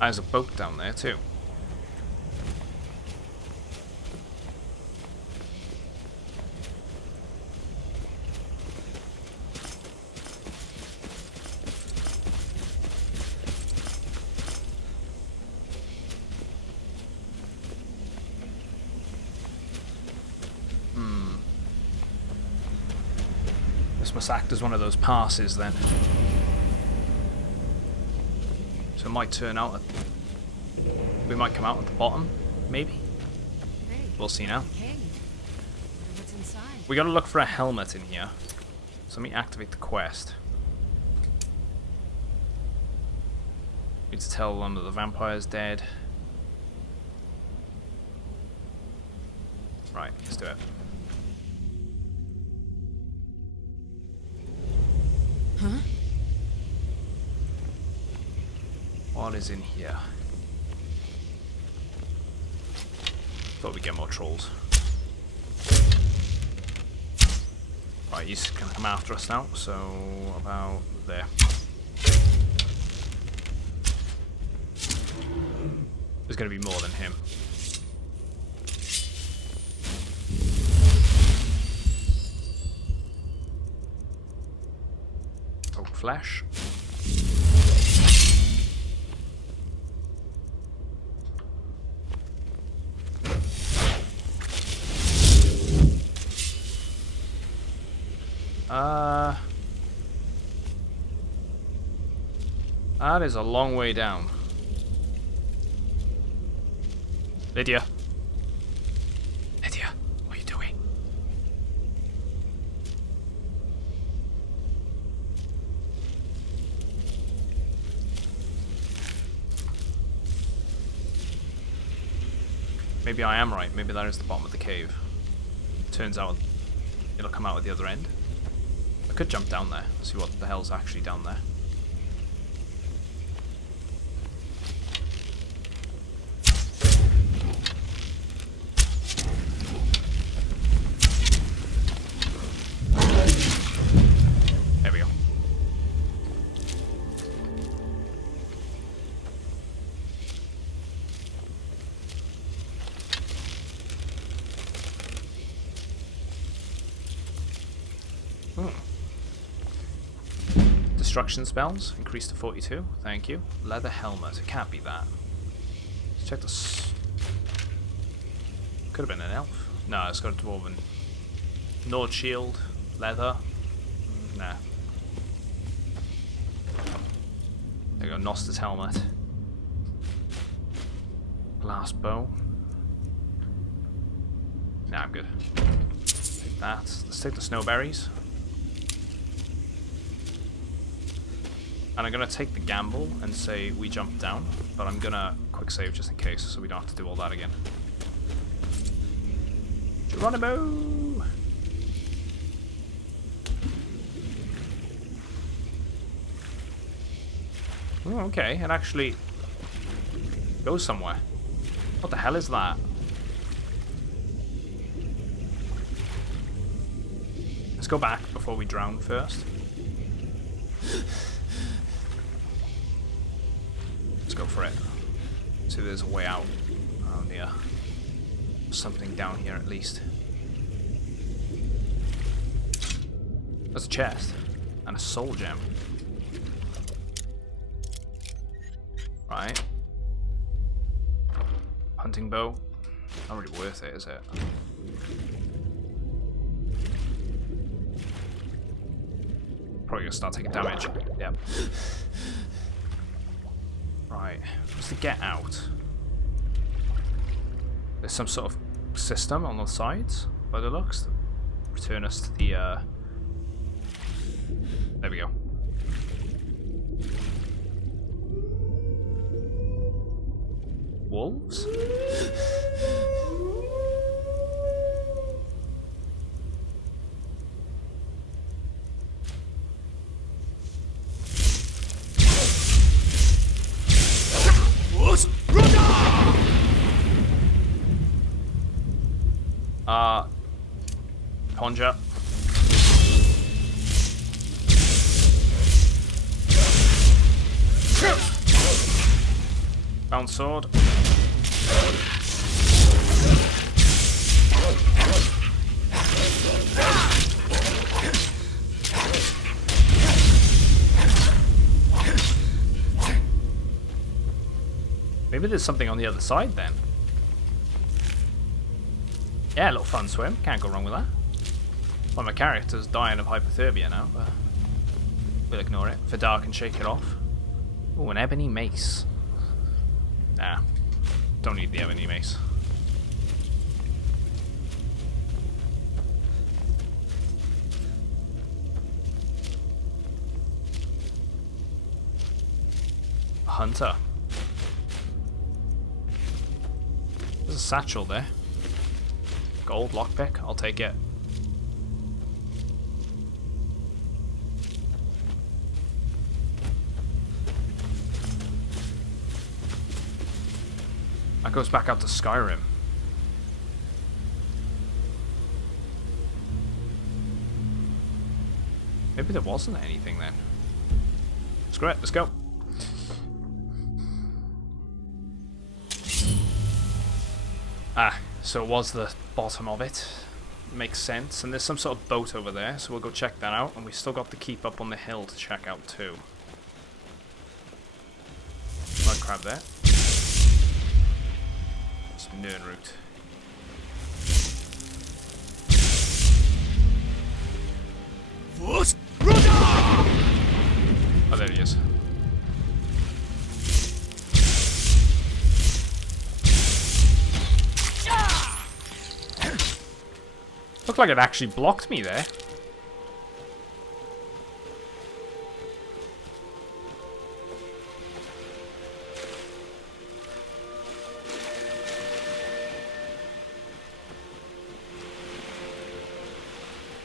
There's a boat down there too. This must act as one of those passes then. So it might turn out that we might come out at the bottom, maybe? We'll see now. We gotta look for a helmet in here. So let me activate the quest. Need to tell them that the vampire's dead. Right, let's do it. Huh? What is in here? Thought we'd get more trolls. Right, he's gonna come after us now, so about there. There's gonna be more than him. Oak flesh. That is a long way down. Lydia. Lydia, what are you doing? Maybe I am right. Maybe that is the bottom of the cave. Turns out it'll come out at the other end. I could jump down there, see what the hell's actually down there. There we go. Destruction spells increased to 42. Thank you. Leather helmet. It can't be that. Let's check this. Could have been an elf. No, it's got a dwarven. Nord shield. Leather. Nah. There you go. Noster's helmet. Glass bow. Nah, I'm good. Take that. Let's take the snowberries. And I'm going to take the gamble and say we jump down, but I'm going to quick save just in case, so we don't have to do all that again. Geronimo! Oh, okay, it actually goes somewhere. What the hell is that? Let's go back before we drown first. Let's go for it. See if there's a way out around here. Something down here at least. There's a chest. And a soul gem. Right. Hunting bow. Not really worth it, is it? probably gonna start taking damage. Yep. Right. What's the get out? There's some sort of system on the sides, by the looks, to return us to the, there we go. Wolves? Conjure. Bound sword. Maybe there's something on the other side then. Yeah, a little fun swim. Can't go wrong with that. Well, my character's dying of hypothermia now, but we'll ignore it. Vidar can shake it off. Oh, an ebony mace. Nah, don't need the ebony mace. A hunter. There's a satchel there. Gold lockpick, I'll take it. That goes back out to Skyrim. Maybe there wasn't anything then. Screw it, let's go. Ah, so it was the bottom of it. Makes sense. And there's some sort of boat over there, so we'll go check that out. And we still got to keep up on the hill to check out too. Mud crab there. Some Nirnroot. Oh, there he is. Looked like it actually blocked me there.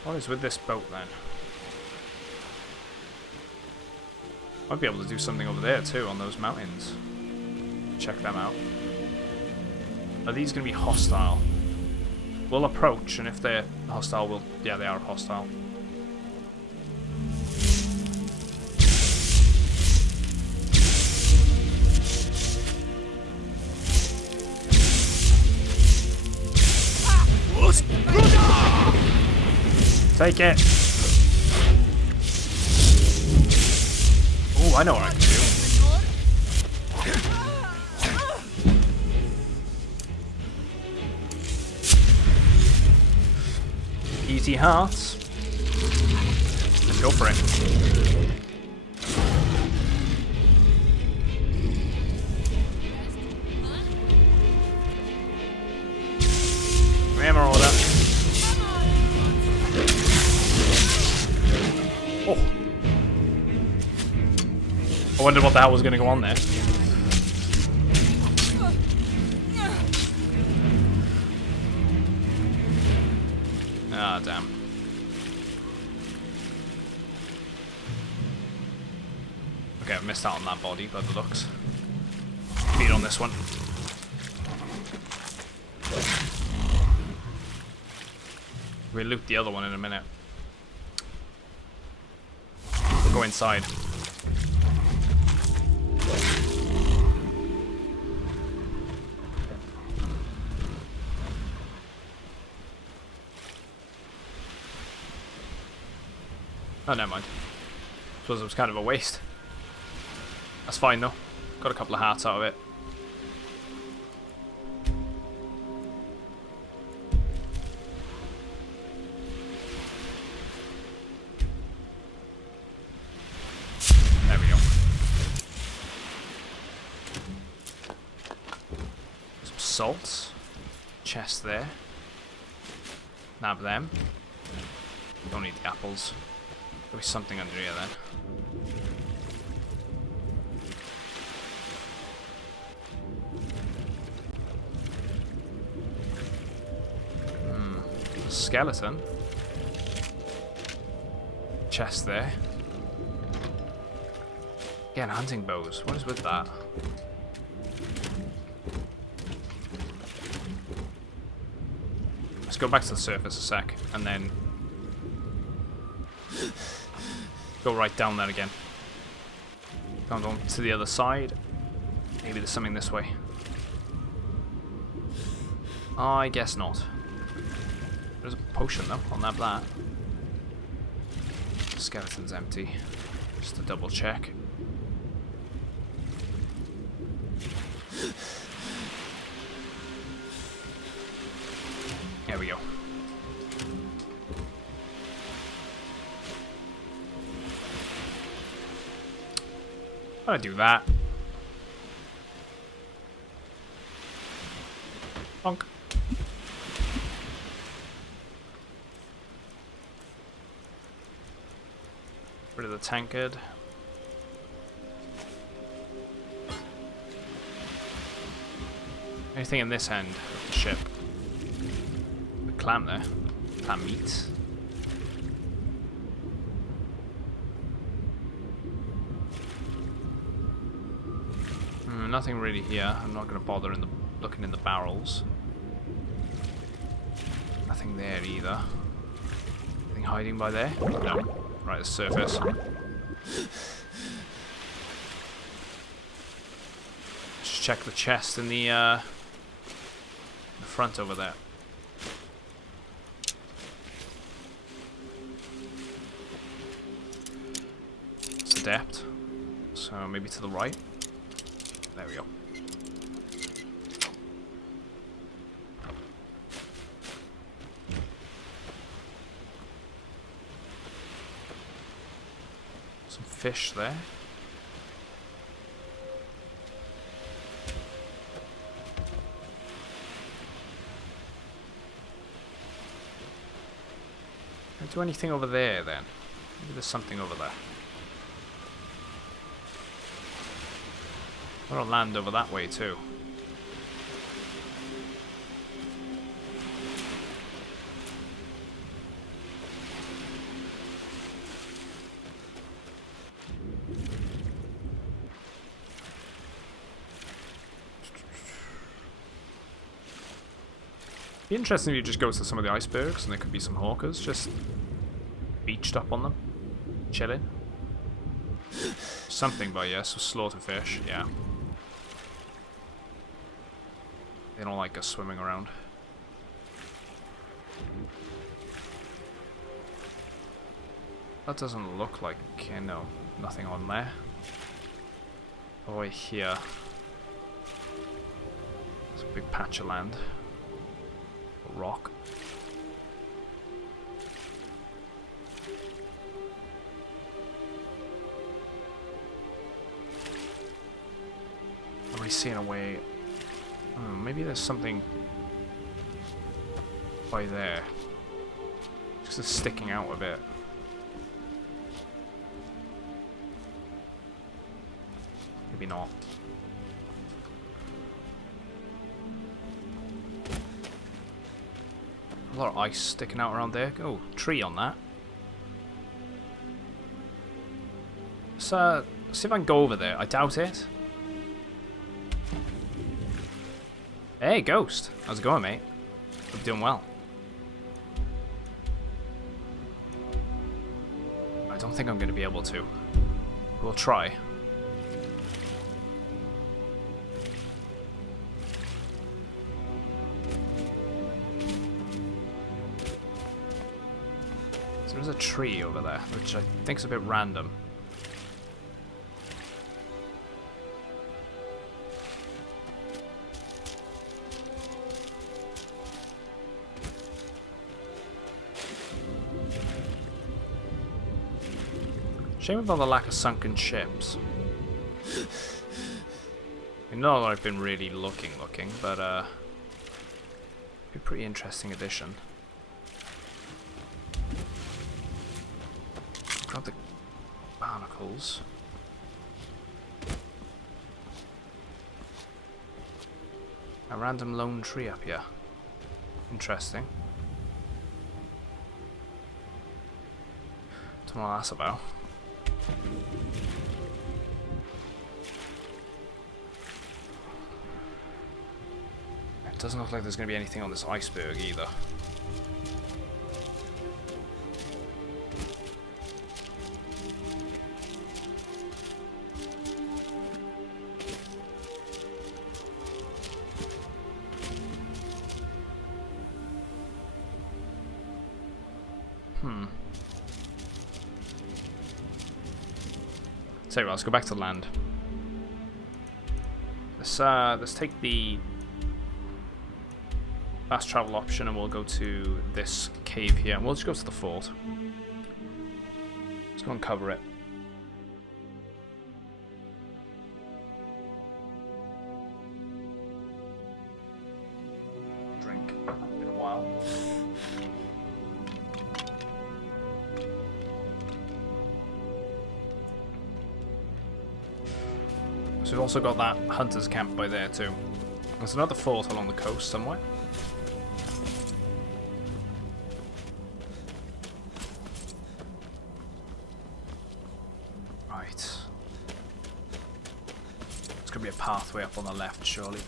What is with this boat then? Might be able to do something over there too on those mountains. Check them out. Are these going to be hostile? We'll approach, and if they're hostile, we'll... Yeah, they are hostile. Take it! Ooh, I know what I can do. Easy hearts. Let's go for it. Rammer order. Oh. I wondered what the hell was going to go on there. Ah, damn. Okay, I missed out on that body by the looks. Beat on this one. We'll loot the other one in a minute. We'll go inside. Oh, never mind. Suppose it was kind of a waste. That's fine though. Got a couple of hearts out of it. salts. Chest there. Nab them. Don't need the apples. There'll be something under here then. Skeleton. Chest there. Again, hunting bows. What is with that? Let's go back to the surface a sec, and then go right down there again. Come on to the other side. Maybe there's something this way. I guess not. There's a potion though, I'll nab that. Skeleton's empty. Just to double check. There we go. I'll do that. Bonk. Rid of the tankard. Anything in this end of the ship? The clam there. Clam meat. Nothing really here. I'm not going to bother looking in the barrels. Nothing there either. Anything hiding by there? No. Right, the surface. Just check the chest in the front over there. It's a depth, so maybe to the right. There we go. Some fish there. Can I do anything over there then? Maybe there's something over there. I'll land over that way too. Be interesting if you just go to some of the icebergs and there could be some hawkers just beached up on them, chilling. Something by yes, so slaughter fish, yeah. They don't like us swimming around. That doesn't look like, no, nothing on there. Oh, here. There's a big patch of land. A rock. I'm already seeing a way. Maybe there's something by there. Just sticking out a bit. Maybe not. A lot of ice sticking out around there. Oh, tree on that. So, see if I can go over there. I doubt it. Hey, Ghost. How's it going, mate? Hope you're doing well. I don't think I'm going to be able to. We'll try. So there's a tree over there, which I think is a bit random. Shame about the lack of sunken ships. I know that I've been really looking, but Be a pretty interesting addition. Grab the barnacles. A random lone tree up here. Interesting. Don't know what that's about. It doesn't look like there's going to be anything on this iceberg either. So let's go back to land. Let's take the fast travel option and we'll go to this cave here and we'll just go to the fort. Let's go and cover it. Drink. Been a while. So we've also got that hunter's camp by there too. There's another fort along the coast somewhere. Right. There's gonna be a pathway up on the left, surely.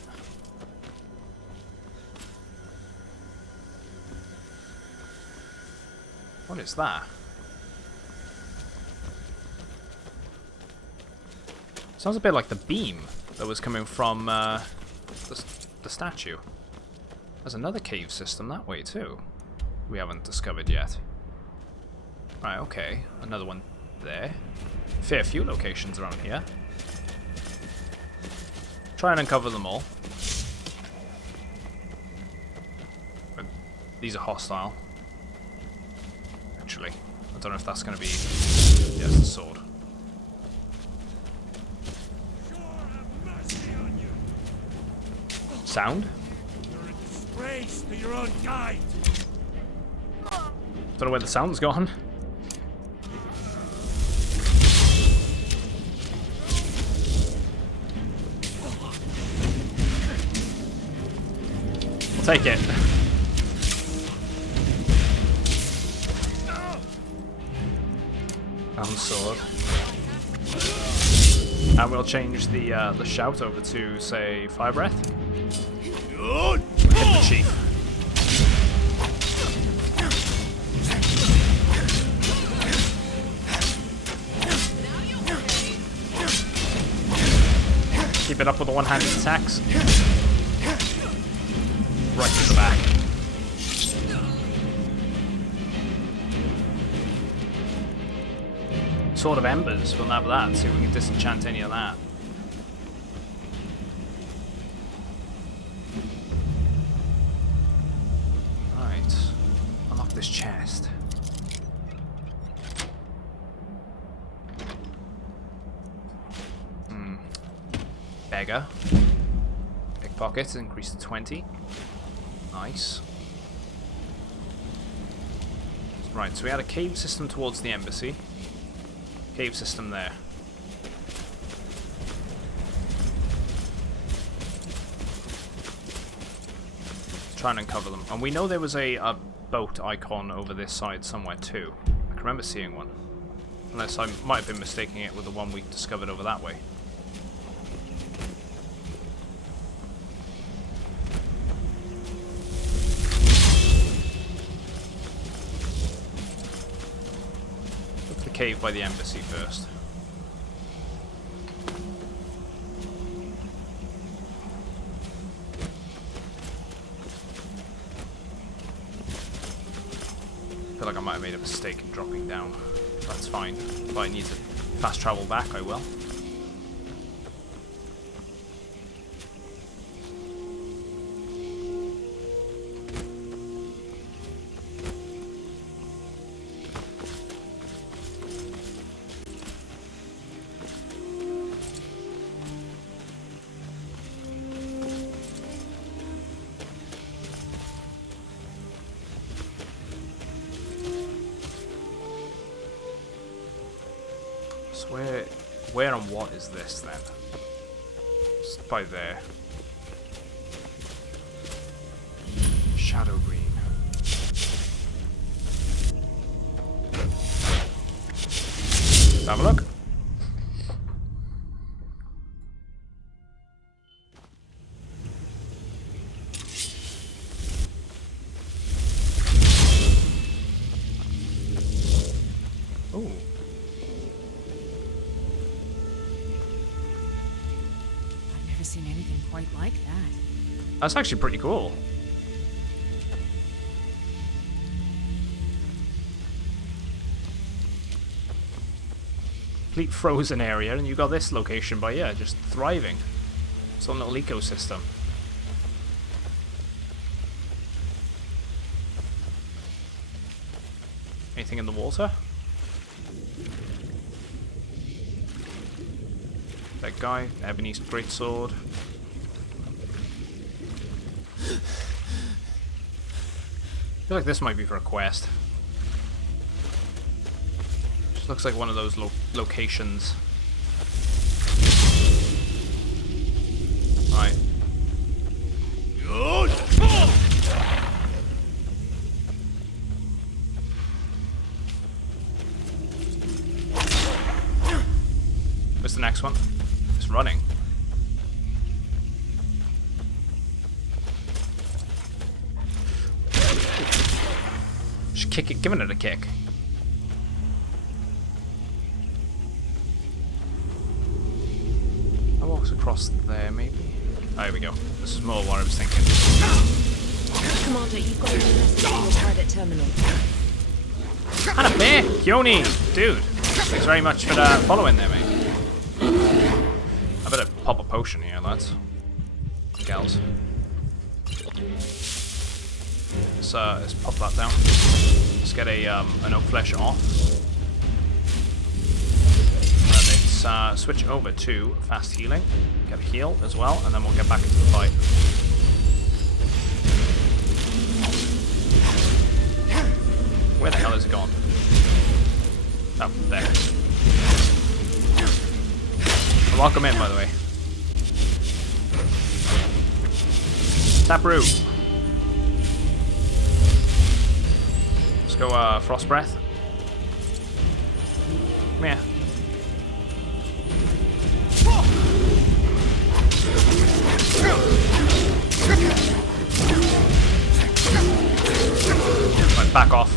What is that? Sounds a bit like the beam that was coming from the statue. There's another cave system that way too. We haven't discovered yet. Right, okay. Another one there. Fair few locations around here. Try and uncover them all. But these are hostile. Actually, I don't know if that's going to be... Yes, the sword. Sound? You're a disgrace to your own kind. Don't know where the sound's gone. We'll take it. Found sword. And we'll change the shout over to, say, Fire Breath. Hit the chief. Keep it up with the one-handed attacks. Right to the back. Sword of Embers, we'll have that, see if we can disenchant any of that. Right. Unlock this chest. Beggar. Pickpocket, increased to 20. Nice. Right, so we had a cave system towards the embassy. Cave system there. Let's try and uncover them. And we know there was a boat icon over this side somewhere too. I can remember seeing one. Unless I might have been mistaking it with the one we discovered over that way. Cave by the embassy first. I feel like I might have made a mistake in dropping down. That's fine. If I need to fast travel back, I will. Where and what is this then? It's by there. Shadow green. Let's have a look. Ooh. I've never seen anything quite like that. That's actually pretty cool. Complete frozen area, and you got this location by, yeah, just thriving. Its own little ecosystem. Anything in the water? That guy, ebony greatsword. I feel like this might be for a quest. Just looks like one of those locations. Right. Where's the next one? It's running. Just kick it, giving it a kick. I walks across there, maybe. Oh, here we go. This is more what I was thinking. Commander, you've got a new message in your private terminal. Hannah Bear! Yoni! Dude! Thanks very much for following there, mate. I better pop a potion here, lads. Gals. Let's pop that down. Let's get an oak flesh off. And let's switch over to fast healing. Get a heal as well, and then we'll get back into the fight. Where the hell is it gone? Oh, there. Welcome in, by the way. Taproot. Let's go Frost Breath. Come here. Right, back off.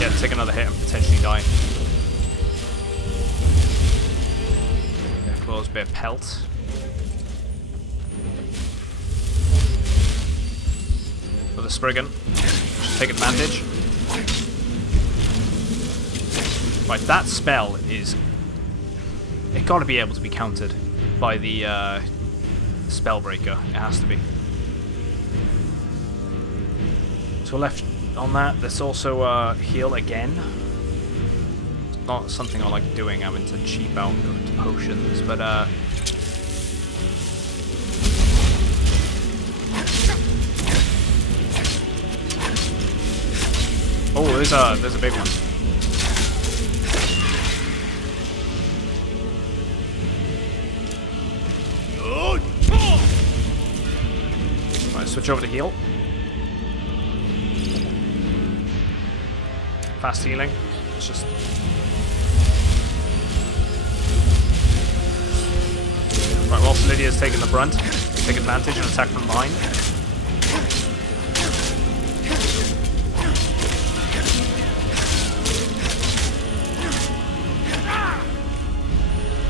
Yeah, take another hit and potentially die. Close bit of pelt. With a Spriggan. Just take advantage. Right, that spell is... It gotta be able to be countered by the Spellbreaker. It has to be. So left on that, let's also heal again. It's not something I like doing, having to cheap out to potions, but oh, there's a big one. Right, switch over to heal. Fast healing. It's just right. Whilst Lydia's taking the brunt, take advantage and attack from behind.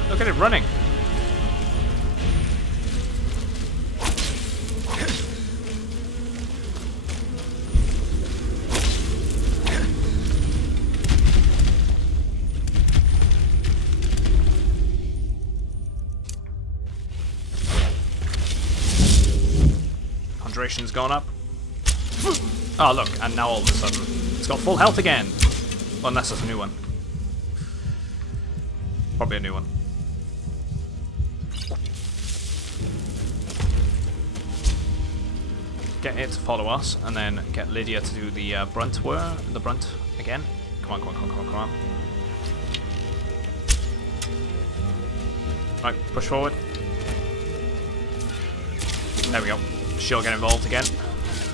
Look at it running. Conjuration's gone up. Oh look, and now all of a sudden it's got full health again. Well, unless it's a new one. Probably a new one. Get it to follow us, and then get Lydia to do the brunt again. Come on, come on, come on, come on, come on. Right, push forward. There we go. She'll get involved again.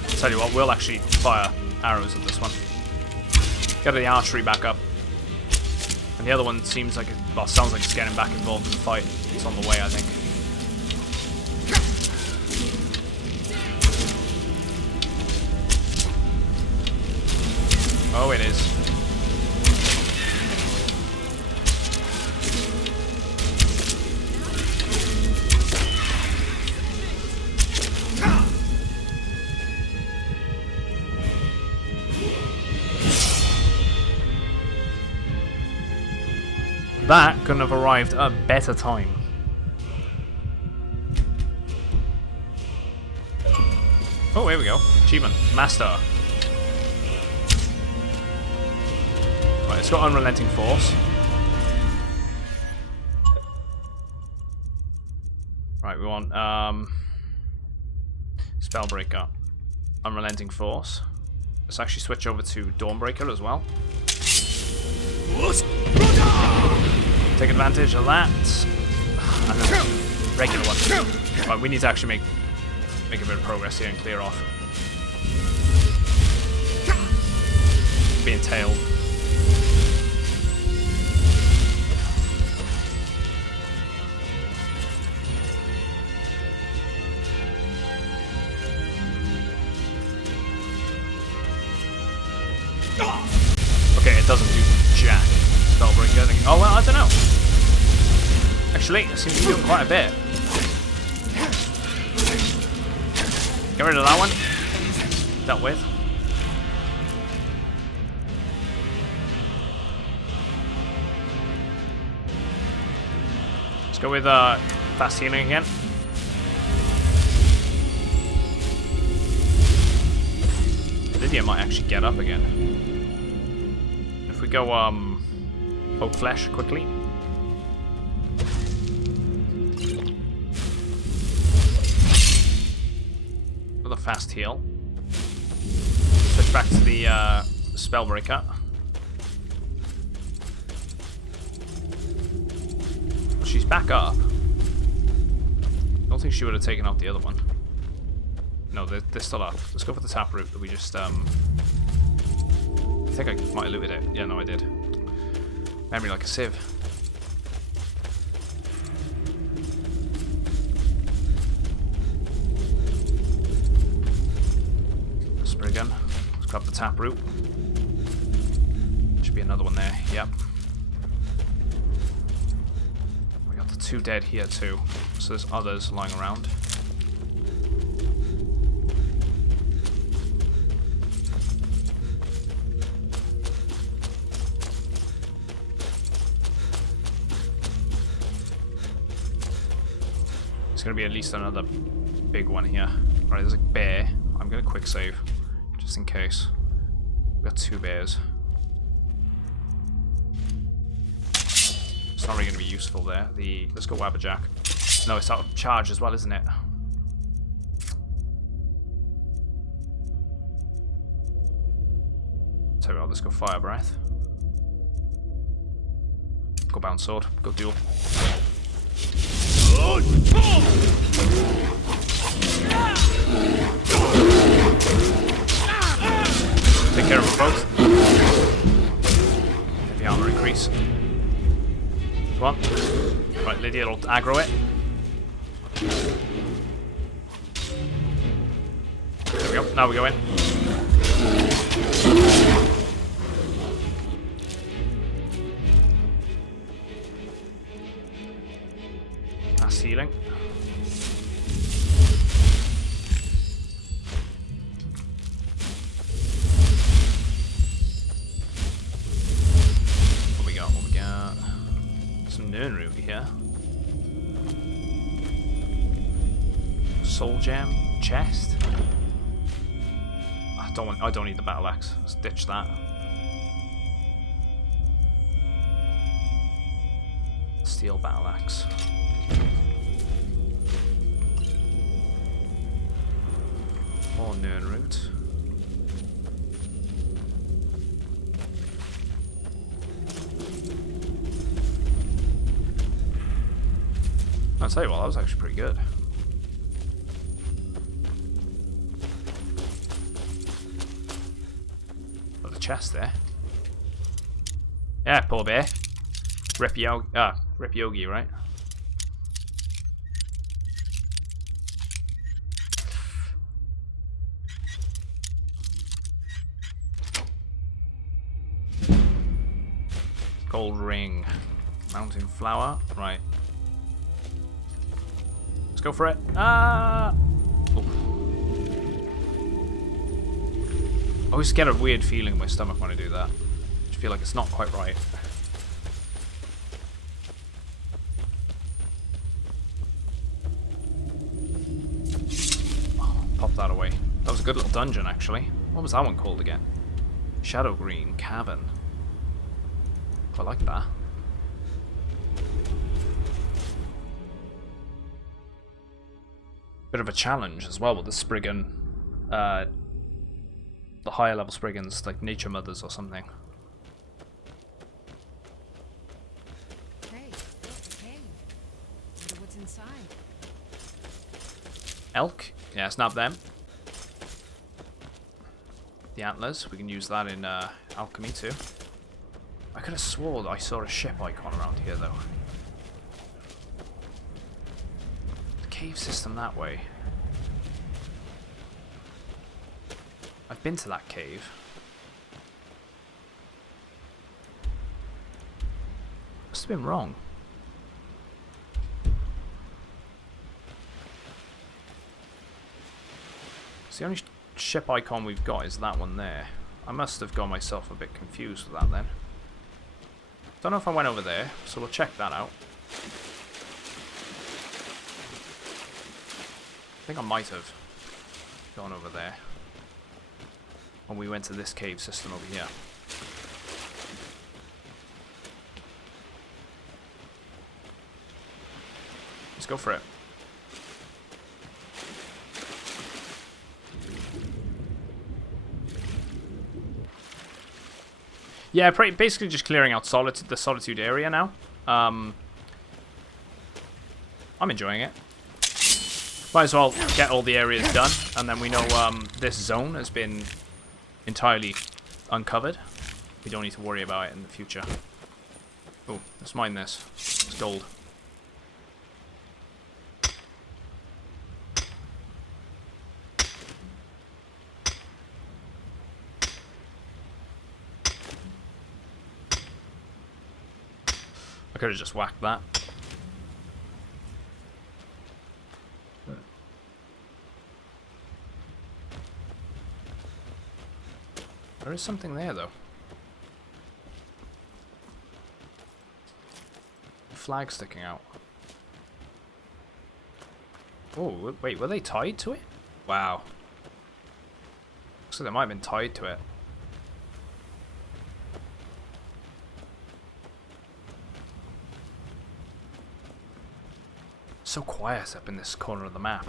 Tell you what, we'll actually fire arrows at this one. Get the archery back up. And the other one seems like sounds like it's getting back involved in the fight. It's on the way, I think. Oh, it is. That couldn't have arrived at a better time. Oh, here we go. Achievement. Master. Right, it's got Unrelenting Force. Right, we want Spellbreaker. Unrelenting Force. Let's actually switch over to Dawnbreaker as well. Take advantage of that. And then regular one. Right, we need to actually make a bit of progress here and clear off. Being tailed. Okay, it doesn't do jack. Spellbreaker. Oh well, I don't know. Actually, it seems to be doing quite a bit. Get rid of that one. Dealt with. Let's go with fast healing again. Lydia might actually get up again. If we go Oak Flesh quickly. Another fast heal. Switch back to the Spellbreaker. Well, she's back up. I don't think she would have taken out the other one. No, they're still up. Let's go for the taproot that we just I think I might have looted it. Yeah, no, I did. Memory like a sieve. Spray gun. Let's grab the taproot. Should be another one there. Yep. We got the 2 dead here too. So there's others lying around. There's going to be at least another big one here. Alright, there's a bear. I'm going to quick save, just in case. We've got 2 bears. It's not really going to be useful there. Let's go Wabberjack. No, it's out of charge as well, isn't it? Tell you what, let's go Fire Breath. Go Bound Sword. Go Duel. Take care of them both. Get the armor increase. Come on. Right, Lydia will aggro it. There we go. Now we go in. Healing. What we got? What we got? Some Nern root here. Soul gem chest. I don't need the battle axe. Let's ditch that. Steel battle axe. More Nern root. tell you what, that was actually pretty good. Got a chest there. Yeah, poor bear. Rip Yogi, right? Gold ring. Mountain flower. Right. Let's go for it. Ah! Oof. I always get a weird feeling in my stomach when I do that. I just feel like it's not quite right. Oh, pop that away. That was a good little dungeon, actually. What was that one called again? Shadow Green Cavern. I like that. Bit of a challenge as well with the Spriggan, the higher level Spriggans, like Nature Mothers or something. Hey, okay. Wonder what's inside. Elk? Yeah, snap them. The antlers, we can use that in alchemy too. I could have sworn I saw a ship icon around here though. The cave system that way. I've been to that cave. Must have been wrong. So the only ship icon we've got is that one there. I must have got myself a bit confused with that then. Don't know if I went over there, so we'll check that out. I think I might have gone over there when we went to this cave system over here. Let's go for it. Yeah, basically just clearing out the Solitude area now. I'm enjoying it. Might as well get all the areas done, and then we know this zone has been entirely uncovered. We don't need to worry about it in the future. Oh, let's mine this. It's gold. I could have just whacked that. There is something there, though. A flag sticking out. Oh, wait, were they tied to it? Wow. Looks like they might have been tied to it. So quiet up in this corner of the map.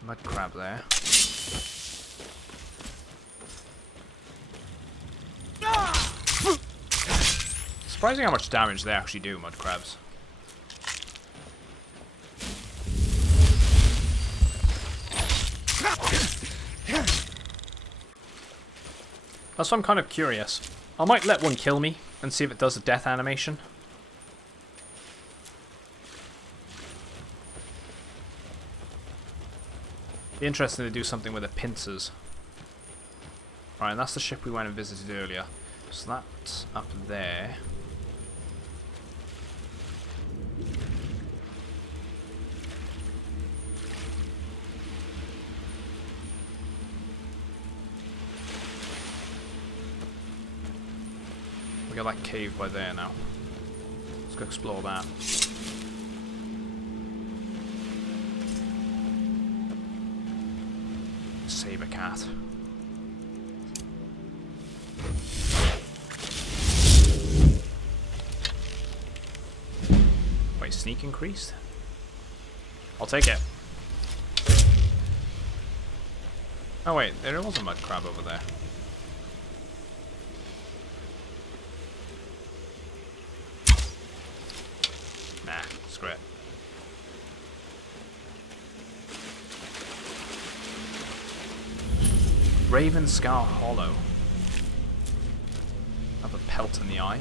Mud crab there. Surprising how much damage they actually do, mud crabs. That's why I'm kind of curious. I might let one kill me and see if it does a death animation. Be interesting to do something with the pincers. Right, and that's the ship we went and visited earlier. So that's up there. We got that cave by there now. Let's go explore that. Saber cat. Wait, sneak increased? I'll take it. Oh wait, there was a mud crab over there. great. Raven Scar Hollow. Have a pelt in the eye.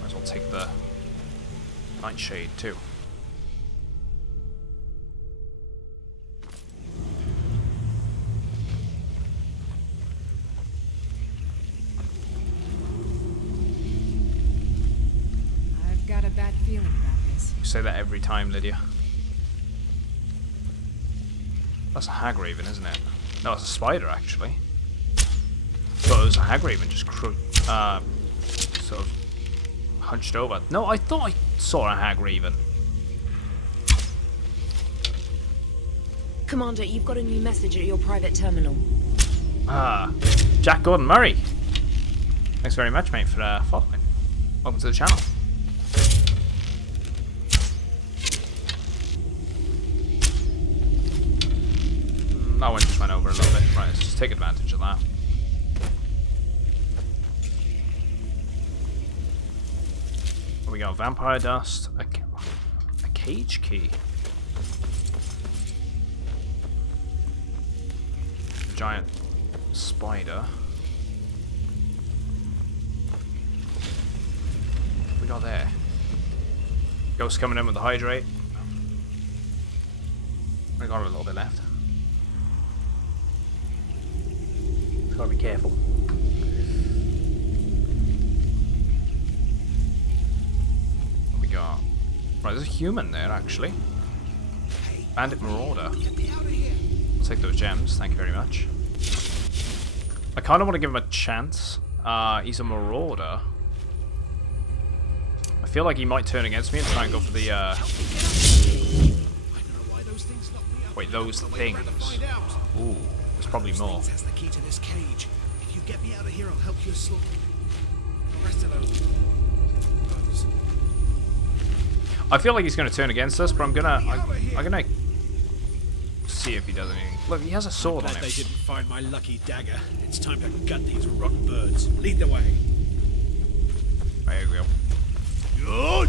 Might as well take the Nightshade too. I've got a bad feeling about this. You say that every time, Lydia. That's a hag raven, isn't it? No, it's a spider actually. But it was a hag raven just sort of hunched over. No, I thought I saw a hag raven. Commander, you've got a new message at your private terminal. Ah, Jack Gordon Murray. Thanks very much, mate, for following. Welcome to the channel. That one just went over a little bit. Right, let's just take advantage of that. We got vampire dust, a cage key, a giant spider. What we got there? Ghost coming in with the hydrate. We got a little bit left. Gotta be careful. Got. Right, there's a human there actually. Bandit Marauder. I'll take those gems, thank you very much. I kind of want to give him a chance. He's a Marauder. I feel like he might turn against me and try and go for the wait, those things. Ooh, there's probably more. That's the key to this cage. If you get me out of here, I'll help you sort the rest of those. I feel like he's going to turn against us, but I'm gonna see if he does anything. Look, he has a sword on him. They didn't find my lucky dagger. It's time to gut these rotten birds. Lead the way. Right, here we go. Good.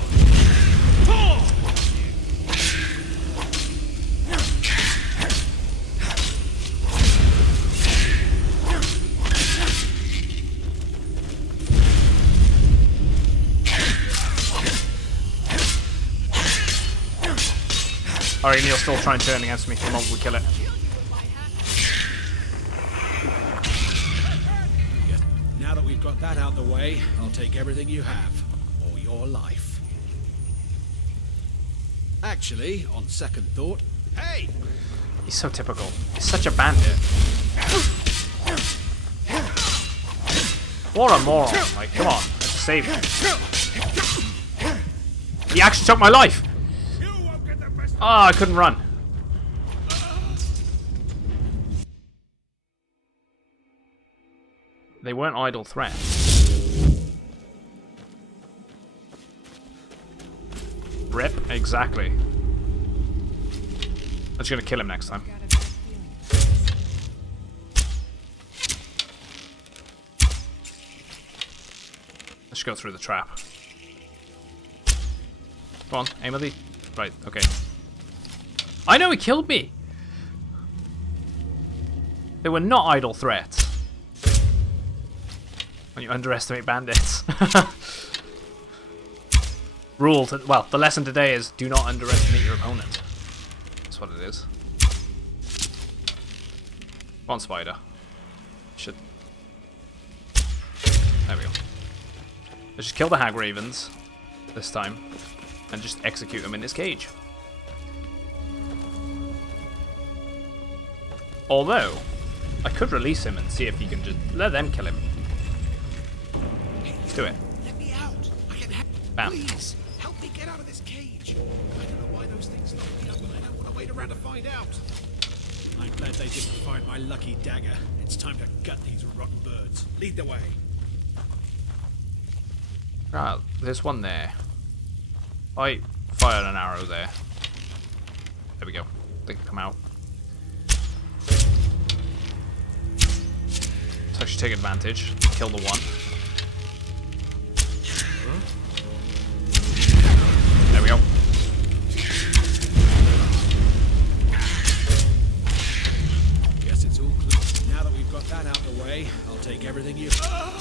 Alright, Neil's still trying to turn against me the moment we kill it. Now that we've got that out the way, I'll take everything you have, or your life. Actually, on second thought, hey! He's so typical. He's such a bandit. What a moron. Like, come on. Let's save him. He actually took my life! Ah, I couldn't run. They weren't idle threats. Rip, exactly. I'm just gonna kill him next time. Let's go through the trap. Come on, aim at the... Right, okay. I know he killed me! They were not idle threats. When you underestimate bandits. Rule to... Well, the lesson today is do not underestimate your opponent. That's what it is. Come on, spider. Should... There we go. Let's just kill the hag ravens this time. And just execute him in his cage. Although, I could release him and see if he can just let them kill him. Let's do it. Let me out. I can help. Bam. Please, help me get out of this cage. I don't know why those things locked me up, but I don't want to wait around to find out. I'm glad they didn't find my lucky dagger. It's time to gut these rotten birds. Lead the way. Right, there's one there. I fired an arrow there. There we go. They can come out. So I should take advantage. Kill the one. There we go.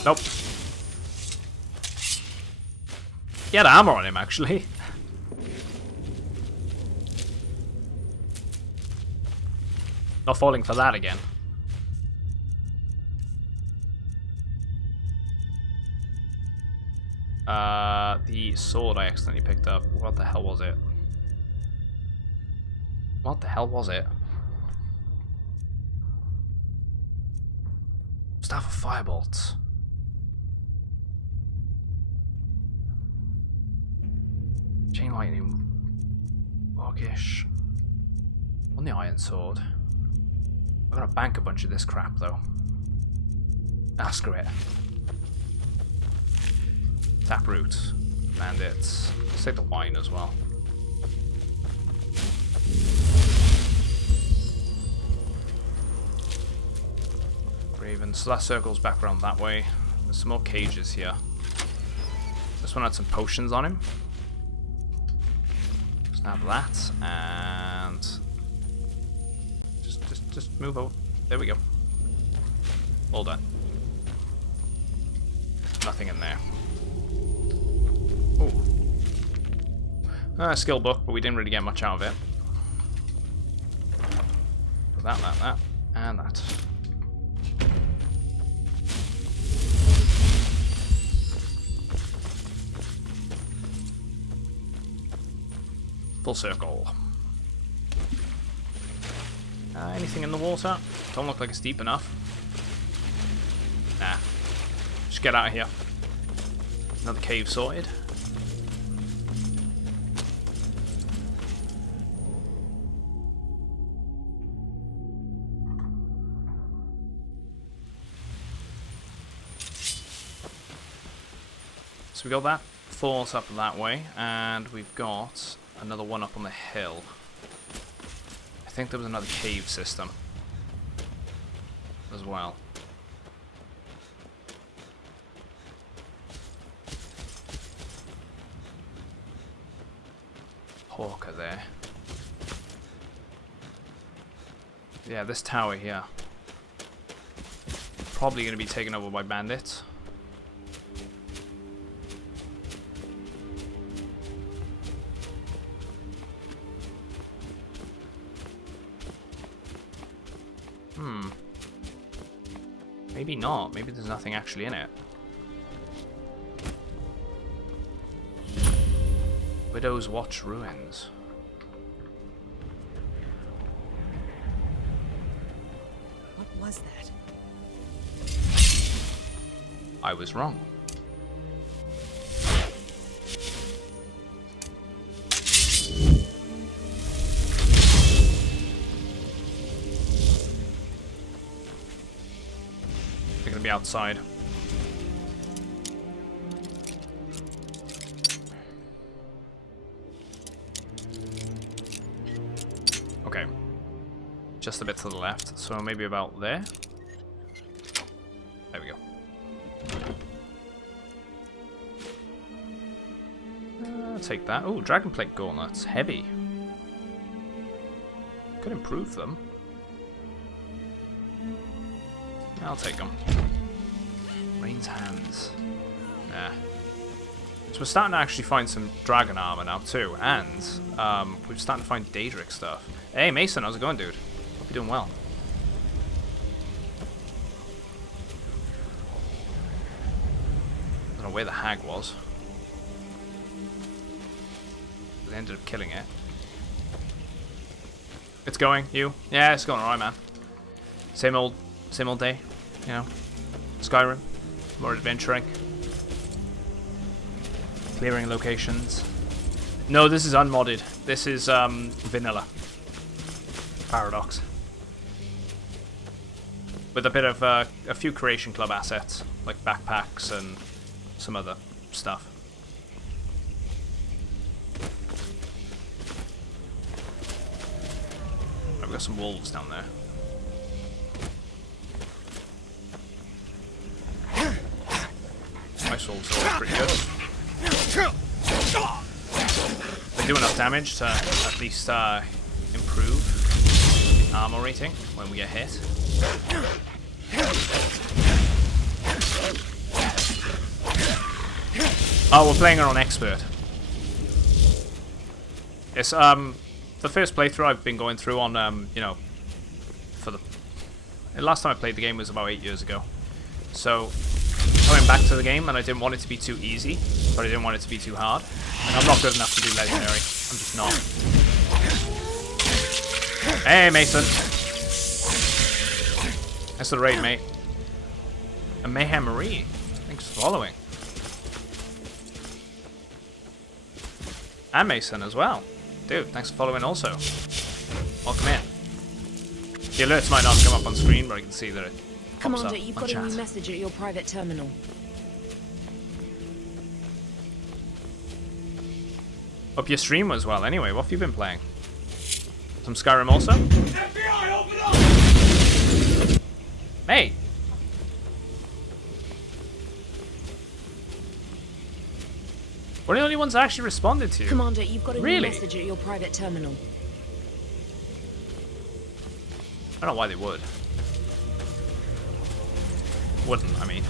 Nope. He had armor on him, actually. Not falling for that again. The sword I accidentally picked up. What the hell was it? What the hell was it? Staff of Firebolts. Chain lightning. Orcish. On the iron sword. I'm gonna bank a bunch of this crap though. Ah, screw it. Taproot. Bandits. Let's take the wine as well. Raven. So that circles back around that way. There's some more cages here. This one had some potions on him. Snap that and just move over. There we go. All done. Nothing in there. Ooh. Skill book, but we didn't really get much out of it. That, and that. Full circle. Anything in the water? Don't look like it's deep enough. Nah. Just get out of here. Another cave sorted. So we got that fort up that way, and we've got another one up on the hill. I think there was another cave system as well. Hawker there. Yeah, this tower here. Probably going to be taken over by bandits. Maybe not. Maybe there's nothing actually in it. Widow's Watch Ruins. What was that? I was wrong. They're gonna be outside. Okay. Just a bit to the left, so maybe about there. There we go. Take that. Oh, Dragonplate Gauntlets. Heavy. Could improve them. I'll take them. Rain's Hands. Nah. So we're starting to actually find some dragon armor now too, and we're starting to find Daedric stuff. Hey Mason, how's it going, dude? Hope you're doing well. I don't know where the hag was. They ended up killing it. It's going, you? Yeah, it's going alright, man. Same old day, you know. Skyrim, more adventuring. Clearing locations. No, this is unmodded. This is vanilla. Paradox. With a bit of a few Creation Club assets, like backpacks and some other stuff. I've got some wolves down there. My wolves are pretty good. They do enough damage to at least improve the armor rating when we get hit. Oh, we're playing it on expert. It's the first playthrough I've been going through on you know, for the last time I played the game was about 8 years ago. So coming back to the game, and I didn't want it to be too easy, but I didn't want it to be too hard. And I'm not good enough to do legendary. I'm just not. Hey, Mason. That's the raid, mate. And Mayhem Marie. Thanks for following. And Mason as well. Dude, thanks for following also. Welcome in. The alerts might not come up on screen, but I can see that it pops Commander, up you've on got chat. a new message at your private terminal. Hope your stream was well anyway. What have you been playing? Some Skyrim also? FBI, open up! Hey! We're the only ones that actually responded to you. Commander, you've got a Really? new message at your private terminal. I don't know why they would. Wouldn't, I mean.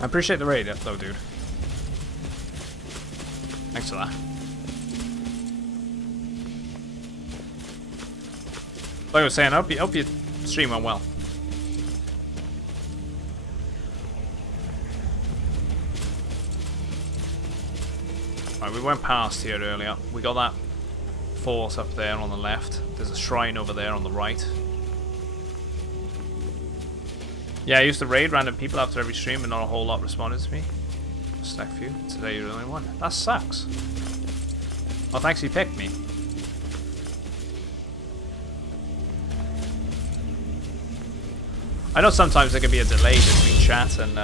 I appreciate the raid, though, dude. Thanks for that. Like I was saying, I hope your stream went well. Right, we went past here earlier. We got that fort up there on the left. There's a shrine over there on the right. Yeah, I used to raid random people after every stream, but not a whole lot responded to me. Select few. Today you're the only one. That sucks. Oh, thanks you picked me. I know sometimes there can be a delay between chat and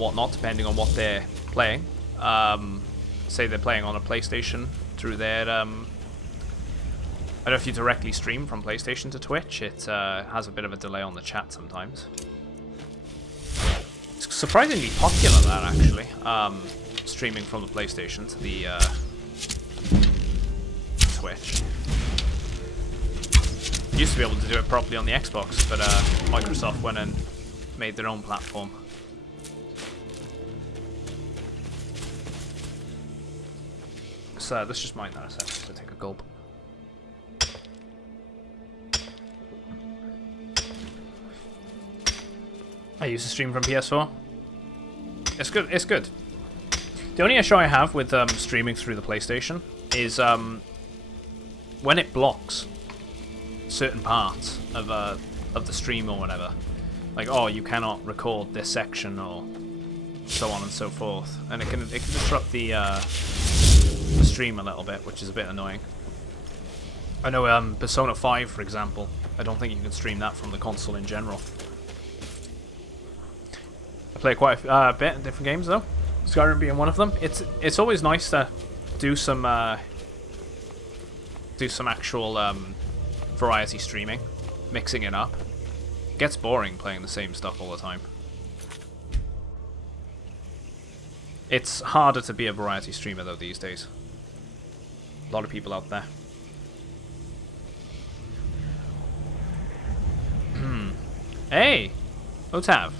whatnot, depending on what they're playing. Say they're playing on a PlayStation through their... I don't know if you directly stream from PlayStation to Twitch. It has a bit of a delay on the chat sometimes. It's surprisingly popular, that actually. Streaming from the PlayStation to the Twitch. Used to be able to do it properly on the Xbox, but Microsoft went and made their own platform. So let's just mind that a second to take a gulp. I used to stream from PS4. It's good. It's good. The only issue I have with streaming through the PlayStation is when it blocks certain parts of the stream or whatever. Like, oh, you cannot record this section or so on and so forth, and it can disrupt the stream a little bit, which is a bit annoying. I know Persona 5, for example. I don't think you can stream that from the console in general. I play quite a bit in different games though. Skyrim being one of them. It's always nice to do some actual variety streaming, mixing it up. It gets boring playing the same stuff all the time. It's harder to be a variety streamer though these days. A lot of people out there. Hey, Otav.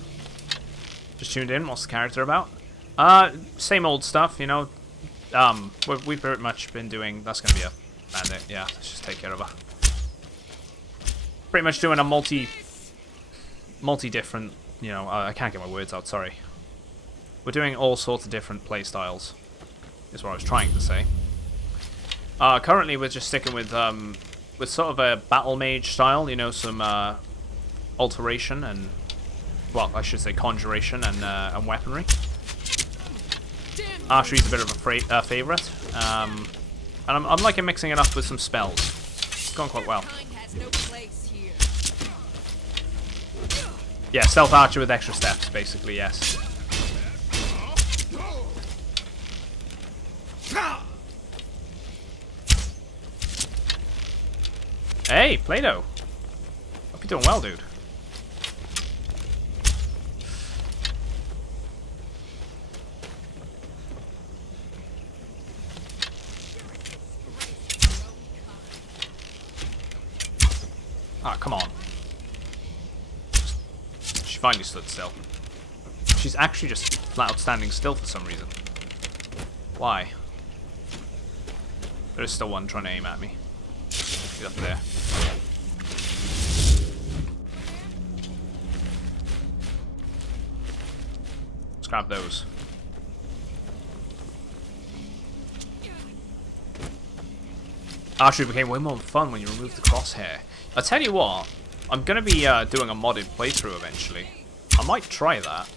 Just tuned in. What's the character about? Same old stuff, you know. We've pretty much been doing. That's gonna be a bandit. Yeah, let's just take care of her. Pretty much doing a multi different. You know, I can't get my words out. Sorry. We're doing all sorts of different play styles. Is what I was trying to say. Currently, we're just sticking with sort of a battle mage style. You know, some alteration and, well, I should say conjuration and weaponry. Archery's a bit of a favourite, and I'm liking mixing it up with some spells. It's gone quite well. Yeah, stealth archer with extra steps, basically, yes. Hey, Play-Doh. Hope you're doing well, dude. Ah, come on. She finally stood still. She's actually just flat out standing still for some reason. Why? There is still one trying to aim at me. Get up there. Let's grab those. Archery became way more fun when you removed the crosshair. I'll tell you what, I'm going to be doing a modded playthrough eventually. I might try that.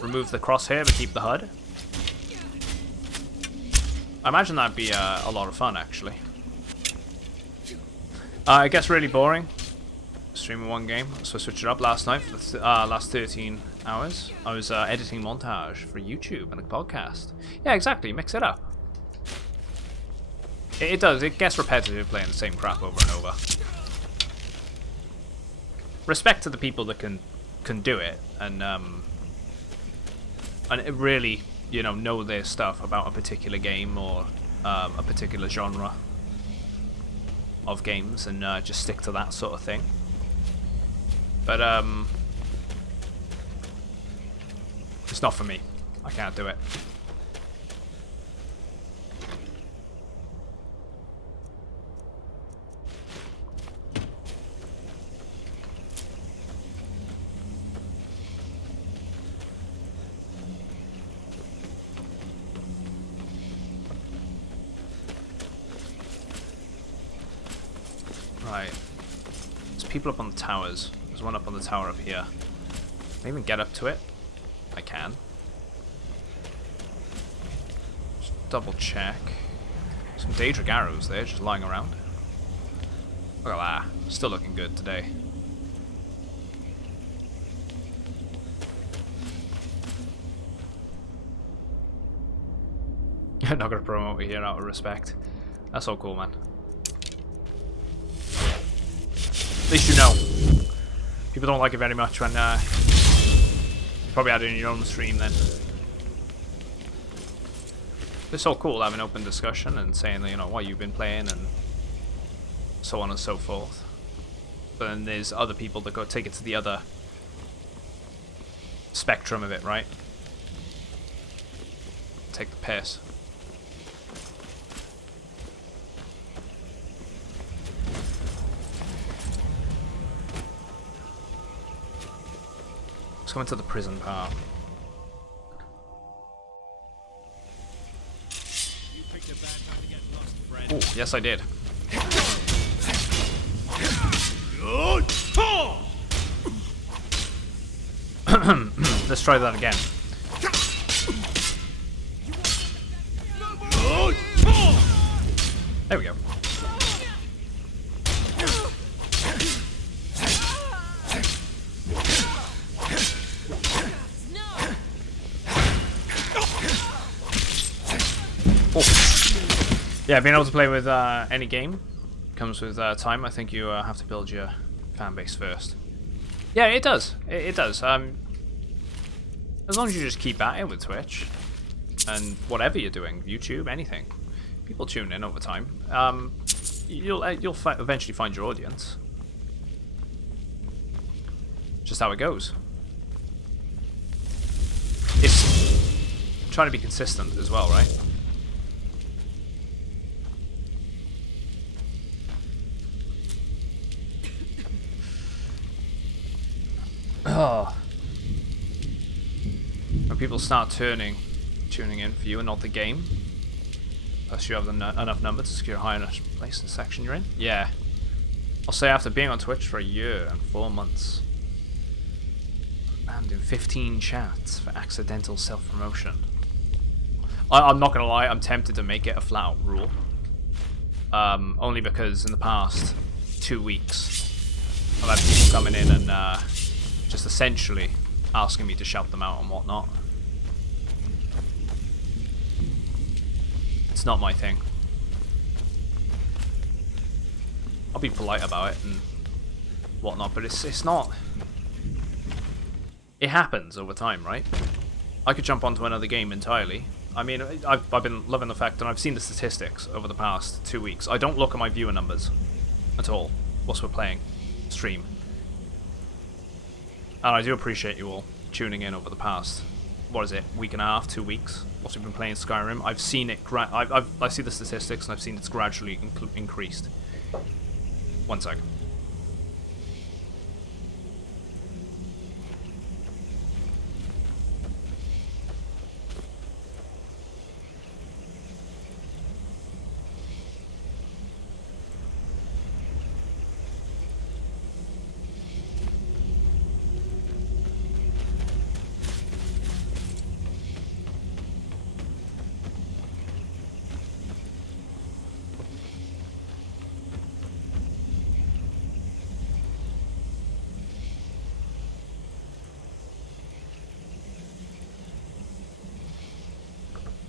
Remove the crosshair but keep the HUD. I imagine that'd be a lot of fun, actually. It gets really boring streaming one game, so I switched it up last night for the last 13 hours. I was editing montage for YouTube and a podcast. Yeah, exactly, mix it up. It does, it gets repetitive playing the same crap over and over. Respect to the people that can do it, and it really, you know their stuff about a particular game or a particular genre of games, and just stick to that sort of thing. But it's not for me. I can't do it. Right. There's people up on the towers. There's one up on the tower up here. Can I even get up to it? I can. Just double check. Some Daedric arrows there, just lying around. Look at that. Still looking good today. I'm not going to promote it here out of respect. That's all cool, man. At least you know. People don't like it very much when you probably had it in your own stream then. It's so cool having open discussion and saying, you know, what you've been playing and so on and so forth. But then there's other people that go take it to the other spectrum of it, right? Take the piss. Let's go into the prison part. Oh, yes I did. Let's try that again. There we go. Yeah, being able to play with any game comes with time. I think you have to build your fan base first. Yeah, it does. It does. As long as you just keep at it with Twitch and whatever you're doing, YouTube, anything, people tune in over time. You'll eventually find your audience. Just how it goes. It's trying to be consistent as well, right? Oh. When people start tuning in for you and not the game, plus you have enough number to secure a high enough place in the section you're in. Yeah. I'll say after being on Twitch for a year and 4 months, and in 15 chats for accidental self-promotion. I'm not gonna lie, I'm tempted to make it a flat-out rule. Only because in the past 2 weeks, I've had people coming in and just essentially asking me to shout them out and whatnot. It's not my thing. I'll be polite about it and whatnot, but it's not. It happens over time, right? I could jump onto another game entirely. I mean, I've been loving the fact that I've seen the statistics over the past 2 weeks. I don't look at my viewer numbers at all whilst we're playing. stream. And I do appreciate you all tuning in over the past, what is it, week and a half, 2 weeks, once we've been playing Skyrim. I've seen it, I see the statistics, and I've seen it's gradually increased. 1 second.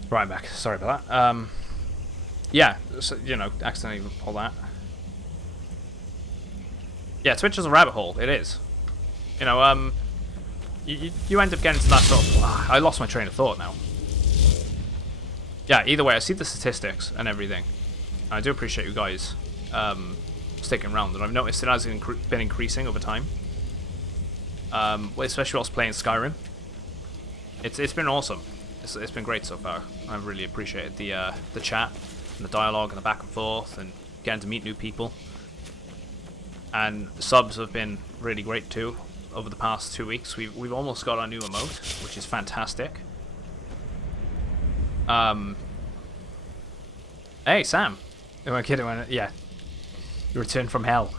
Right, I'm back. Sorry about that. Yeah, so, you know, accidentally pull that. Yeah, Twitch is a rabbit hole. It is. You know, you end up getting to that sort of... I lost my train of thought now. Yeah, either way, I see the statistics and everything. I do appreciate you guys sticking around, and I've noticed it has been increasing over time. Especially whilst playing Skyrim. It's been awesome. It's been great so far. I really appreciated the chat and the dialogue and the back and forth and getting to meet new people. And the subs have been really great too over the past 2 weeks. We've almost got our new emote, which is fantastic. Hey Sam, am I kidding? Yeah, you returned from hell.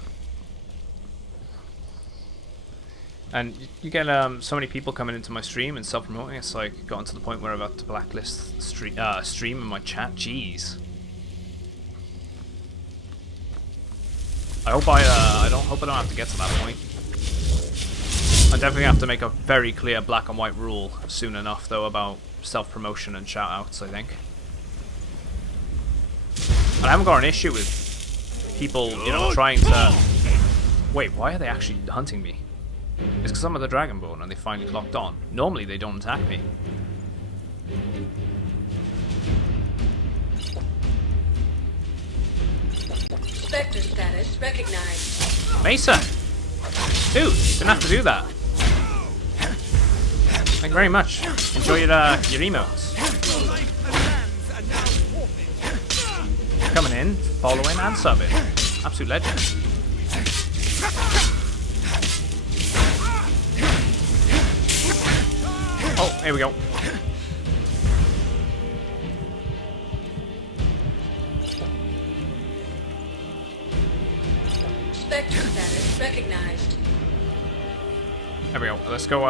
And you get so many people coming into my stream and self-promoting. It's like gotten to the point where I'm about to blacklist stream in my chat. Jeez. I hope I don't have to get to that point. I definitely have to make a very clear black and white rule soon enough, though, about self-promotion and shout-outs. I think. And I haven't got an issue with people, you know, trying to. Wait, why are they actually hunting me? It's because I'm at the Dragonborn and they finally clocked on. Normally they don't attack me. Spectre status recognized. Mesa! Dude, didn't have to do that. Thank you very much. Enjoy your emotes. Coming in, following and subbing. Absolute legend. Oh, here we go. Spectre status recognized. There we go. Let's go,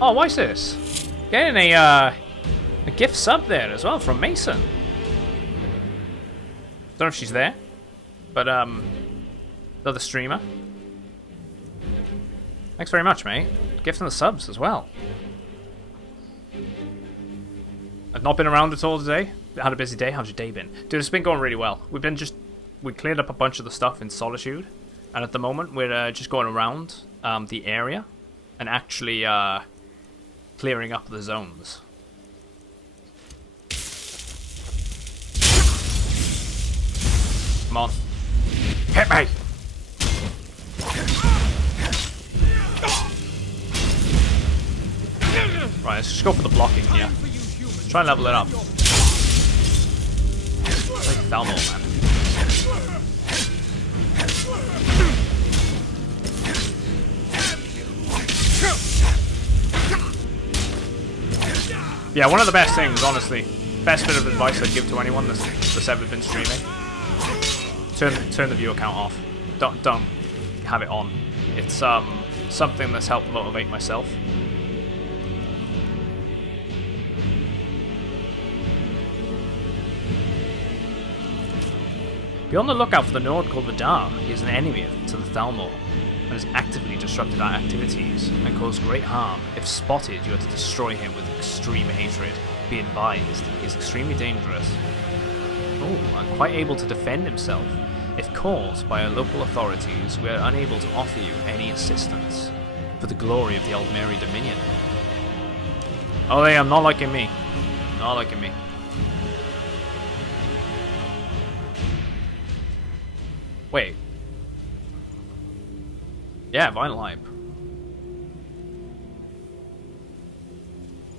Oh, what's this? Getting a gift sub there as well from Mason. Don't know if she's there, but, another streamer. Thanks very much, mate. Gifting the subs as well. I've not been around at all today. Had a busy day. How's your day been? Dude, it's been going really well. We cleared up a bunch of the stuff in Solitude. And at the moment, we're just going around the area and actually clearing up the zones. Come on. Hit me! Right, let's just go for the blocking here. Let's try and level it up. It's like Thalmor, man. Yeah, one of the best things, honestly. Best bit of advice I'd give to anyone that's ever been streaming. Turn the viewer count off. Don't have it on. It's something that's helped motivate myself. Be on the lookout for the Nord called Vidar. He is an enemy to the Thalmor and has actively disrupted our activities and caused great harm. If spotted, you are to destroy him with extreme hatred. Be advised, he is extremely dangerous. Oh, and quite able to defend himself. If caught by our local authorities, we are unable to offer you any assistance. For the glory of the Aldmeri Dominion. Oh, they are not liking me. Not liking me. Wait. Yeah, vinyl hype.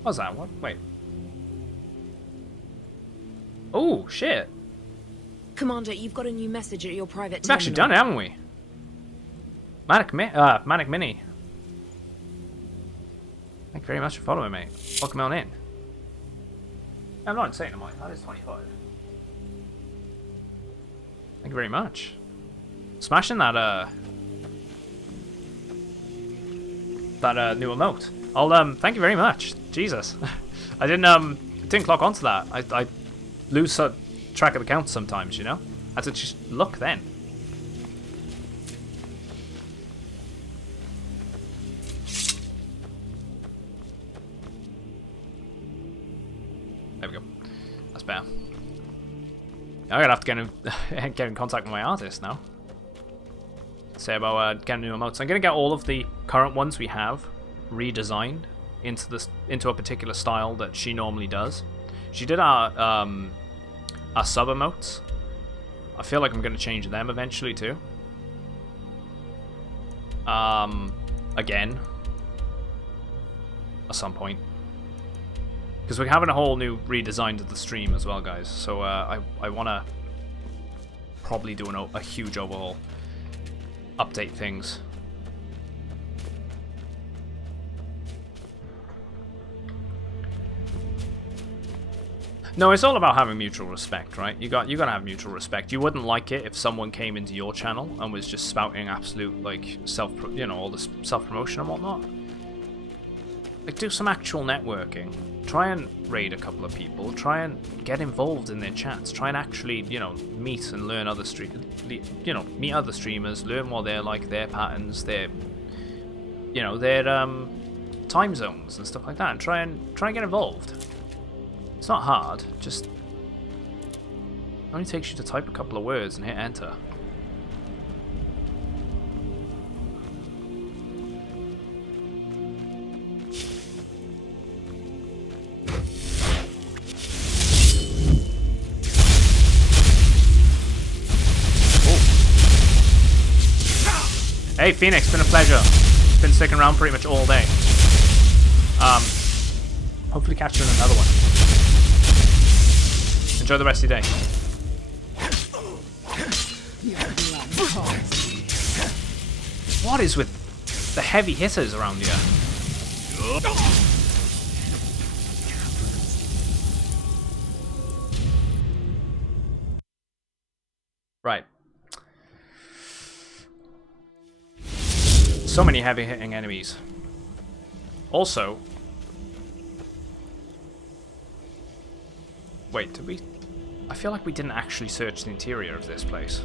What's that? What? Wait. Oh, shit. Commander, you've got a new message at your private We've actually done it, haven't we? Manic Mini. Thank you very much for following, mate. Welcome on in. I'm not insane, am I? That is 25. Thank you very much. Smashing that new emote. I'll thank you very much. Jesus. I didn't clock onto that. I lose track of the count sometimes, you know? I had to just look then. There we go. That's better. I'm gonna have to get in contact with my artist now. Say about getting new emotes. I'm gonna get all of the current ones we have redesigned into a particular style that she normally does. She did our sub emotes. I feel like I'm gonna change them eventually too. Again, at some point. Because we're having a whole new redesign of the stream as well, guys. So I want to probably do a huge overhaul. Update things. No, it's all about having mutual respect, right? You gotta have mutual respect. You wouldn't like it if someone came into your channel and was just spouting absolute like all this self-promotion and whatnot. Like, do some actual networking. Try and raid a couple of people. Try and get involved in their chats. Try and actually, meet and learn other meet other streamers. Learn what they're like, their patterns, their time zones and stuff like that. And try and get involved. It's not hard. Just it only takes you to type a couple of words and hit enter. Hey Phoenix, been a pleasure. Been sticking around pretty much all day. Hopefully catch you in another one. Enjoy the rest of your day. What is with the heavy hitters around here? Right. So many heavy hitting enemies. Also, wait, did we? I feel like we didn't actually search the interior of this place.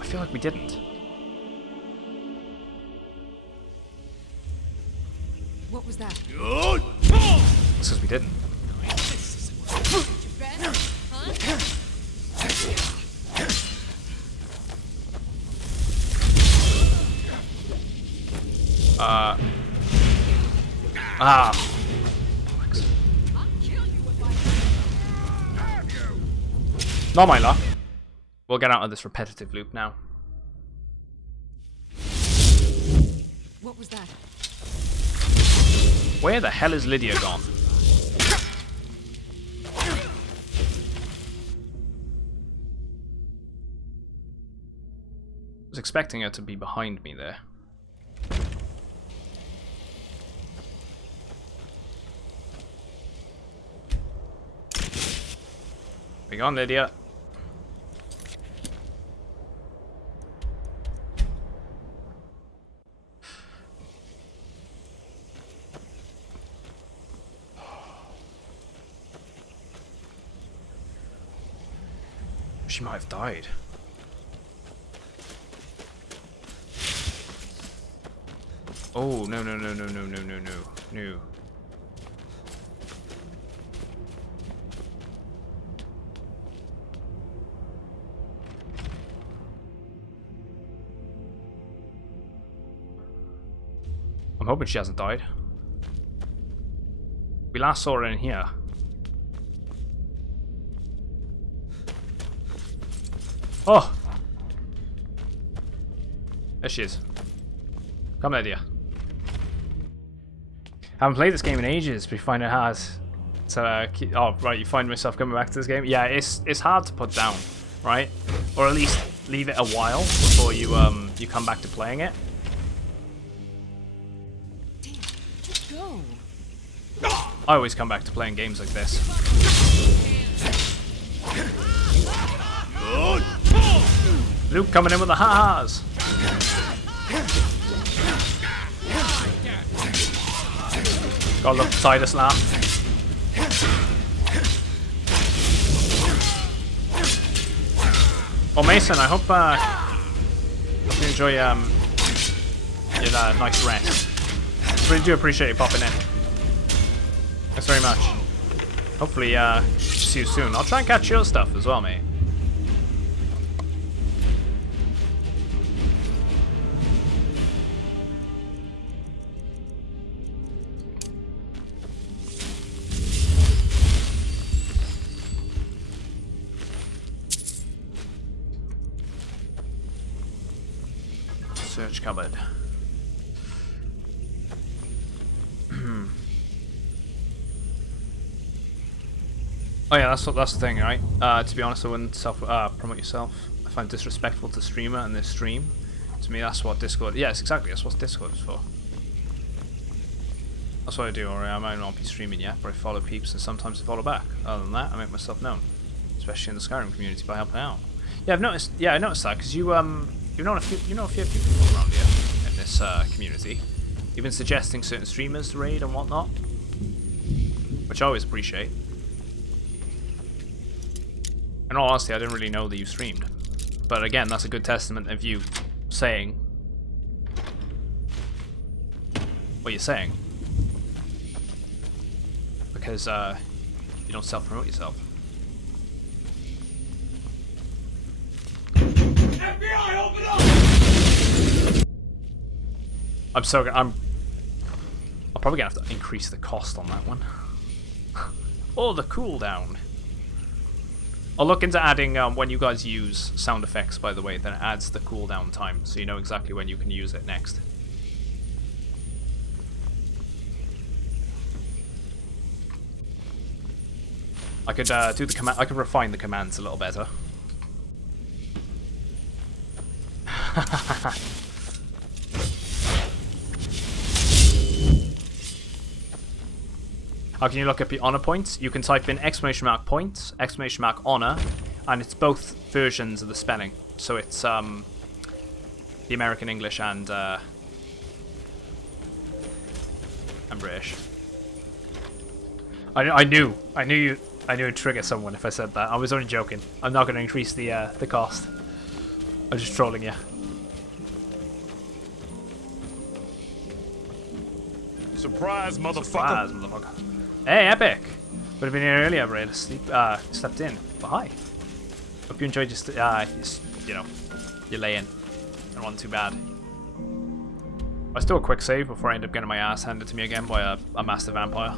I feel like we didn't. What was that? It's because we didn't. Not my luck. We'll get out of this repetitive loop now. What was that? Where the hell is Lydia gone? I was expecting her to be behind me there. Be gone, Lydia. She might have died. Oh, no. I'm hoping she hasn't died. We last saw her in here. Oh! There she is. Come there, dear. Haven't played this game in ages, but you find it hard. So, oh, right, you find myself coming back to this game? Yeah, it's hard to put down, right? Or at least leave it a while before you you come back to playing it. Damn, just go. I always come back to playing games like this. Luke coming in with the ha-has. Gotta love the Titus laugh. Well, Mason, I hope you enjoy your nice rest. Really do appreciate you popping in. Thanks very much. Hopefully, see you soon. I'll try and catch your stuff as well, mate. Search cupboard. Oh yeah, that's the thing, right? To be honest, I wouldn't promote yourself. I find it disrespectful to streamer and this stream. To me, that's what Discord. Yes, exactly. That's what Discord is for. That's what I do. Or I might not be streaming yet, but I follow peeps and sometimes I follow back. Other than that, I make myself known, especially in the Skyrim community by helping out. Yeah, I've noticed. Yeah, I noticed that because you know a few people around here in this community. You've been suggesting certain streamers to raid and whatnot, which I always appreciate. In all honesty, I didn't really know that you streamed, but again, that's a good testament of you saying what you're saying, because you don't self-promote yourself. FBI, open up! I'm probably gonna have to increase the cost on that one. Oh, the cooldown. I'll look into adding when you guys use sound effects, by the way, then it adds the cooldown time, so you know exactly when you can use it next. I could do the command. I could refine the commands a little better. How can you look up your honor points? You can type in !points, !honor, and it's both versions of the spelling. So it's the American English and British. I knew it'd trigger someone if I said that. I was only joking. I'm not going to increase the cost. I'm just trolling you. Surprise, motherfucker! Surprise, motherfucker! Hey, Epic! Would have been here earlier, but I slept in. But hi. Hope you enjoyed your lay-in. It wasn't too bad. Let's do a quick save before I end up getting my ass handed to me again by a master vampire.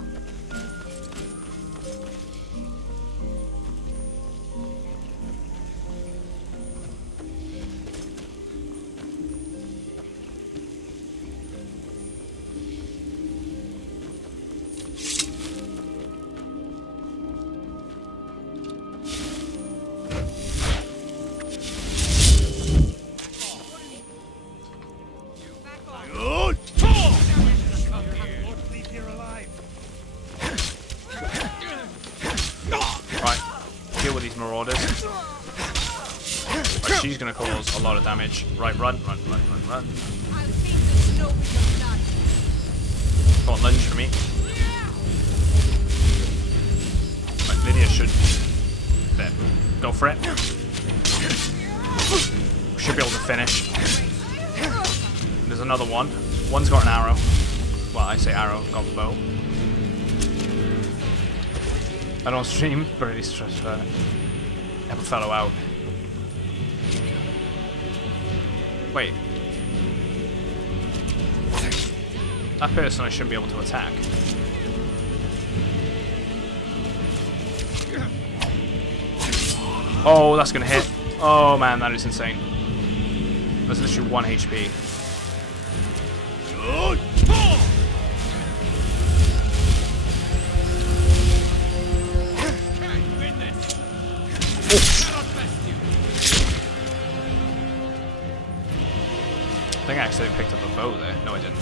She's gonna cause a lot of damage. Right, run. Come on, lunge for me. Right, Lydia should... There. Go for it. Should be able to finish. There's another one. One's got an arrow. Well, I say arrow, got the bow. I don't stream, but at least try to help a fellow out. Wait. That person I shouldn't be able to attack. Oh, that's gonna hit. Oh man, that is insane. That's literally 1 HP. I think I accidentally picked up a bow there. No, I didn't.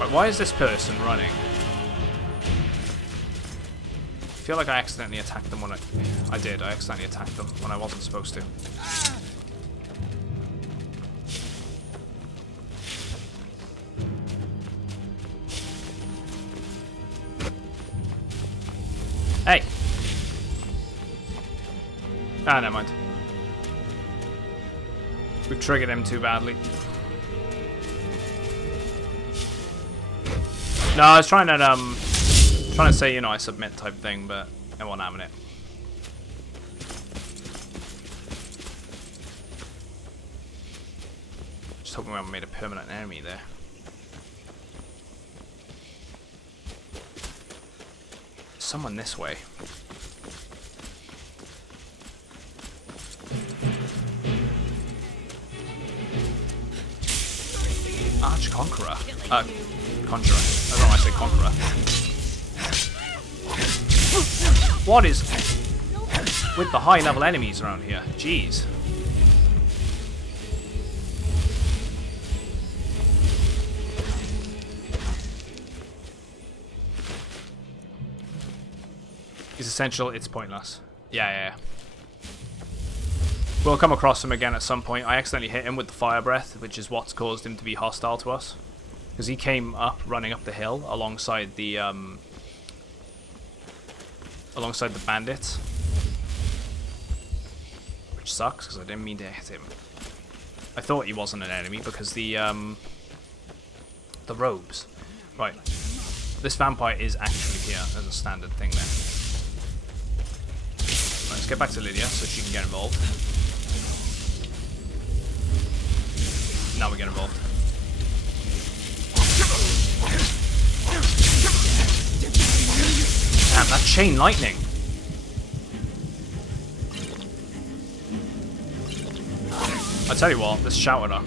Right, why is this person running? I feel like I accidentally attacked them when I did. I accidentally attacked them when I wasn't supposed to. Hey! Ah, never mind. We triggered him too badly. No, I was trying to say, you know, I submit type thing, but I wasn't having it. Just hoping we haven't made a permanent enemy there. Someone this way. Arch-Conqueror. Conjurer. I don't know why I say Conqueror. What is with the high level enemies around here? Jeez. It's essential, it's pointless. Yeah. We'll come across him again at some point. I accidentally hit him with the fire breath, which is what's caused him to be hostile to us. Because he came up, running up the hill alongside the bandits. Which sucks, because I didn't mean to hit him. I thought he wasn't an enemy because the robes. Right. This vampire is actually here as a standard thing then. Right, let's get back to Lydia so she can get involved. Now we get involved. Damn, that chain lightning. I tell you what, let's shout it up.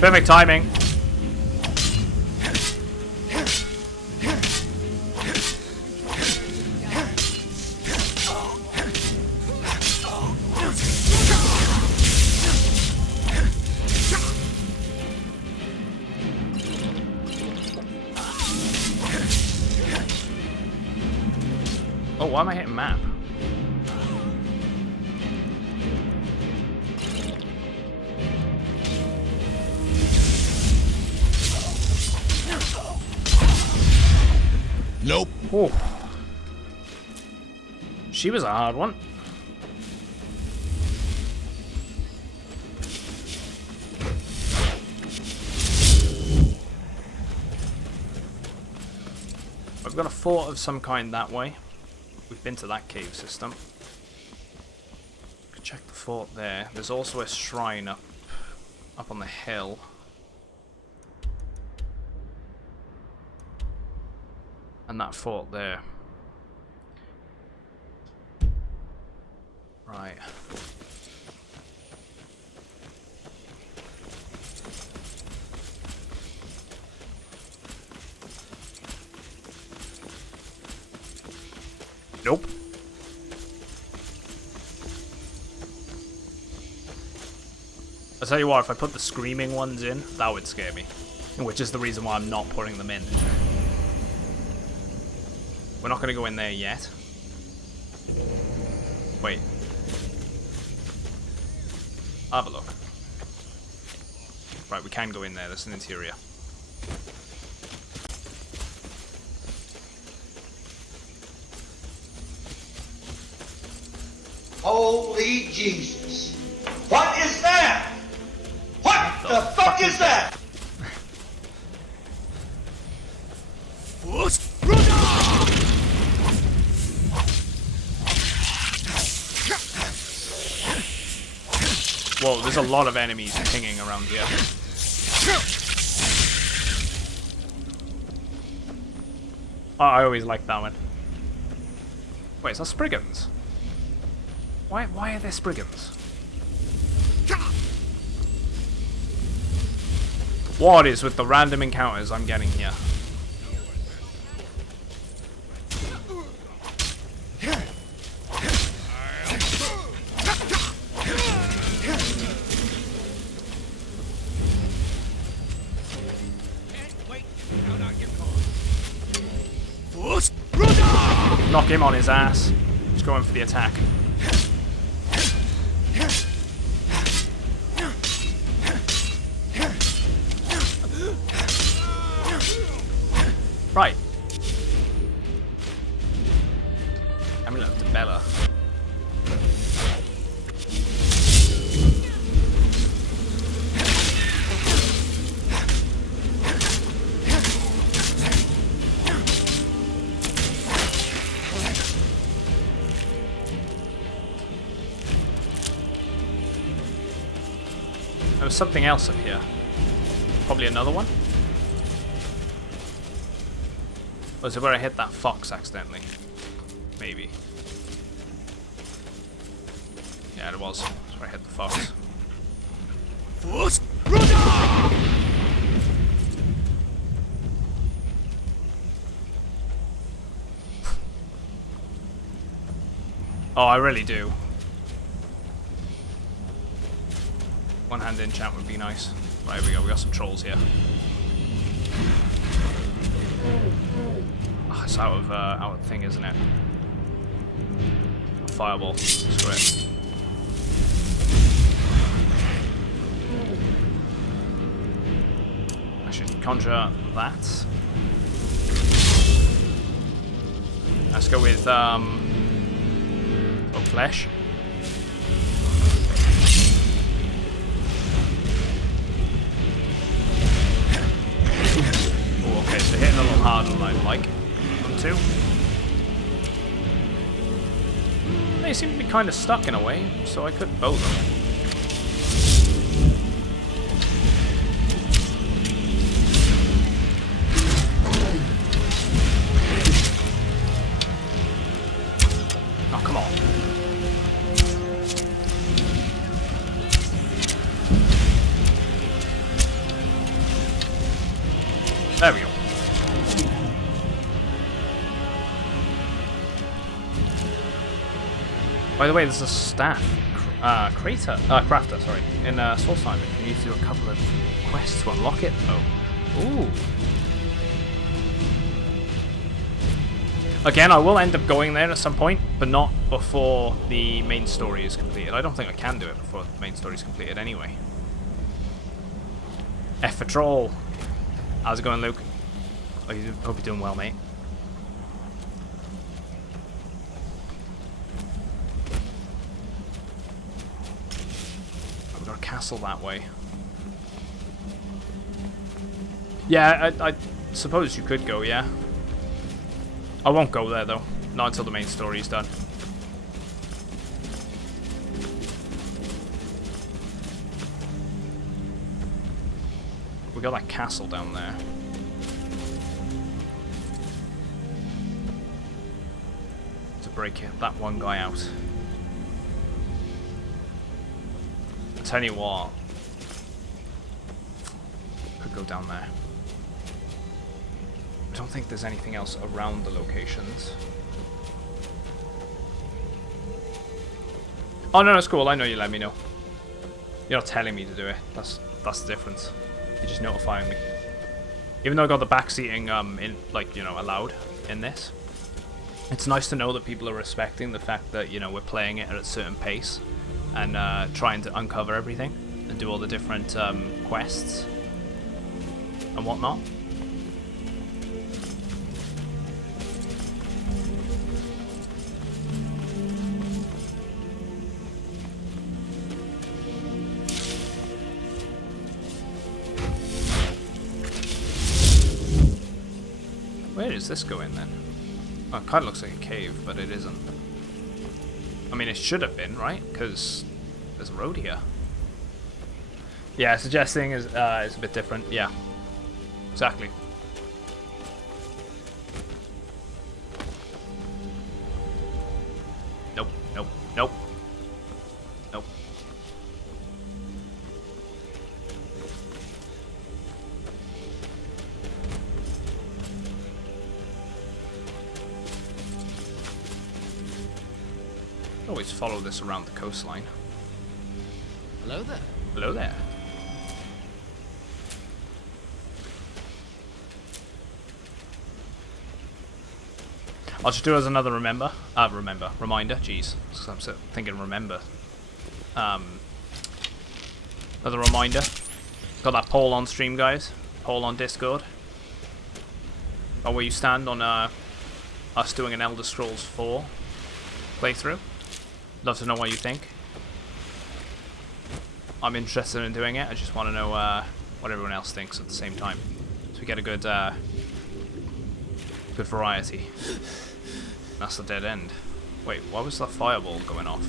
Perfect timing. Oh, why am I hitting map? Nope. Oh. She was a hard one. I've got a fort of some kind that way. We've been to that cave system. Could check the fort there. There's also a shrine up on the hill. And that fort there. Right. Nope. I'll tell you what, if I put the screaming ones in, that would scare me. Which is the reason why I'm not putting them in. We're not going to go in there yet. Wait. I'll have a look. Right, we can go in there. There's an interior. Holy Jesus. What is that? What the fuck is that? Whoa, there's a lot of enemies pinging around here. I always liked that one. Wait, is that Spriggans? Why are there Spriggans? What is with the random encounters I'm getting here? Knock him on his ass. He's going for the attack. Right. I'm gonna have to Bella. There was something else up here. Probably another one. Was it where I hit that fox accidentally? Maybe. Yeah, it was. That's where I hit the fox. Oh, I really do. One-hand enchant would be nice. Right, here we go. We got some trolls here. Oh, it's out of thing, isn't it? Fireball. Screw it. I should conjure that. Let's go with flesh. Oh, okay, so hitting a little harder than I'd like them to. They seem to be kind of stuck in a way, so I could bow them. Oh, come on. There we go. By the way, there's a staff crafter, sorry, in Soul Time. If you need to do a couple of quests to unlock it. Oh, ooh. Again, I will end up going there at some point, but not before the main story is completed. I don't think I can do it before the main story is completed anyway. F for troll. How's it going, Luke? I hope you're doing well, mate. I've got a castle that way. Yeah, I suppose you could go, yeah. I won't go there, though. Not until the main story is done. We got that castle down there. To break that one guy out. I'll tell you what. Could go down there. I don't think there's anything else around the locations. Oh no, it's cool. I know you let me know. You're not telling me to do it. That's the difference. You're just notifying me. Even though I got the backseating in, like, you know, allowed in this, it's nice to know that people are respecting the fact that, you know, we're playing it at a certain pace and trying to uncover everything and do all the different quests and whatnot. Where does this go in then? Oh, it kind of looks like a cave, but it isn't. I mean, it should have been, right? Because there's a road here. Yeah, suggesting is a bit different. Yeah, exactly. Always follow this around the coastline. Hello there. Hello there. I'll just do it as another reminder. Jeez, I'm thinking remember. Another reminder. Got that poll on stream, guys. Poll on Discord. Or where you stand on us doing an Elder Scrolls 4 playthrough. Love to know what you think. I'm interested in doing it. I just want to know what everyone else thinks at the same time, so we get a good good variety. That's the dead end. Wait, why was that fireball going off?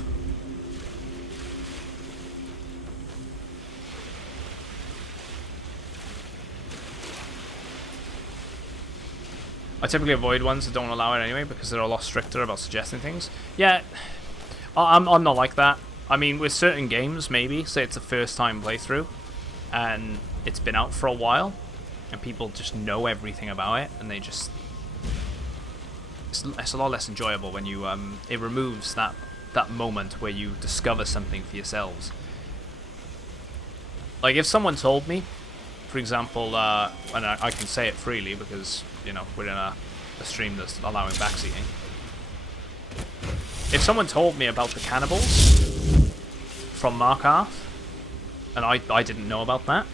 I typically avoid ones that don't allow it anyway because they're a lot stricter about suggesting things. Yeah, I'm not like that. I mean, with certain games, maybe, say it's a first time playthrough and it's been out for a while and people just know everything about it and they just... It's a lot less enjoyable when you, it removes that moment where you discover something for yourselves. Like, if someone told me, for example, and I can say it freely because, you know, we're in a stream that's allowing backseating. If someone told me about the cannibals from Markarth, and I didn't know about that,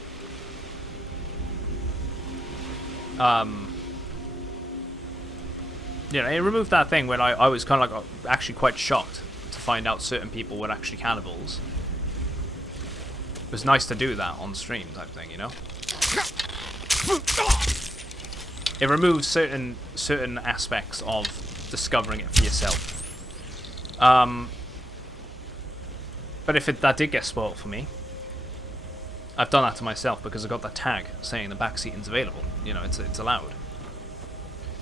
you know, it removed that thing when I was kind of like actually quite shocked to find out certain people were actually cannibals. It was nice to do that on stream type thing, you know? It removes certain aspects of discovering it for yourself. But if that did get spoiled for me, I've done that to myself because I got that tag saying the backseating's available. You know, it's allowed.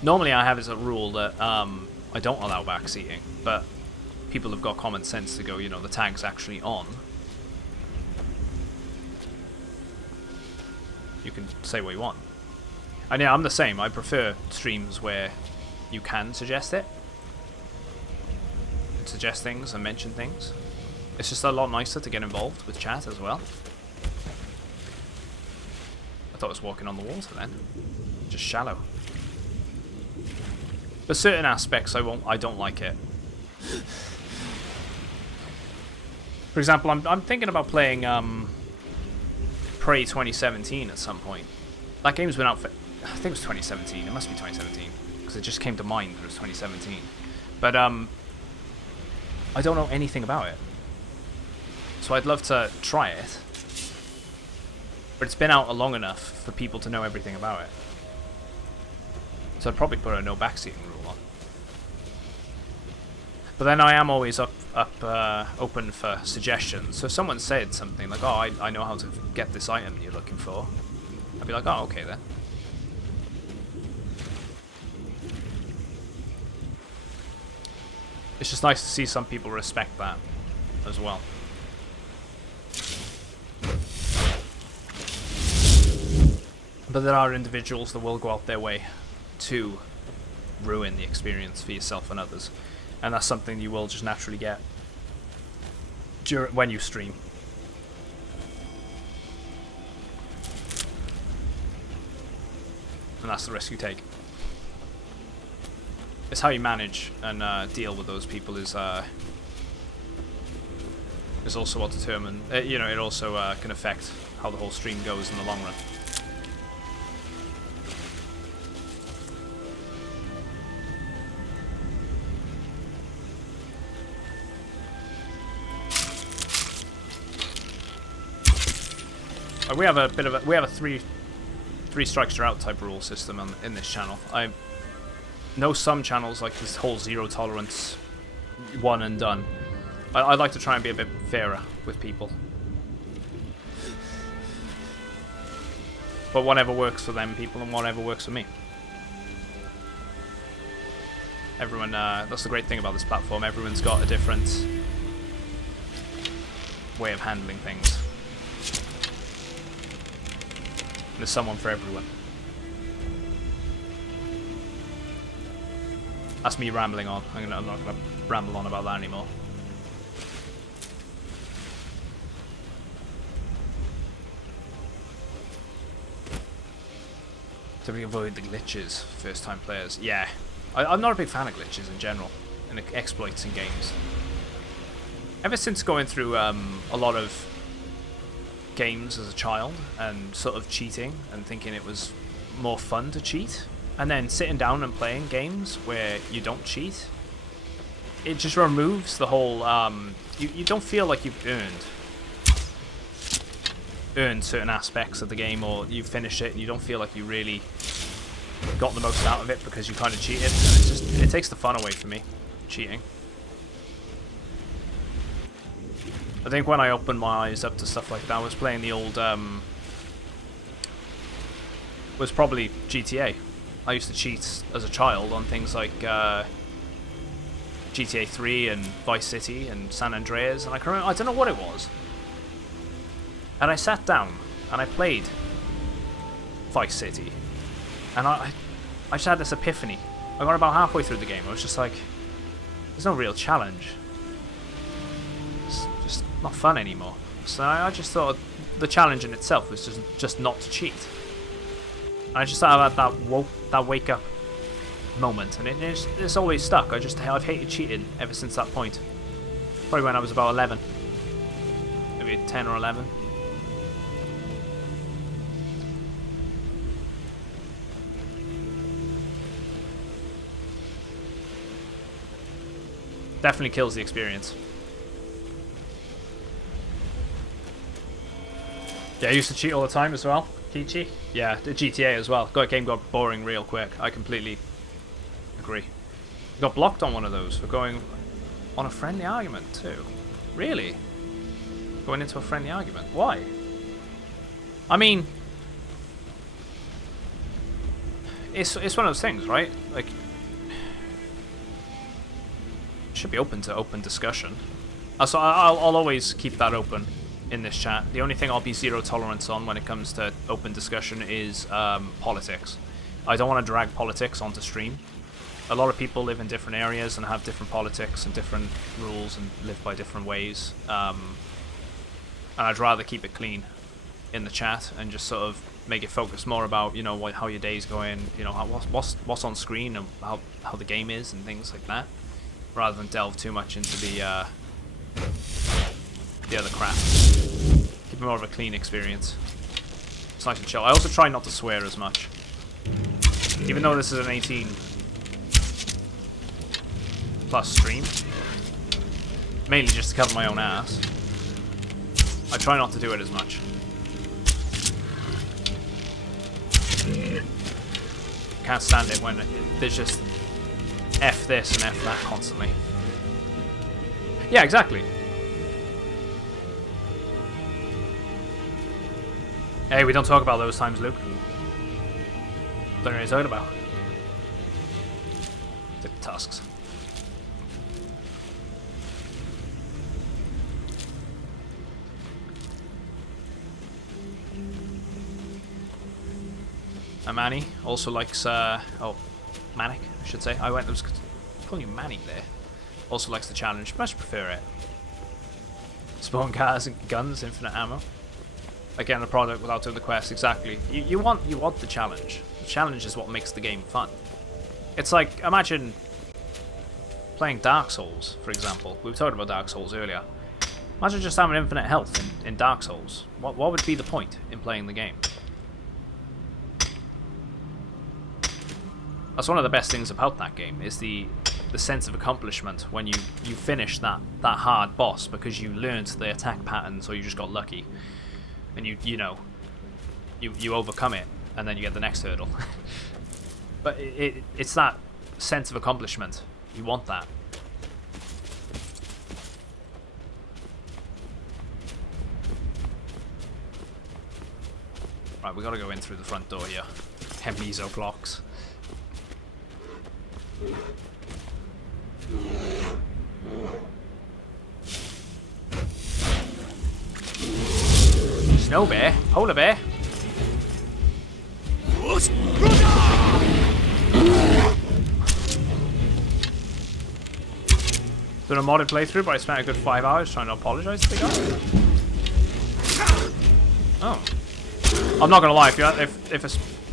Normally I have as a rule that I don't allow backseating, but people have got common sense to go, you know, the tag's actually on. You can say what you want. And yeah, I'm the same. I prefer streams where you can suggest it. Suggest things and mention things. It's just a lot nicer to get involved with chat as well. I thought I was walking on the water then. Just shallow. But certain aspects I don't like it. For example, I'm thinking about playing Prey 2017 at some point. That game's been out for, I think it was 2017. It must be 2017 because it just came to mind that it was 2017. But I don't know anything about it, so I'd love to try it. But it's been out long enough for people to know everything about it. So I'd probably put a no backseating rule on. But then I am always open for suggestions. So if someone said something like, "Oh, I know how to get this item you're looking for," I'd be like, "Oh, okay then." It's just nice to see some people respect that as well. But there are individuals that will go out their way to ruin the experience for yourself and others. And that's something you will just naturally get when you stream. And that's the risk you take. It's how you manage and deal with those people is also what determine. You know, it also can affect how the whole stream goes in the long run. We have a bit of a three strikes you're out type rule system in this channel. I know some channels like this whole zero tolerance, one and done. I like to try and be a bit fairer with people. But whatever works for them people and whatever works for me. Everyone, that's the great thing about this platform. Everyone's got a different way of handling things. There's someone for everyone. That's me rambling on. I'm not gonna ramble on about that anymore. To avoid the glitches, first-time players. Yeah, I'm not a big fan of glitches in general, and exploits in games. Ever since going through a lot of games as a child and sort of cheating and thinking it was more fun to cheat, and then sitting down and playing games where you don't cheat, it just removes the whole, you don't feel like you've earned certain aspects of the game, or you finish it and you don't feel like you really got the most out of it because you kind of cheated. And it takes the fun away from me, cheating. I think when I opened my eyes up to stuff like that, I was playing the old, was probably GTA. I used to cheat as a child on things like GTA 3 and Vice City and San Andreas, and I can remember, I don't know what it was. And I sat down and I played Vice City, and I just had this epiphany. I got about halfway through the game. I was just like, there's no real challenge. It's just not fun anymore. So I just thought the challenge in itself was just not to cheat. And I just thought about that wake up moment, and it's always stuck. I've hated cheating ever since that point. Probably when I was about 11, maybe 10 or 11. Definitely kills the experience. Yeah, I used to cheat all the time as well. Kichi? Yeah, the GTA as well. Game got boring real quick. I completely agree. Got blocked on one of those for going on a friendly argument too. Really? Going into a friendly argument. Why? I mean, it's one of those things, right? Like, should be open to open discussion. So I'll always keep that open in this chat. The only thing I'll be zero tolerance on when it comes to open discussion is politics. I don't want to drag politics onto stream. A lot of people live in different areas and have different politics and different rules and live by different ways. And I'd rather keep it clean in the chat and just sort of make it focus more about, you know, how your day's going, you know, what's on screen and how the game is and things like that, rather than delve too much into the other crap. Keep it more of a clean experience. It's nice and chill. I also try not to swear as much, even though this is an 18+ stream, mainly just to cover my own ass. I try not to do it as much. Can't stand it when there's just F this and F that constantly. Yeah, exactly. Hey, we don't talk about those times, Luke. Don't know what you're talking about. The tusks. Manny also likes, oh, Manic, I should say. I was calling you Manny there. Also likes the challenge, much prefer it. Spawn cars and guns, infinite ammo. Again, a product without doing the quest, exactly. You want the challenge. The challenge is what makes the game fun. It's like, imagine playing Dark Souls, for example. We were talking about Dark Souls earlier. Imagine just having infinite health in Dark Souls. What would be the point in playing the game? That's one of the best things about that game, is the sense of accomplishment when you finish that hard boss because you learned the attack patterns or you just got lucky, and you overcome it, and then you get the next hurdle. But it's that sense of accomplishment. You want that. Right, we gotta go in through the front door here. Hemizo blocks. Snow bear? Polar bear? Done a modded playthrough, but I spent a good 5 hours trying to apologise to the guy. Oh. I'm not gonna lie, if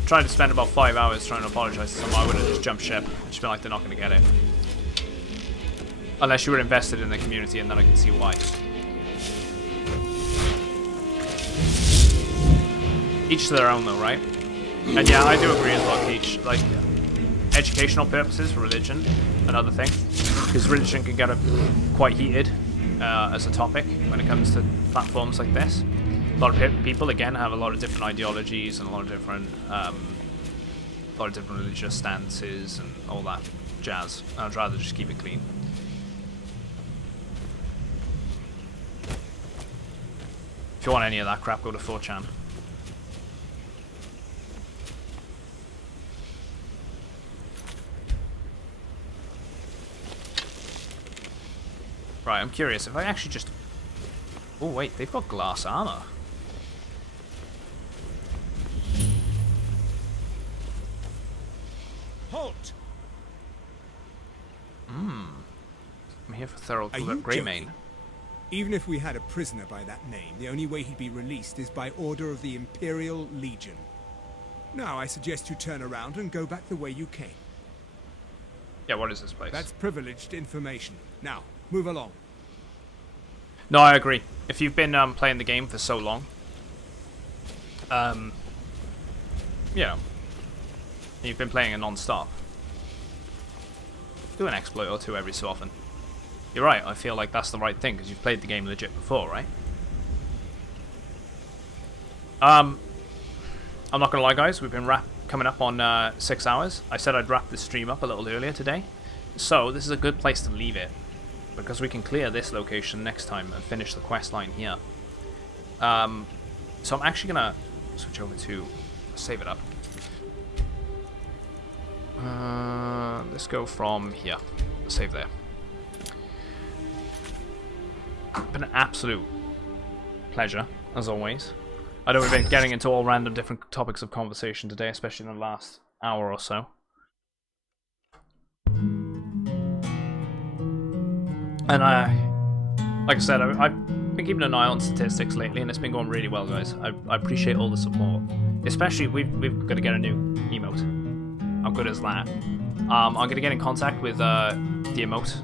tried to spend about 5 hours trying to apologize to someone, I would have just jumped ship. Just been like, they're not going to get it. Unless you were invested in the community, and then I can see why. Each to their own, though, right? And yeah, I do agree as well, Keach. Like, educational purposes for religion, another thing. Because religion can get quite heated as a topic when it comes to platforms like this. A lot of people, again, have a lot of different ideologies and a lot of different religious stances and all that jazz. I'd rather just keep it clean. If you want any of that crap, go to 4chan. Right, I'm curious, if I actually just... Oh wait, they've got glass armor. Halt! I'm here for Thurl Are you Greymane. joking? Even if we had a prisoner by that name, the only way he'd be released is by order of the Imperial Legion. Now I suggest you turn around and go back the way you came. Yeah, what is this place? That's privileged information. Now, move along. No, I agree. If you've been playing the game for so long, you know, you've been playing it non-stop, do an exploit or two every so often. You're right, I feel like that's the right thing, because you've played the game legit before, right? I'm not gonna lie, guys, we've been coming up on 6 hours. I said I'd wrap this stream up a little earlier today, so this is a good place to leave it, because we can clear this location next time and finish the quest line here. So I'm actually gonna switch over to save it up. Let's go from here. Save there. Been an absolute pleasure, as always. I know we've been getting into all random different topics of conversation today, especially in the last hour or so. And like I said, I've been keeping an eye on statistics lately, and it's been going really well, guys. I appreciate all the support. Especially, we've got to get a new emote. How good is that? I'm going to get in contact with the emote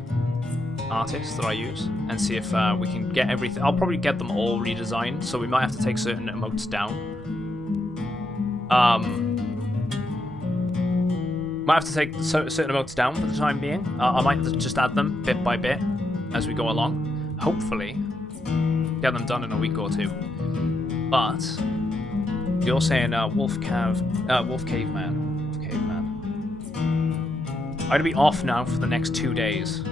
artists that I use and see if we can get everything. I'll probably get them all redesigned, so we might have to take certain emotes down. Might have to take certain emotes down for the time being. I might just add them bit by bit as we go along. Hopefully, get them done in a week or two. But you're saying Wolf Caveman. Wolf Caveman. I'm gonna be off now for the next 2 days.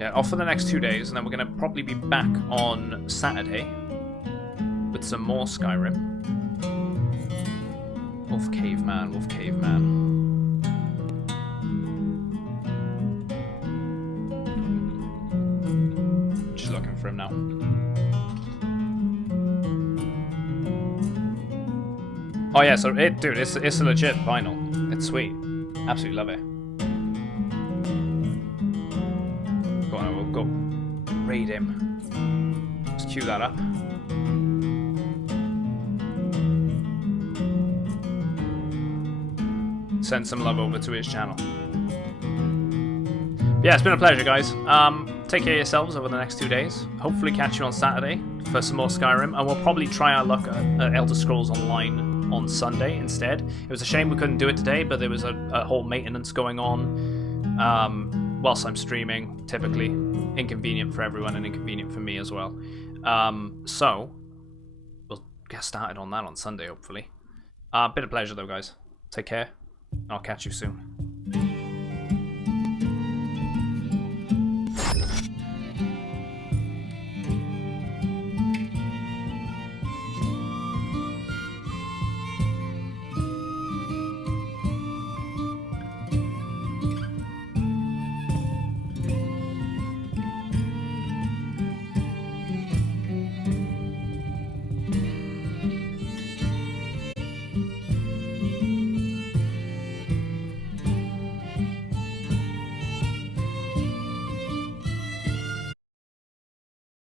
Yeah, off for the next 2 days, and then we're gonna probably be back on Saturday with some more Skyrim. Wolf Caveman, Wolf Caveman. Just looking for him now. Oh yeah, so dude, it's a legit vinyl. It's sweet. Absolutely love it. Go on, we'll go raid him. Let's cue that up. Send some love over to his channel. Yeah, it's been a pleasure, guys. Take care of yourselves over the next 2 days. Hopefully catch you on Saturday for some more Skyrim, and we'll probably try our luck at Elder Scrolls Online on Sunday instead. It was a shame we couldn't do it today, but there was a whole maintenance going on whilst I'm streaming, typically. Inconvenient for everyone and inconvenient for me as well. So, we'll get started on that on Sunday, hopefully. Bit of pleasure though, guys. Take care. I'll catch you soon.